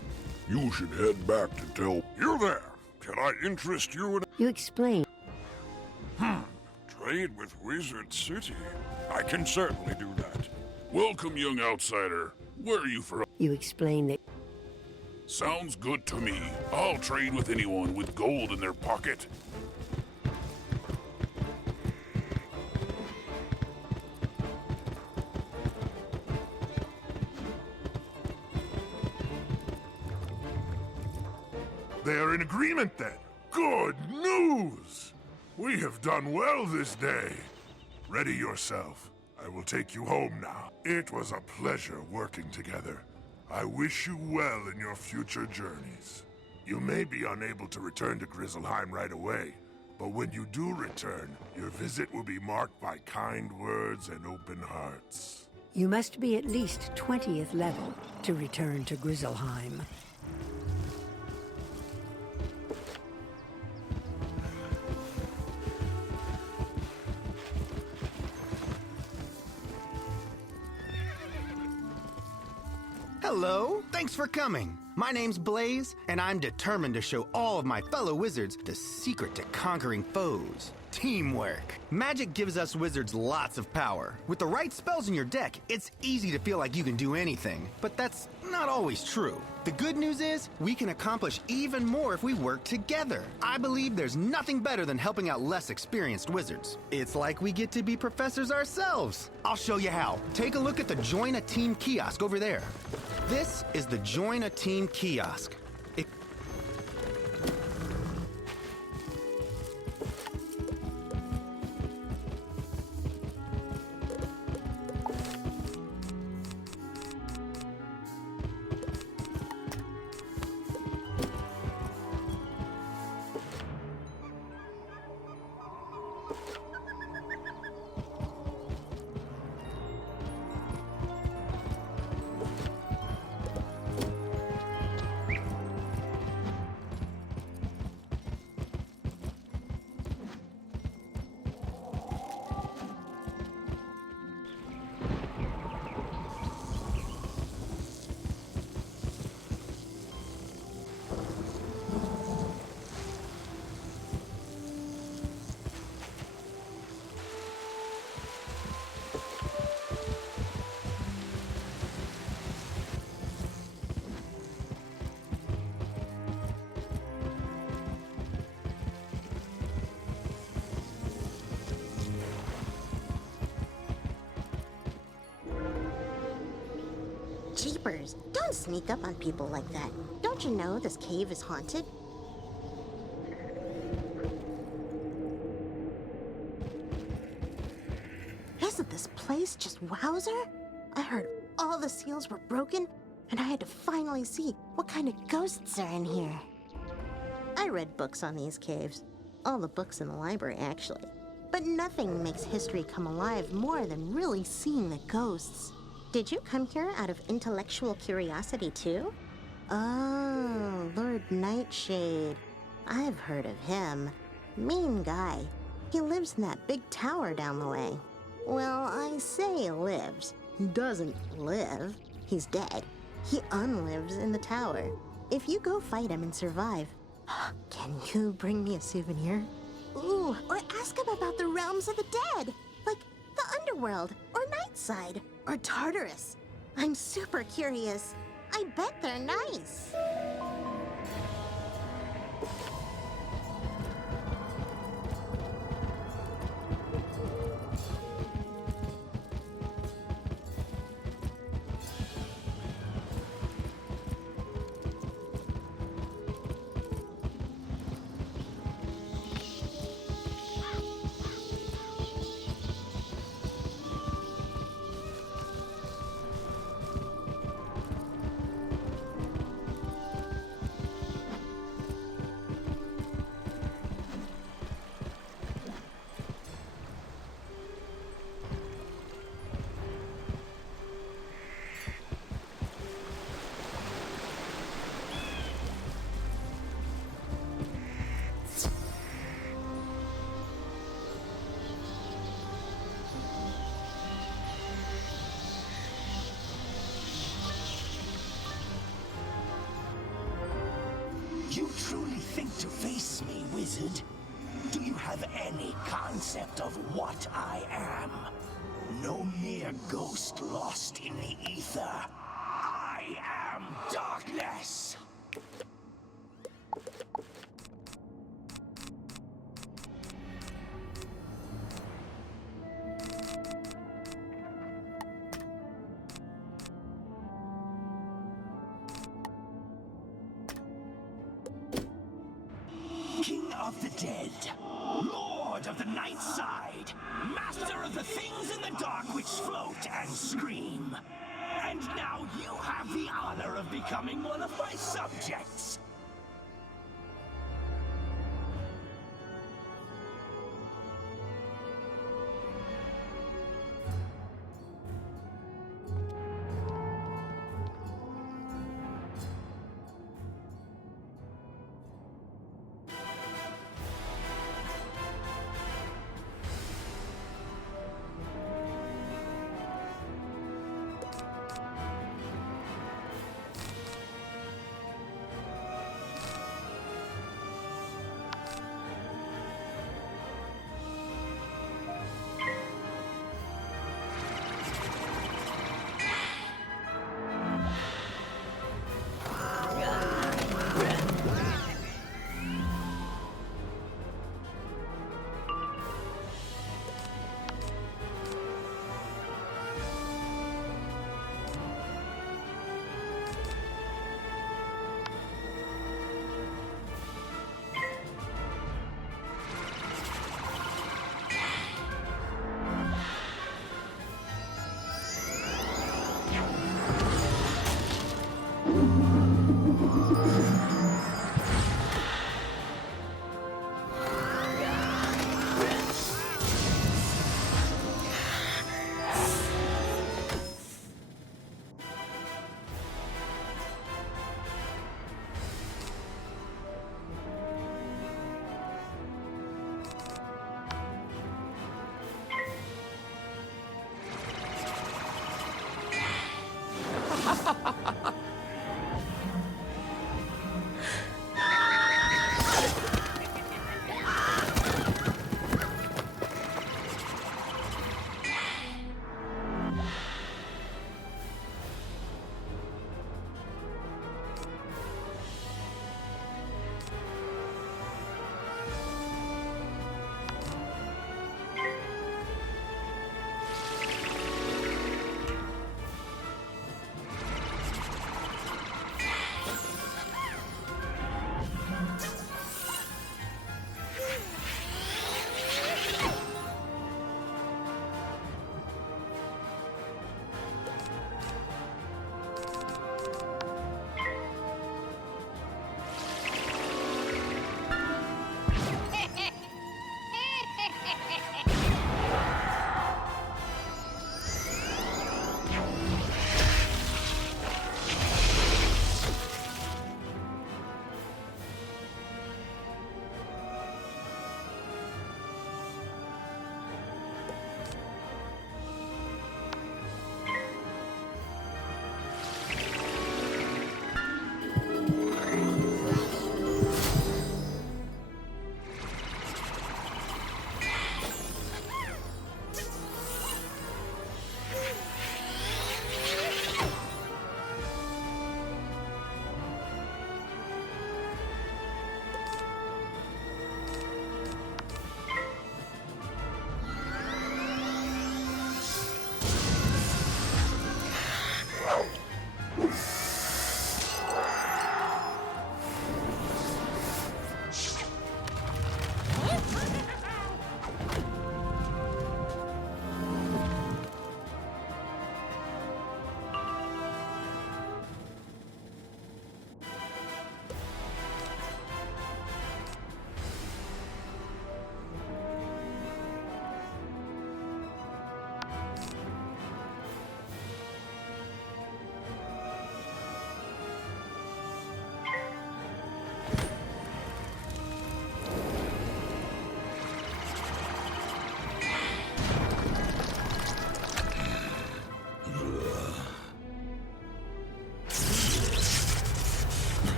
You should head back to tell... You there! Can I interest you in... You explain. Trade with Wizard City? I can certainly do that. Welcome, young outsider. Where are you from? You explain that... Sounds good to me. I'll trade with anyone with gold in their pocket. They are in agreement then. Good news! We have done well this day. Ready yourself. I will take you home now. It was a pleasure working together. I wish you well in your future journeys. You may be unable to return to Grizzleheim right away, but when you do return, your visit will be marked by kind words and open hearts. You must be at least 20th level to return to Grizzleheim. Hello, thanks for coming. My name's Blaze, and I'm determined to show all of my fellow wizards the secret to conquering foes. Teamwork. Magic gives us wizards lots of power. With the right spells in your deck, it's easy to feel like you can do anything. But that's not always true. The good news is, we can accomplish even more if we work together. I believe there's nothing better than helping out less experienced wizards. It's like we get to be professors ourselves. I'll show you how. Take a look at the Join a Team kiosk over there. This is the Join a Team kiosk. Jeepers, don't sneak up on people like that. Don't you know this cave is haunted? Isn't this place just wowzer? I heard all the seals were broken, and I had to finally see what kind of ghosts are in here. I read books on these caves. All the books in the library, actually. But nothing makes history come alive more than really seeing the ghosts. Did you come here out of intellectual curiosity, too? Oh, Lord Nightshade. I've heard of him. Mean guy. He lives in that big tower down the way. Well, I say lives. Doesn't live. He's dead. He unlives in the tower. If you go fight him and survive, can you bring me a souvenir? Ooh, or ask him about the realms of the dead, like the underworld, or Nightside, or Tartarus. I'm super curious. I bet they're nice. You truly think to face me, wizard? Do you have any concept of what I am? No mere ghost lost in the ether. I am darkness! King of the dead, Lord of the Nightside, Master of the things in the dark which float and scream. And now you have the honor of becoming one of my subjects.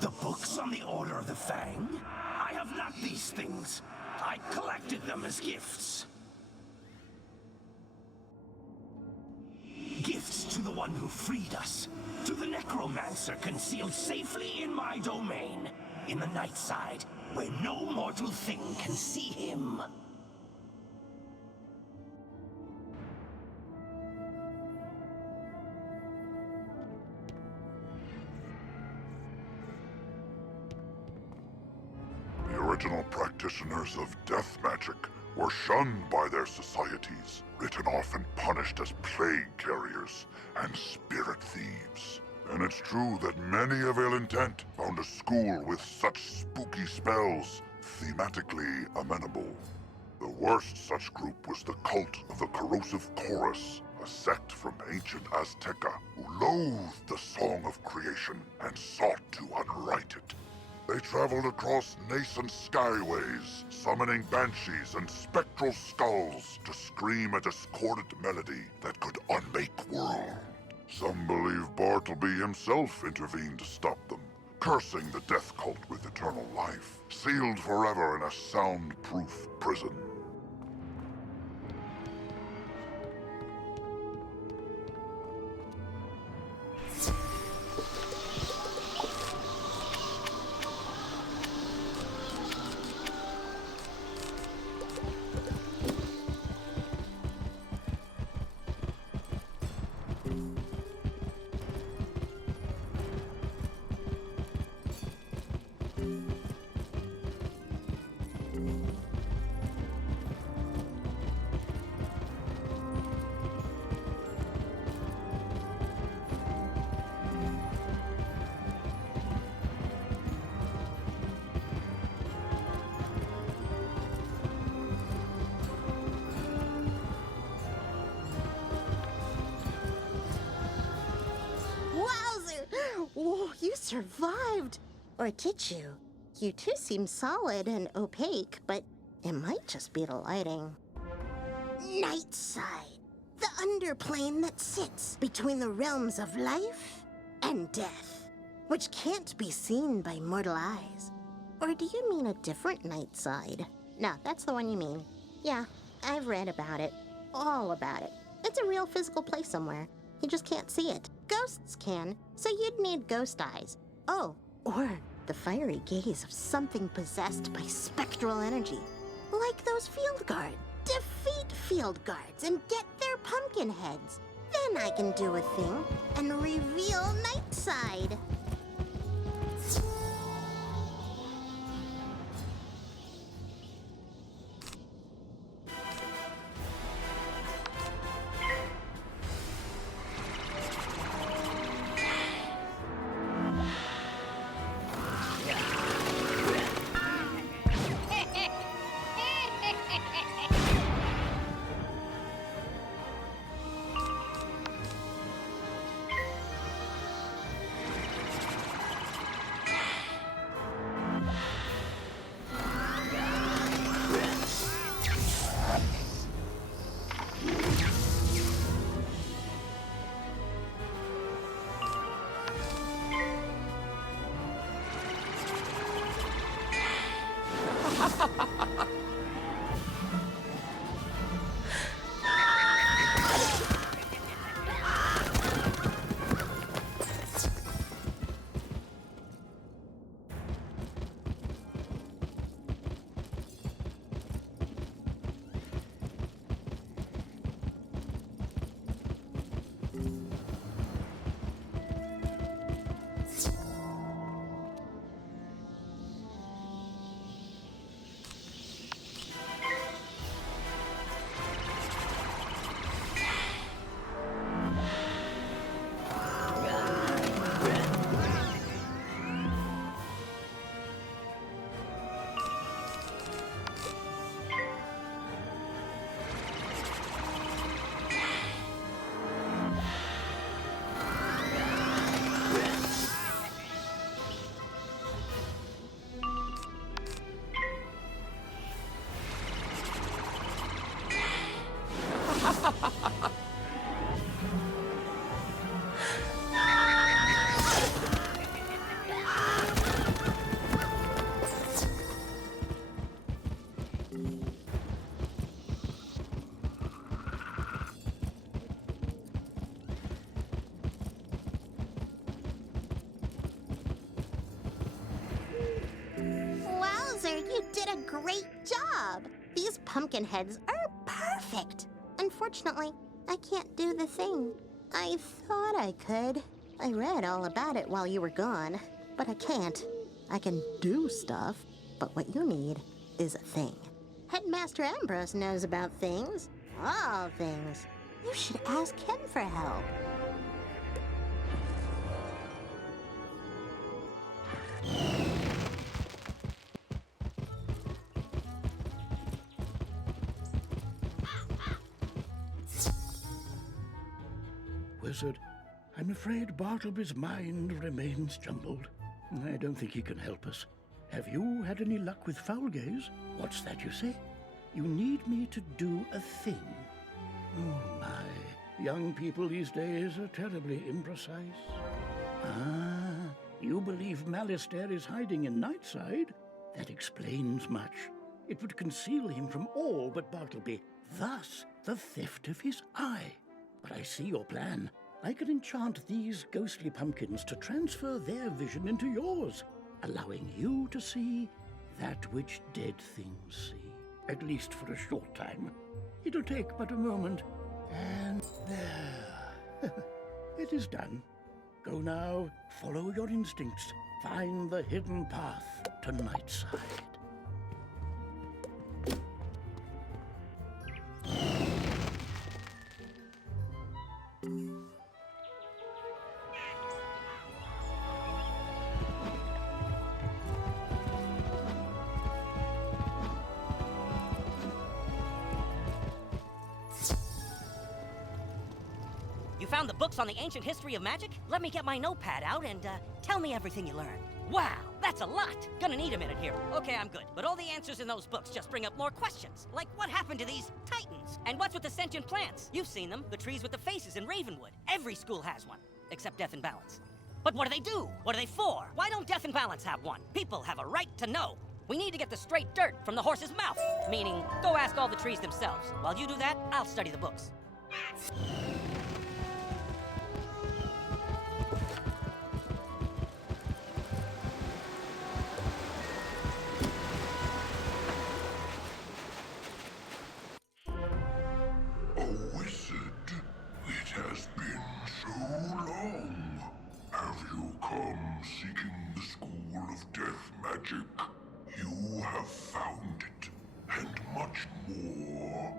The books on the Order of the Fang? I have not these things. I collected them as gifts. Gifts to the one who freed us. To the necromancer concealed safely in my domain. In the Nightside, where no mortal thing can see him. The original practitioners of death magic were shunned by their societies, written off and punished as plague carriers and spirit thieves. And it's true that many of ill intent found a school with such spooky spells thematically amenable. The worst such group was the cult of the Corrosive Chorus, a sect from ancient Azteca who loathed the song of creation and sought to unwrite it. They traveled across nascent skyways, summoning banshees and spectral skulls to scream a discordant melody that could unmake worlds. Some believe Bartleby himself intervened to stop them, cursing the death cult with eternal life, sealed forever in a soundproof prison. Whoa, you survived! Or did you? You two seem solid and opaque, but it might just be the lighting. Nightside, the underplane that sits between the realms of life and death, which can't be seen by mortal eyes. Or do you mean a different Nightside? No, that's the one you mean. Yeah, I've read about it. All about it. It's a real physical place somewhere. You just can't see it. Ghosts can, so you'd need ghost eyes. Oh, or the fiery gaze of something possessed by spectral energy. Like those field guards. Defeat field guards and get their pumpkin heads. Then I can do a thing and reveal Nightside. You did a great job. These pumpkin heads are perfect. Unfortunately, I can't do the thing. I thought I could. I read all about it while you were gone, but I can't. I can do stuff, but what you need is a thing. Headmaster Ambrose knows about things. All things. You should ask him for help. Wizard, I'm afraid Bartleby's mind remains jumbled. I don't think he can help us. Have you had any luck with foul gaze? What's that you say? You need me to do a thing. Oh my, Young people these days are terribly imprecise. Ah, you believe Malistaire is hiding in Nightside? That explains much. It would conceal him from all but Bartleby, thus the theft of his eye. But I see your plan. I can enchant these ghostly pumpkins to transfer their vision into yours, allowing you to see that which dead things see, at least for a short time. It'll take but a moment, and there. It is done. Go now, follow your instincts, find the hidden path to Nightside. You found the books on the ancient history of magic? Let me get my notepad out and tell me everything you learned. Wow, that's a lot. Gonna need a minute here. Okay, I'm good. But all the answers in those books just bring up more questions. Like what happened to these titans? And what's with the sentient plants? You've seen them, the trees with the faces in Ravenwood. Every school has one, except Death and Balance. But what do they do? What are they for? Why don't Death and Balance have one? People have a right to know. We need to get the straight dirt from the horse's mouth. Meaning, go ask all the trees themselves. While you do that, I'll study the books. You have found it, and much more.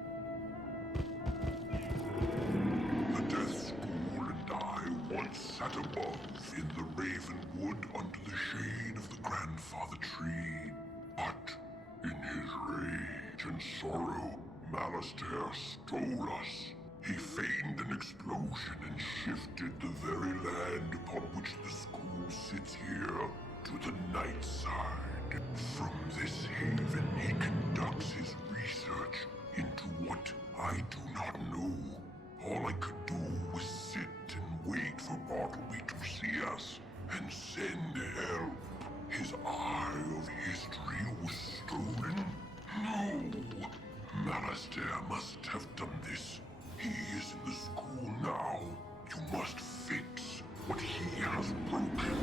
The Death School and I once sat above in the Ravenwood under the shade of the grandfather tree. But in his rage and sorrow, Malistaire stole us. He feigned an explosion and shifted the very land upon which the school sits here to the Nightside. From this haven, he conducts his research into what I do not know. All I could do was sit and wait for Bartleby to see us and send help. His eye of history was stolen? No. Malistaire must have done this. He is in the school now. You must fix what he has broken.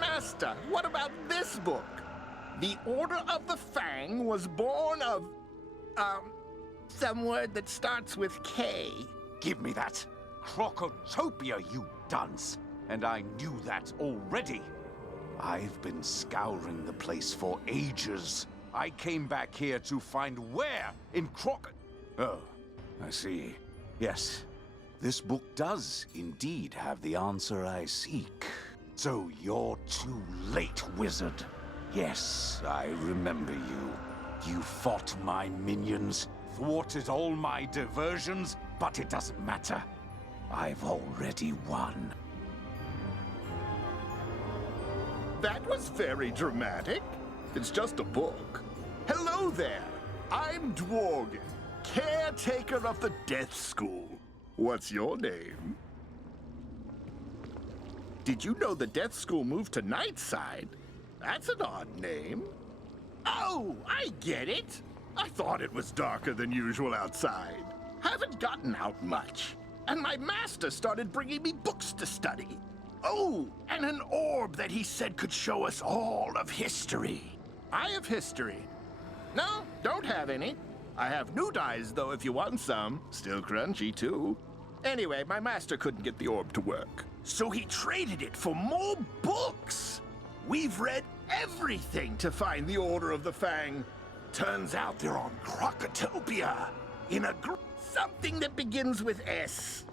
Master, what about this book? The Order of the Fang was born of, some word that starts with K. Give me that. Crocotopia, you dunce. And I knew that already. I've been scouring the place for ages. I came back here to find where in Oh, I see. Yes, this book does indeed have the answer I seek. So you're too late, wizard. Yes, I remember you. You fought my minions, thwarted all my diversions, but it doesn't matter. I've already won. That was very dramatic. It's just a book. Hello there. I'm Dworgen, caretaker of the Death School. What's your name? Did you know the Death School moved to Nightside? That's an odd name. Oh, I get it. I thought it was darker than usual outside. Haven't gotten out much. And my master started bringing me books to study. Oh, and an orb that he said could show us all of history. I have history. No, don't have any. I have new dyes, though, if you want some. Still crunchy, too. Anyway, my master couldn't get the orb to work. So he traded it for more books. We've read everything to find the Order of the Fang. Turns out they're on Crocotopia. In a something that begins with S.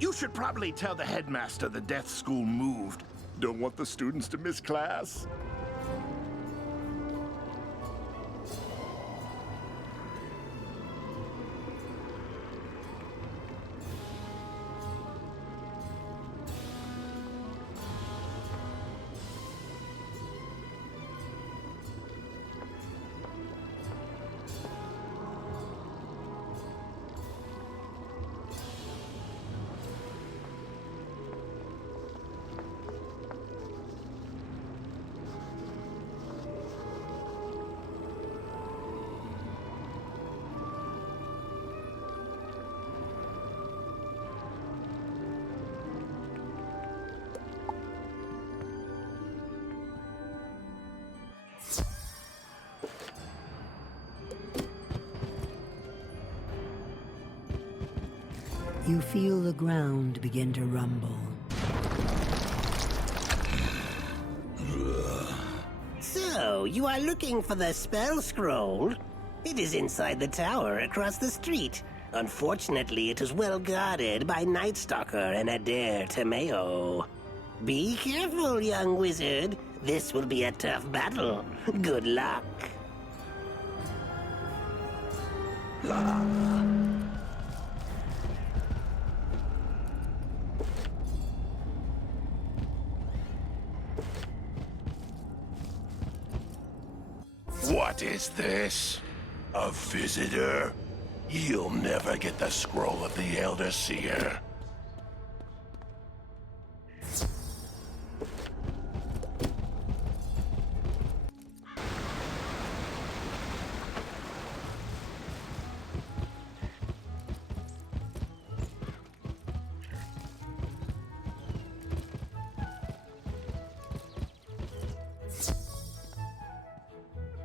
You should probably tell the headmaster the Death School moved. Don't want the students to miss class. You feel the ground begin to rumble. So, you are looking for the spell scroll? It is inside the tower across the street. Unfortunately, it is well guarded by Night Stalker and Adair Tomeo. Be careful, young wizard. This will be a tough battle. Good luck. What is this? A visitor? You'll never get the scroll of the Elder Seer.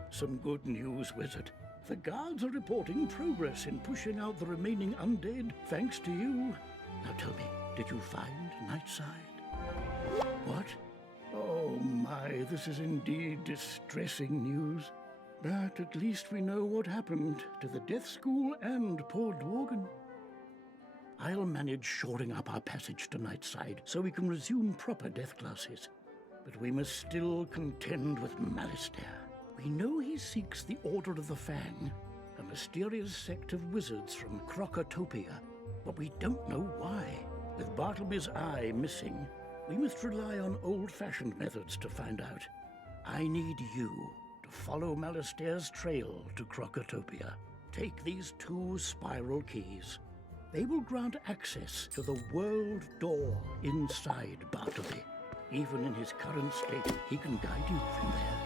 Some good news, Wizard. The guards are reporting progress in pushing out the remaining undead, thanks to you. Now tell me, did you find Nightside? What? Oh my, this is indeed distressing news. But at least we know what happened to the Death School and poor Dworgen. I'll manage shoring up our passage to Nightside so we can resume proper death classes. But we must still contend with Malistaire. We know he seeks the Order of the Fang, a mysterious sect of wizards from Crocotopia, but we don't know why. With Bartleby's eye missing, we must rely on old-fashioned methods to find out. I need you to follow Malistaire's trail to Crocotopia. Take these 2 spiral keys. They will grant access to the world door inside Bartleby. Even in his current state, he can guide you from there.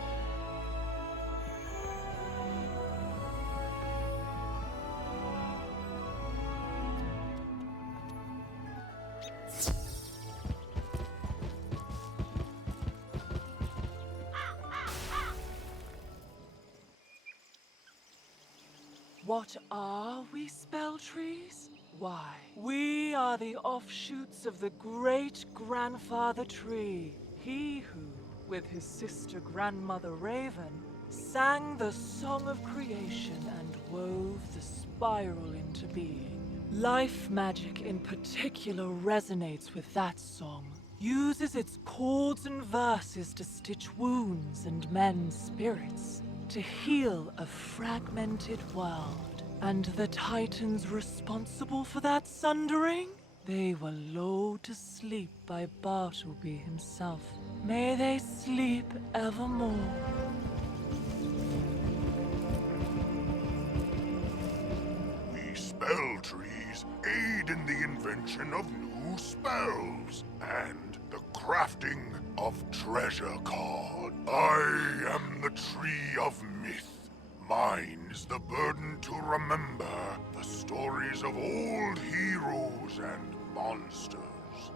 What are we, spell trees? Why, we are the offshoots of the great-grandfather tree. He who, with his sister grandmother Raven, sang the song of creation and wove the spiral into being. Life magic in particular resonates with that song, uses its chords and verses to stitch wounds and mend spirits, to heal a fragmented world. And the Titans responsible for that sundering? They were lulled to sleep by Bartleby himself. May they sleep evermore. We spell trees aid in the invention of new spells and the crafting of treasure cards. I am the tree of myth. Mine is the burden to remember the stories of old heroes and monsters.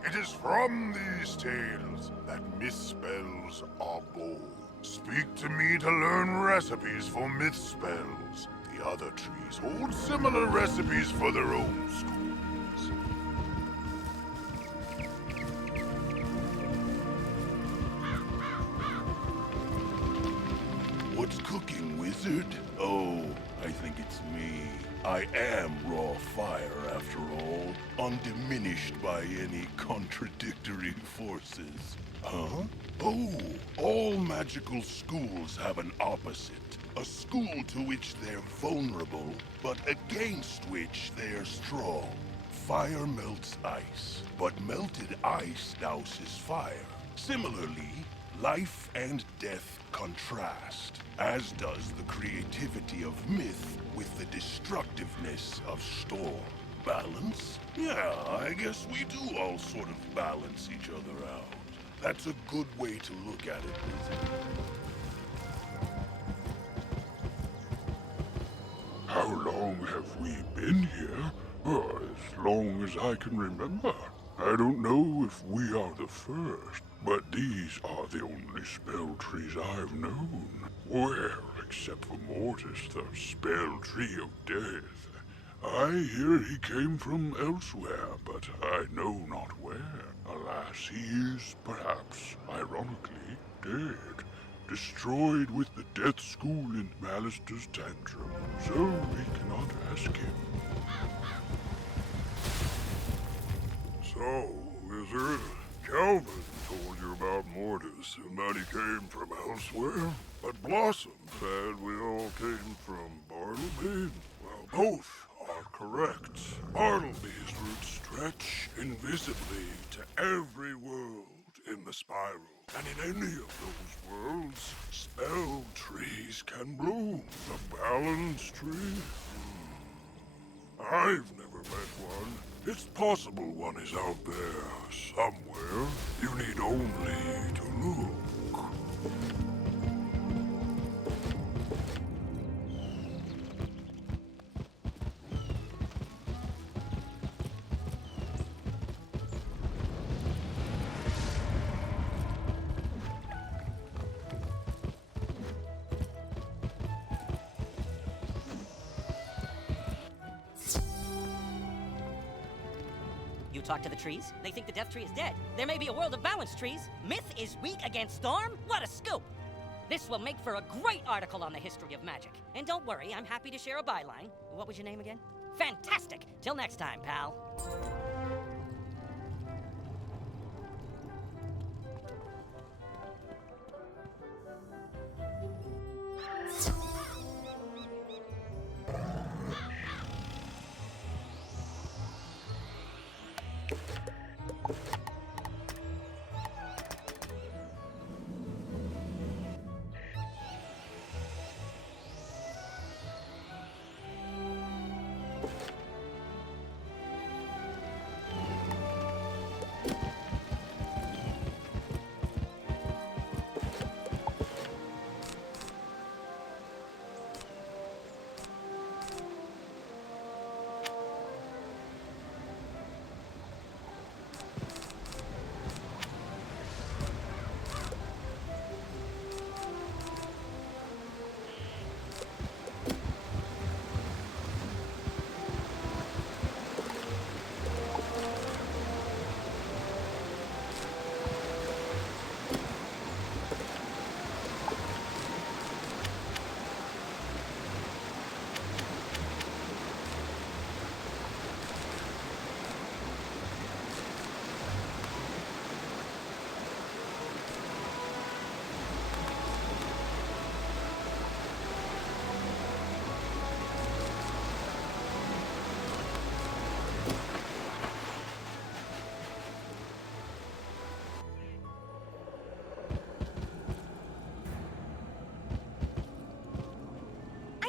It is from these tales that myth spells are born. Speak to me to learn recipes for myth spells. The other trees hold similar recipes for their own schools. What's cooking, wizard? Oh, I think it's me. I am raw fire, after all, undiminished by any contradictory forces. Huh? Oh, all magical schools have an opposite. A school to which they're vulnerable, but against which they're strong. Fire melts ice, but melted ice douses fire. Similarly, life and death contrast, as does the creativity of myth with the destructiveness of storm. Balance? Yeah, I guess we do all sort of balance each other out. That's a good way to look at it, Wizard. How long have we been here? Oh, as long as I can remember. I don't know if we are the first, but these are the only spell trees I've known. Well, except for Mortis, the spell tree of death. I hear he came from elsewhere, but I know not where. Alas, he is, perhaps, ironically, dead. Destroyed with the death school in Malister's tantrum, so we cannot ask him. So, Wizard, Calvin told you about Mortis and that he came from elsewhere? But Blossom said we all came from Bartleby? Well, both are correct. Bartleby's roots stretch invisibly to every world in the spiral. And in any of those worlds, spell trees can bloom. The balance tree? I've never met one. It's possible one is out there somewhere. You need only to look. You talk to the trees? They think the death tree is dead. There may be a world of balanced trees. Myth is weak against storm? What a scoop! This will make for a great article on the history of magic. And don't worry, I'm happy to share a byline. What was your name again? Fantastic! Till next time, pal.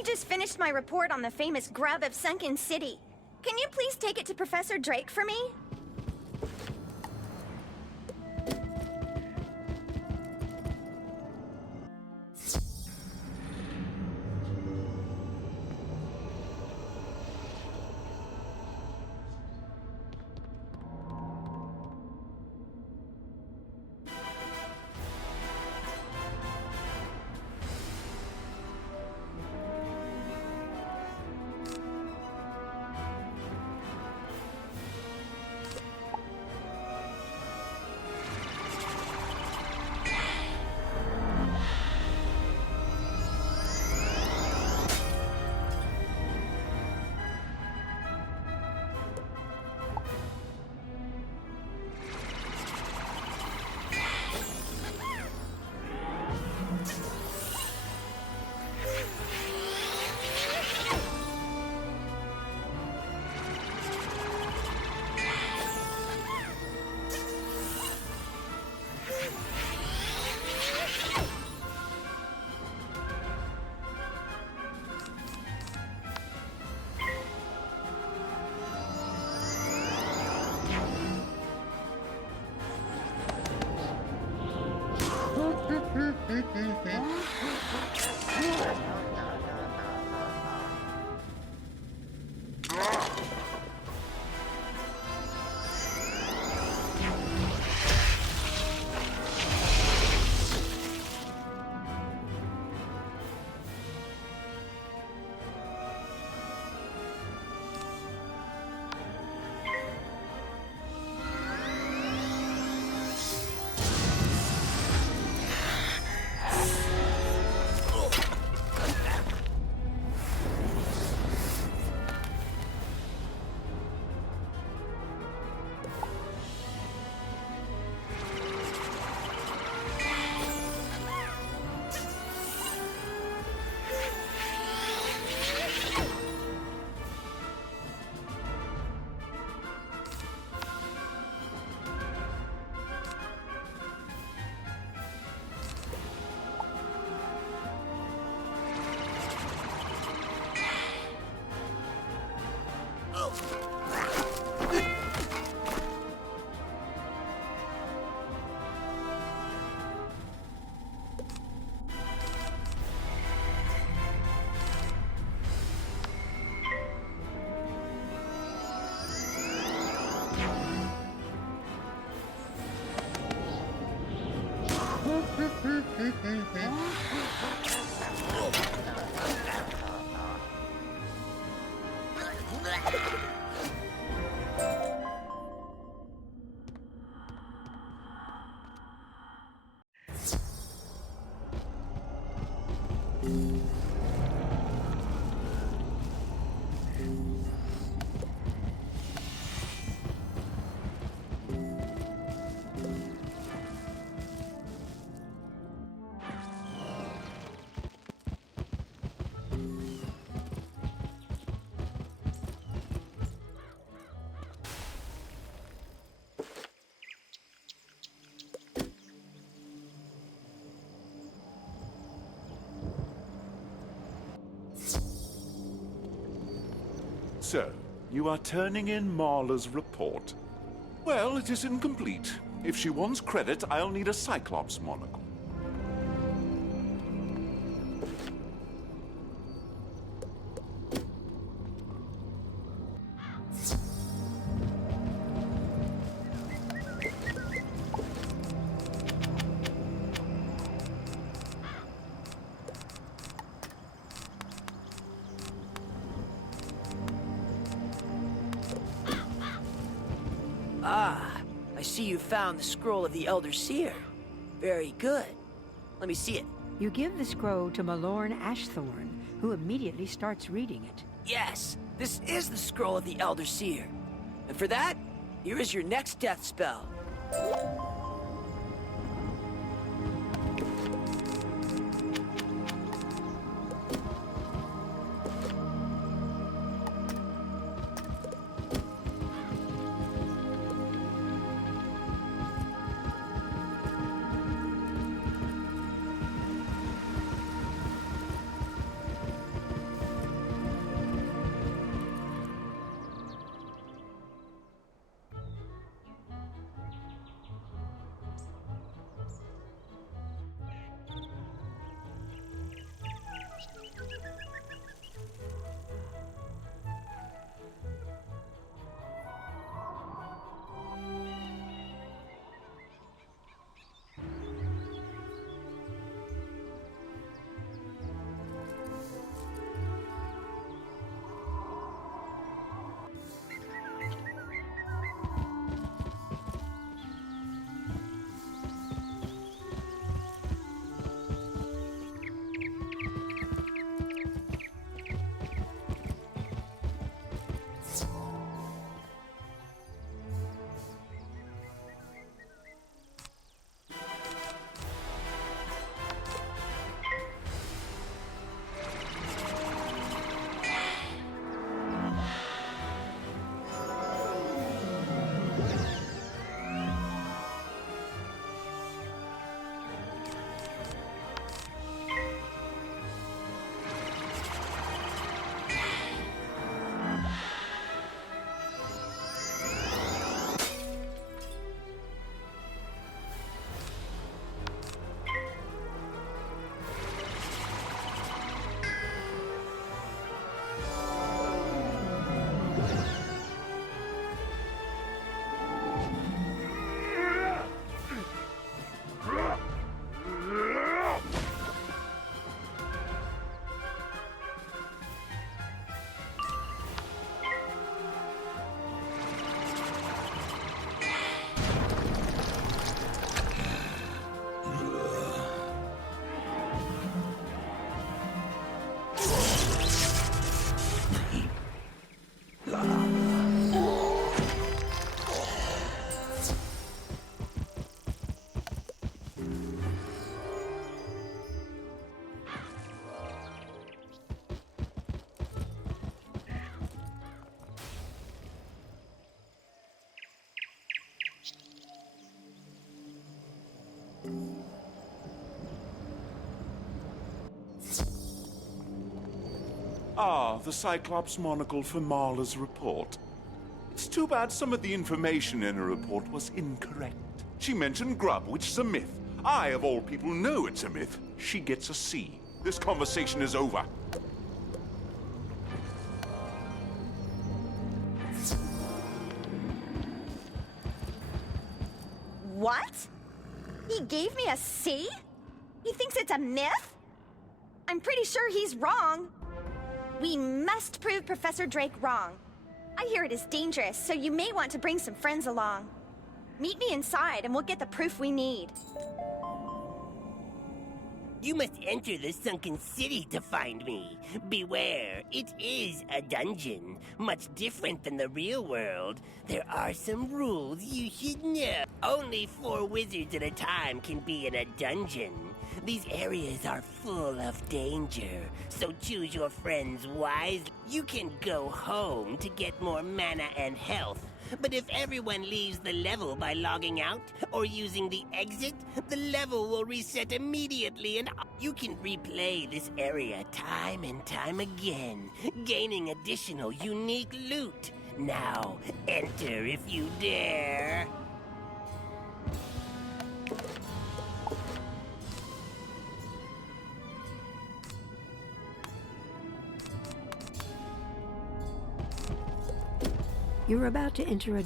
Just finished my report on the famous grub of Sunken City. Can you please take it to Professor Drake for me? So, you are turning in Marla's report. Well, it is incomplete. If she wants credit, I'll need a Cyclops monocle. Ah, I see you found the scroll of the Elder Seer. Very good. Let me see it. You give the scroll to Malorn Ashthorn, who immediately starts reading it. Yes, this is the scroll of the Elder Seer. And for that, here is your next death spell. Ah, the Cyclops monocle for Marla's report. It's too bad some of the information in her report was incorrect. She mentioned grub, which is a myth. I, of all people, know it's a myth. She gets a C. This conversation is over. What? He gave me a C? He thinks it's a myth? I'm pretty sure he's wrong. We must prove Professor Drake wrong. I hear it is dangerous, so you may want to bring some friends along. Meet me inside and we'll get the proof we need. You must enter the sunken city to find me. Beware, it is a dungeon, much different than the real world. There are some rules you should know. Only 4 wizards at a time can be in a dungeon. These areas are full of danger, so choose your friends wisely. You can go home to get more mana and health, but if everyone leaves the level by logging out or using the exit, the level will reset immediately and you can replay this area time and time again, gaining additional unique loot. Now, enter if you dare. You're about to enter a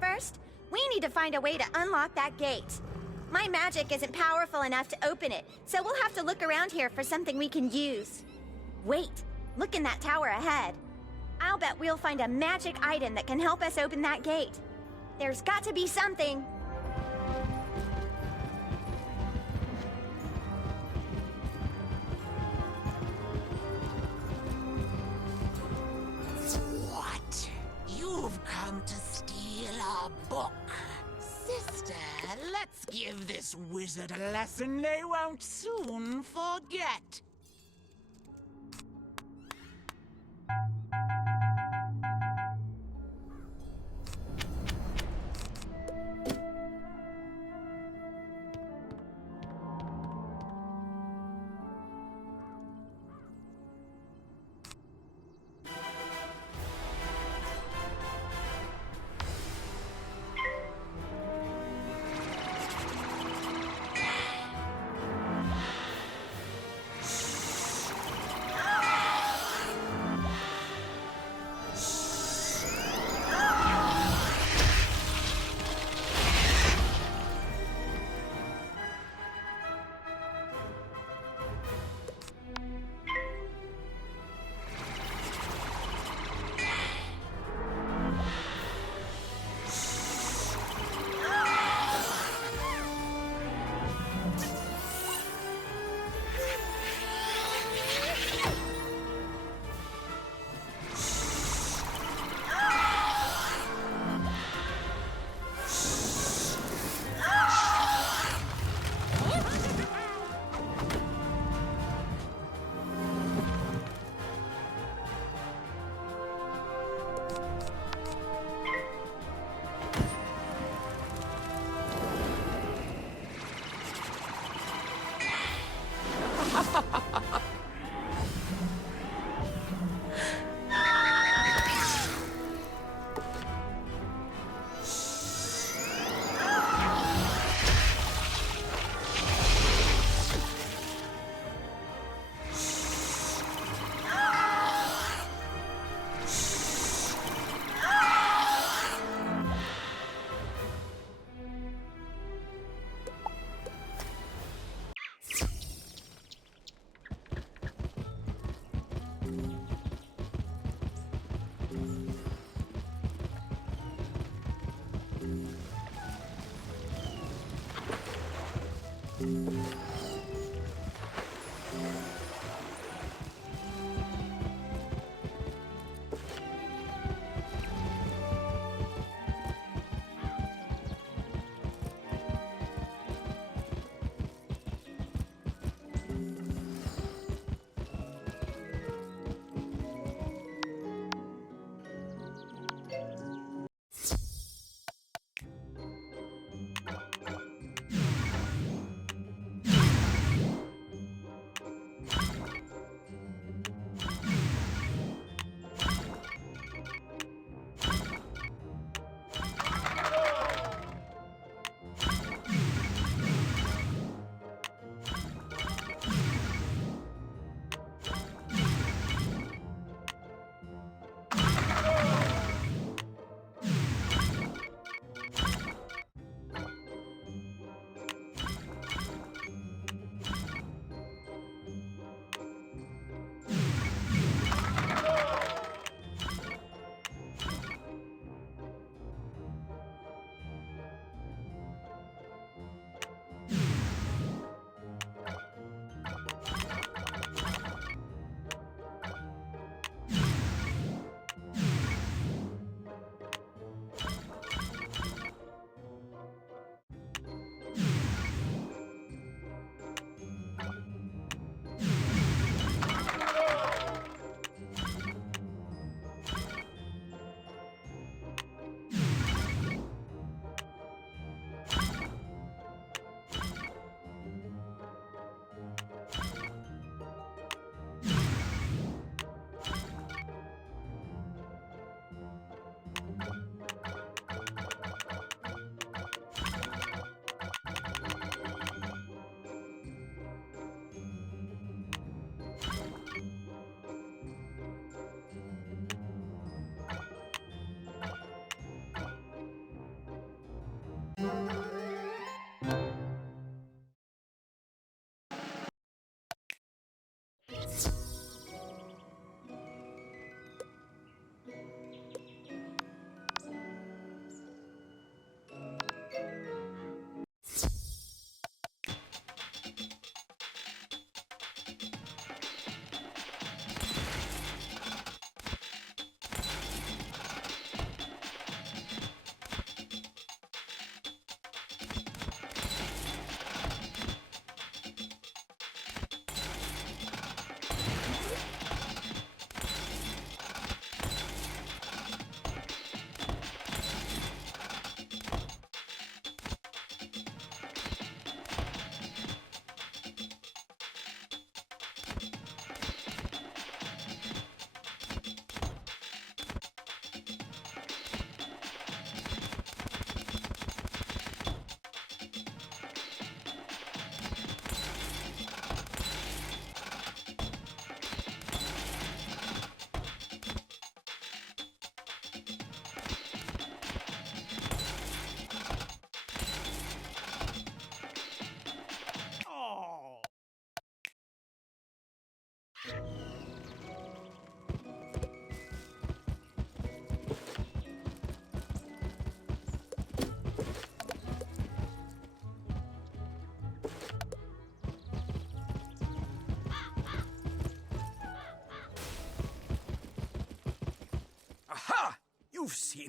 First, we need to find a way to unlock that gate. My magic isn't powerful enough to open it, so we'll have to look around here for something we can use. Wait, look in that tower ahead. I'll bet we'll find a magic item that can help us open that gate. There's got to be something. What? You've come to steal our book. Sister, let's give this wizard a lesson they won't soon forget.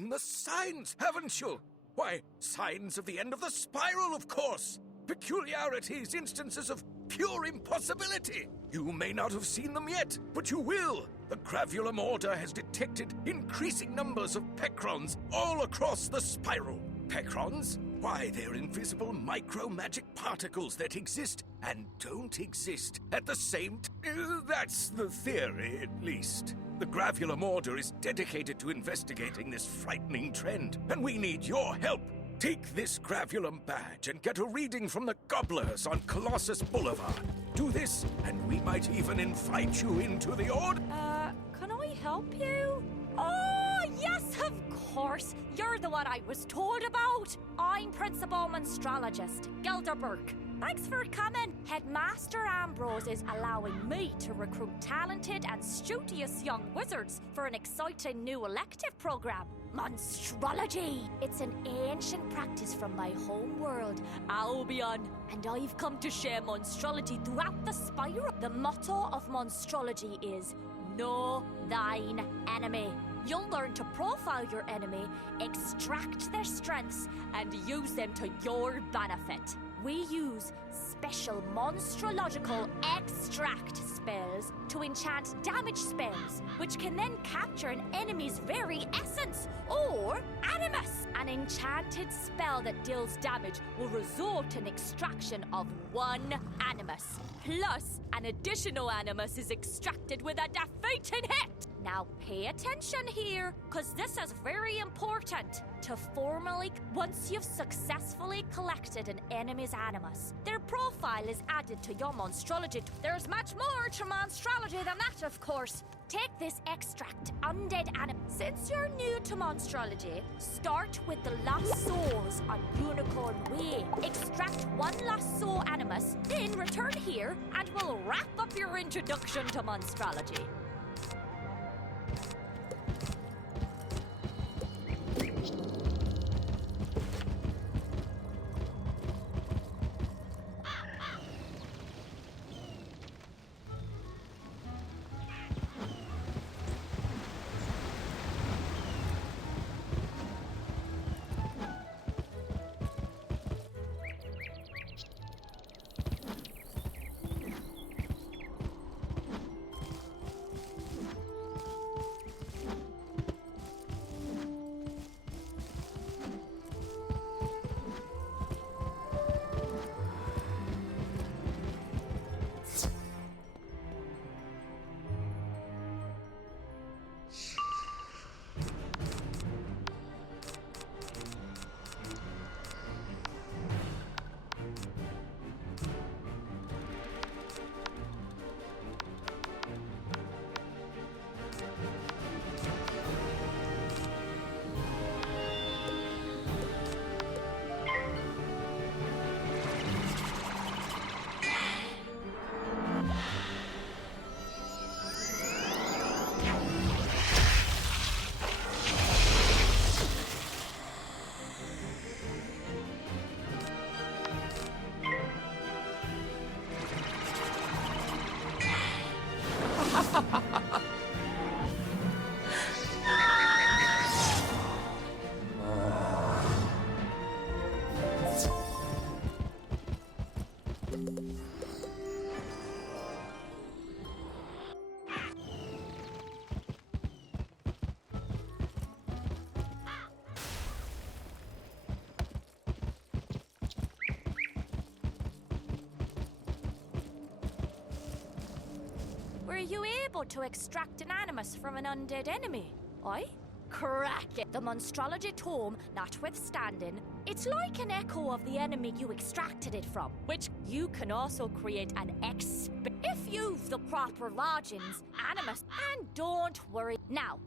seen the signs, haven't you? Why, signs of the end of the spiral, of course. Peculiarities, instances of pure impossibility. You may not have seen them yet, but you will. The Gravulum Order has detected increasing numbers of Pecrons all across the spiral. Pecrons? Why, they're invisible micro-magic particles that exist and don't exist at the same time. That's the theory, at least. The Gravulum Order is dedicated to investigating this frightening trend, and we need your help. Take this Gravulum badge and get a reading from the Gobblers on Colossus Boulevard. Do this, and we might even invite you into the Order. Can I help you? Oh, yes, of course. You're the one I was told about. I'm Principal Monstrologist, Gilderberg. Thanks for coming. Headmaster Ambrose is allowing me to recruit talented and studious young wizards for an exciting new elective program. Monstrology! It's an ancient practice from my home world, Albion, and I've come to share monstrology throughout the spiral. The motto of monstrology is, know thine enemy. You'll learn to profile your enemy, extract their strengths, and use them to your benefit. We use special monstrological extract spells to enchant damage spells, which can then capture an enemy's very essence, or animus. An enchanted spell that deals damage will result in extraction of one animus. Plus, an additional animus is extracted with a defeating hit. Now pay attention here, because this is very important. To formally, once you've successfully collected an enemy's animus, their profile is added to your monstrology. There's much more to monstrology than that, of course. Take this extract, undead animus. Since you're new to monstrology, start with the lost souls on Unicorn Way. Extract one lost soul animus, then return here, and we'll wrap up your introduction to monstrology. Were you able to extract an animus from an undead enemy? Aye? Crack it! The monstrology tome, notwithstanding, it's like an echo of the enemy you extracted it from, which you can also create an if you've the proper lodgings, animus, and don't worry. Now,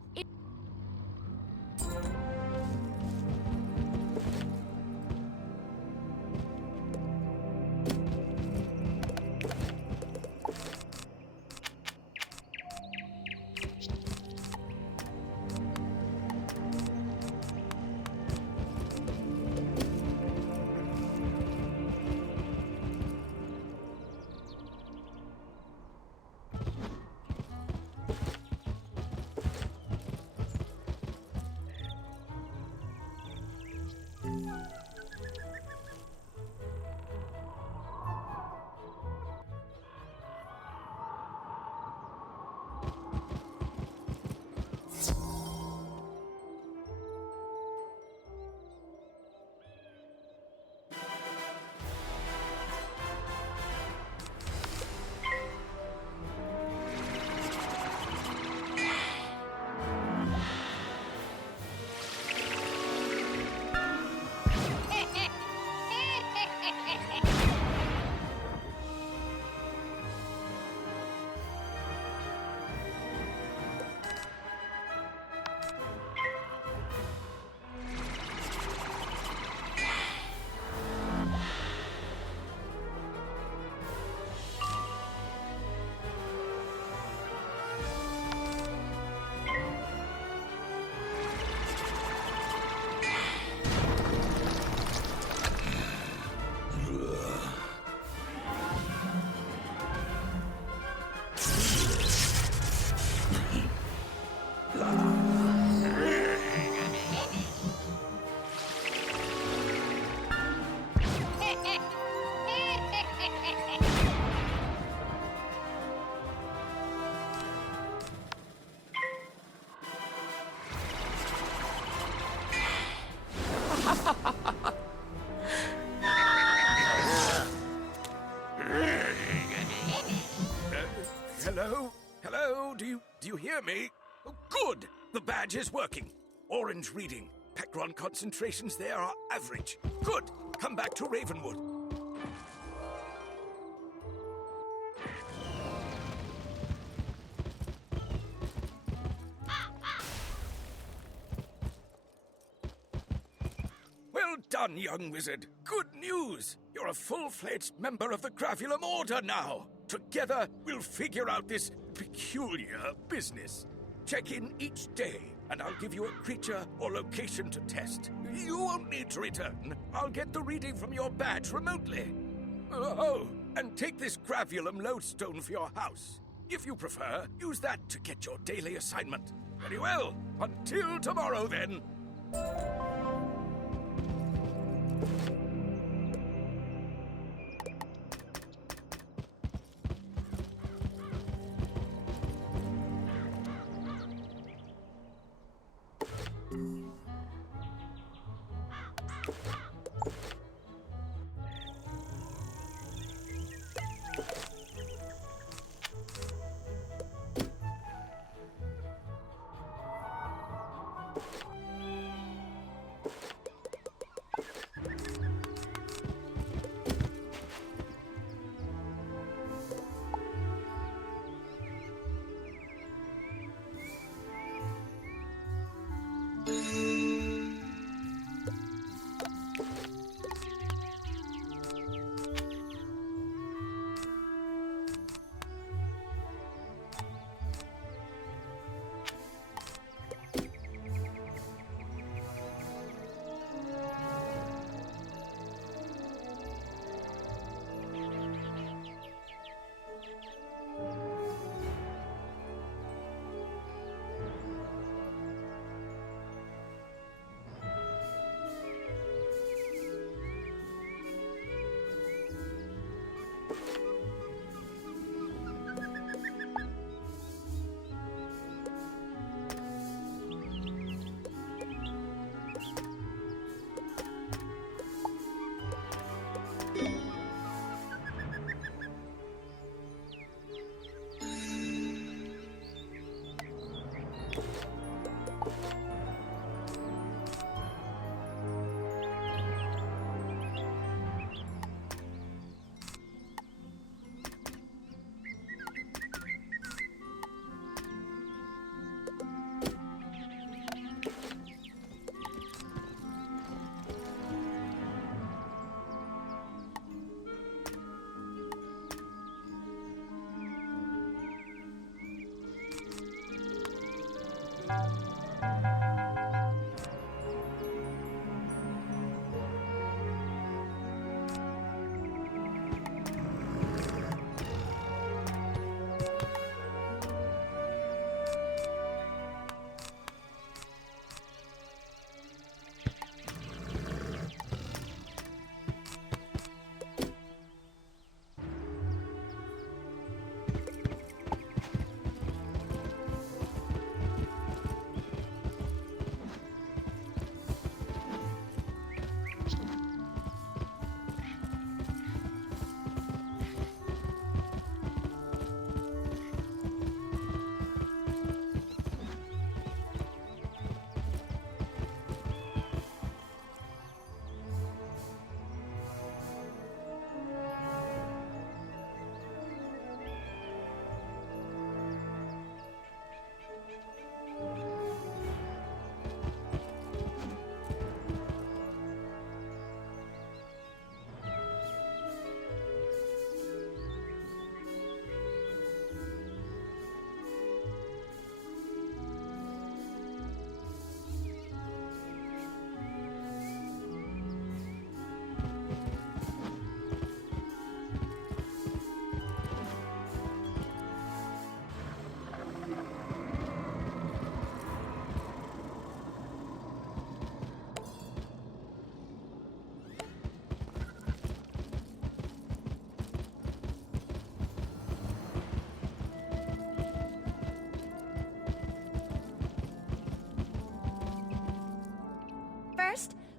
Hello? Hello? Do you hear me? Oh, good! The badge is working. Orange reading. Pecron concentrations there are average. Good! Come back to Ravenwood. Well done, young wizard. Good news! You're a full-fledged member of the Gravulum Order now. Together, we'll figure out this peculiar business. Check in each day, and I'll give you a creature or location to test. You won't need to return. I'll get the reading from your badge remotely. Oh, and take this Gravulum lodestone for your house. If you prefer, use that to get your daily assignment. Very well. Until tomorrow, then.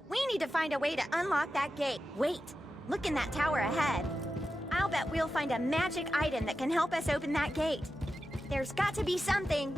We need to find a way to unlock that gate. Wait, look in that tower ahead. I'll bet we'll find a magic item that can help us open that gate. There's got to be something.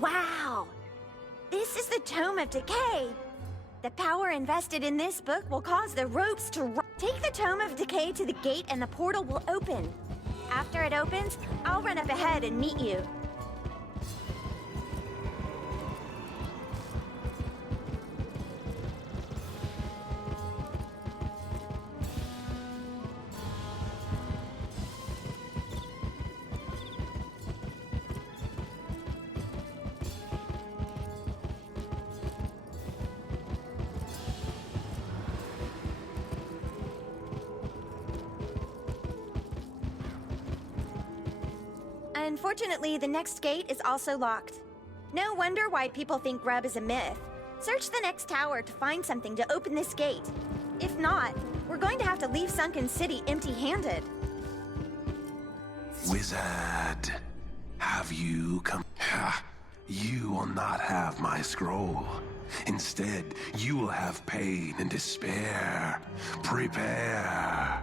Wow! This is the Tome of Decay! The power invested in this book will cause the ropes to take the Tome of Decay to the gate and the portal will open. After it opens, I'll run up ahead and meet you. Unfortunately, the next gate is also locked. No wonder why people think Grub is a myth. Search the next tower to find something to open this gate. If not, we're going to have to leave Sunken City empty-handed. Wizard, have you come? You will not have my scroll. Instead, you will have pain and despair. Prepare.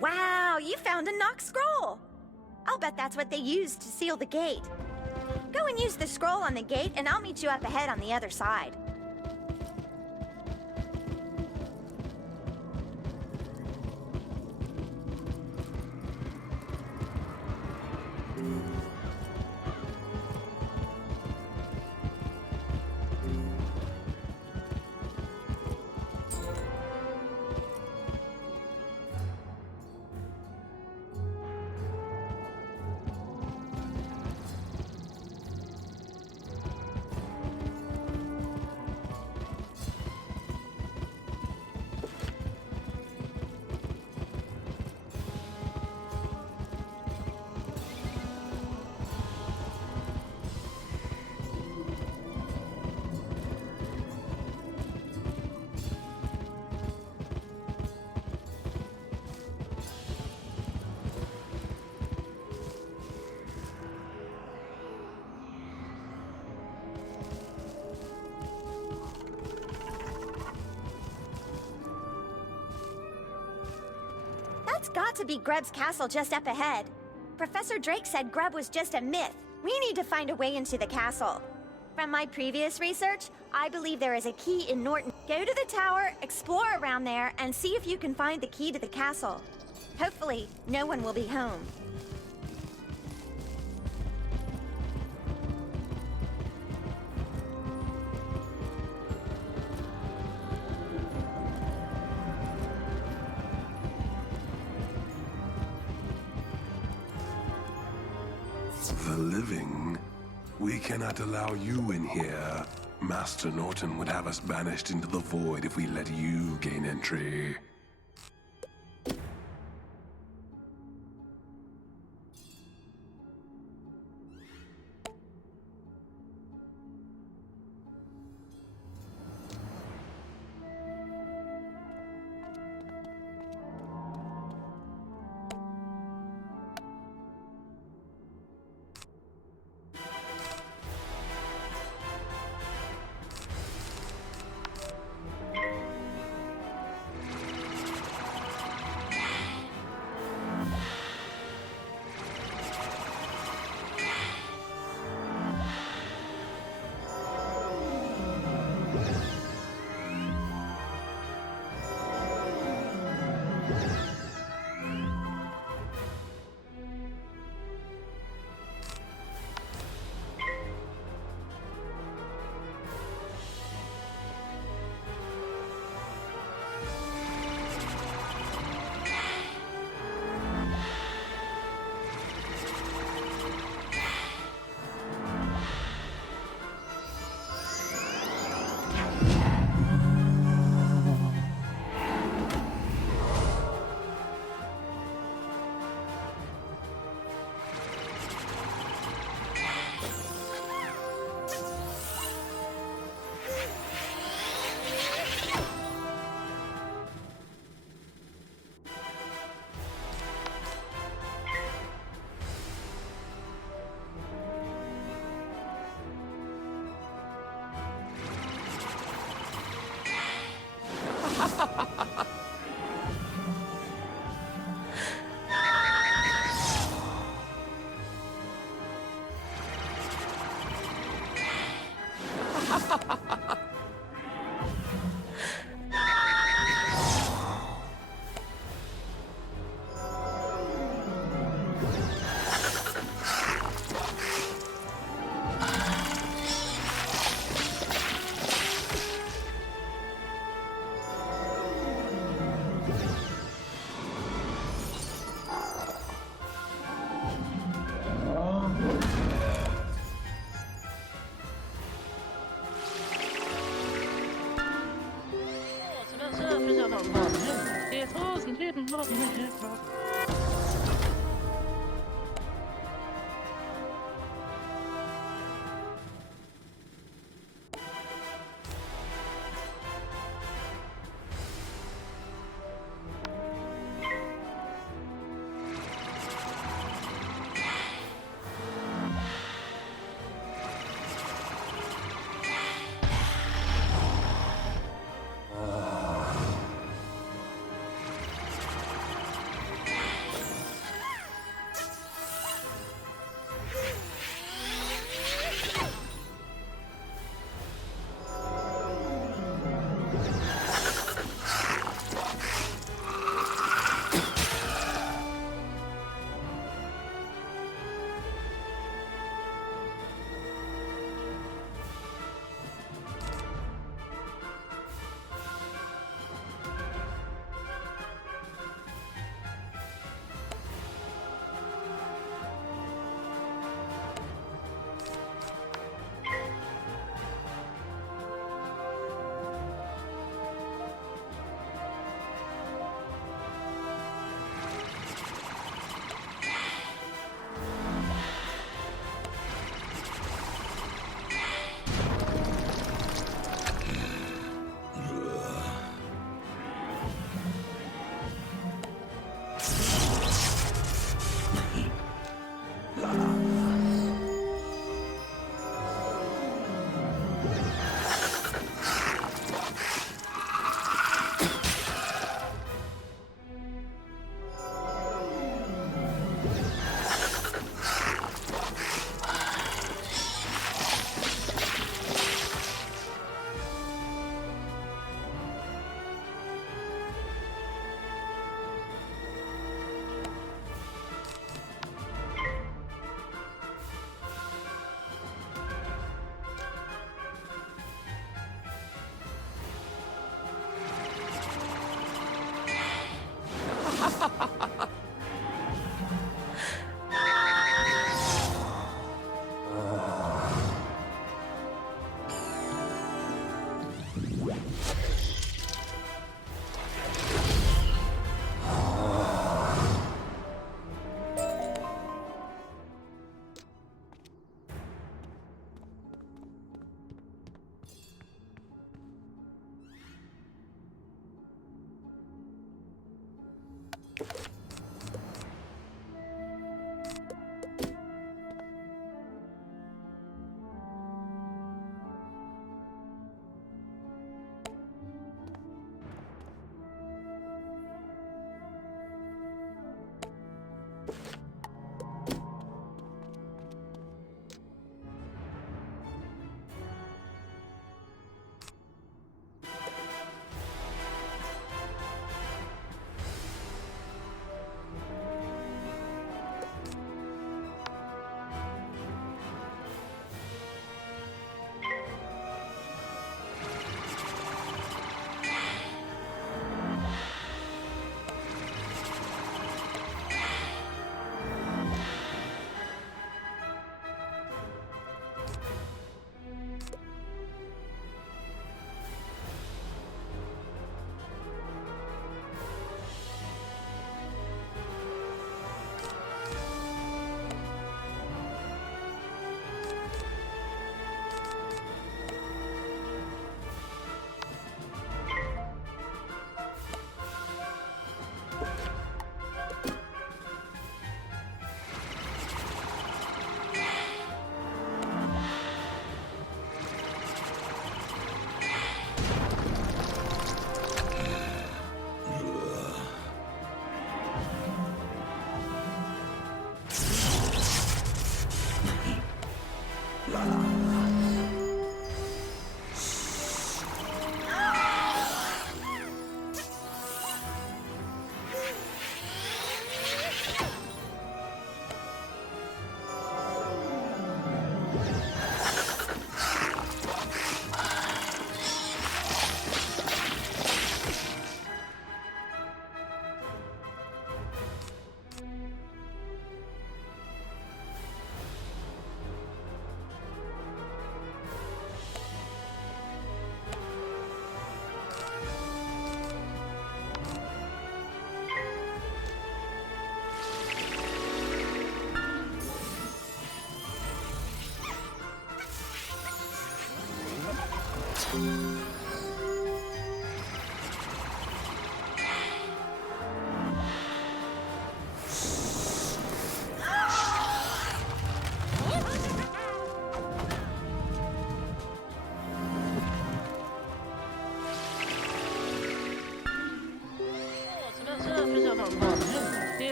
Wow, you found a Nox scroll! I'll bet that's what they used to seal the gate. Go and use the scroll on the gate, and I'll meet you up ahead on the other side. That's got to be Grub's castle just up ahead. Professor Drake said Grub was just a myth. We need to find a way into the castle. From my previous research, I believe there is a key in Norton. Go to the tower, explore around there, and see if you can find the key to the castle. Hopefully, no one will be home. The living, we cannot allow you in here. Master Norton would have us banished into the void if we let you gain entry.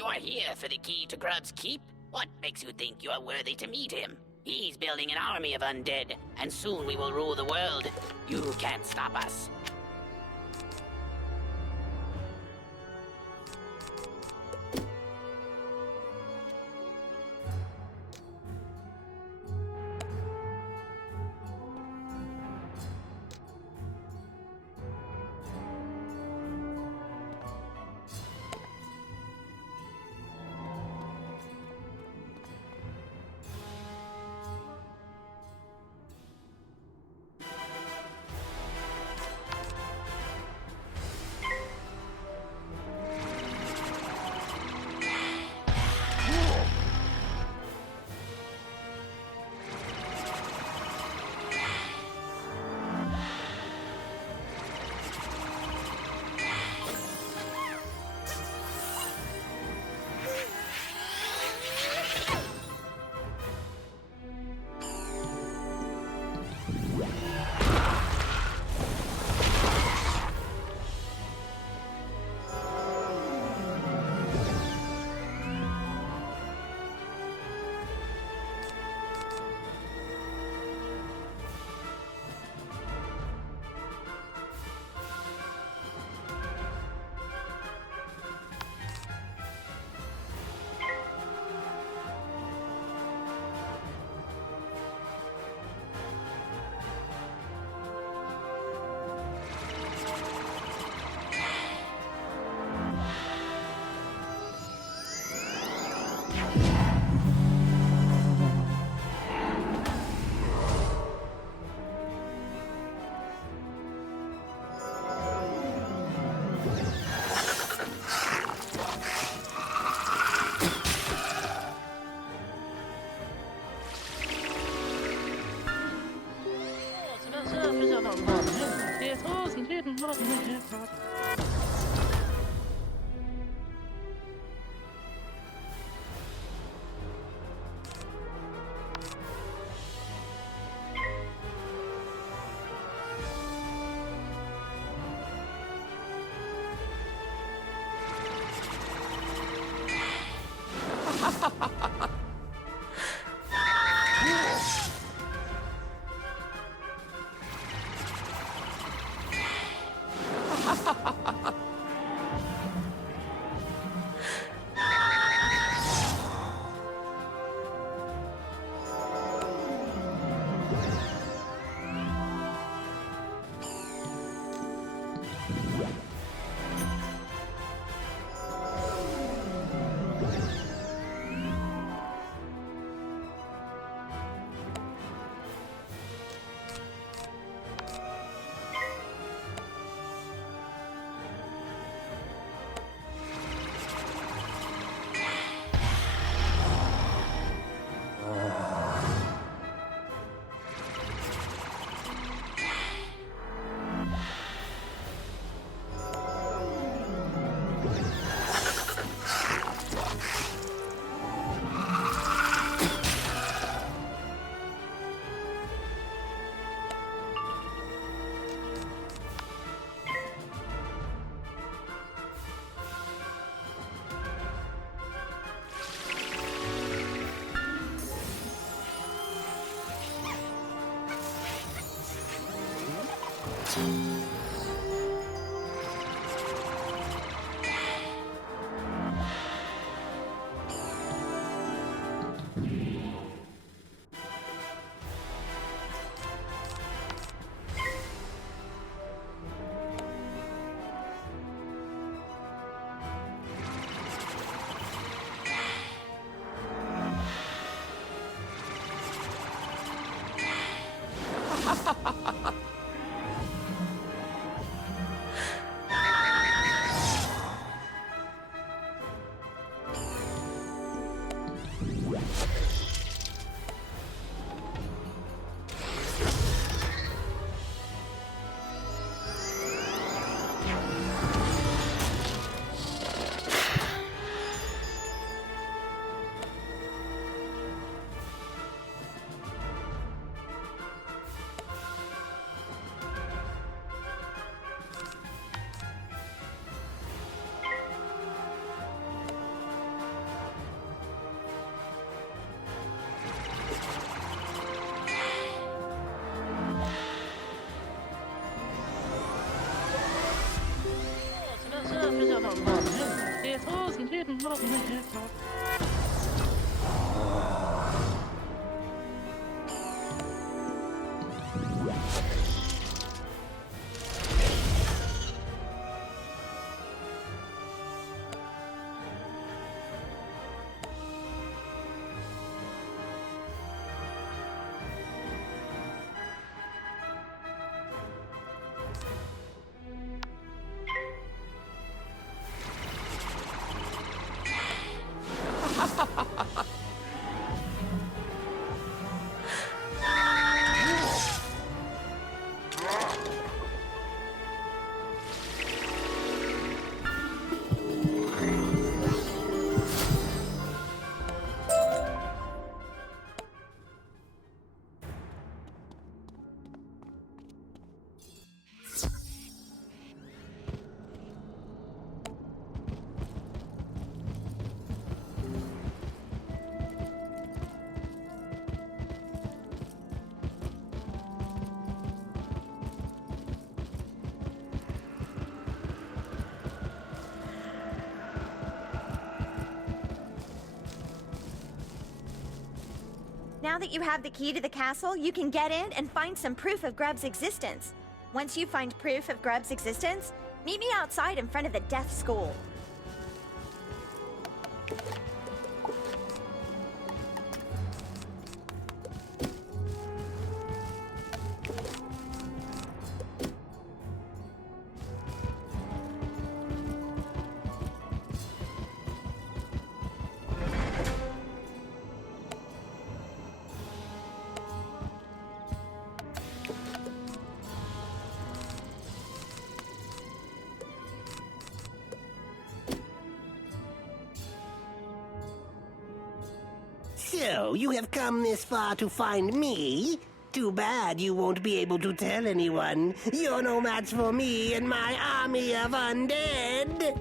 You are here for the key to Grub's Keep? What makes you think you are worthy to meet him? He's building an army of undead, and soon we will rule the world. You can't stop us. Now that you have the key to the castle, you can get in and find some proof of Grub's existence. Once you find proof of Grub's existence, meet me outside in front of the Death School. So, you have come this far to find me? Too bad you won't be able to tell anyone. You're no match for me and my army of undead.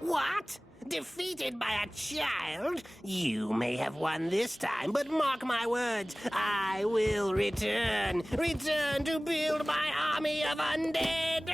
What? Defeated by a child? You may have won this time, but mark my words, I will return. Return to build my army of undead.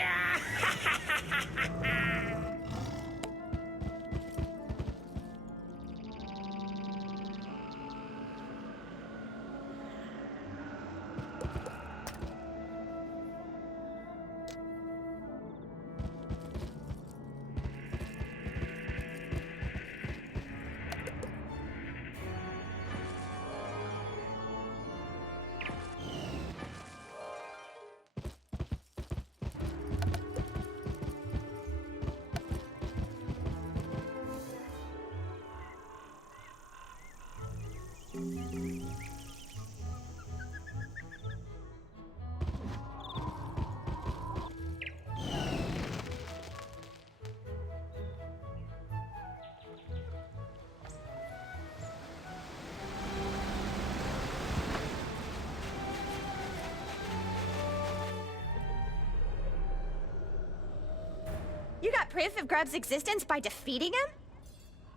You got proof of Grub's existence by defeating him?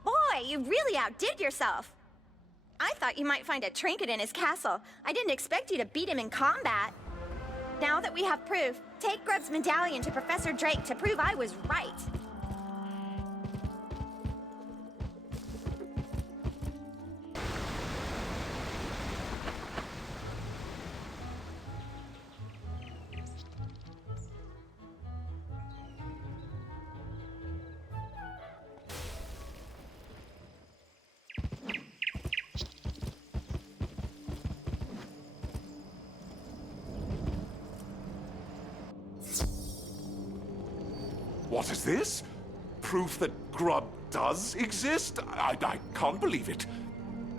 Boy, you really outdid yourself. I thought you might find a trinket in his castle. I didn't expect you to beat him in combat. Now that we have proof, take Grub's medallion to Professor Drake to prove I was right. What is this? Proof that Grub does exist? I can't believe it.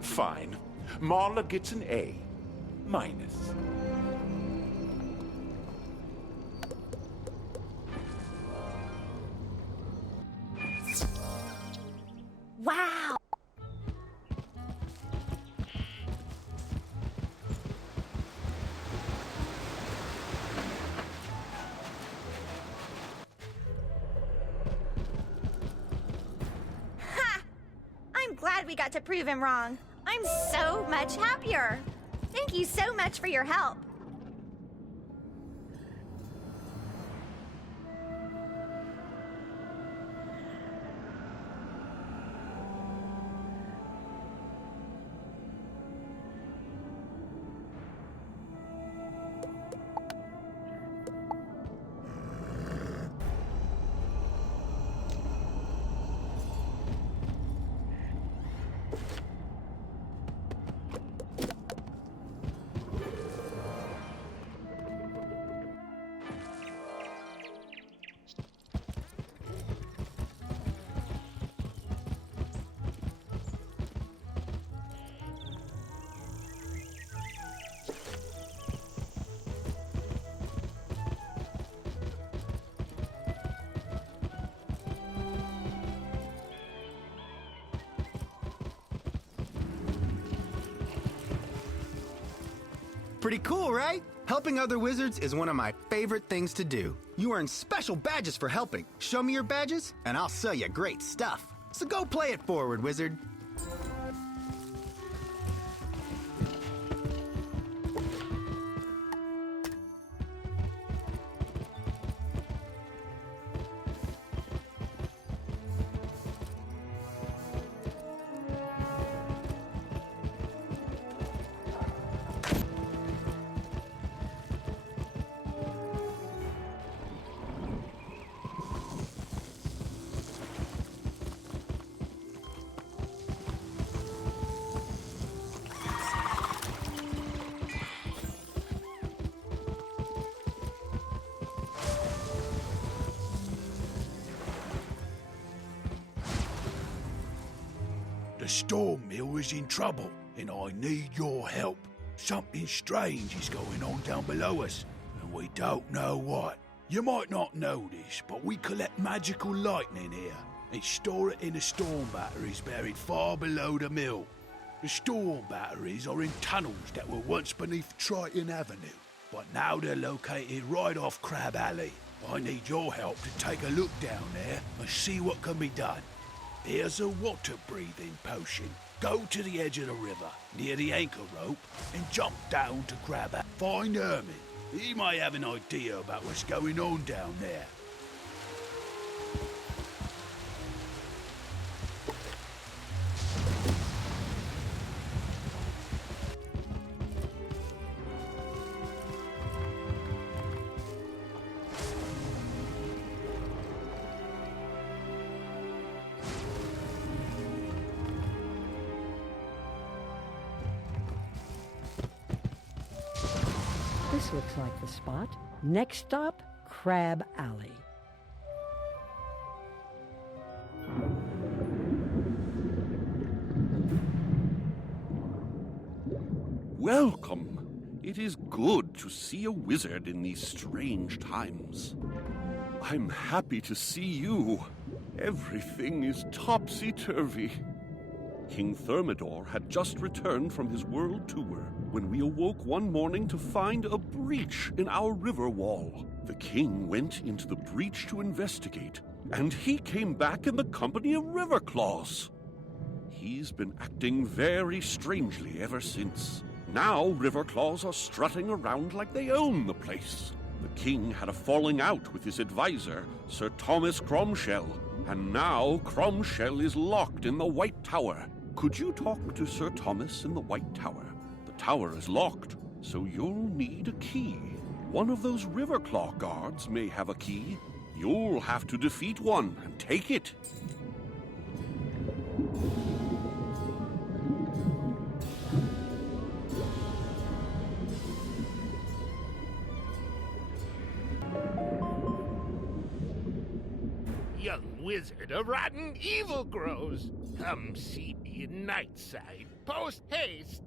Fine. Marla gets an A. Minus. Wow! I'm glad we got to prove him wrong. I'm so much happier. Thank you so much for your help. Pretty cool, right? Helping other wizards is one of my favorite things to do. You earn special badges for helping. Show me your badges, and I'll sell you great stuff. So go play it forward, wizard. The storm mill is in trouble, and I need your help. Something strange is going on down below us, and we don't know what. You might not know this, but we collect magical lightning here and store it in the storm batteries buried far below the mill. The storm batteries are in tunnels that were once beneath Triton Avenue, but now they're located right off Crab Alley. I need your help to take a look down there and see what can be done. Here's a water-breathing potion. Go to the edge of the river, near the anchor rope, and jump down to Crab Alley. Find Herman. He might have an idea about what's going on down there. This looks like the spot. Next stop, Crab Alley. Welcome. It is good to see a wizard in these strange times. I'm happy to see you. Everything is topsy-turvy. King Thermidor had just returned from his world tour when we awoke one morning to find a breach in our river wall. The king went into the breach to investigate, and he came back in the company of Riverclaws. He's been acting very strangely ever since. Now Riverclaws are strutting around like they own the place. The king had a falling out with his advisor, Sir Thomas Cromshell, and now Cromshell is locked in the White Tower. Could you talk to Sir Thomas in the White Tower? The tower is locked, so you'll need a key. One of those Riverclaw guards may have a key. You'll have to defeat one and take it. Young wizard, a rotten evil grows. Come see me in Nightside, post haste.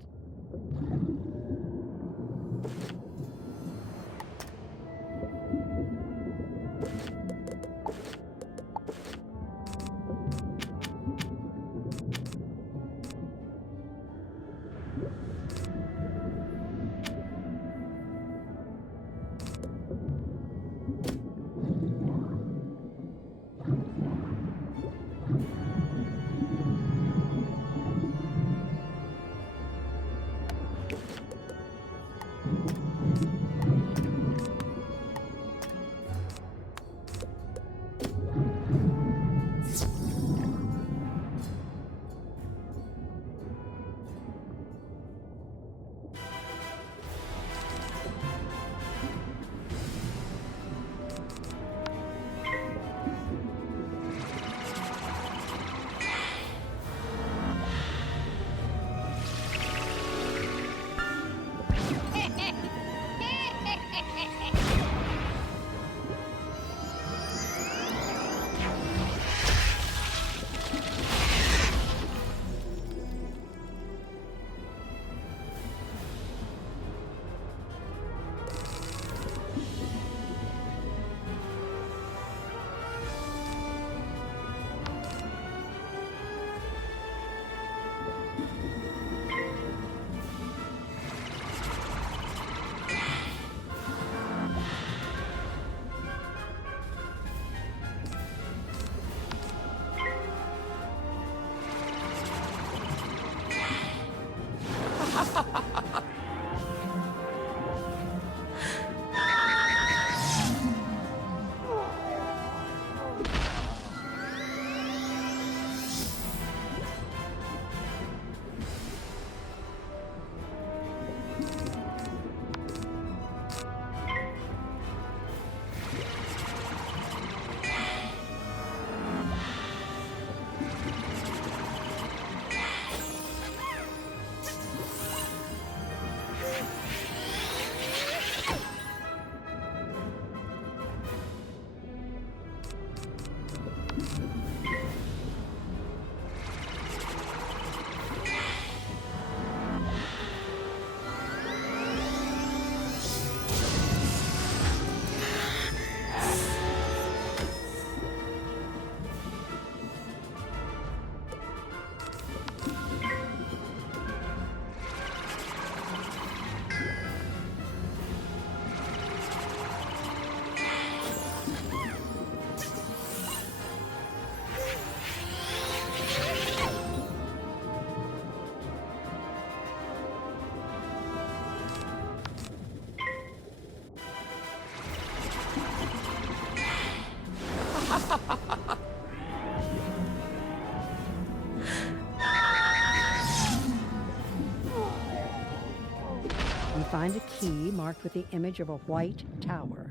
You find a key marked with the image of a white tower.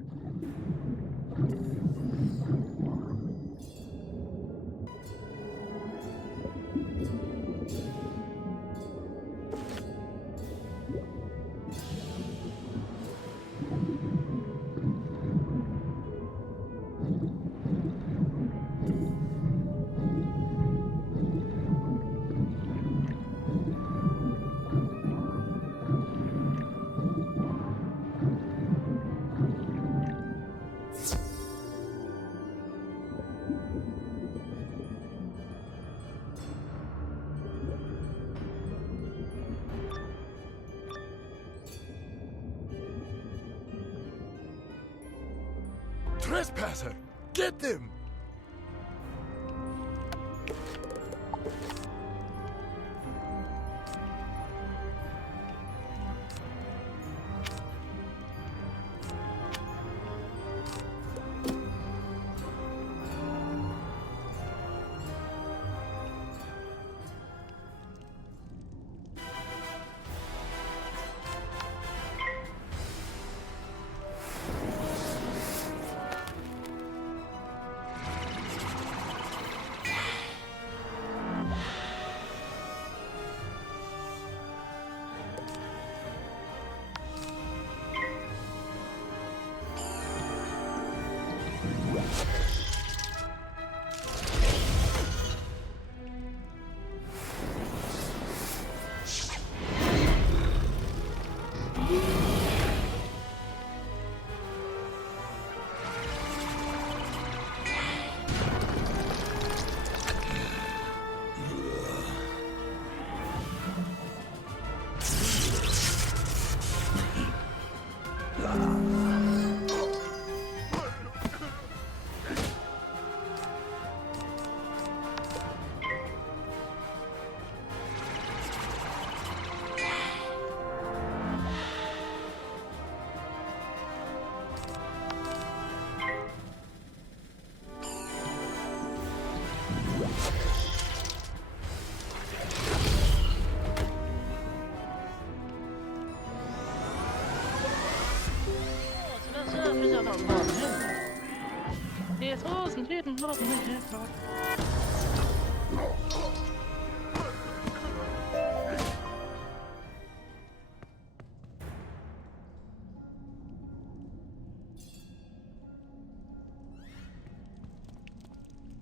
trespasser! Get them!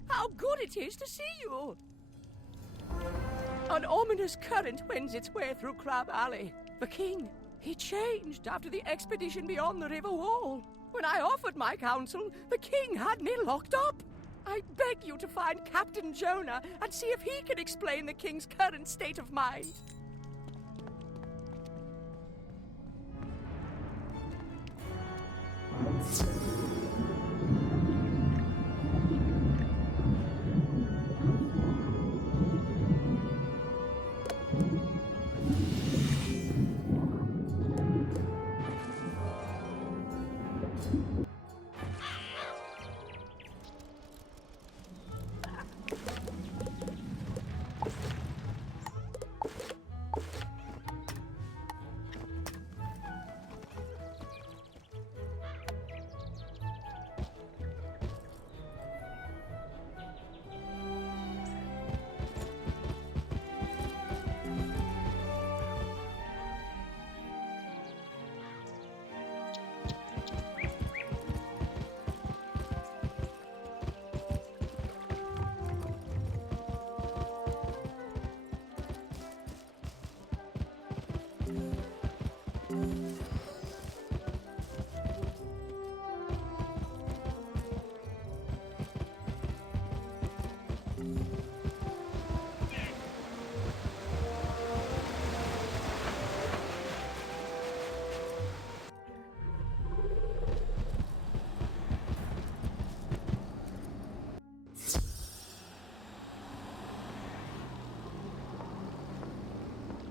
How good it is to see you! An ominous current wends its way through Crab Alley. The king, he changed after the expedition beyond the river wall. When I offered my counsel, the king had me locked up. I beg you to find Captain Jonah and see if he can explain the king's current state of mind.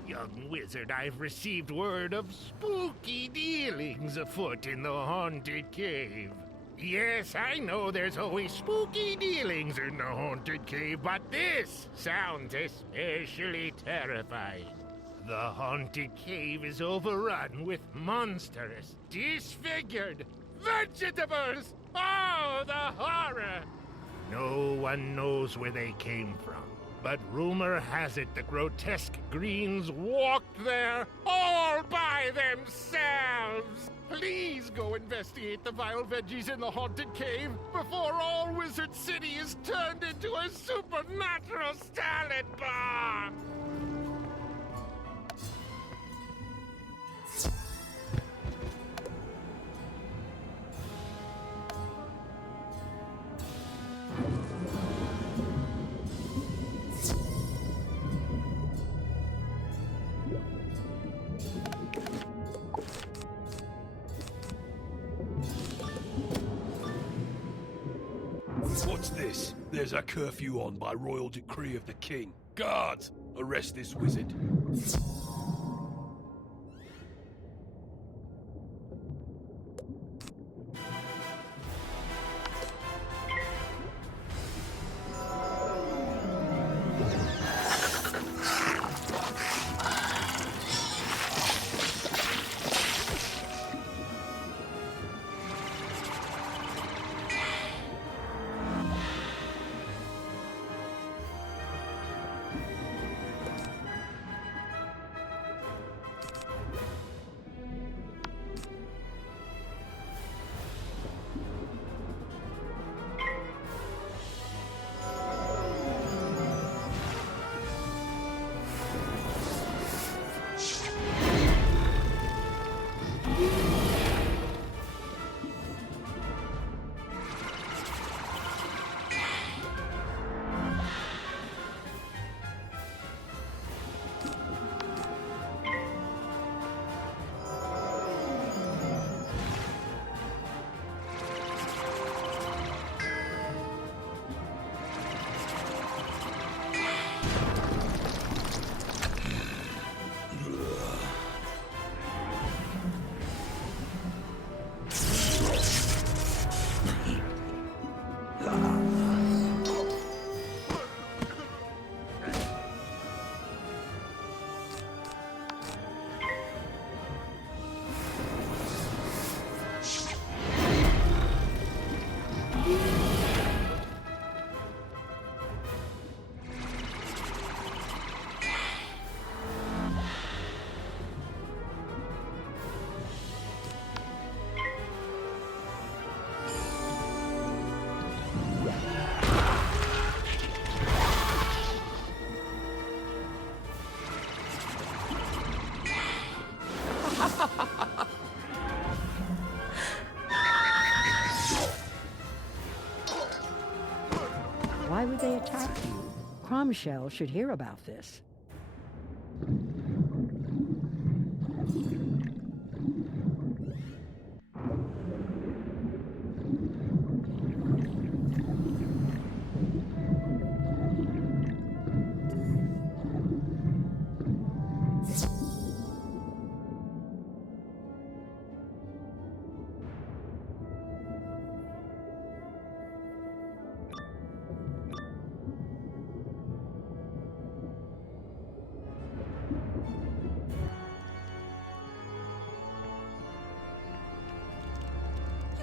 Young wizard, I've received word of spooky dealings afoot in the haunted cave. Yes, I know there's always spooky dealings in the haunted cave, but this sounds especially terrifying. The haunted cave is overrun with monstrous, disfigured vegetables! Oh, the horror! No one knows where they came from. But rumor has it the grotesque greens walked there all by themselves! Please go investigate the vile veggies in the haunted cave before all Wizard City is turned into a supernatural salad bar! What's this? There's a curfew on by royal decree of the king. Guards, arrest this wizard. Why would they attack you? Cromshell should hear about this.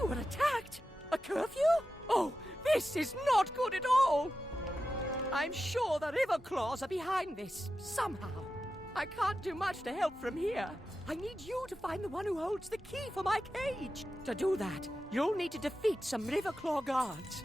You were attacked? A curfew? Oh, this is not good at all! I'm sure the River Claws are behind this, somehow. I can't do much to help from here. I need you to find the one who holds the key for my cage. To do that, you'll need to defeat some River Claw guards.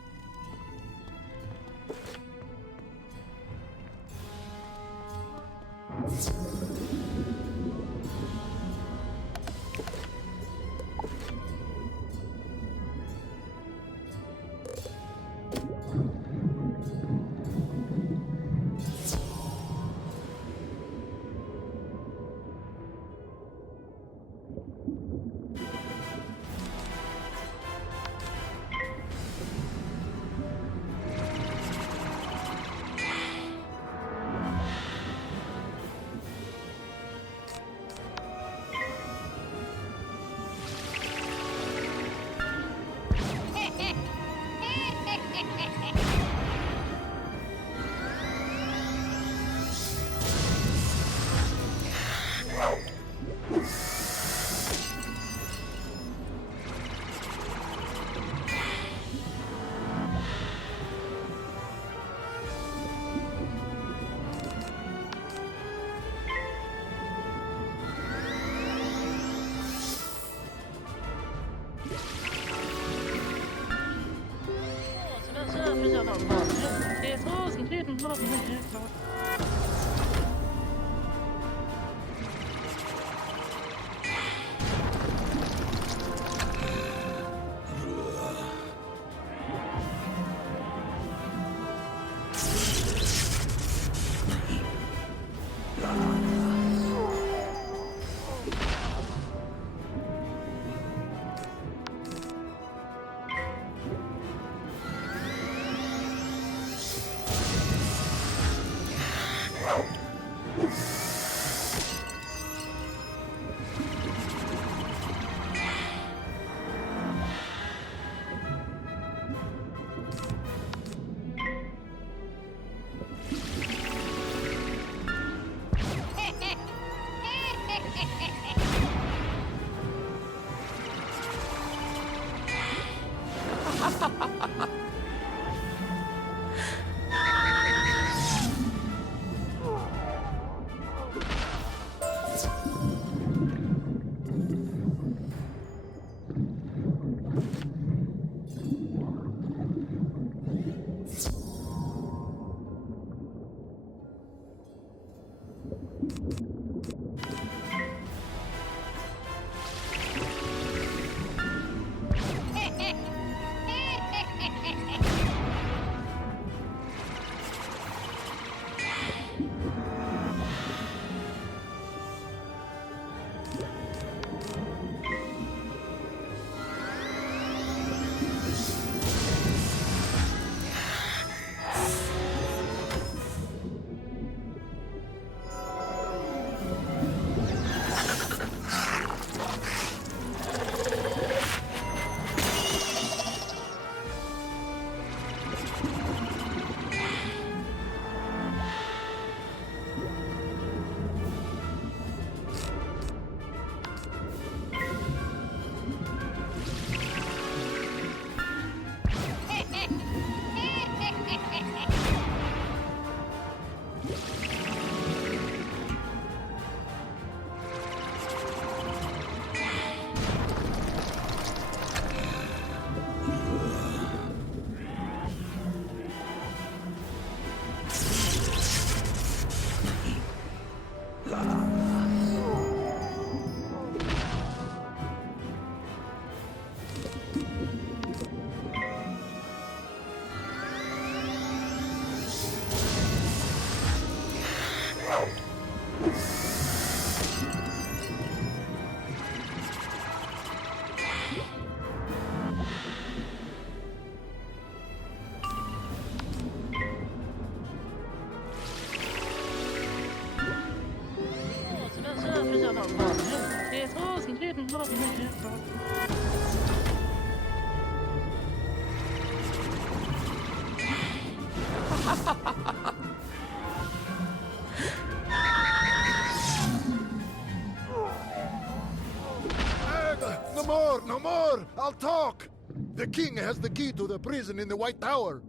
No more, no more! I'll talk! The king has the key to the prison in the White Tower.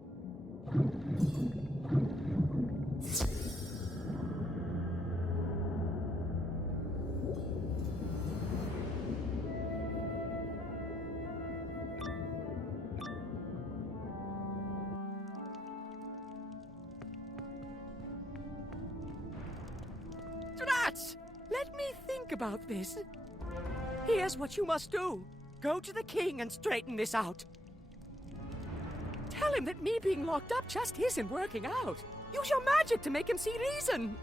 Drats! Let me think about this. Here's what you must do. Go to the king and straighten this out. Tell him that me being locked up just isn't working out. Use your magic to make him see reason.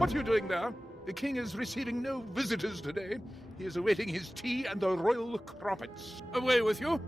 What are you doing there? The king is receiving no visitors today. He is awaiting his tea and the royal crumpets. Away with you!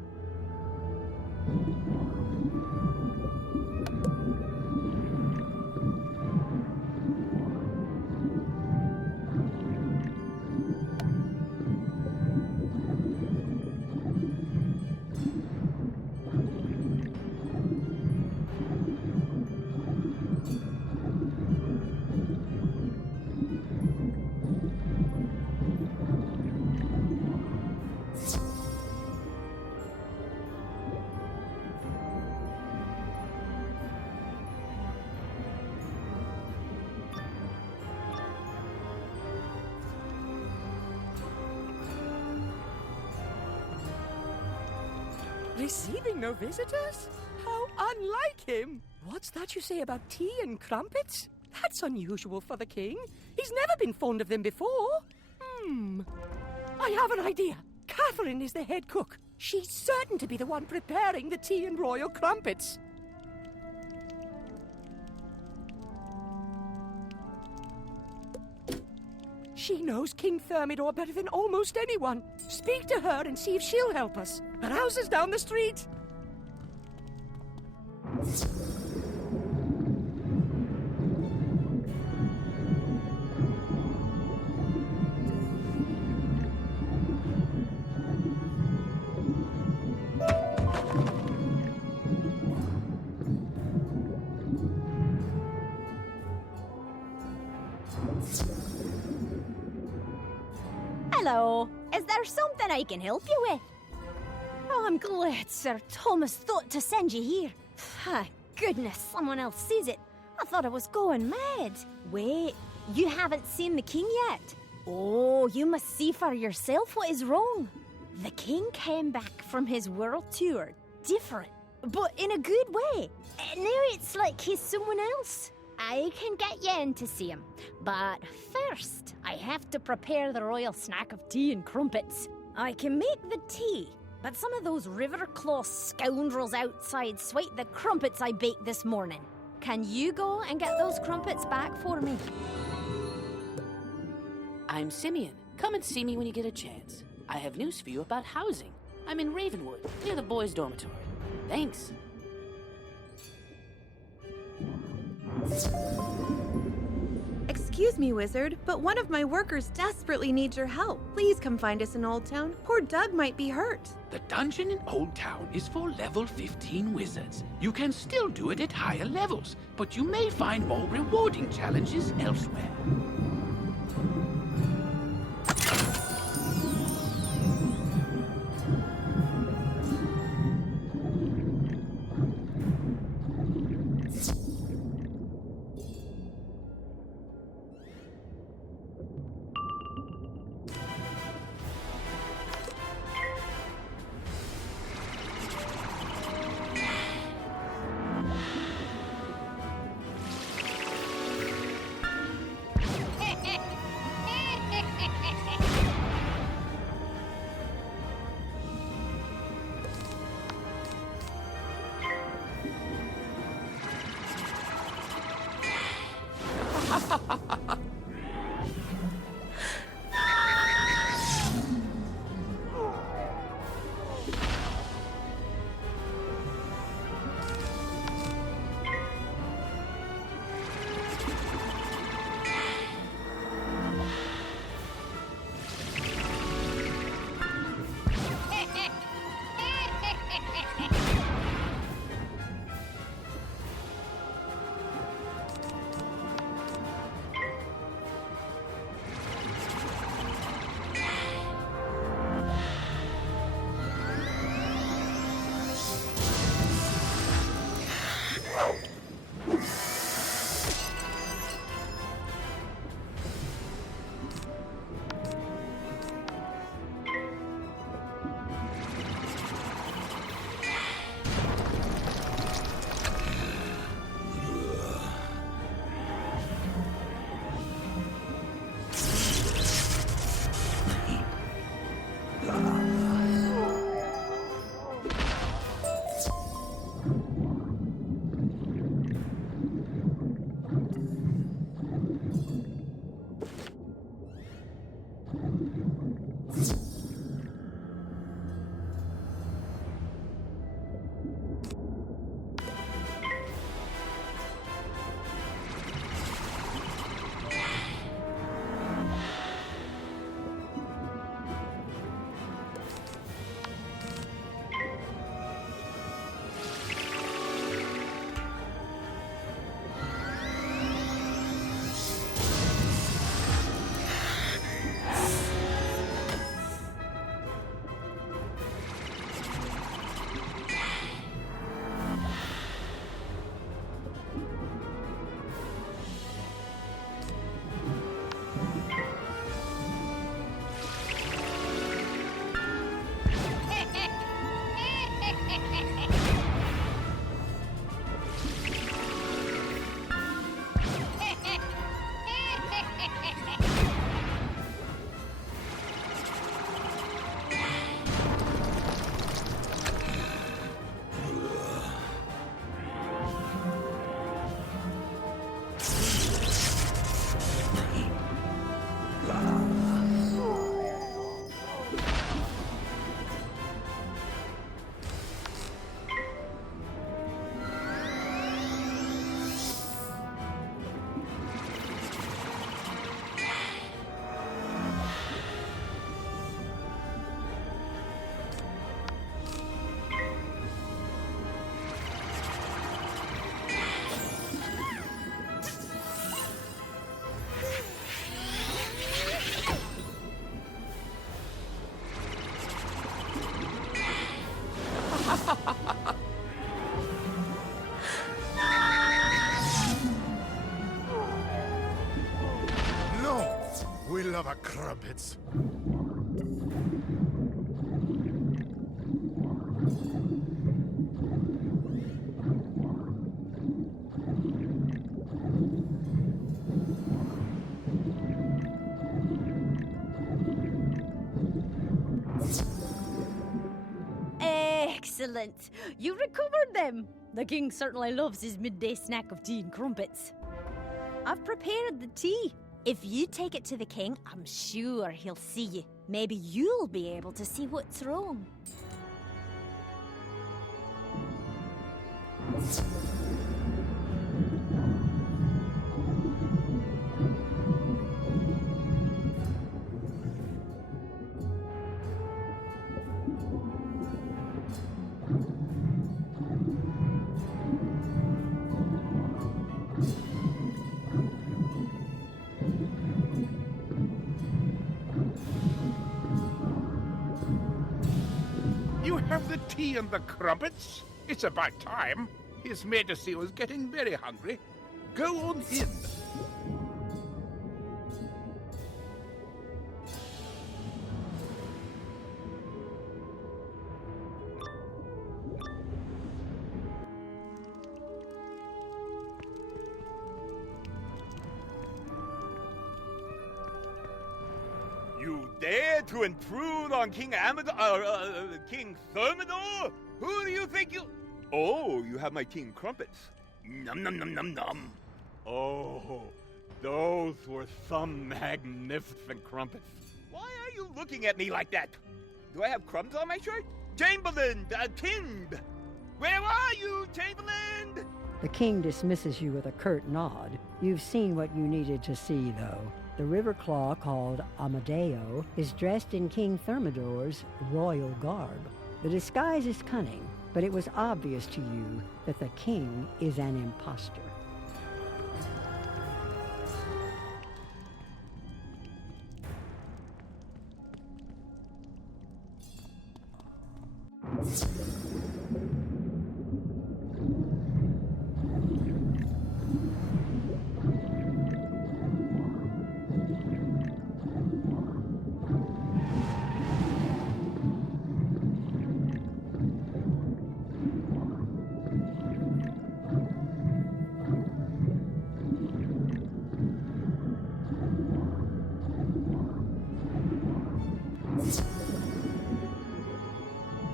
Receiving no visitors? How unlike him! What's that you say about tea and crumpets? That's unusual for the king. He's never been fond of them before. I have an idea. Catherine is the head cook. She's certain to be the one preparing the tea and royal crumpets. She knows King Thermidor better than almost anyone. Speak to her and see if she'll help us. Her house is down the street. Hello. Is there something I can help you with? Oh, I'm glad Sir Thomas thought to send you here. Ah, goodness, someone else sees it. I thought I was going mad. Wait, you haven't seen the king yet? Oh, you must see for yourself what is wrong. The king came back from his world tour, different, but in a good way. Now it's like he's someone else. I can get you in to see him, but first, I have to prepare the royal snack of tea and crumpets. I can make the tea, but some of those Riverclaw scoundrels outside swiped the crumpets I baked this morning. Can you go and get those crumpets back for me? I'm Simeon. Come and see me when you get a chance. I have news for you about housing. I'm in Ravenwood, near the boys' dormitory. Thanks. Excuse me, Wizard, but one of my workers desperately needs your help. Please come find us in Old Town. Poor Doug might be hurt. The dungeon in Old Town is for level 15 wizards. You can still do it at higher levels, but you may find more rewarding challenges elsewhere. crumpets. Excellent. You recovered them. The king certainly loves his midday snack of tea and crumpets. I've prepared the tea. If you take it to the king, I'm sure he'll see you. Maybe you'll be able to see what's wrong. You have the tea and the crumpets? It's about time. His Majesty was getting very hungry. Go on in. You dare to intrude on King King Thermidor? Who do you think you... Oh, you have my tea and crumpets. Num num num num num. Oh, those were some magnificent crumpets. Why are you looking at me like that? Do I have crumbs on my shirt? Chamberlain, Tind! Where are you, Chamberlain? The king dismisses you with a curt nod. You've seen what you needed to see, though. The river claw called Amadeo is dressed in King Thermidor's royal garb. The disguise is cunning, but it was obvious to you that the king is an impostor.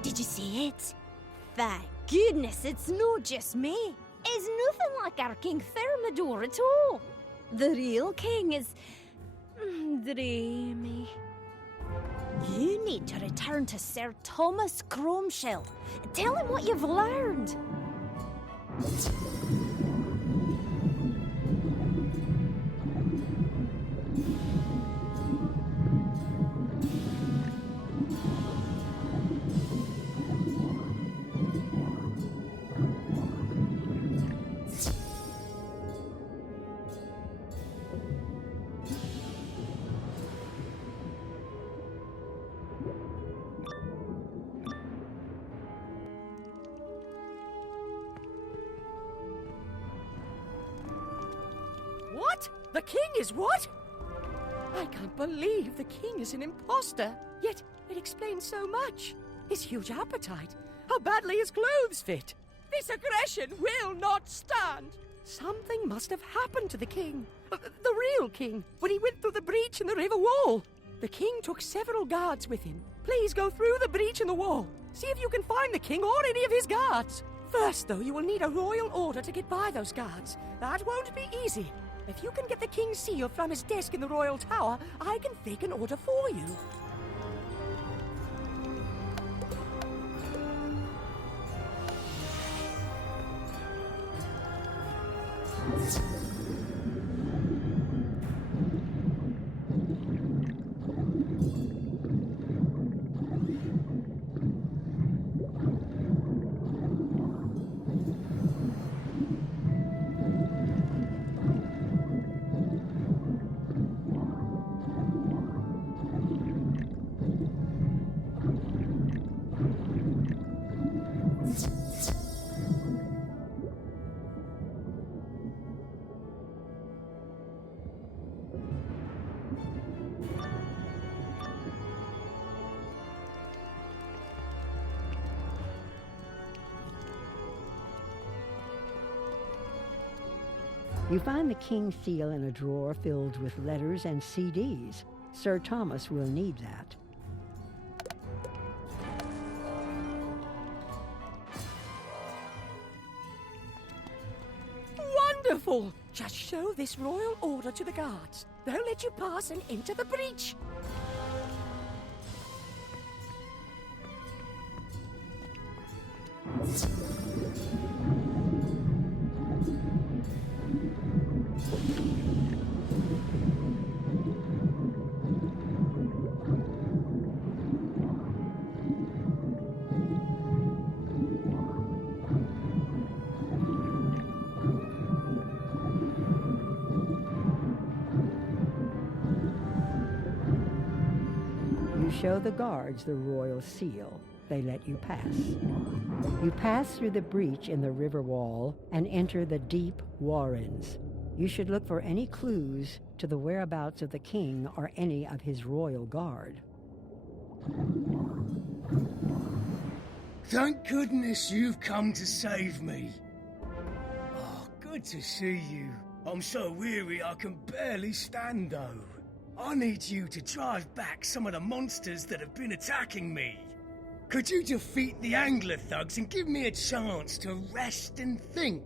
Did you see it? Thank goodness it's not just me. It's nothing like our King Thermidor at all. The real king is... dreamy. You need to return to Sir Thomas Chromeshell. Tell him what you've learned. What? The king is what? I can't believe the king is an imposter. Yet it explains so much. His huge appetite, how badly his clothes fit. This aggression will not stand. Something must have happened to the king, the real king, when he went through the breach in the river wall. The king took several guards with him. Please go through the breach in the wall. See if you can find the king or any of his guards. First, though, you will need a royal order to get by those guards. That won't be easy. If you can get the king's seal from his desk in the royal tower, I can fake an order for you. You find the king's seal in a drawer filled with letters and CDs. Sir Thomas will need that. Wonderful! Just show this royal order to the guards. They'll let you pass and enter the breach. You show the guards the royal seal. They let you pass. You pass through the breach in the river wall and enter the deep warrens. You should look for any clues to the whereabouts of the king or any of his royal guard. Thank goodness you've come to save me. Oh, good to see you. I'm so weary I can barely stand though. I need you to drive back some of the monsters that have been attacking me. Could you defeat the angler thugs and give me a chance to rest and think?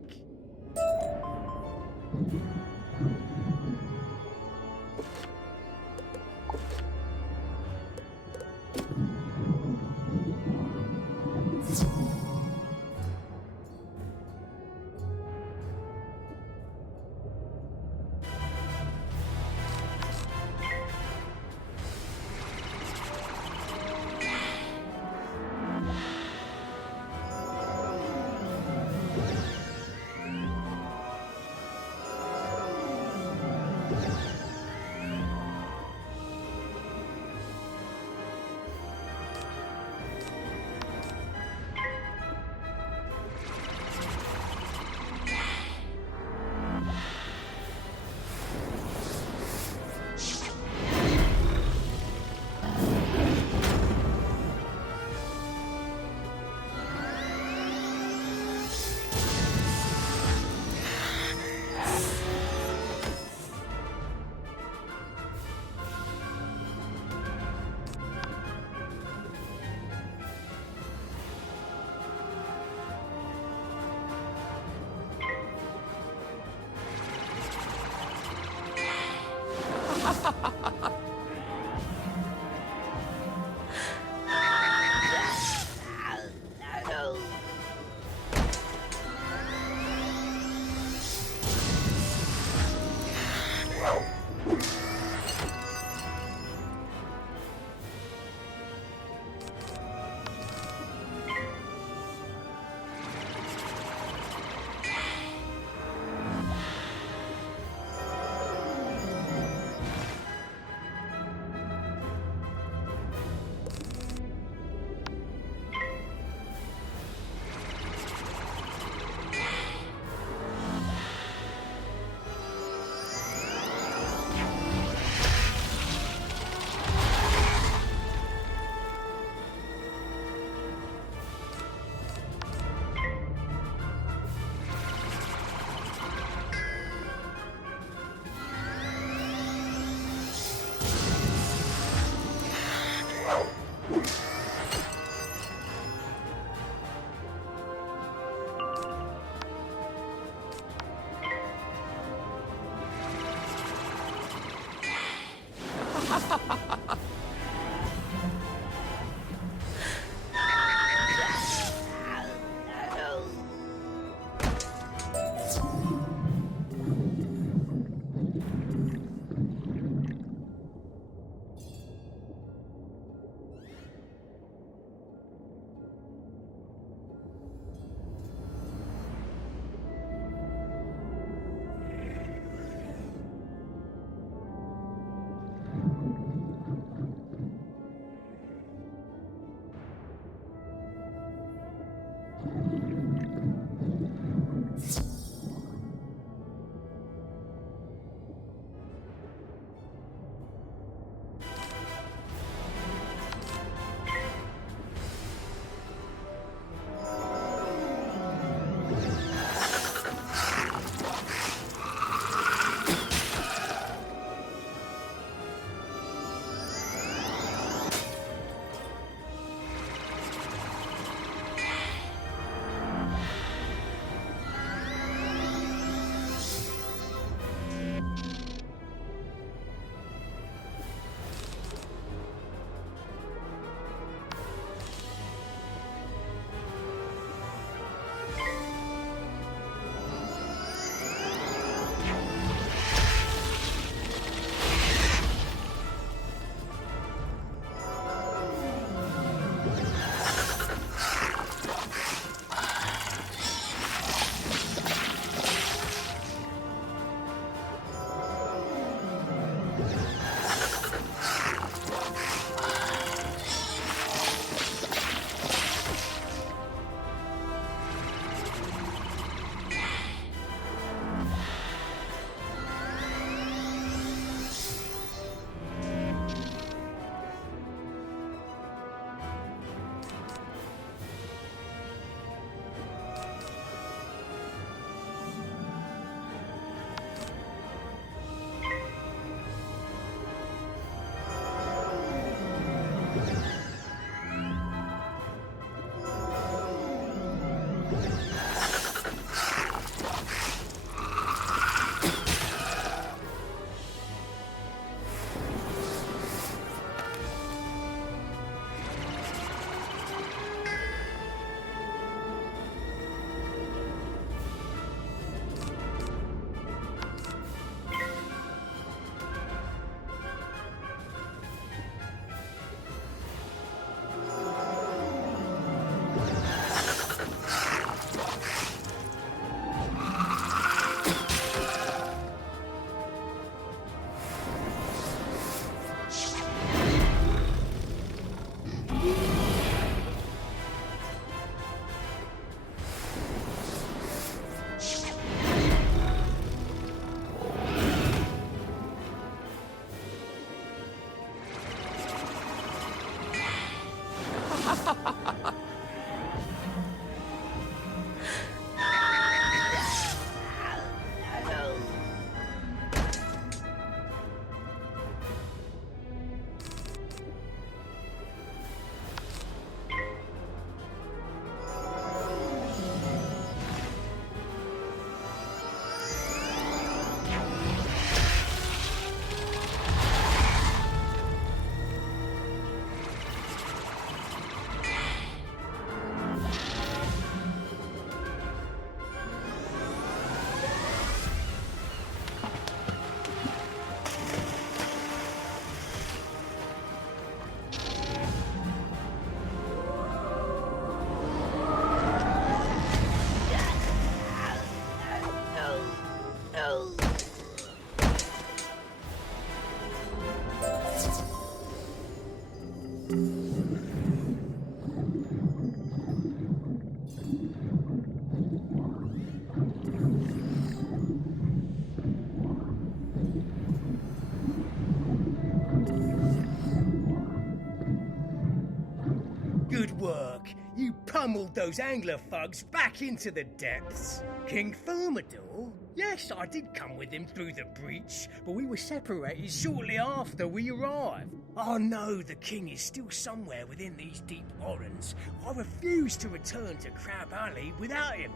Good work. You pummeled those angler thugs back into the depths. King Thermidor? Yes, I did come with him through the breach, but we were separated shortly after we arrived. I know the king is still somewhere within these deep warrens. I refuse to return to Crab Alley without him.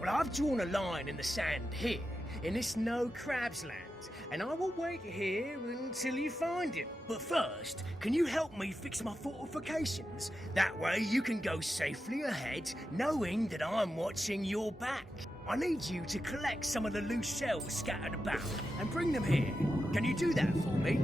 Well, I've drawn a line in the sand here, in this no crabs land, and I will wait here until you find him. But first, can you help me fix my fortifications? That way you can go safely ahead, knowing that I'm watching your back. I need you to collect some of the loose shells scattered about and bring them here. Can you do that for me?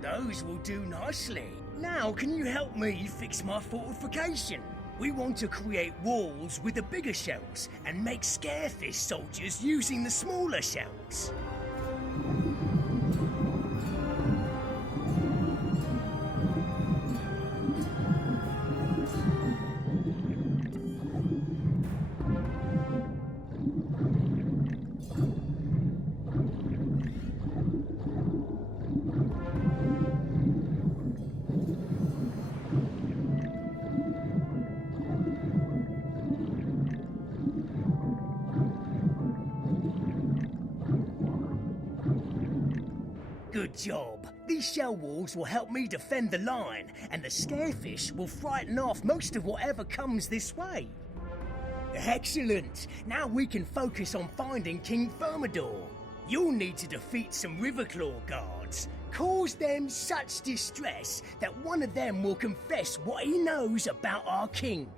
Those will do nicely. Now, can you help me fix my fortification? We want to create walls with the bigger shells and make scarefish soldiers using the smaller shells. Good job. These shell walls will help me defend the line, and the scarefish will frighten off most of whatever comes this way. Excellent. Now we can focus on finding King Thermidor. You'll need to defeat some Riverclaw guards. Cause them such distress that one of them will confess what he knows about our king.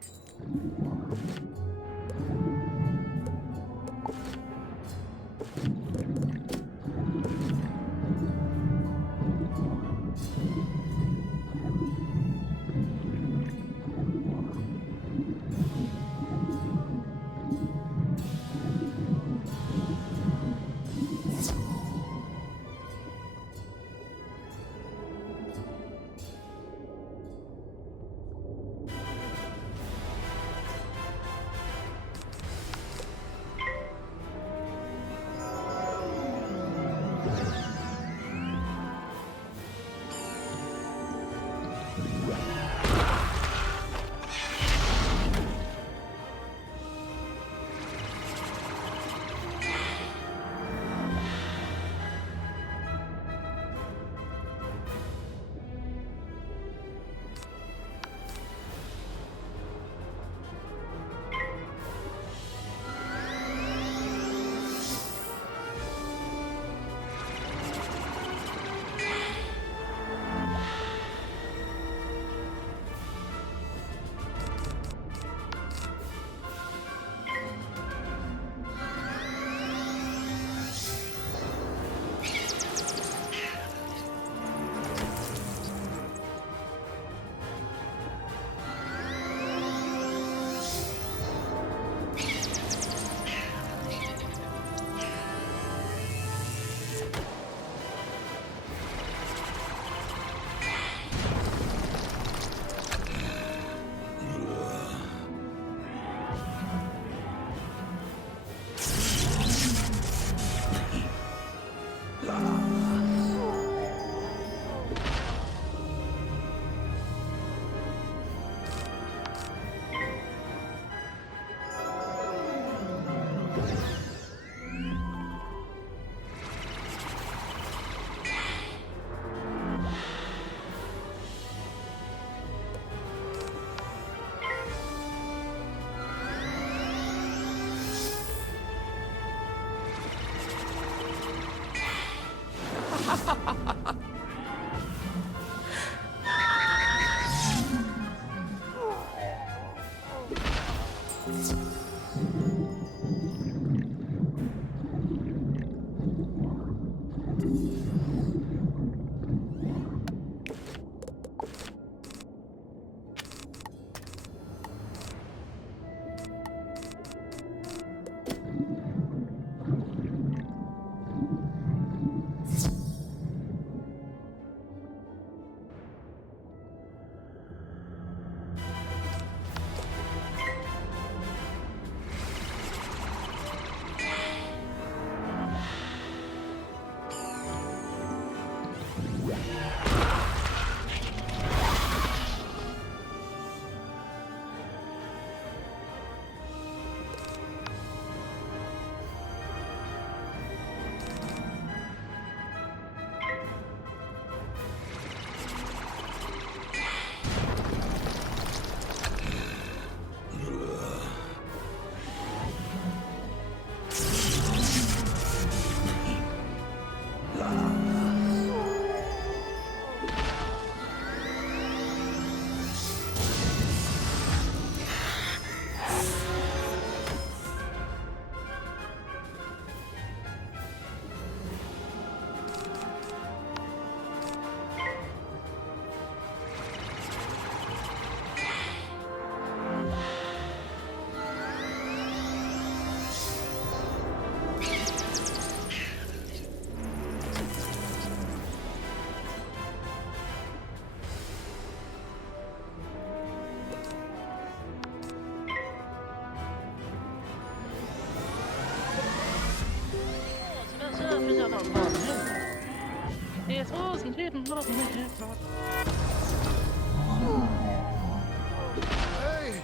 Hey!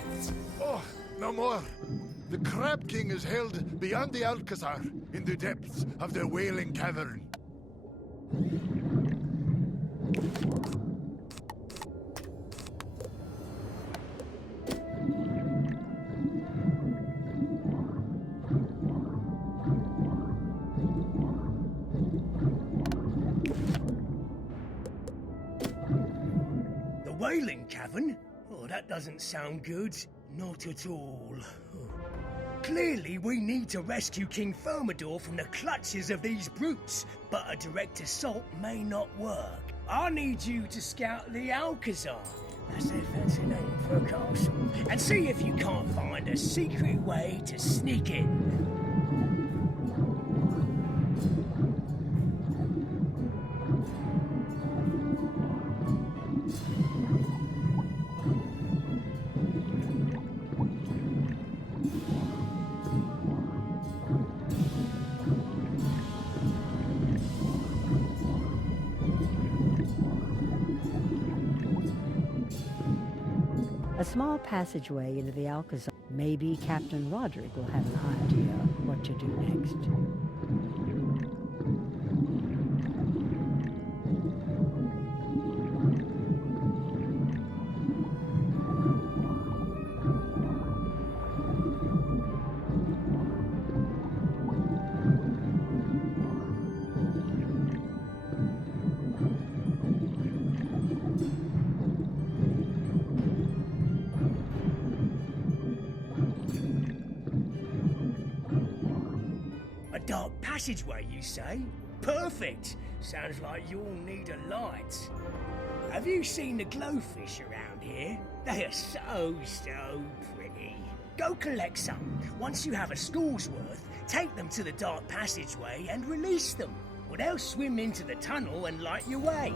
Oh, no more. The Crab King is held beyond the Alcazar, in the depths of the Wailing Cavern. The Wailing Cavern? Oh, that doesn't sound good. Not at all. Clearly, we need to rescue King Thermidor from the clutches of these brutes, but a direct assault may not work. I need you to scout the Alcazar, that's their fancy name for a castle, and see if you can't find a secret way to sneak in. A small passageway into the Alcazar. Maybe Captain Roderick will have an idea what to do next. Dark passageway, you say? Perfect! Sounds like you'll need a light. Have you seen the glowfish around here? They are so pretty. Go collect some. Once you have a school's worth, take them to the dark passageway and release them. Or they'll swim into the tunnel and light your way.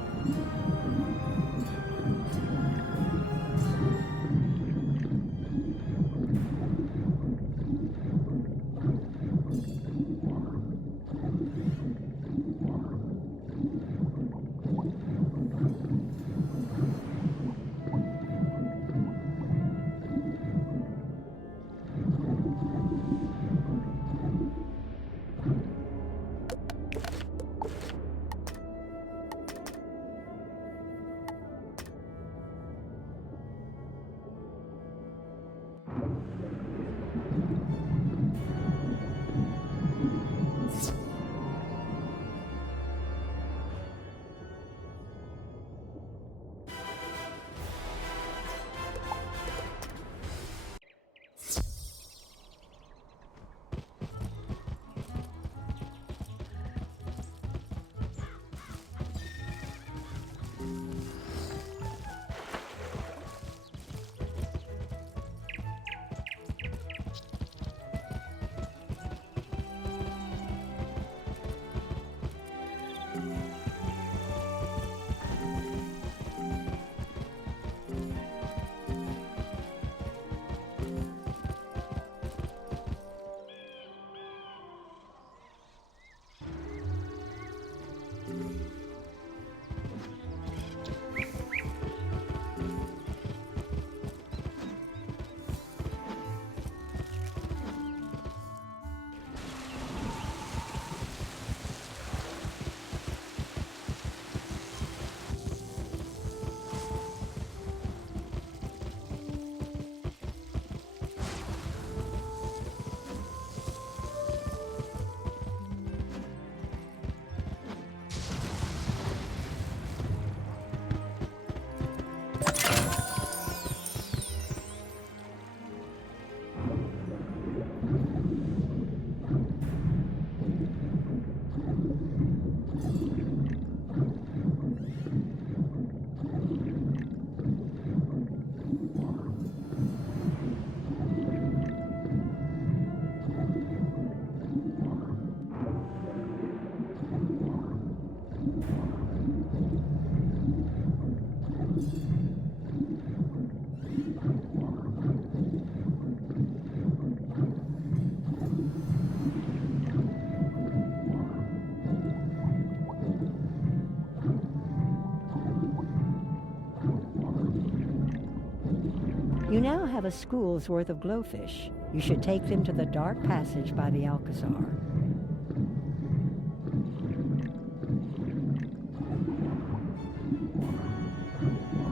now have a school's worth of glowfish. You should take them to the dark passage by the Alcazar.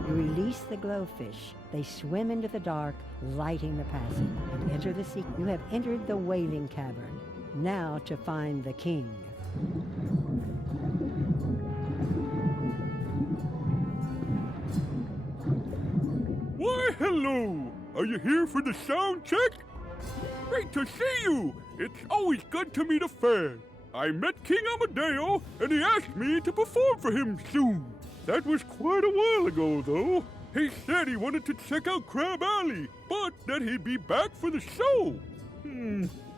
You release the glowfish. They swim into the dark, lighting the passage. You enter the secret. You have entered the Wailing Cavern. Now to find the king. Why, hello! Are you here for the sound check? Great to see you! It's always good to meet a fan. I met King Amadeo, and he asked me to perform for him soon. That was quite a while ago, though. He said he wanted to check out Crab Alley, but that he'd be back for the show.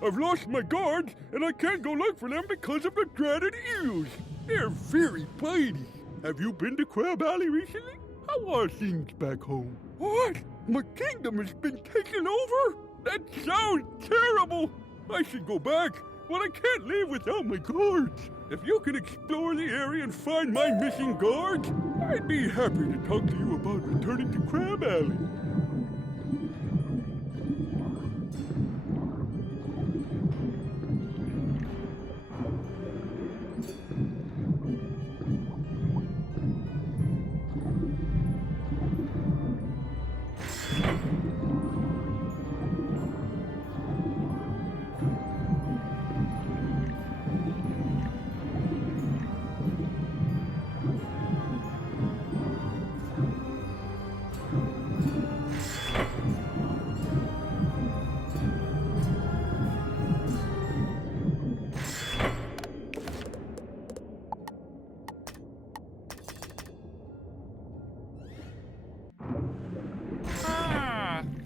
I've lost my guards, and I can't go look for them because of the dreaded eels. They're very bitey. Have you been to Crab Alley recently? How are things back home? What? My kingdom has been taken over? That sounds terrible. I should go back, but I can't leave without my guards. If you can explore the area and find my missing guards, I'd be happy to talk to you about returning to Crab Alley.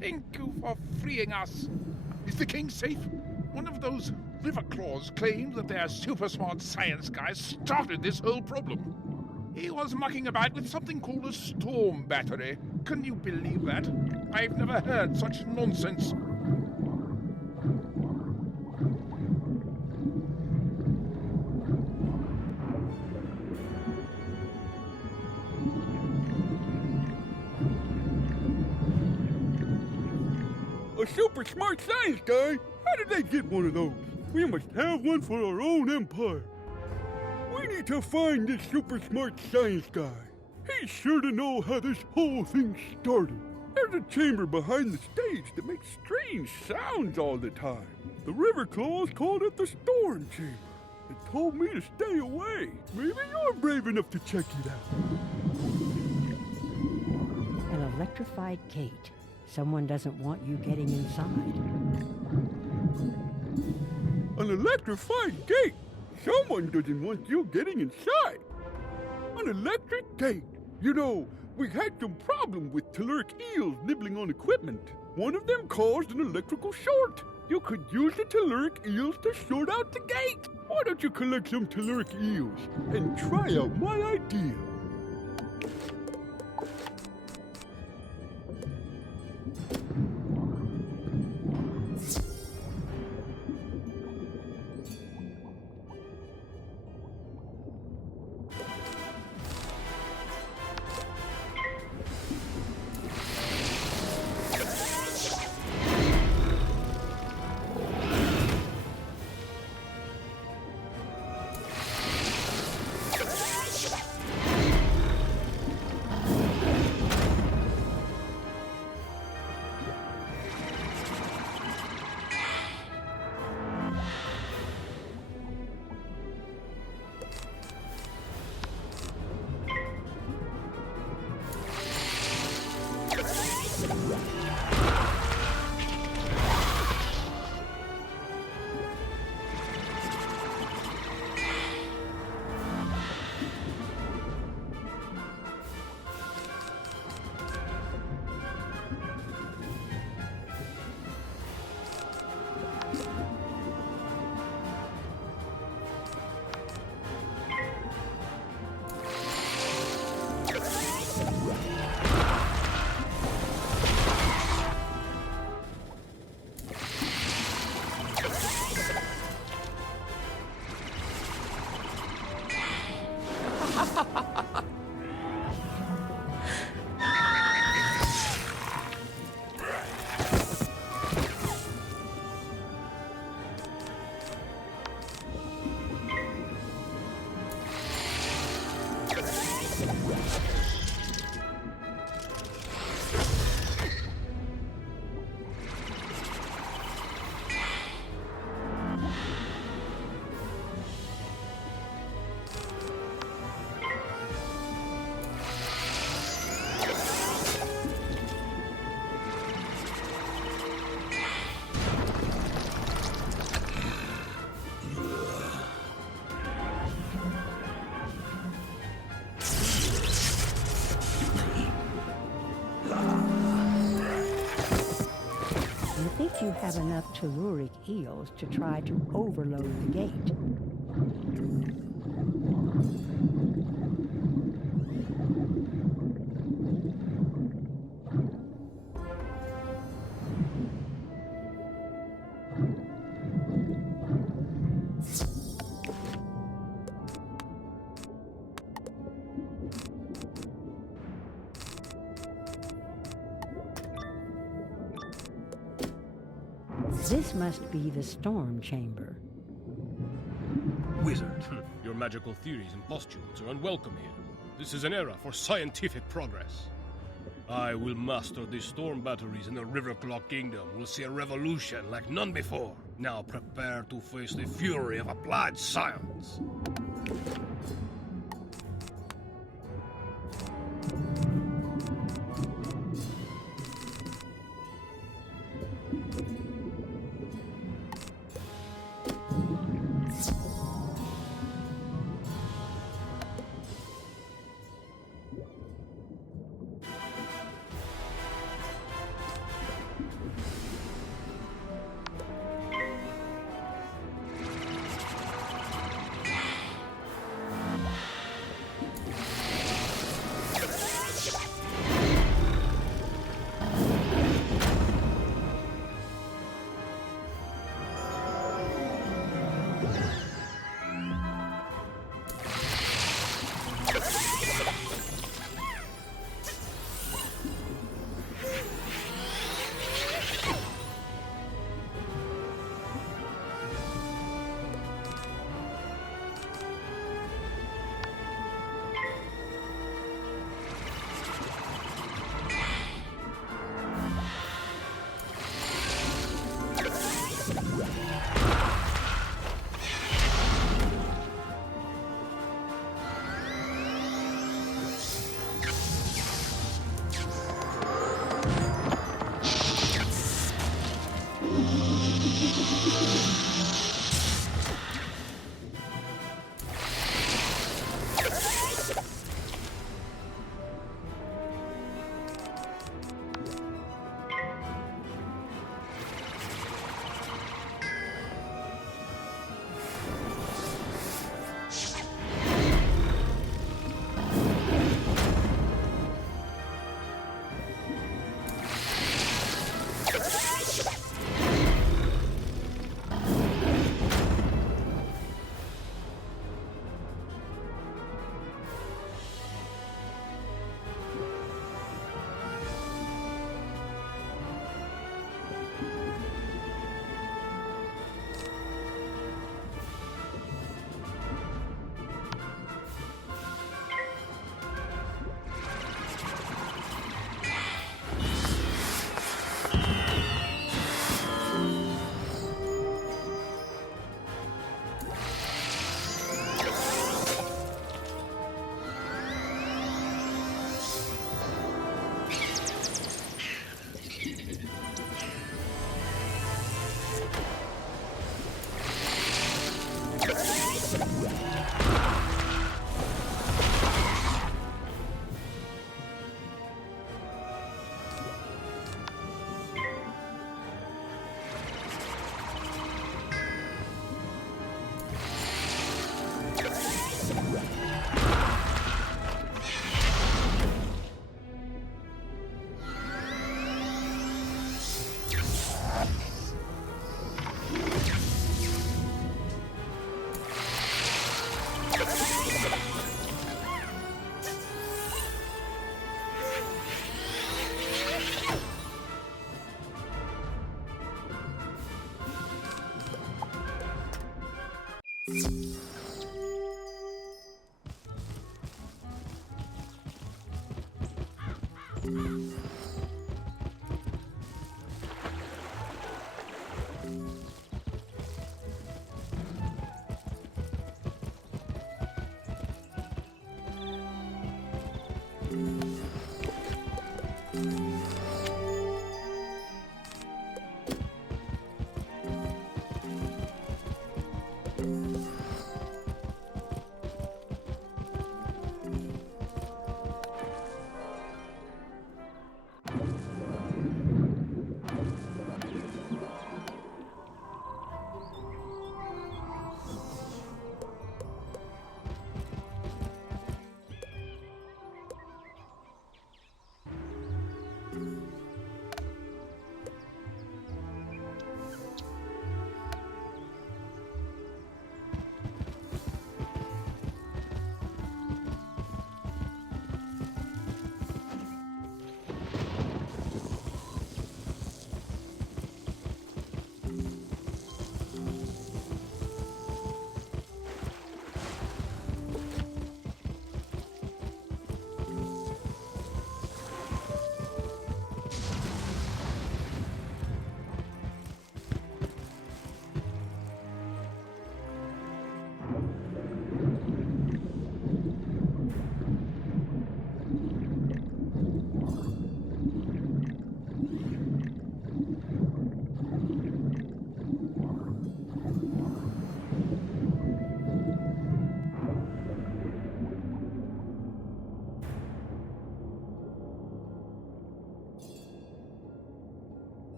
Thank you for freeing us. Is the king safe? One of those river claws claimed that their super smart science guy started this whole problem. He was mucking about with something called a storm battery. Can you believe that? I've never heard such nonsense. A super smart science guy? How did they get one of those? We must have one for our own empire. We need to find this super smart science guy. He's sure to know how this whole thing started. There's a chamber behind the stage that makes strange sounds all the time. The river claws called it the storm chamber. It told me to stay away. Maybe you're brave enough to check it out. An electrified gate. Someone doesn't want you getting inside. An electrified gate? Someone doesn't want you getting inside. An electric gate? You know, we had some problem with telluric eels nibbling on equipment. One of them caused an electrical short. You could use the telluric eels to short out the gate. Why don't you collect some telluric eels and try out my idea? You have enough telluric eels to try to overload the gate. This must be the storm chamber. Wizard, your magical theories and postulates are unwelcome here. This is an era for scientific progress. I will master these storm batteries in the Riverclaw Kingdom. We'll see a revolution like none before. Now prepare to face the fury of applied science.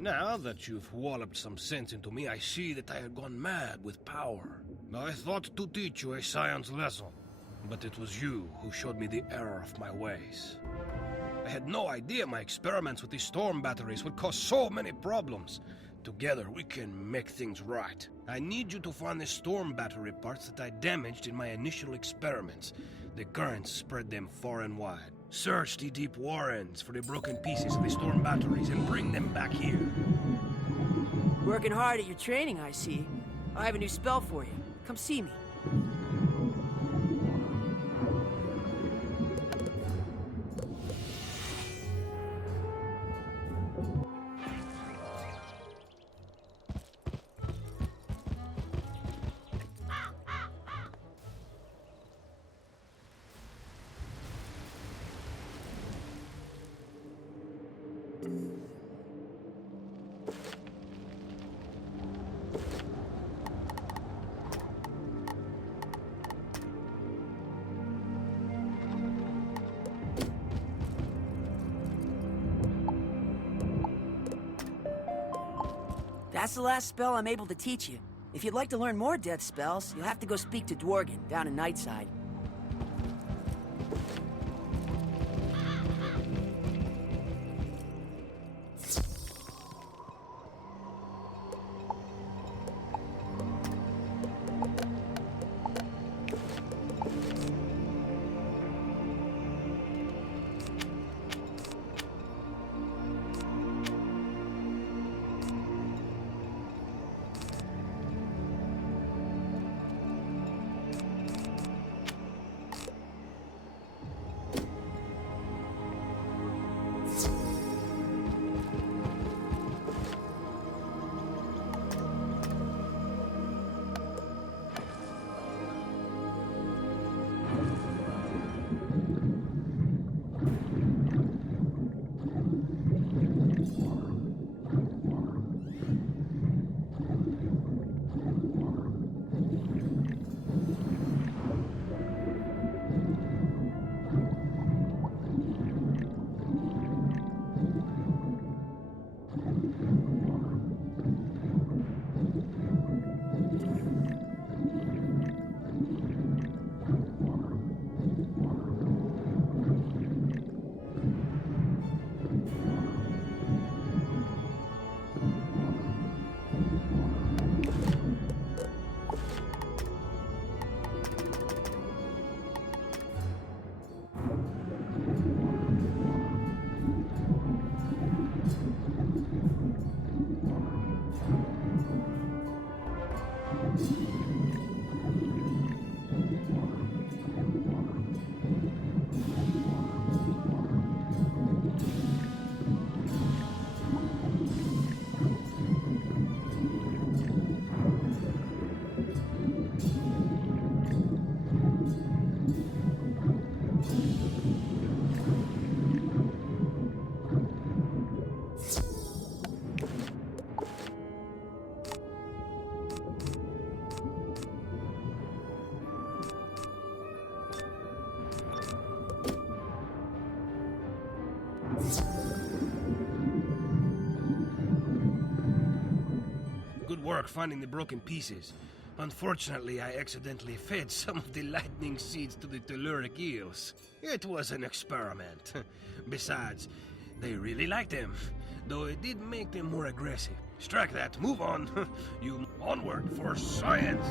Now that you've walloped some sense into me, I see that I had gone mad with power. I thought to teach you a science lesson, but it was you who showed me the error of my ways. I had no idea my experiments with these storm batteries would cause so many problems. Together, we can make things right. I need you to find the storm battery parts that I damaged in my initial experiments. The currents spread them far and wide. Search the deep warrens for the broken pieces of the storm batteries and bring them back here. Working hard at your training, I see. I have a new spell for you. Come see me. That's the last spell I'm able to teach you. If you'd like to learn more death spells, you'll have to go speak to Dworgen down in Nightside. work finding the broken pieces. Unfortunately, I accidentally fed some of the lightning seeds to the telluric eels. It was an experiment. Besides, they really liked them, though it did make them more aggressive. Strike that, move on. You onward for science!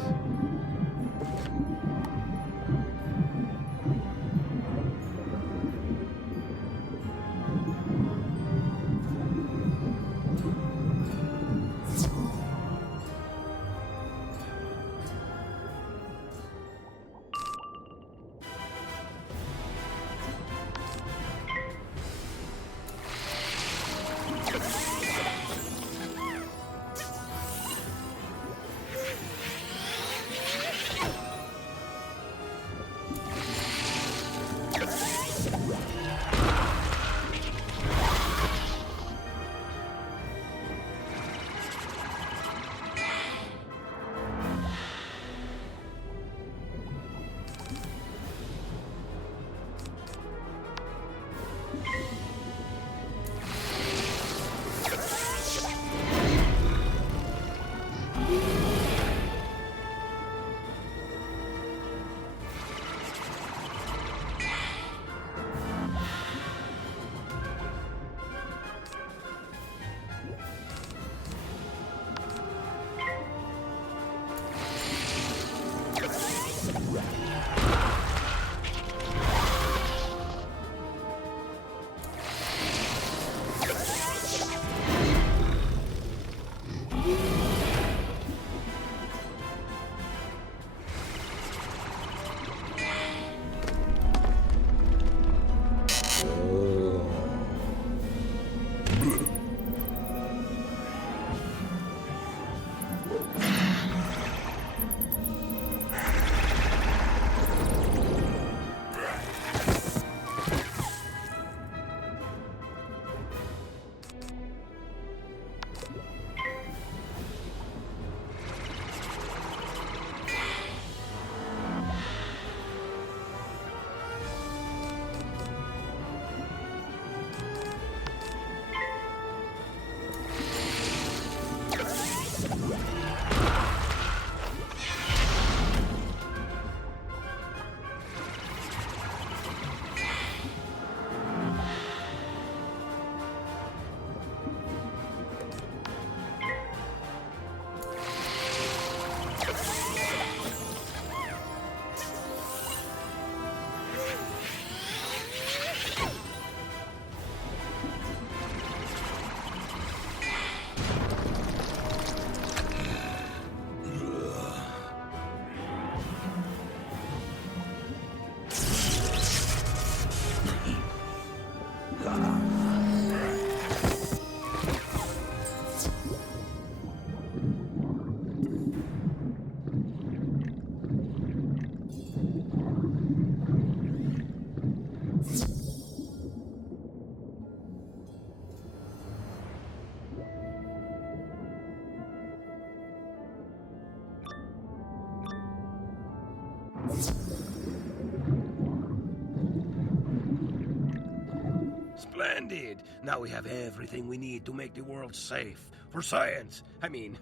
Splendid! Now we have everything we need to make the world safe. For science! I mean,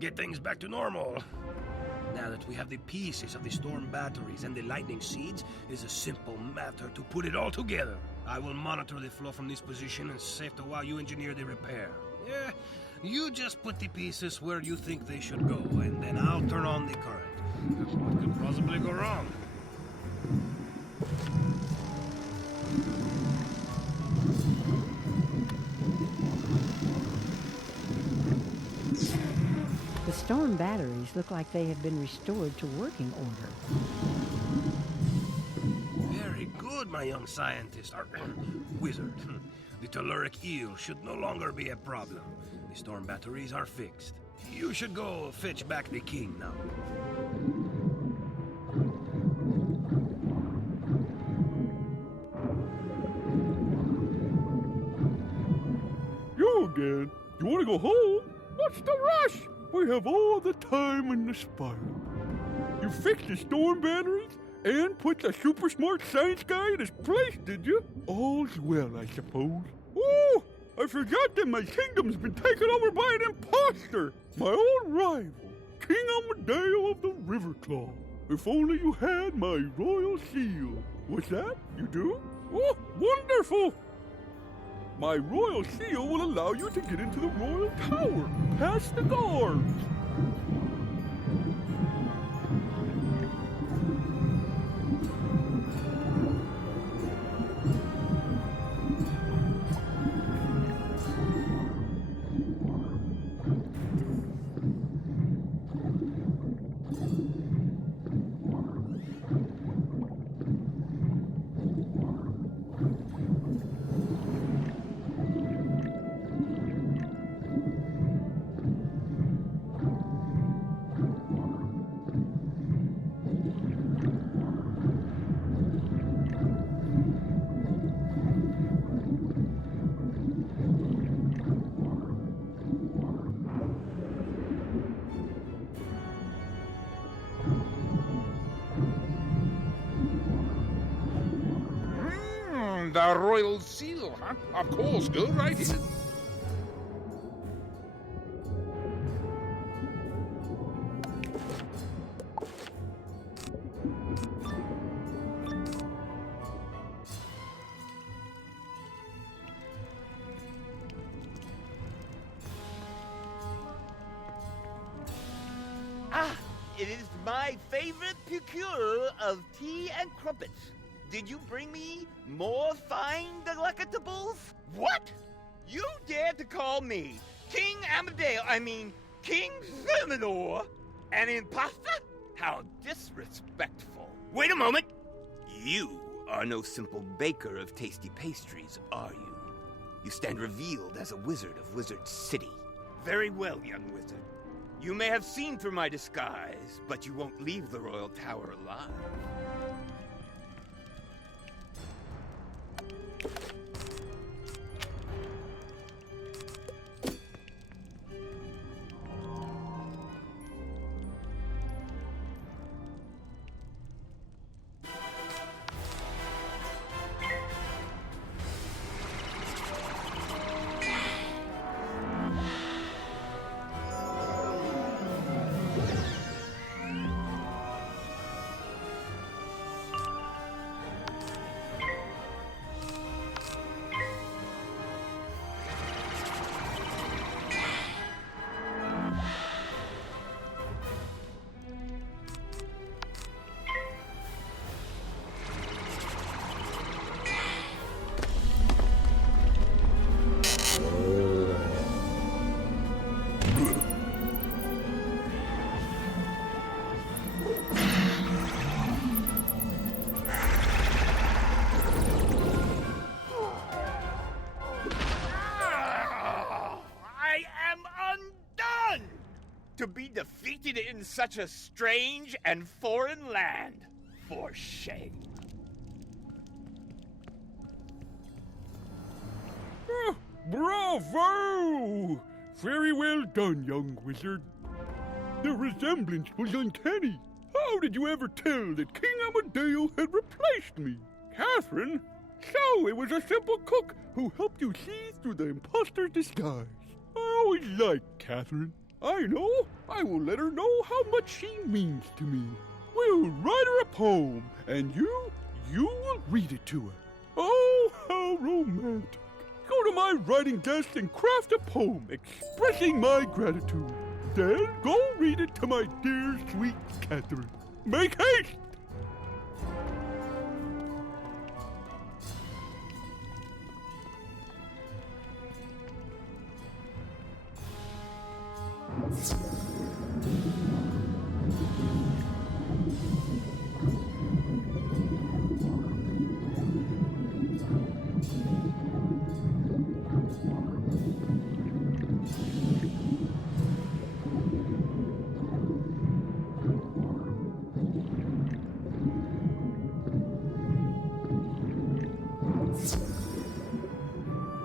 get things back to normal. Now that we have the pieces of the storm batteries and the lightning seeds, it's a simple matter to put it all together. I will monitor the flow from this position and safe to while you engineer the repair. Yeah, you just put the pieces where you think they should go, and then I'll turn on the current. What could possibly go wrong? The storm batteries look like they have been restored to working order. Very good, my young scientist. Wizard. The telluric eel should no longer be a problem. The storm batteries are fixed. You should go fetch back the king now. You again? You want to go home? What's the rush? We have all the time in the spiral. You fixed the storm batteries and put the super smart science guy in his place, did you? All's well, I suppose. Ooh, I I forgot that my kingdom's been taken over by an imposter! My old rival, King Amadeo of the Riverclaw. If only you had my royal seal. What's that? You do? Oh, wonderful! My royal seal will allow you to get into the royal tower, past the guards. The royal seal, huh? Of course, go right in. Ah, it is my favorite procure of tea and crumpets. Did you bring me more fine delectables? What? You dare to call me King King Thermidor, an imposter? How disrespectful. Wait a moment. You are no simple baker of tasty pastries, are you? You stand revealed as a wizard of Wizard City. Very well, young wizard. You may have seen through my disguise, but you won't leave the royal tower alive. To be defeated in such a strange and foreign land. For shame. Bravo! Very well done, young wizard. The resemblance was uncanny. How did you ever tell that King Amadeo had replaced me? Catherine? So it was a simple cook who helped you see through the imposter's disguise. I always liked Catherine. I know. I will let her know how much she means to me. We'll write her a poem, and you will read it to her. Oh, how romantic. Go to my writing desk and craft a poem expressing my gratitude. Then go read it to my dear, sweet Catherine. Make haste!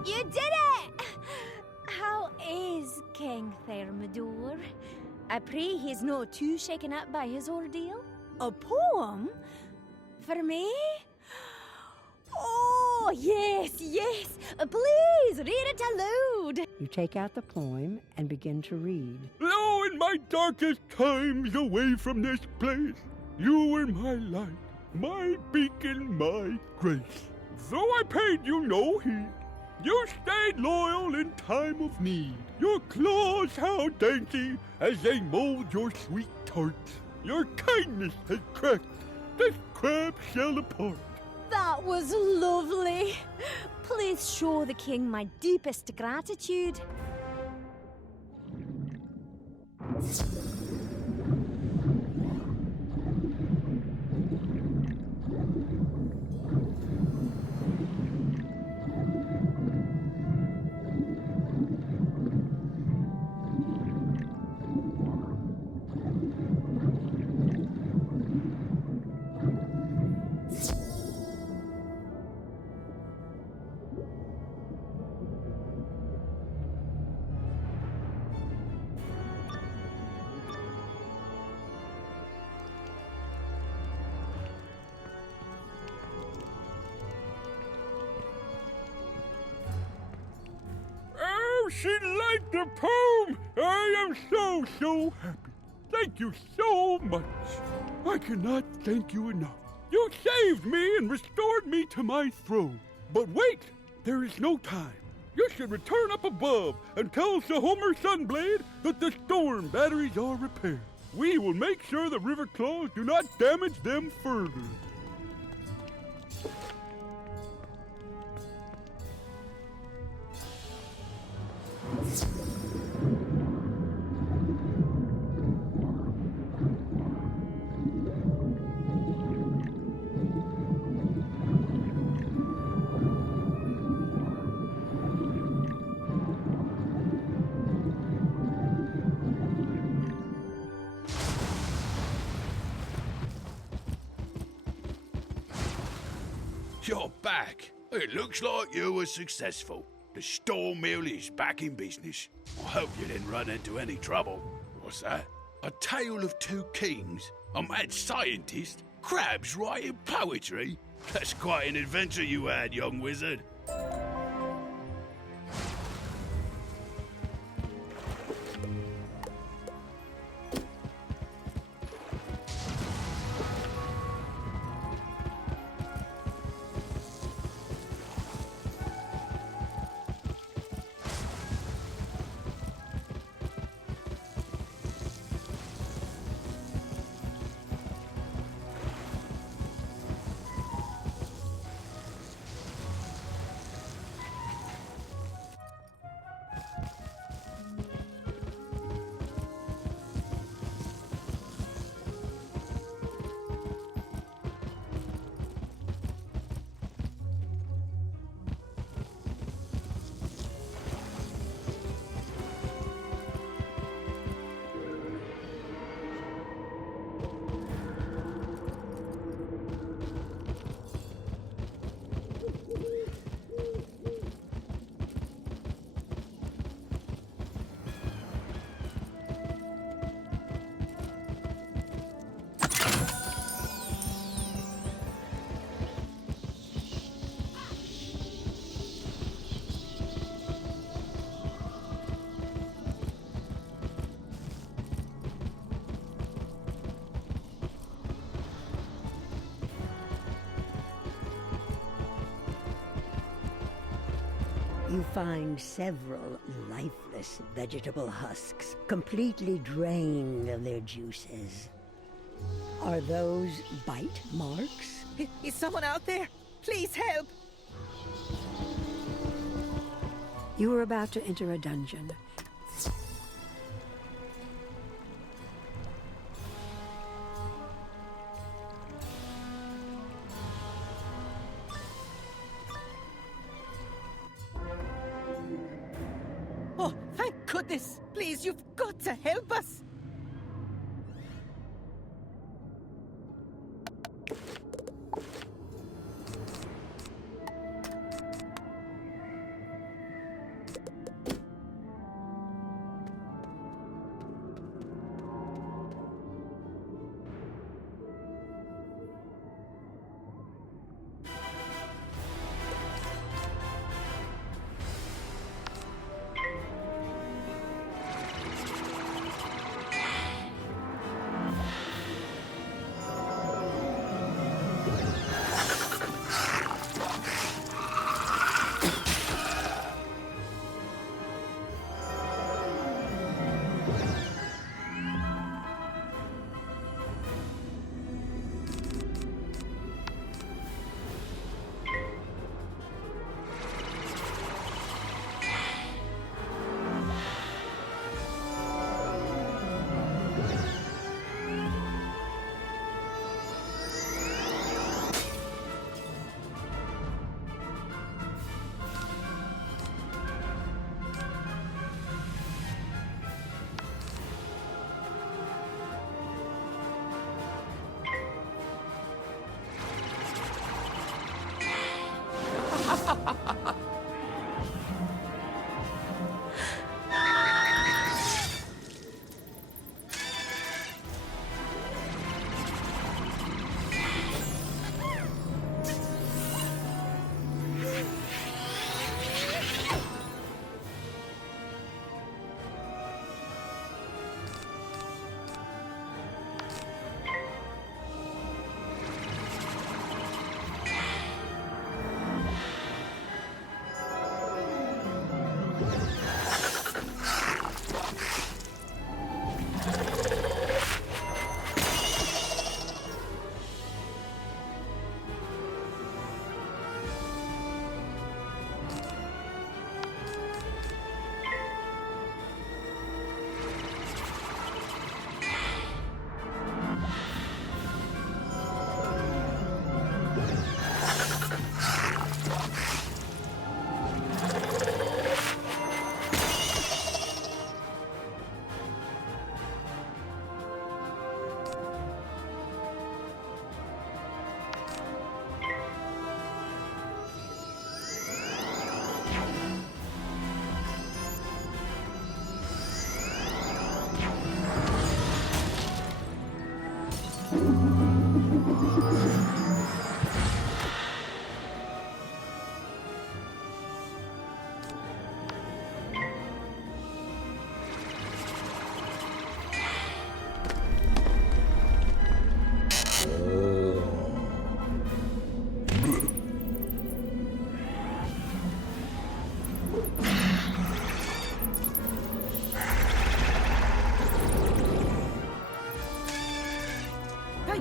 You did it! How is King Thermidor? I pray he's not too shaken up by his ordeal. A poem? For me? Oh! Oh, yes, yes. Please, read it aloud. You take out the poem and begin to read. Lo, in my darkest times away from this place, you were my light, my beacon, my grace. Though I paid you no heed, you stayed loyal in time of need. Your claws how dainty as they mold your sweet tarts. Your kindness has cracked this crab shell apart. That was lovely. Please show the king my deepest gratitude. She liked the poem! I am so happy. Thank you so much. I cannot thank you enough. You saved me and restored me to my throne. But wait, there is no time. You should return up above and tell Sir Homer Sunblade that the storm batteries are repaired. We will make sure the river claws do not damage them further. You're back. It looks like you were successful. The storm mill is back in business. I hope you didn't run into any trouble. What's that? A tale of two kings? A mad scientist? Crabs writing poetry? That's quite an adventure you had, young wizard. You find several lifeless vegetable husks, completely drained of their juices. Are those bite marks? Is someone out there? Please help! You are about to enter a dungeon. Oh, thank goodness! Please, you've got to help us!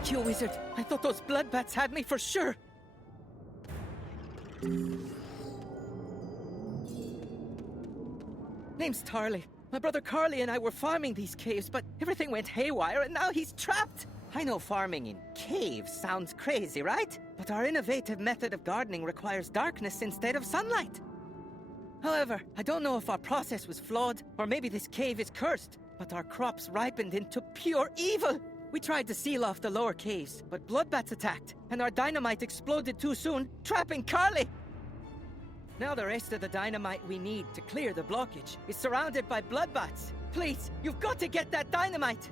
Thank you, Wizard. I thought those bloodbats had me for sure. Name's Tarley. My brother Carly and I were farming these caves, but everything went haywire and now he's trapped. I know farming in caves sounds crazy, right? But our innovative method of gardening requires darkness instead of sunlight. However, I don't know if our process was flawed, or maybe this cave is cursed, but our crops ripened into pure evil. We tried to seal off the lower caves, but bloodbats attacked, and our dynamite exploded too soon, trapping Carly. Now the rest of the dynamite we need to clear the blockage is surrounded by bloodbats. Please, you've got to get that dynamite!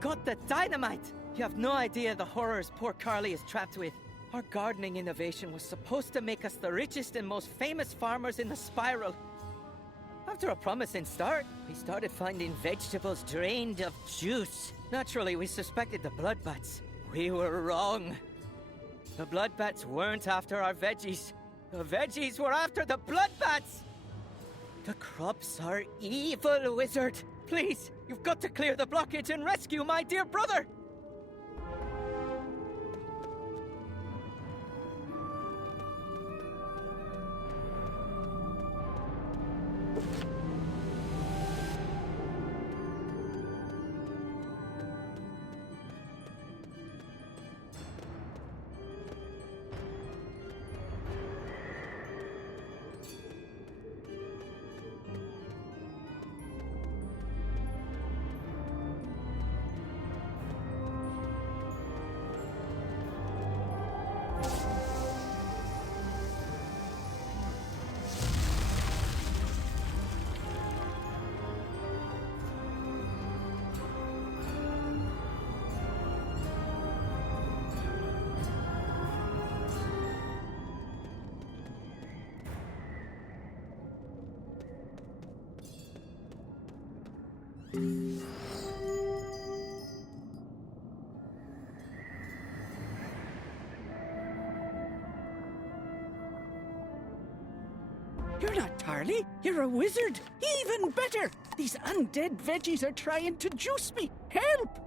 Got the dynamite! You have no idea the horrors poor Carly is trapped with. Our gardening innovation was supposed to make us the richest and most famous farmers in the spiral. After a promising start, we started finding vegetables drained of juice. Naturally, we suspected the bloodbats. We were wrong. The bloodbats weren't after our veggies. The veggies were after the bloodbats! The crops are evil, Wizard! Please, you've got to clear the blockage and rescue my dear brother! You're not Tarly. You're a wizard. Even better. These undead veggies are trying to juice me. Help!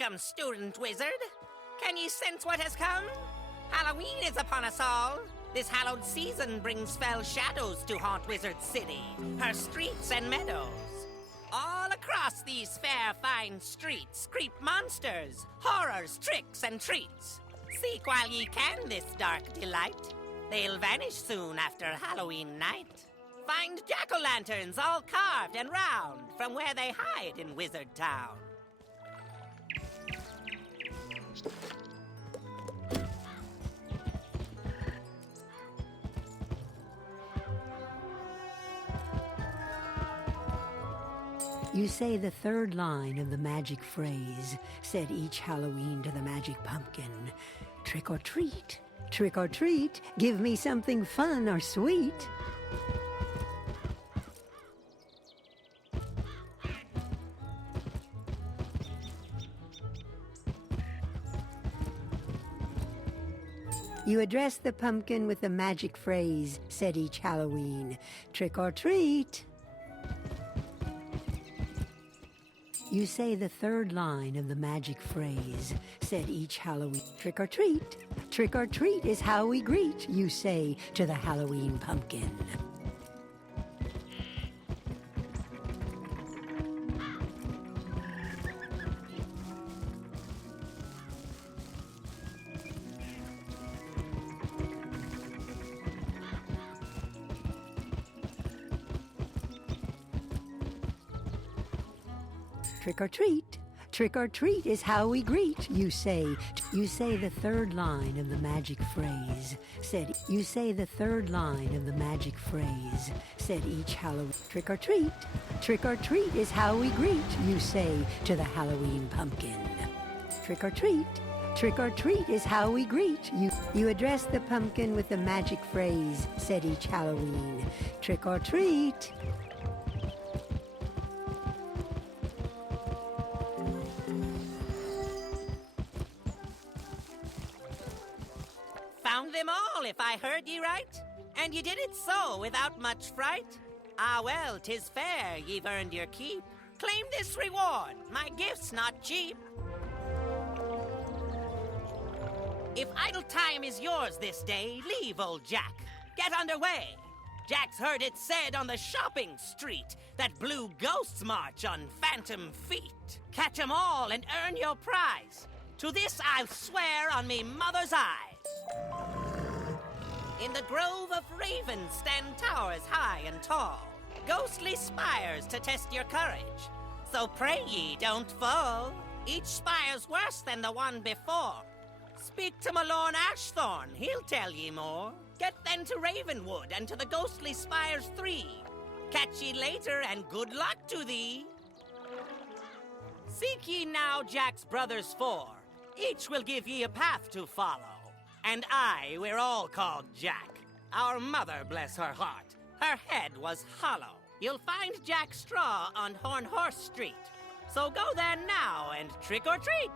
Welcome, student wizard. Can ye sense what has come? Halloween is upon us all. This hallowed season brings fell shadows to haunt Wizard City, her streets and meadows. All across these fair, fine streets creep monsters, horrors, tricks, and treats. Seek while ye can this dark delight. They'll vanish soon after Halloween night. Find jack-o'-lanterns all carved and round from where they hide in Wizard Town. You say the third line of the magic phrase, said each Halloween to the magic pumpkin. Trick or treat, trick or treat, give me something fun or sweet. You address the pumpkin with the magic phrase, said each Halloween. Trick or treat. You say the third line of the magic phrase, said each Halloween. Trick or treat. Trick or treat is how we greet, you say to the Halloween pumpkin. Trick or treat. Trick or treat is how we greet, you say. You say the third line of the magic phrase, said. You say the third line of the magic phrase, said each Halloween. Trick or treat. Trick or treat is how we greet, you say to the Halloween pumpkin. Trick or treat. Trick or treat is how we greet you. You address the pumpkin with the magic phrase, said each Halloween. Trick or treat. Found them all, if I heard ye right. And ye did it so, without much fright. Ah, well, 'tis fair, ye've earned your keep. Claim this reward, my gift's not cheap. If idle time is yours this day, leave old Jack. Get underway. Jack's heard it said on the shopping street that blue ghosts march on phantom feet. Catch 'em all and earn your prize. To this I'll swear on me mother's eyes. In the grove of ravens stand towers high and tall, ghostly spires to test your courage. So pray ye don't fall. Each spire's worse than the one before. Speak to Malorn Ashthorn, he'll tell ye more. Get then to Ravenwood and to the ghostly spires 3. Catch ye later and good luck to thee. Seek ye now Jack's brothers 4. Each will give ye a path to follow. And we're all called Jack. Our mother, bless her heart, her head was hollow. You'll find Jack Straw on Hornhorse Street. So go there now and trick or treat.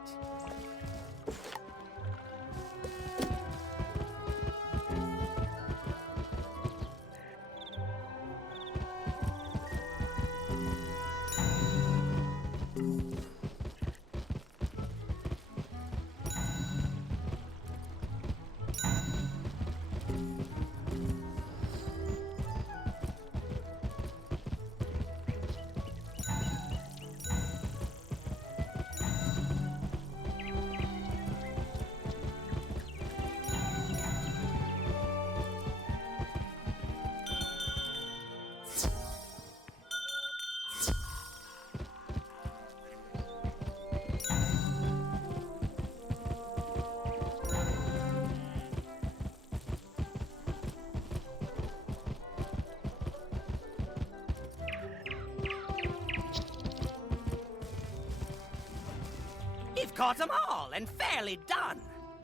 You've caught 'em all and fairly done.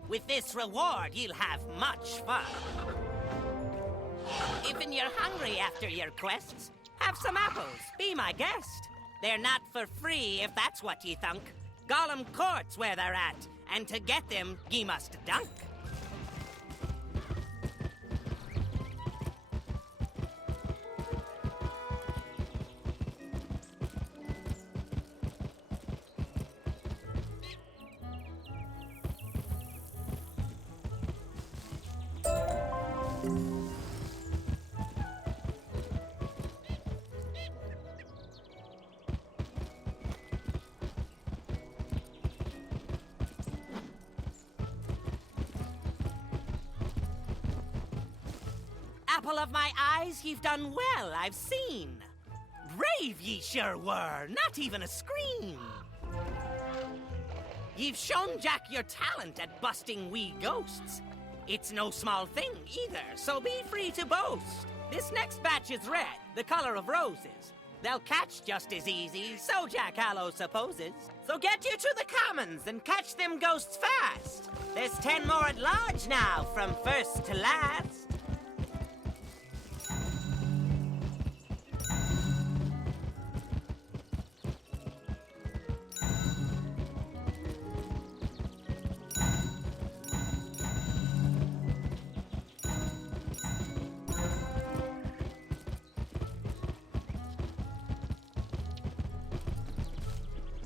With this reward, you'll have much fun. If you're hungry after your quests, have some apples, be my guest. They're not for free if that's what ye thunk. Golem Court's where they're at, and to get them, ye must dunk. apple of my eyes, ye've done well, I've seen. Brave ye sure were, not even a scream. You've shown Jack your talent at busting wee ghosts. It's no small thing either, so be free to boast. This next batch is red, the color of roses. They'll catch just as easy, so Jack Hallow supposes. So get you to the commons and catch them ghosts fast. There's 10 more at large now, from first to last.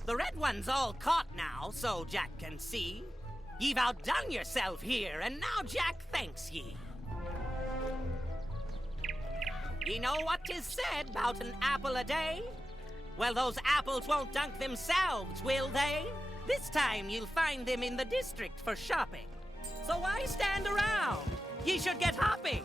The red one's all caught now, so Jack can see. Ye've outdone yourself here, and now Jack thanks ye. Ye know what 'tis said about an apple a day? Well, those apples won't dunk themselves, will they? This time you'll find them in the district for shopping. So why stand around? Ye should get hopping.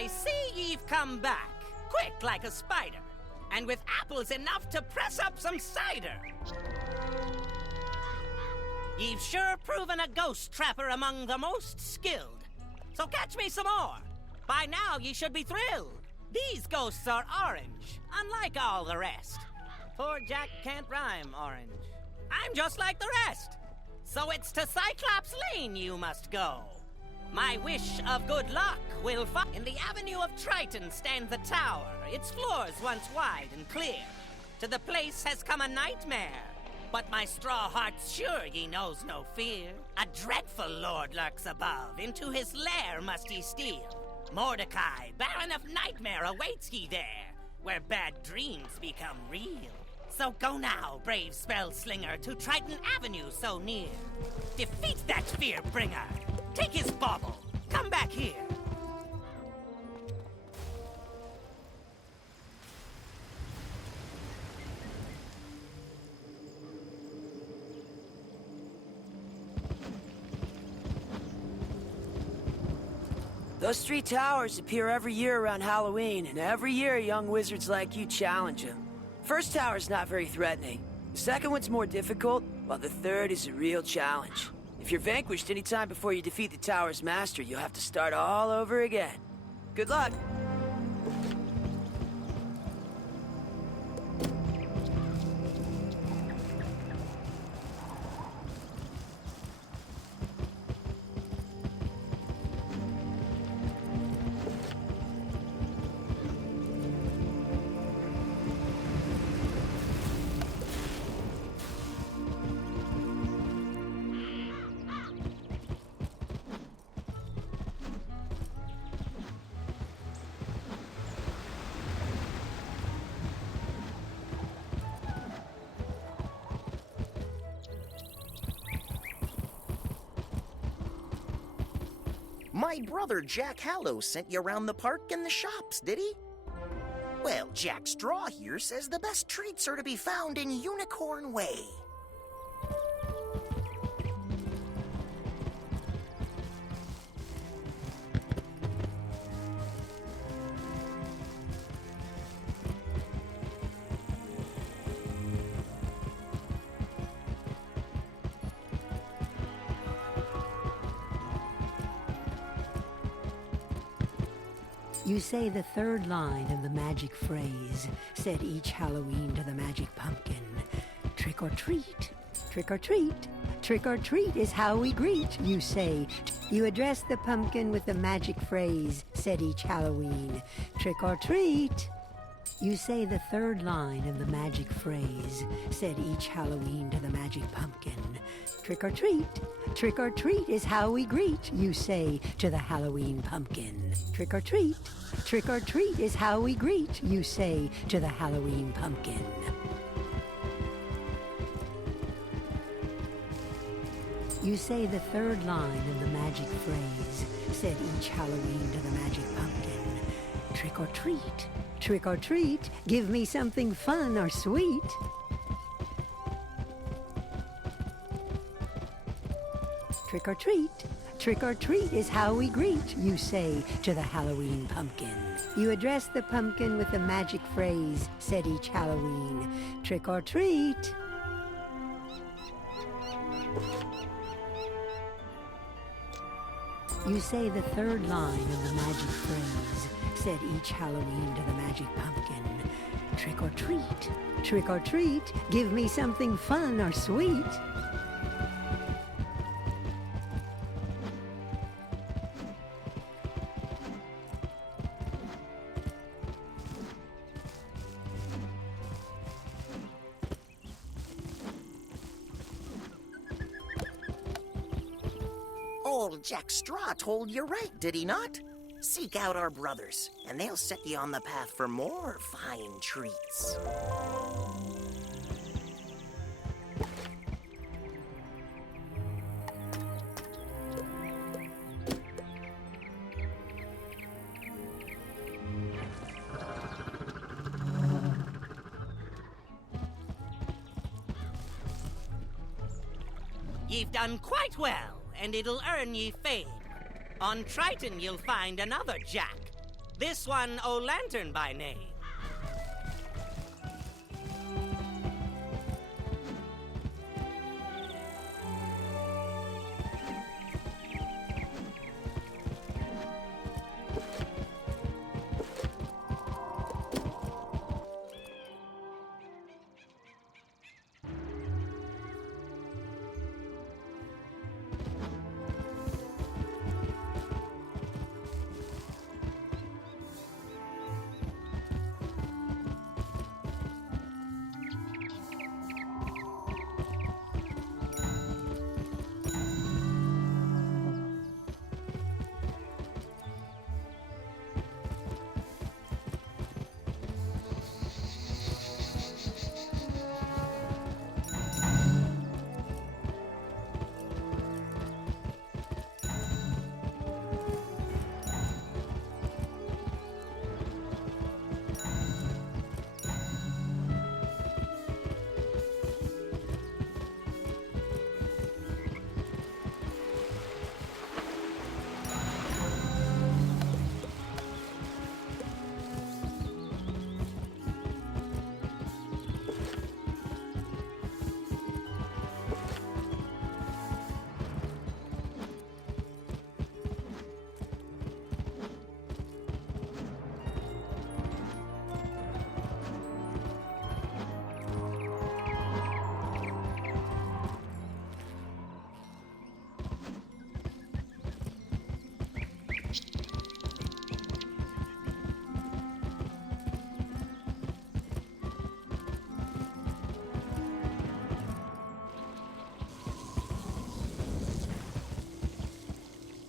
I see ye've come back, quick like a spider, and with apples enough to press up some cider. Ye've sure proven a ghost trapper among the most skilled. So catch me some more. By now ye should be thrilled. These ghosts are orange, unlike all the rest. Poor Jack can't rhyme orange. I'm just like the rest. So it's to Cyclops Lane you must go. My wish of good luck will find. In the Avenue of Triton stands a tower, its floors once wide and clear. To the place has come a nightmare, but my straw heart's sure ye knows no fear. A dreadful lord lurks above, into his lair must ye steal. Mordecai, Baron of Nightmare, awaits ye there, where bad dreams become real. So go now, brave spell slinger, to Triton Avenue so near. Defeat that fear bringer. Take his bauble. Come back here. Those three towers appear every year around Halloween, and every year young wizards like you challenge them. First tower's not very threatening. The second one's more difficult, while the third is a real challenge. If you're vanquished any time before you defeat the tower's master, you'll have to start all over again. Good luck! My brother Jack Hallow sent you around the park and the shops, did he? Well, Jack Straw here says the best treats are to be found in Unicorn Way. You say the third line of the magic phrase, said each Halloween to the magic pumpkin. Trick or treat, trick or treat, trick or treat is how we greet, you say. You address the pumpkin with the magic phrase, said each Halloween. Trick or treat. You say the third line of the magic phrase, said each Halloween to the magic pumpkin. Trick or treat is how we greet, you say to the Halloween pumpkin. Trick or treat is how we greet, you say to the Halloween pumpkin. You say the third line of the magic phrase, said each Halloween to the magic pumpkin. Trick or treat, give me something fun or sweet. Trick or treat is how we greet, you say to the Halloween pumpkin. You address the pumpkin with the magic phrase, said each Halloween. Trick or treat. You say the third line of the magic phrase, said each Halloween to the magic pumpkin. Trick or treat, give me something fun or sweet. Old Jack Straw told you right, did he not? Seek out our brothers, and they'll set you on the path for more fine treats. You've done quite well, and it'll earn ye fame. On Triton you'll find another Jack, this one O'Lantern by name.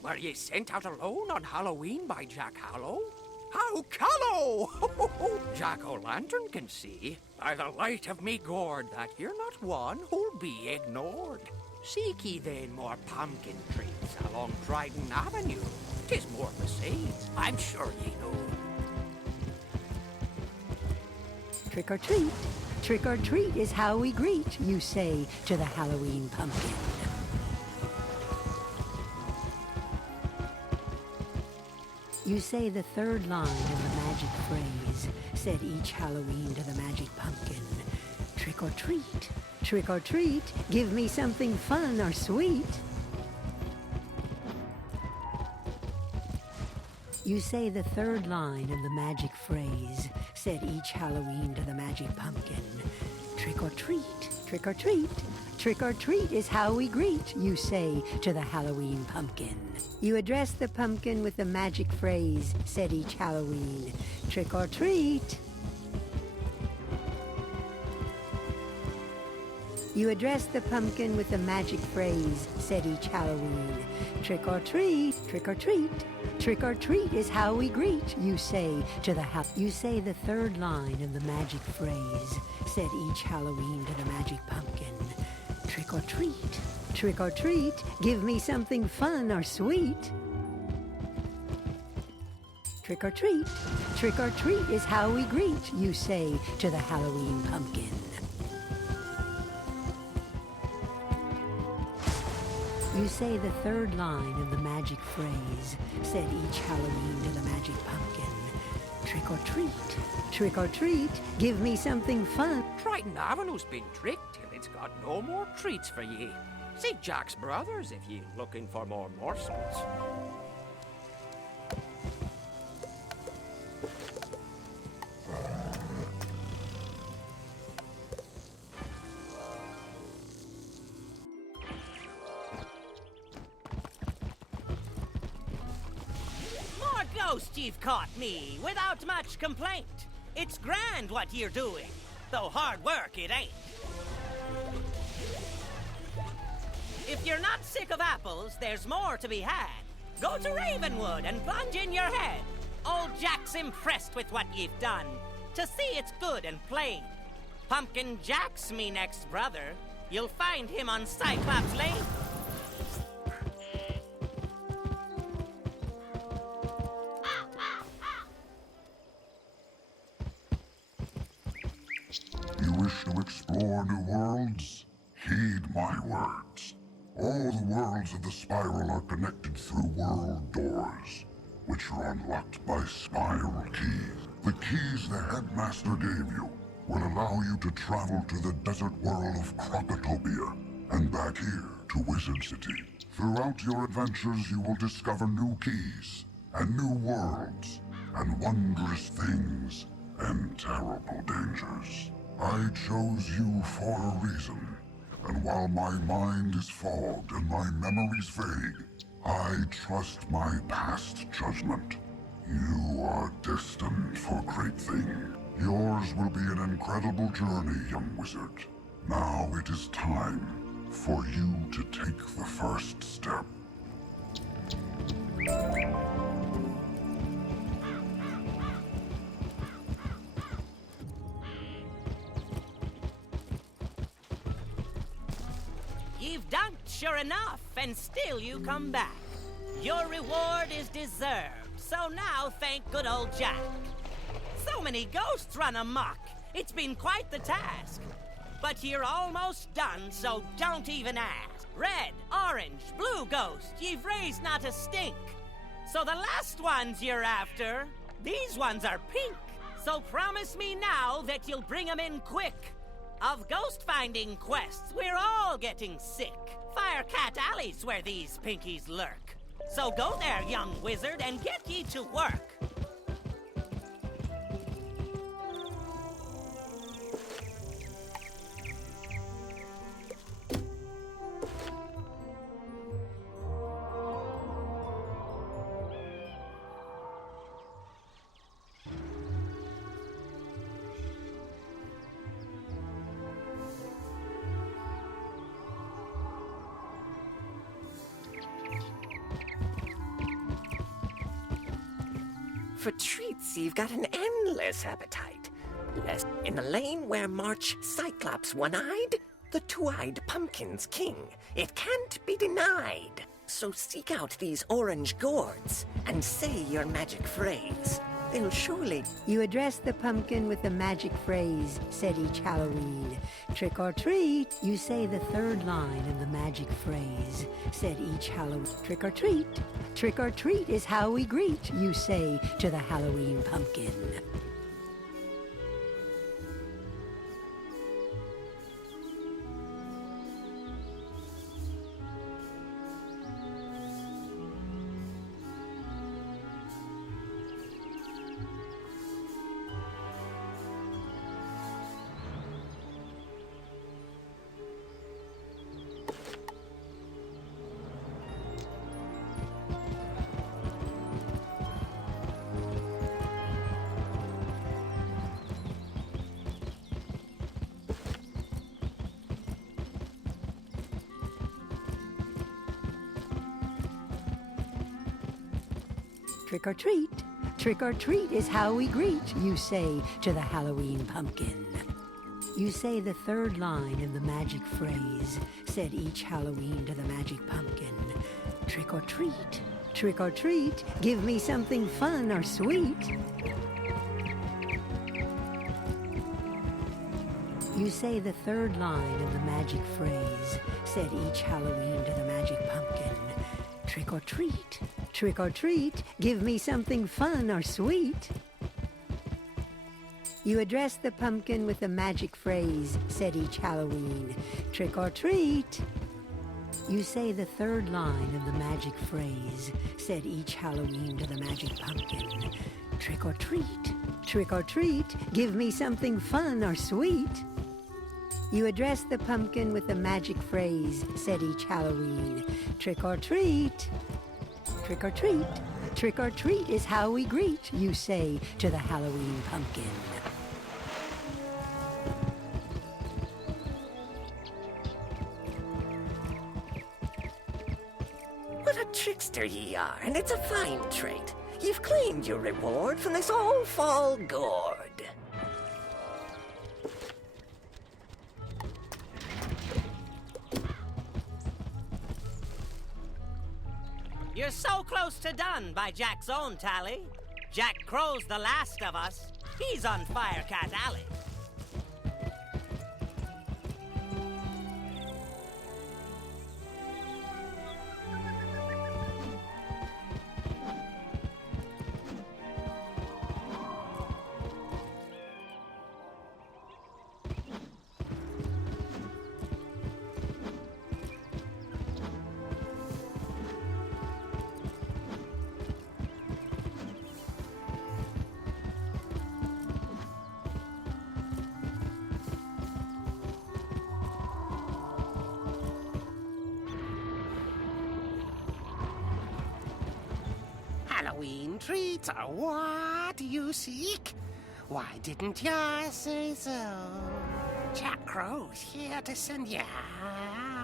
Were ye sent out alone on Halloween by Jack Hallow? How callow! Jack O'Lantern can see, by the light of me gourd, that you're not one who'll be ignored. Seek ye then more pumpkin treats along Triton Avenue. 'Tis more the same, I'm sure ye know. Trick or treat. Trick or treat is how we greet, you say to the Halloween pumpkin. You say the third line of the magic phrase, said each Halloween to the magic pumpkin. Trick or treat. Trick or treat, give me something fun or sweet. You say the third line of the magic phrase, said each Halloween to the magic pumpkin. Trick or treat, trick or treat. Trick or treat is how we greet, you say to the Halloween pumpkin. You address the pumpkin with the magic phrase, said each Halloween. Trick or treat. You address the pumpkin with the magic phrase, said each Halloween. Trick or treat, trick or treat. Trick or treat is how we greet, you say to the You say the third line of the magic phrase, said each Halloween to the magic pumpkin. Trick or treat, trick or treat, give me something fun or sweet. Trick or treat is how we greet, you say to the Halloween pumpkin. You say the third line of the magic phrase, said each Halloween to the magic pumpkin. Trick or treat, give me something fun. Triton Avenue's been tricked till it's got no more treats for ye. See Jack's brothers if ye looking for more morsels. Ghost you've caught me, without much complaint. It's grand what you're doing, though hard work it ain't. If you're not sick of apples, there's more to be had. Go to Ravenwood and plunge in your head. Old Jack's impressed with what you've done, to see it's good and plain. Pumpkin Jack's me next brother. You'll find him on Cyclops Lane. You wish to explore new worlds? Heed my words. All the worlds of the spiral are connected through world doors, which are unlocked by spiral keys. The keys the headmaster gave you will allow you to travel to the desert world of Crocotopia and back here to Wizard City. Throughout your adventures, you will discover new keys and new worlds and wondrous things and terrible dangers. I chose you for a reason, and while my mind is fogged and my memories vague, I trust my past judgment. You are destined for great things. Yours will be an incredible journey, young wizard. Now it is time for you to take the first step. You've dunked, sure enough, and still you come back. Your reward is deserved, so now thank good old Jack. So many ghosts run amok. It's been quite the task. But you're almost done, so don't even ask. Red, orange, blue ghost, you've raised not a stink. So the last ones you're after, these ones are pink. So promise me now that you'll bring 'em in quick. Of ghost-finding quests, we're all getting sick. Firecat Alley's where these pinkies lurk. So go there, young wizard, and get ye to work. For treats, you've got an endless appetite. In the lane where march Cyclops One-Eyed, the Two-Eyed Pumpkin's king. It can't be denied. So seek out these orange gourds and say your magic phrase. they'll surely... You address the pumpkin with a magic phrase, said each Halloween. Trick or treat. You say the third line of the magic phrase, said each Halloween. Trick or treat. Trick or treat is how we greet, you say to the Halloween pumpkin. Trick or treat. Trick or treat is how we greet, you say to the Halloween pumpkin. You say the third line of the magic phrase, said each Halloween to the magic pumpkin. Trick or treat. Trick or treat, give me something fun or sweet. You say the third line of the magic phrase, said each Halloween to the magic pumpkin. Trick or treat. Trick or treat, give me something fun or sweet. You address the pumpkin with a magic phrase, said each Halloween. Trick or treat. You say the third line of the magic phrase, said each Halloween to the magic pumpkin. Trick or treat. Trick or treat, give me something fun or sweet. You address the pumpkin with a magic phrase, said each Halloween. Trick or treat. Trick or treat. Trick or treat is how we greet, you say to the Halloween pumpkin. What a trickster ye are, and it's a fine trait. You've claimed your reward from this all-fall gourd. You're so close to done by Jack's own tally. Jack Crow's the last of us. He's on Firecat Alley. Halloween treats are what you seek? Why didn't ya say so? Jack Crow's here to send ya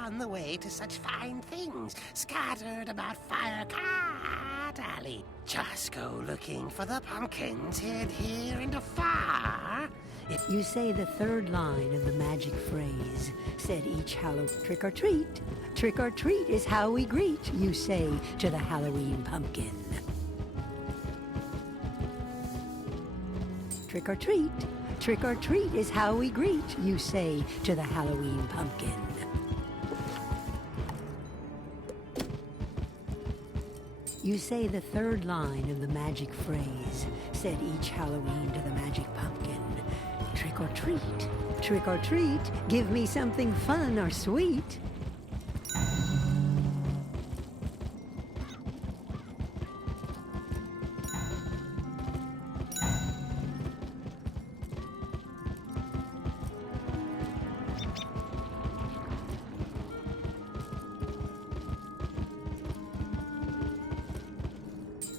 on the way to such fine things scattered about Firecat Alley. Just go looking for the pumpkins hid here in the far. You say the third line of the magic phrase, said each Halloween. Trick or treat. Trick or treat is how we greet, you say to the Halloween pumpkin. Trick or treat. Trick or treat is how we greet, you say to the Halloween pumpkin. You say the third line of the magic phrase, said each Halloween to the magic pumpkin. Trick or treat. Trick or treat, give me something fun or sweet.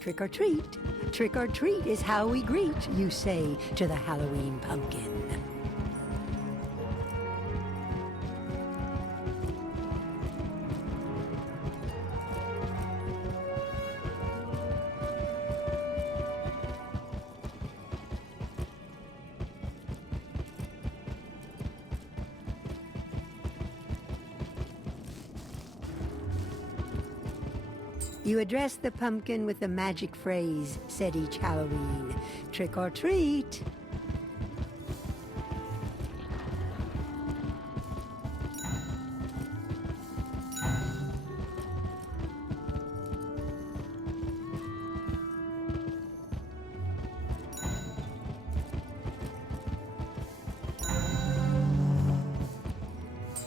Trick or treat. Trick or treat is how we greet, you say to the Halloween pumpkin. You address the pumpkin with the magic phrase said each Halloween. Trick or treat.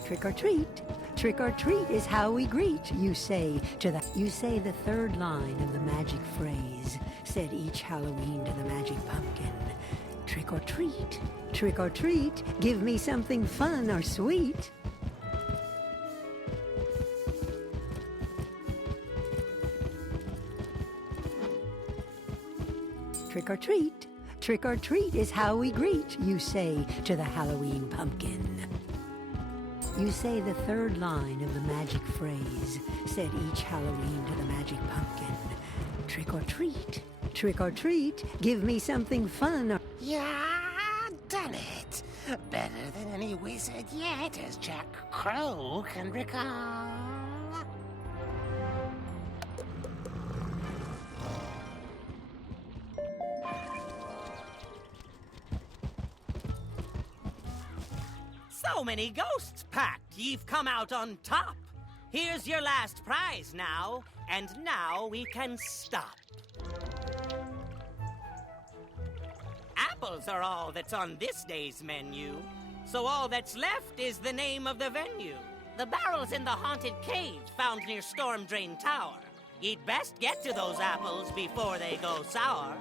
Trick or treat. Trick or treat is how we greet, you say the third line of the magic phrase, said each Halloween to the magic pumpkin. Trick or treat. Trick or treat, give me something fun or sweet. Trick or treat. Trick or treat is how we greet, you say to the Halloween pumpkin. You say the third line of the magic phrase, said each Halloween to the magic pumpkin. Trick or treat. Trick or treat, give me something fun or... Yeah, done it. Better than any wizard yet, as Jack Crow can recall. So many ghosts packed, you've come out on top. Here's your last prize now, and now we can stop. Apples are all that's on this day's menu, so all that's left is the name of the venue. The barrel's in the haunted cave found near Storm Drain Tower. You'd best get to those apples before they go sour.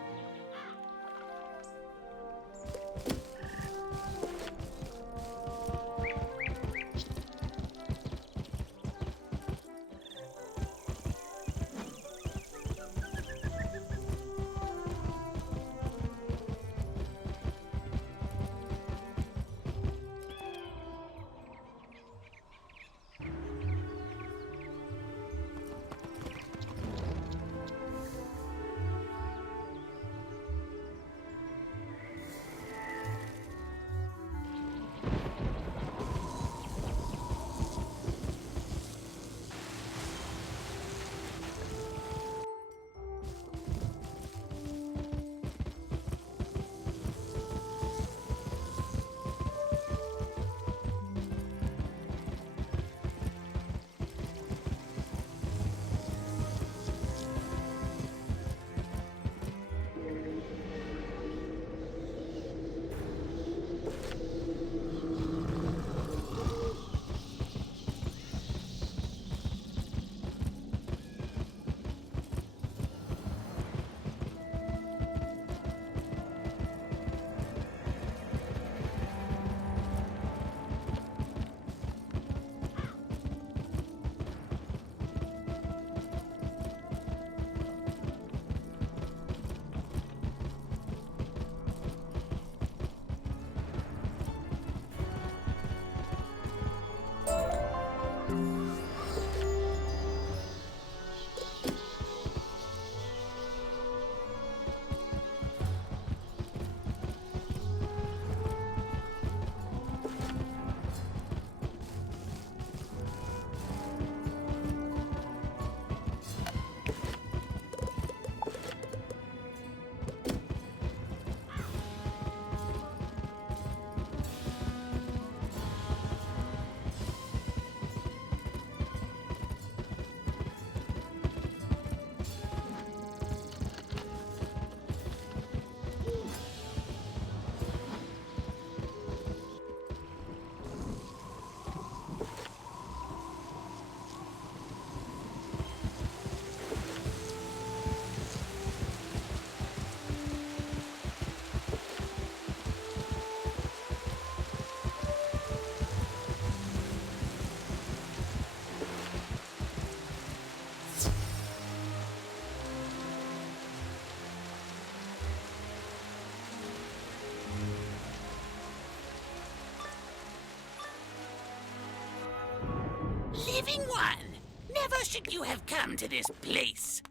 Living one! Never should you have come to this place.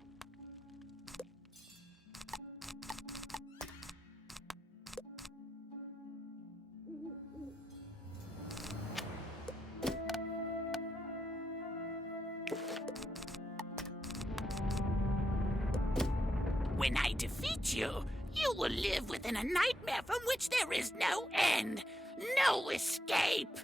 When I defeat you, you will live within a nightmare from which there is no end, no escape.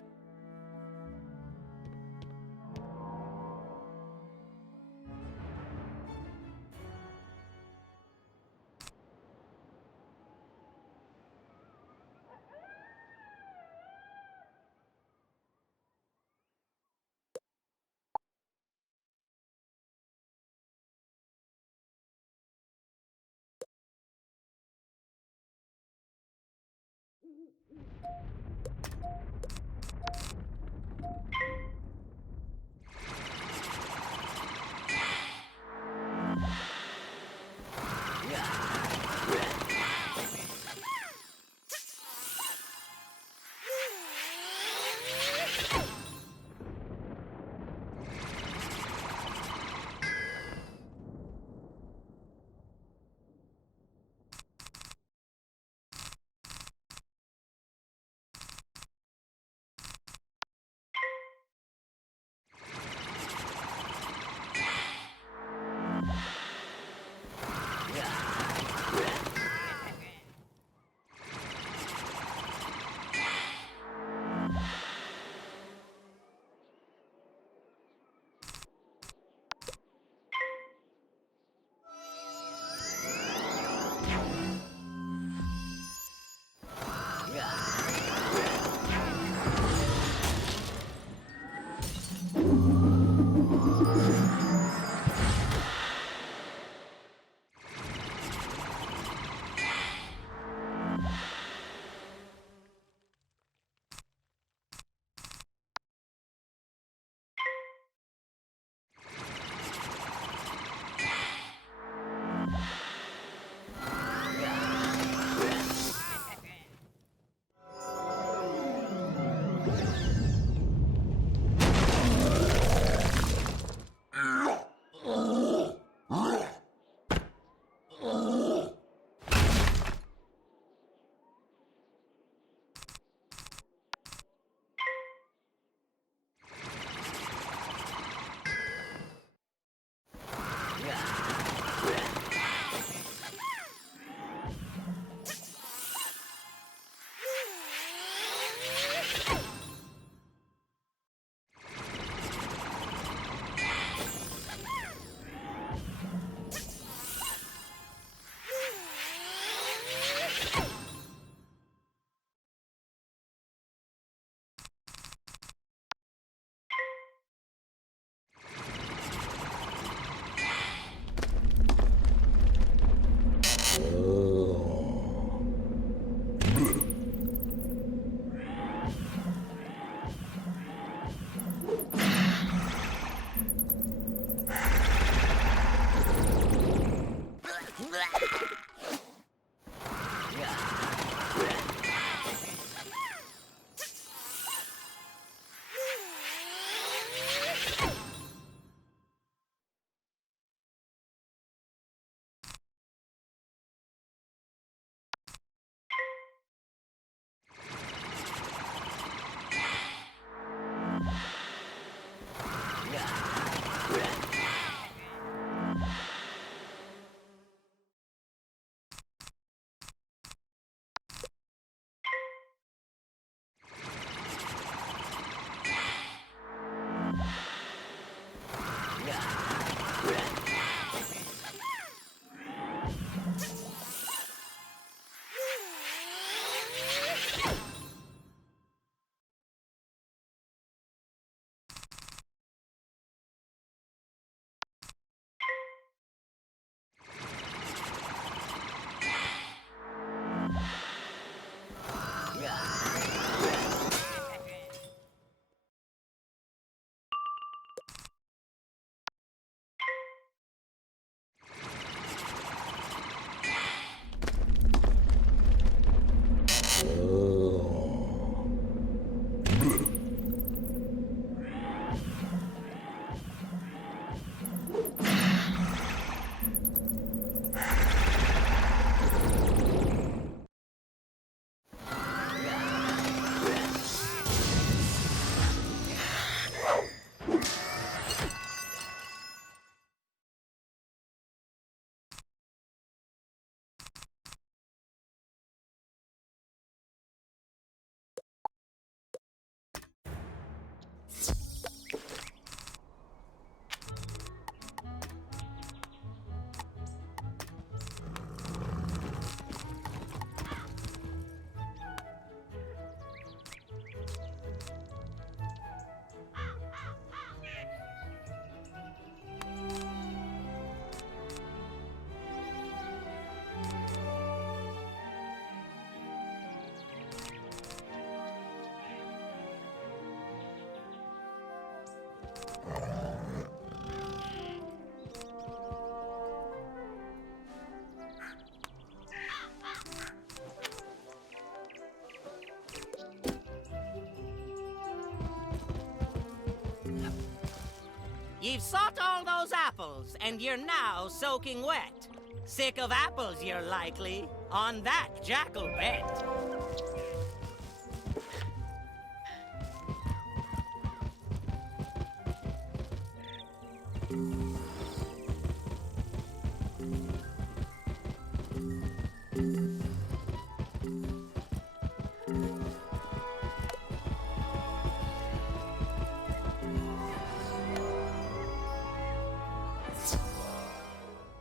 You've sought all those apples, and you're now soaking wet. Sick of apples, you're likely. On that jackal bet.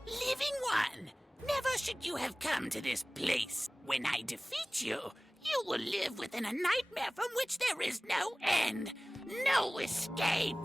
Living one, never should you have come to this place. When I defeat you, you will live within a nightmare from which there is no end, no escape.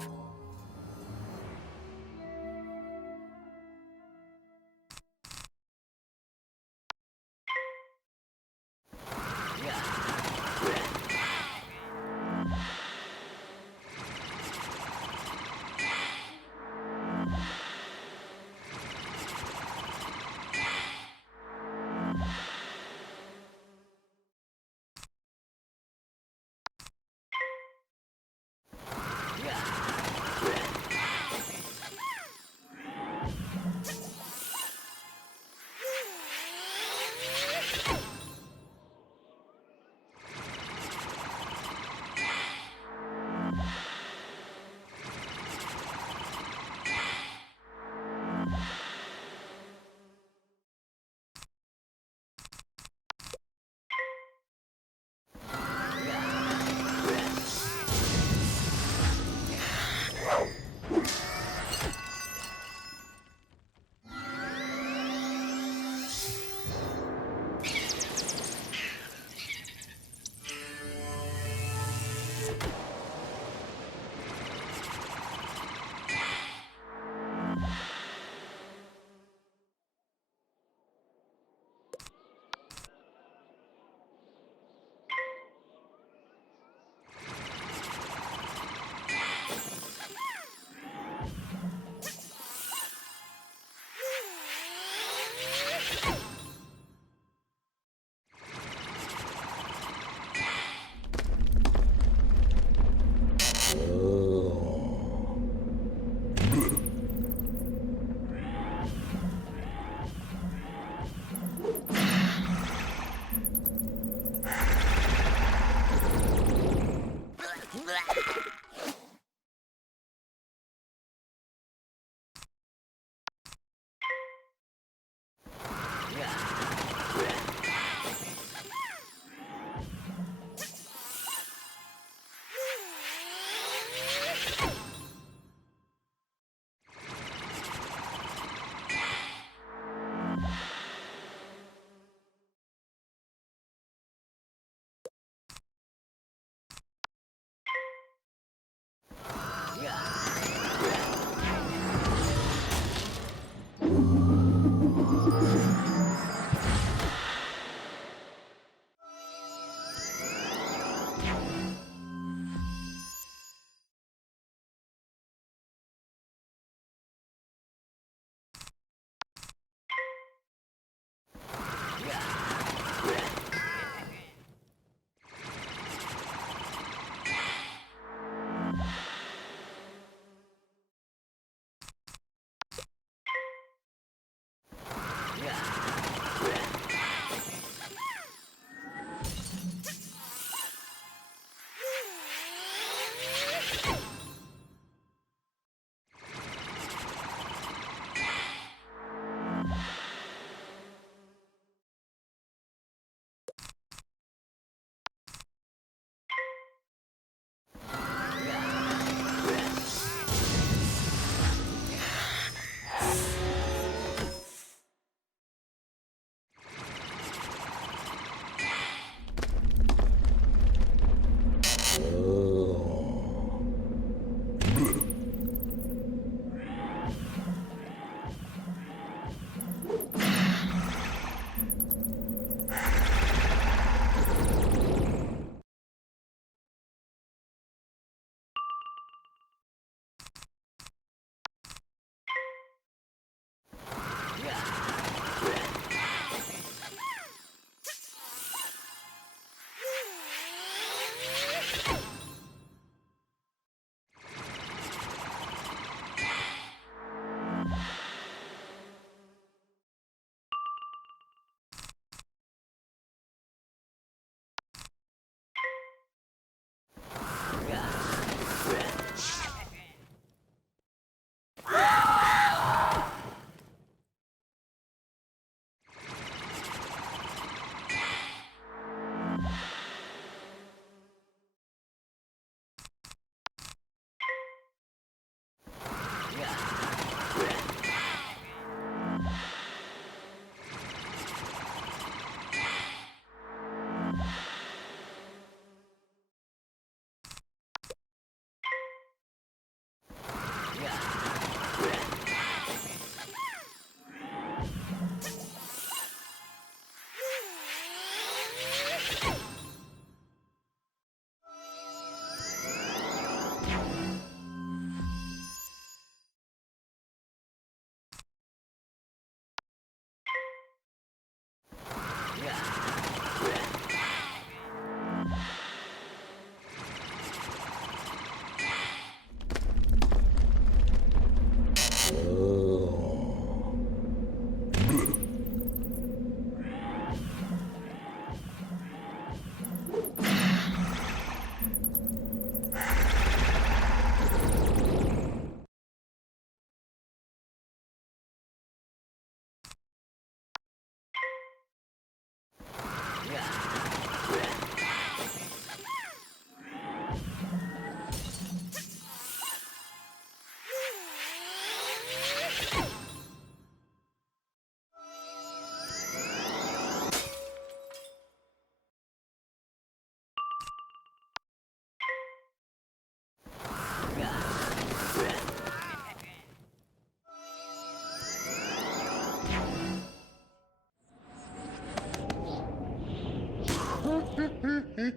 You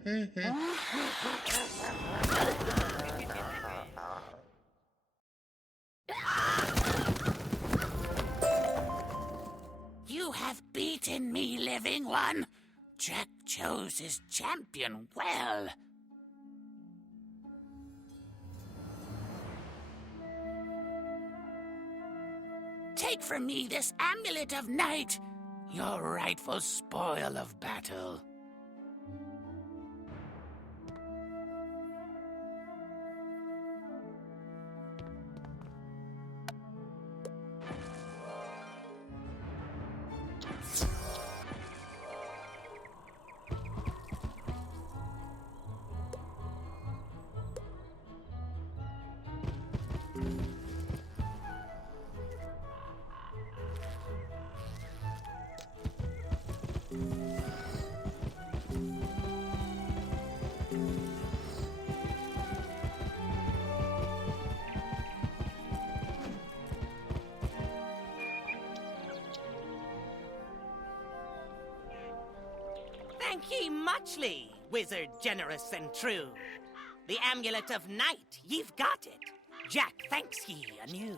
have beaten me, living one. Jack chose his champion well. Take from me this amulet of night, your rightful spoil of battle. Thank ye muchly, wizard generous and true. The amulet of night, ye've got it. Jack thanks ye anew.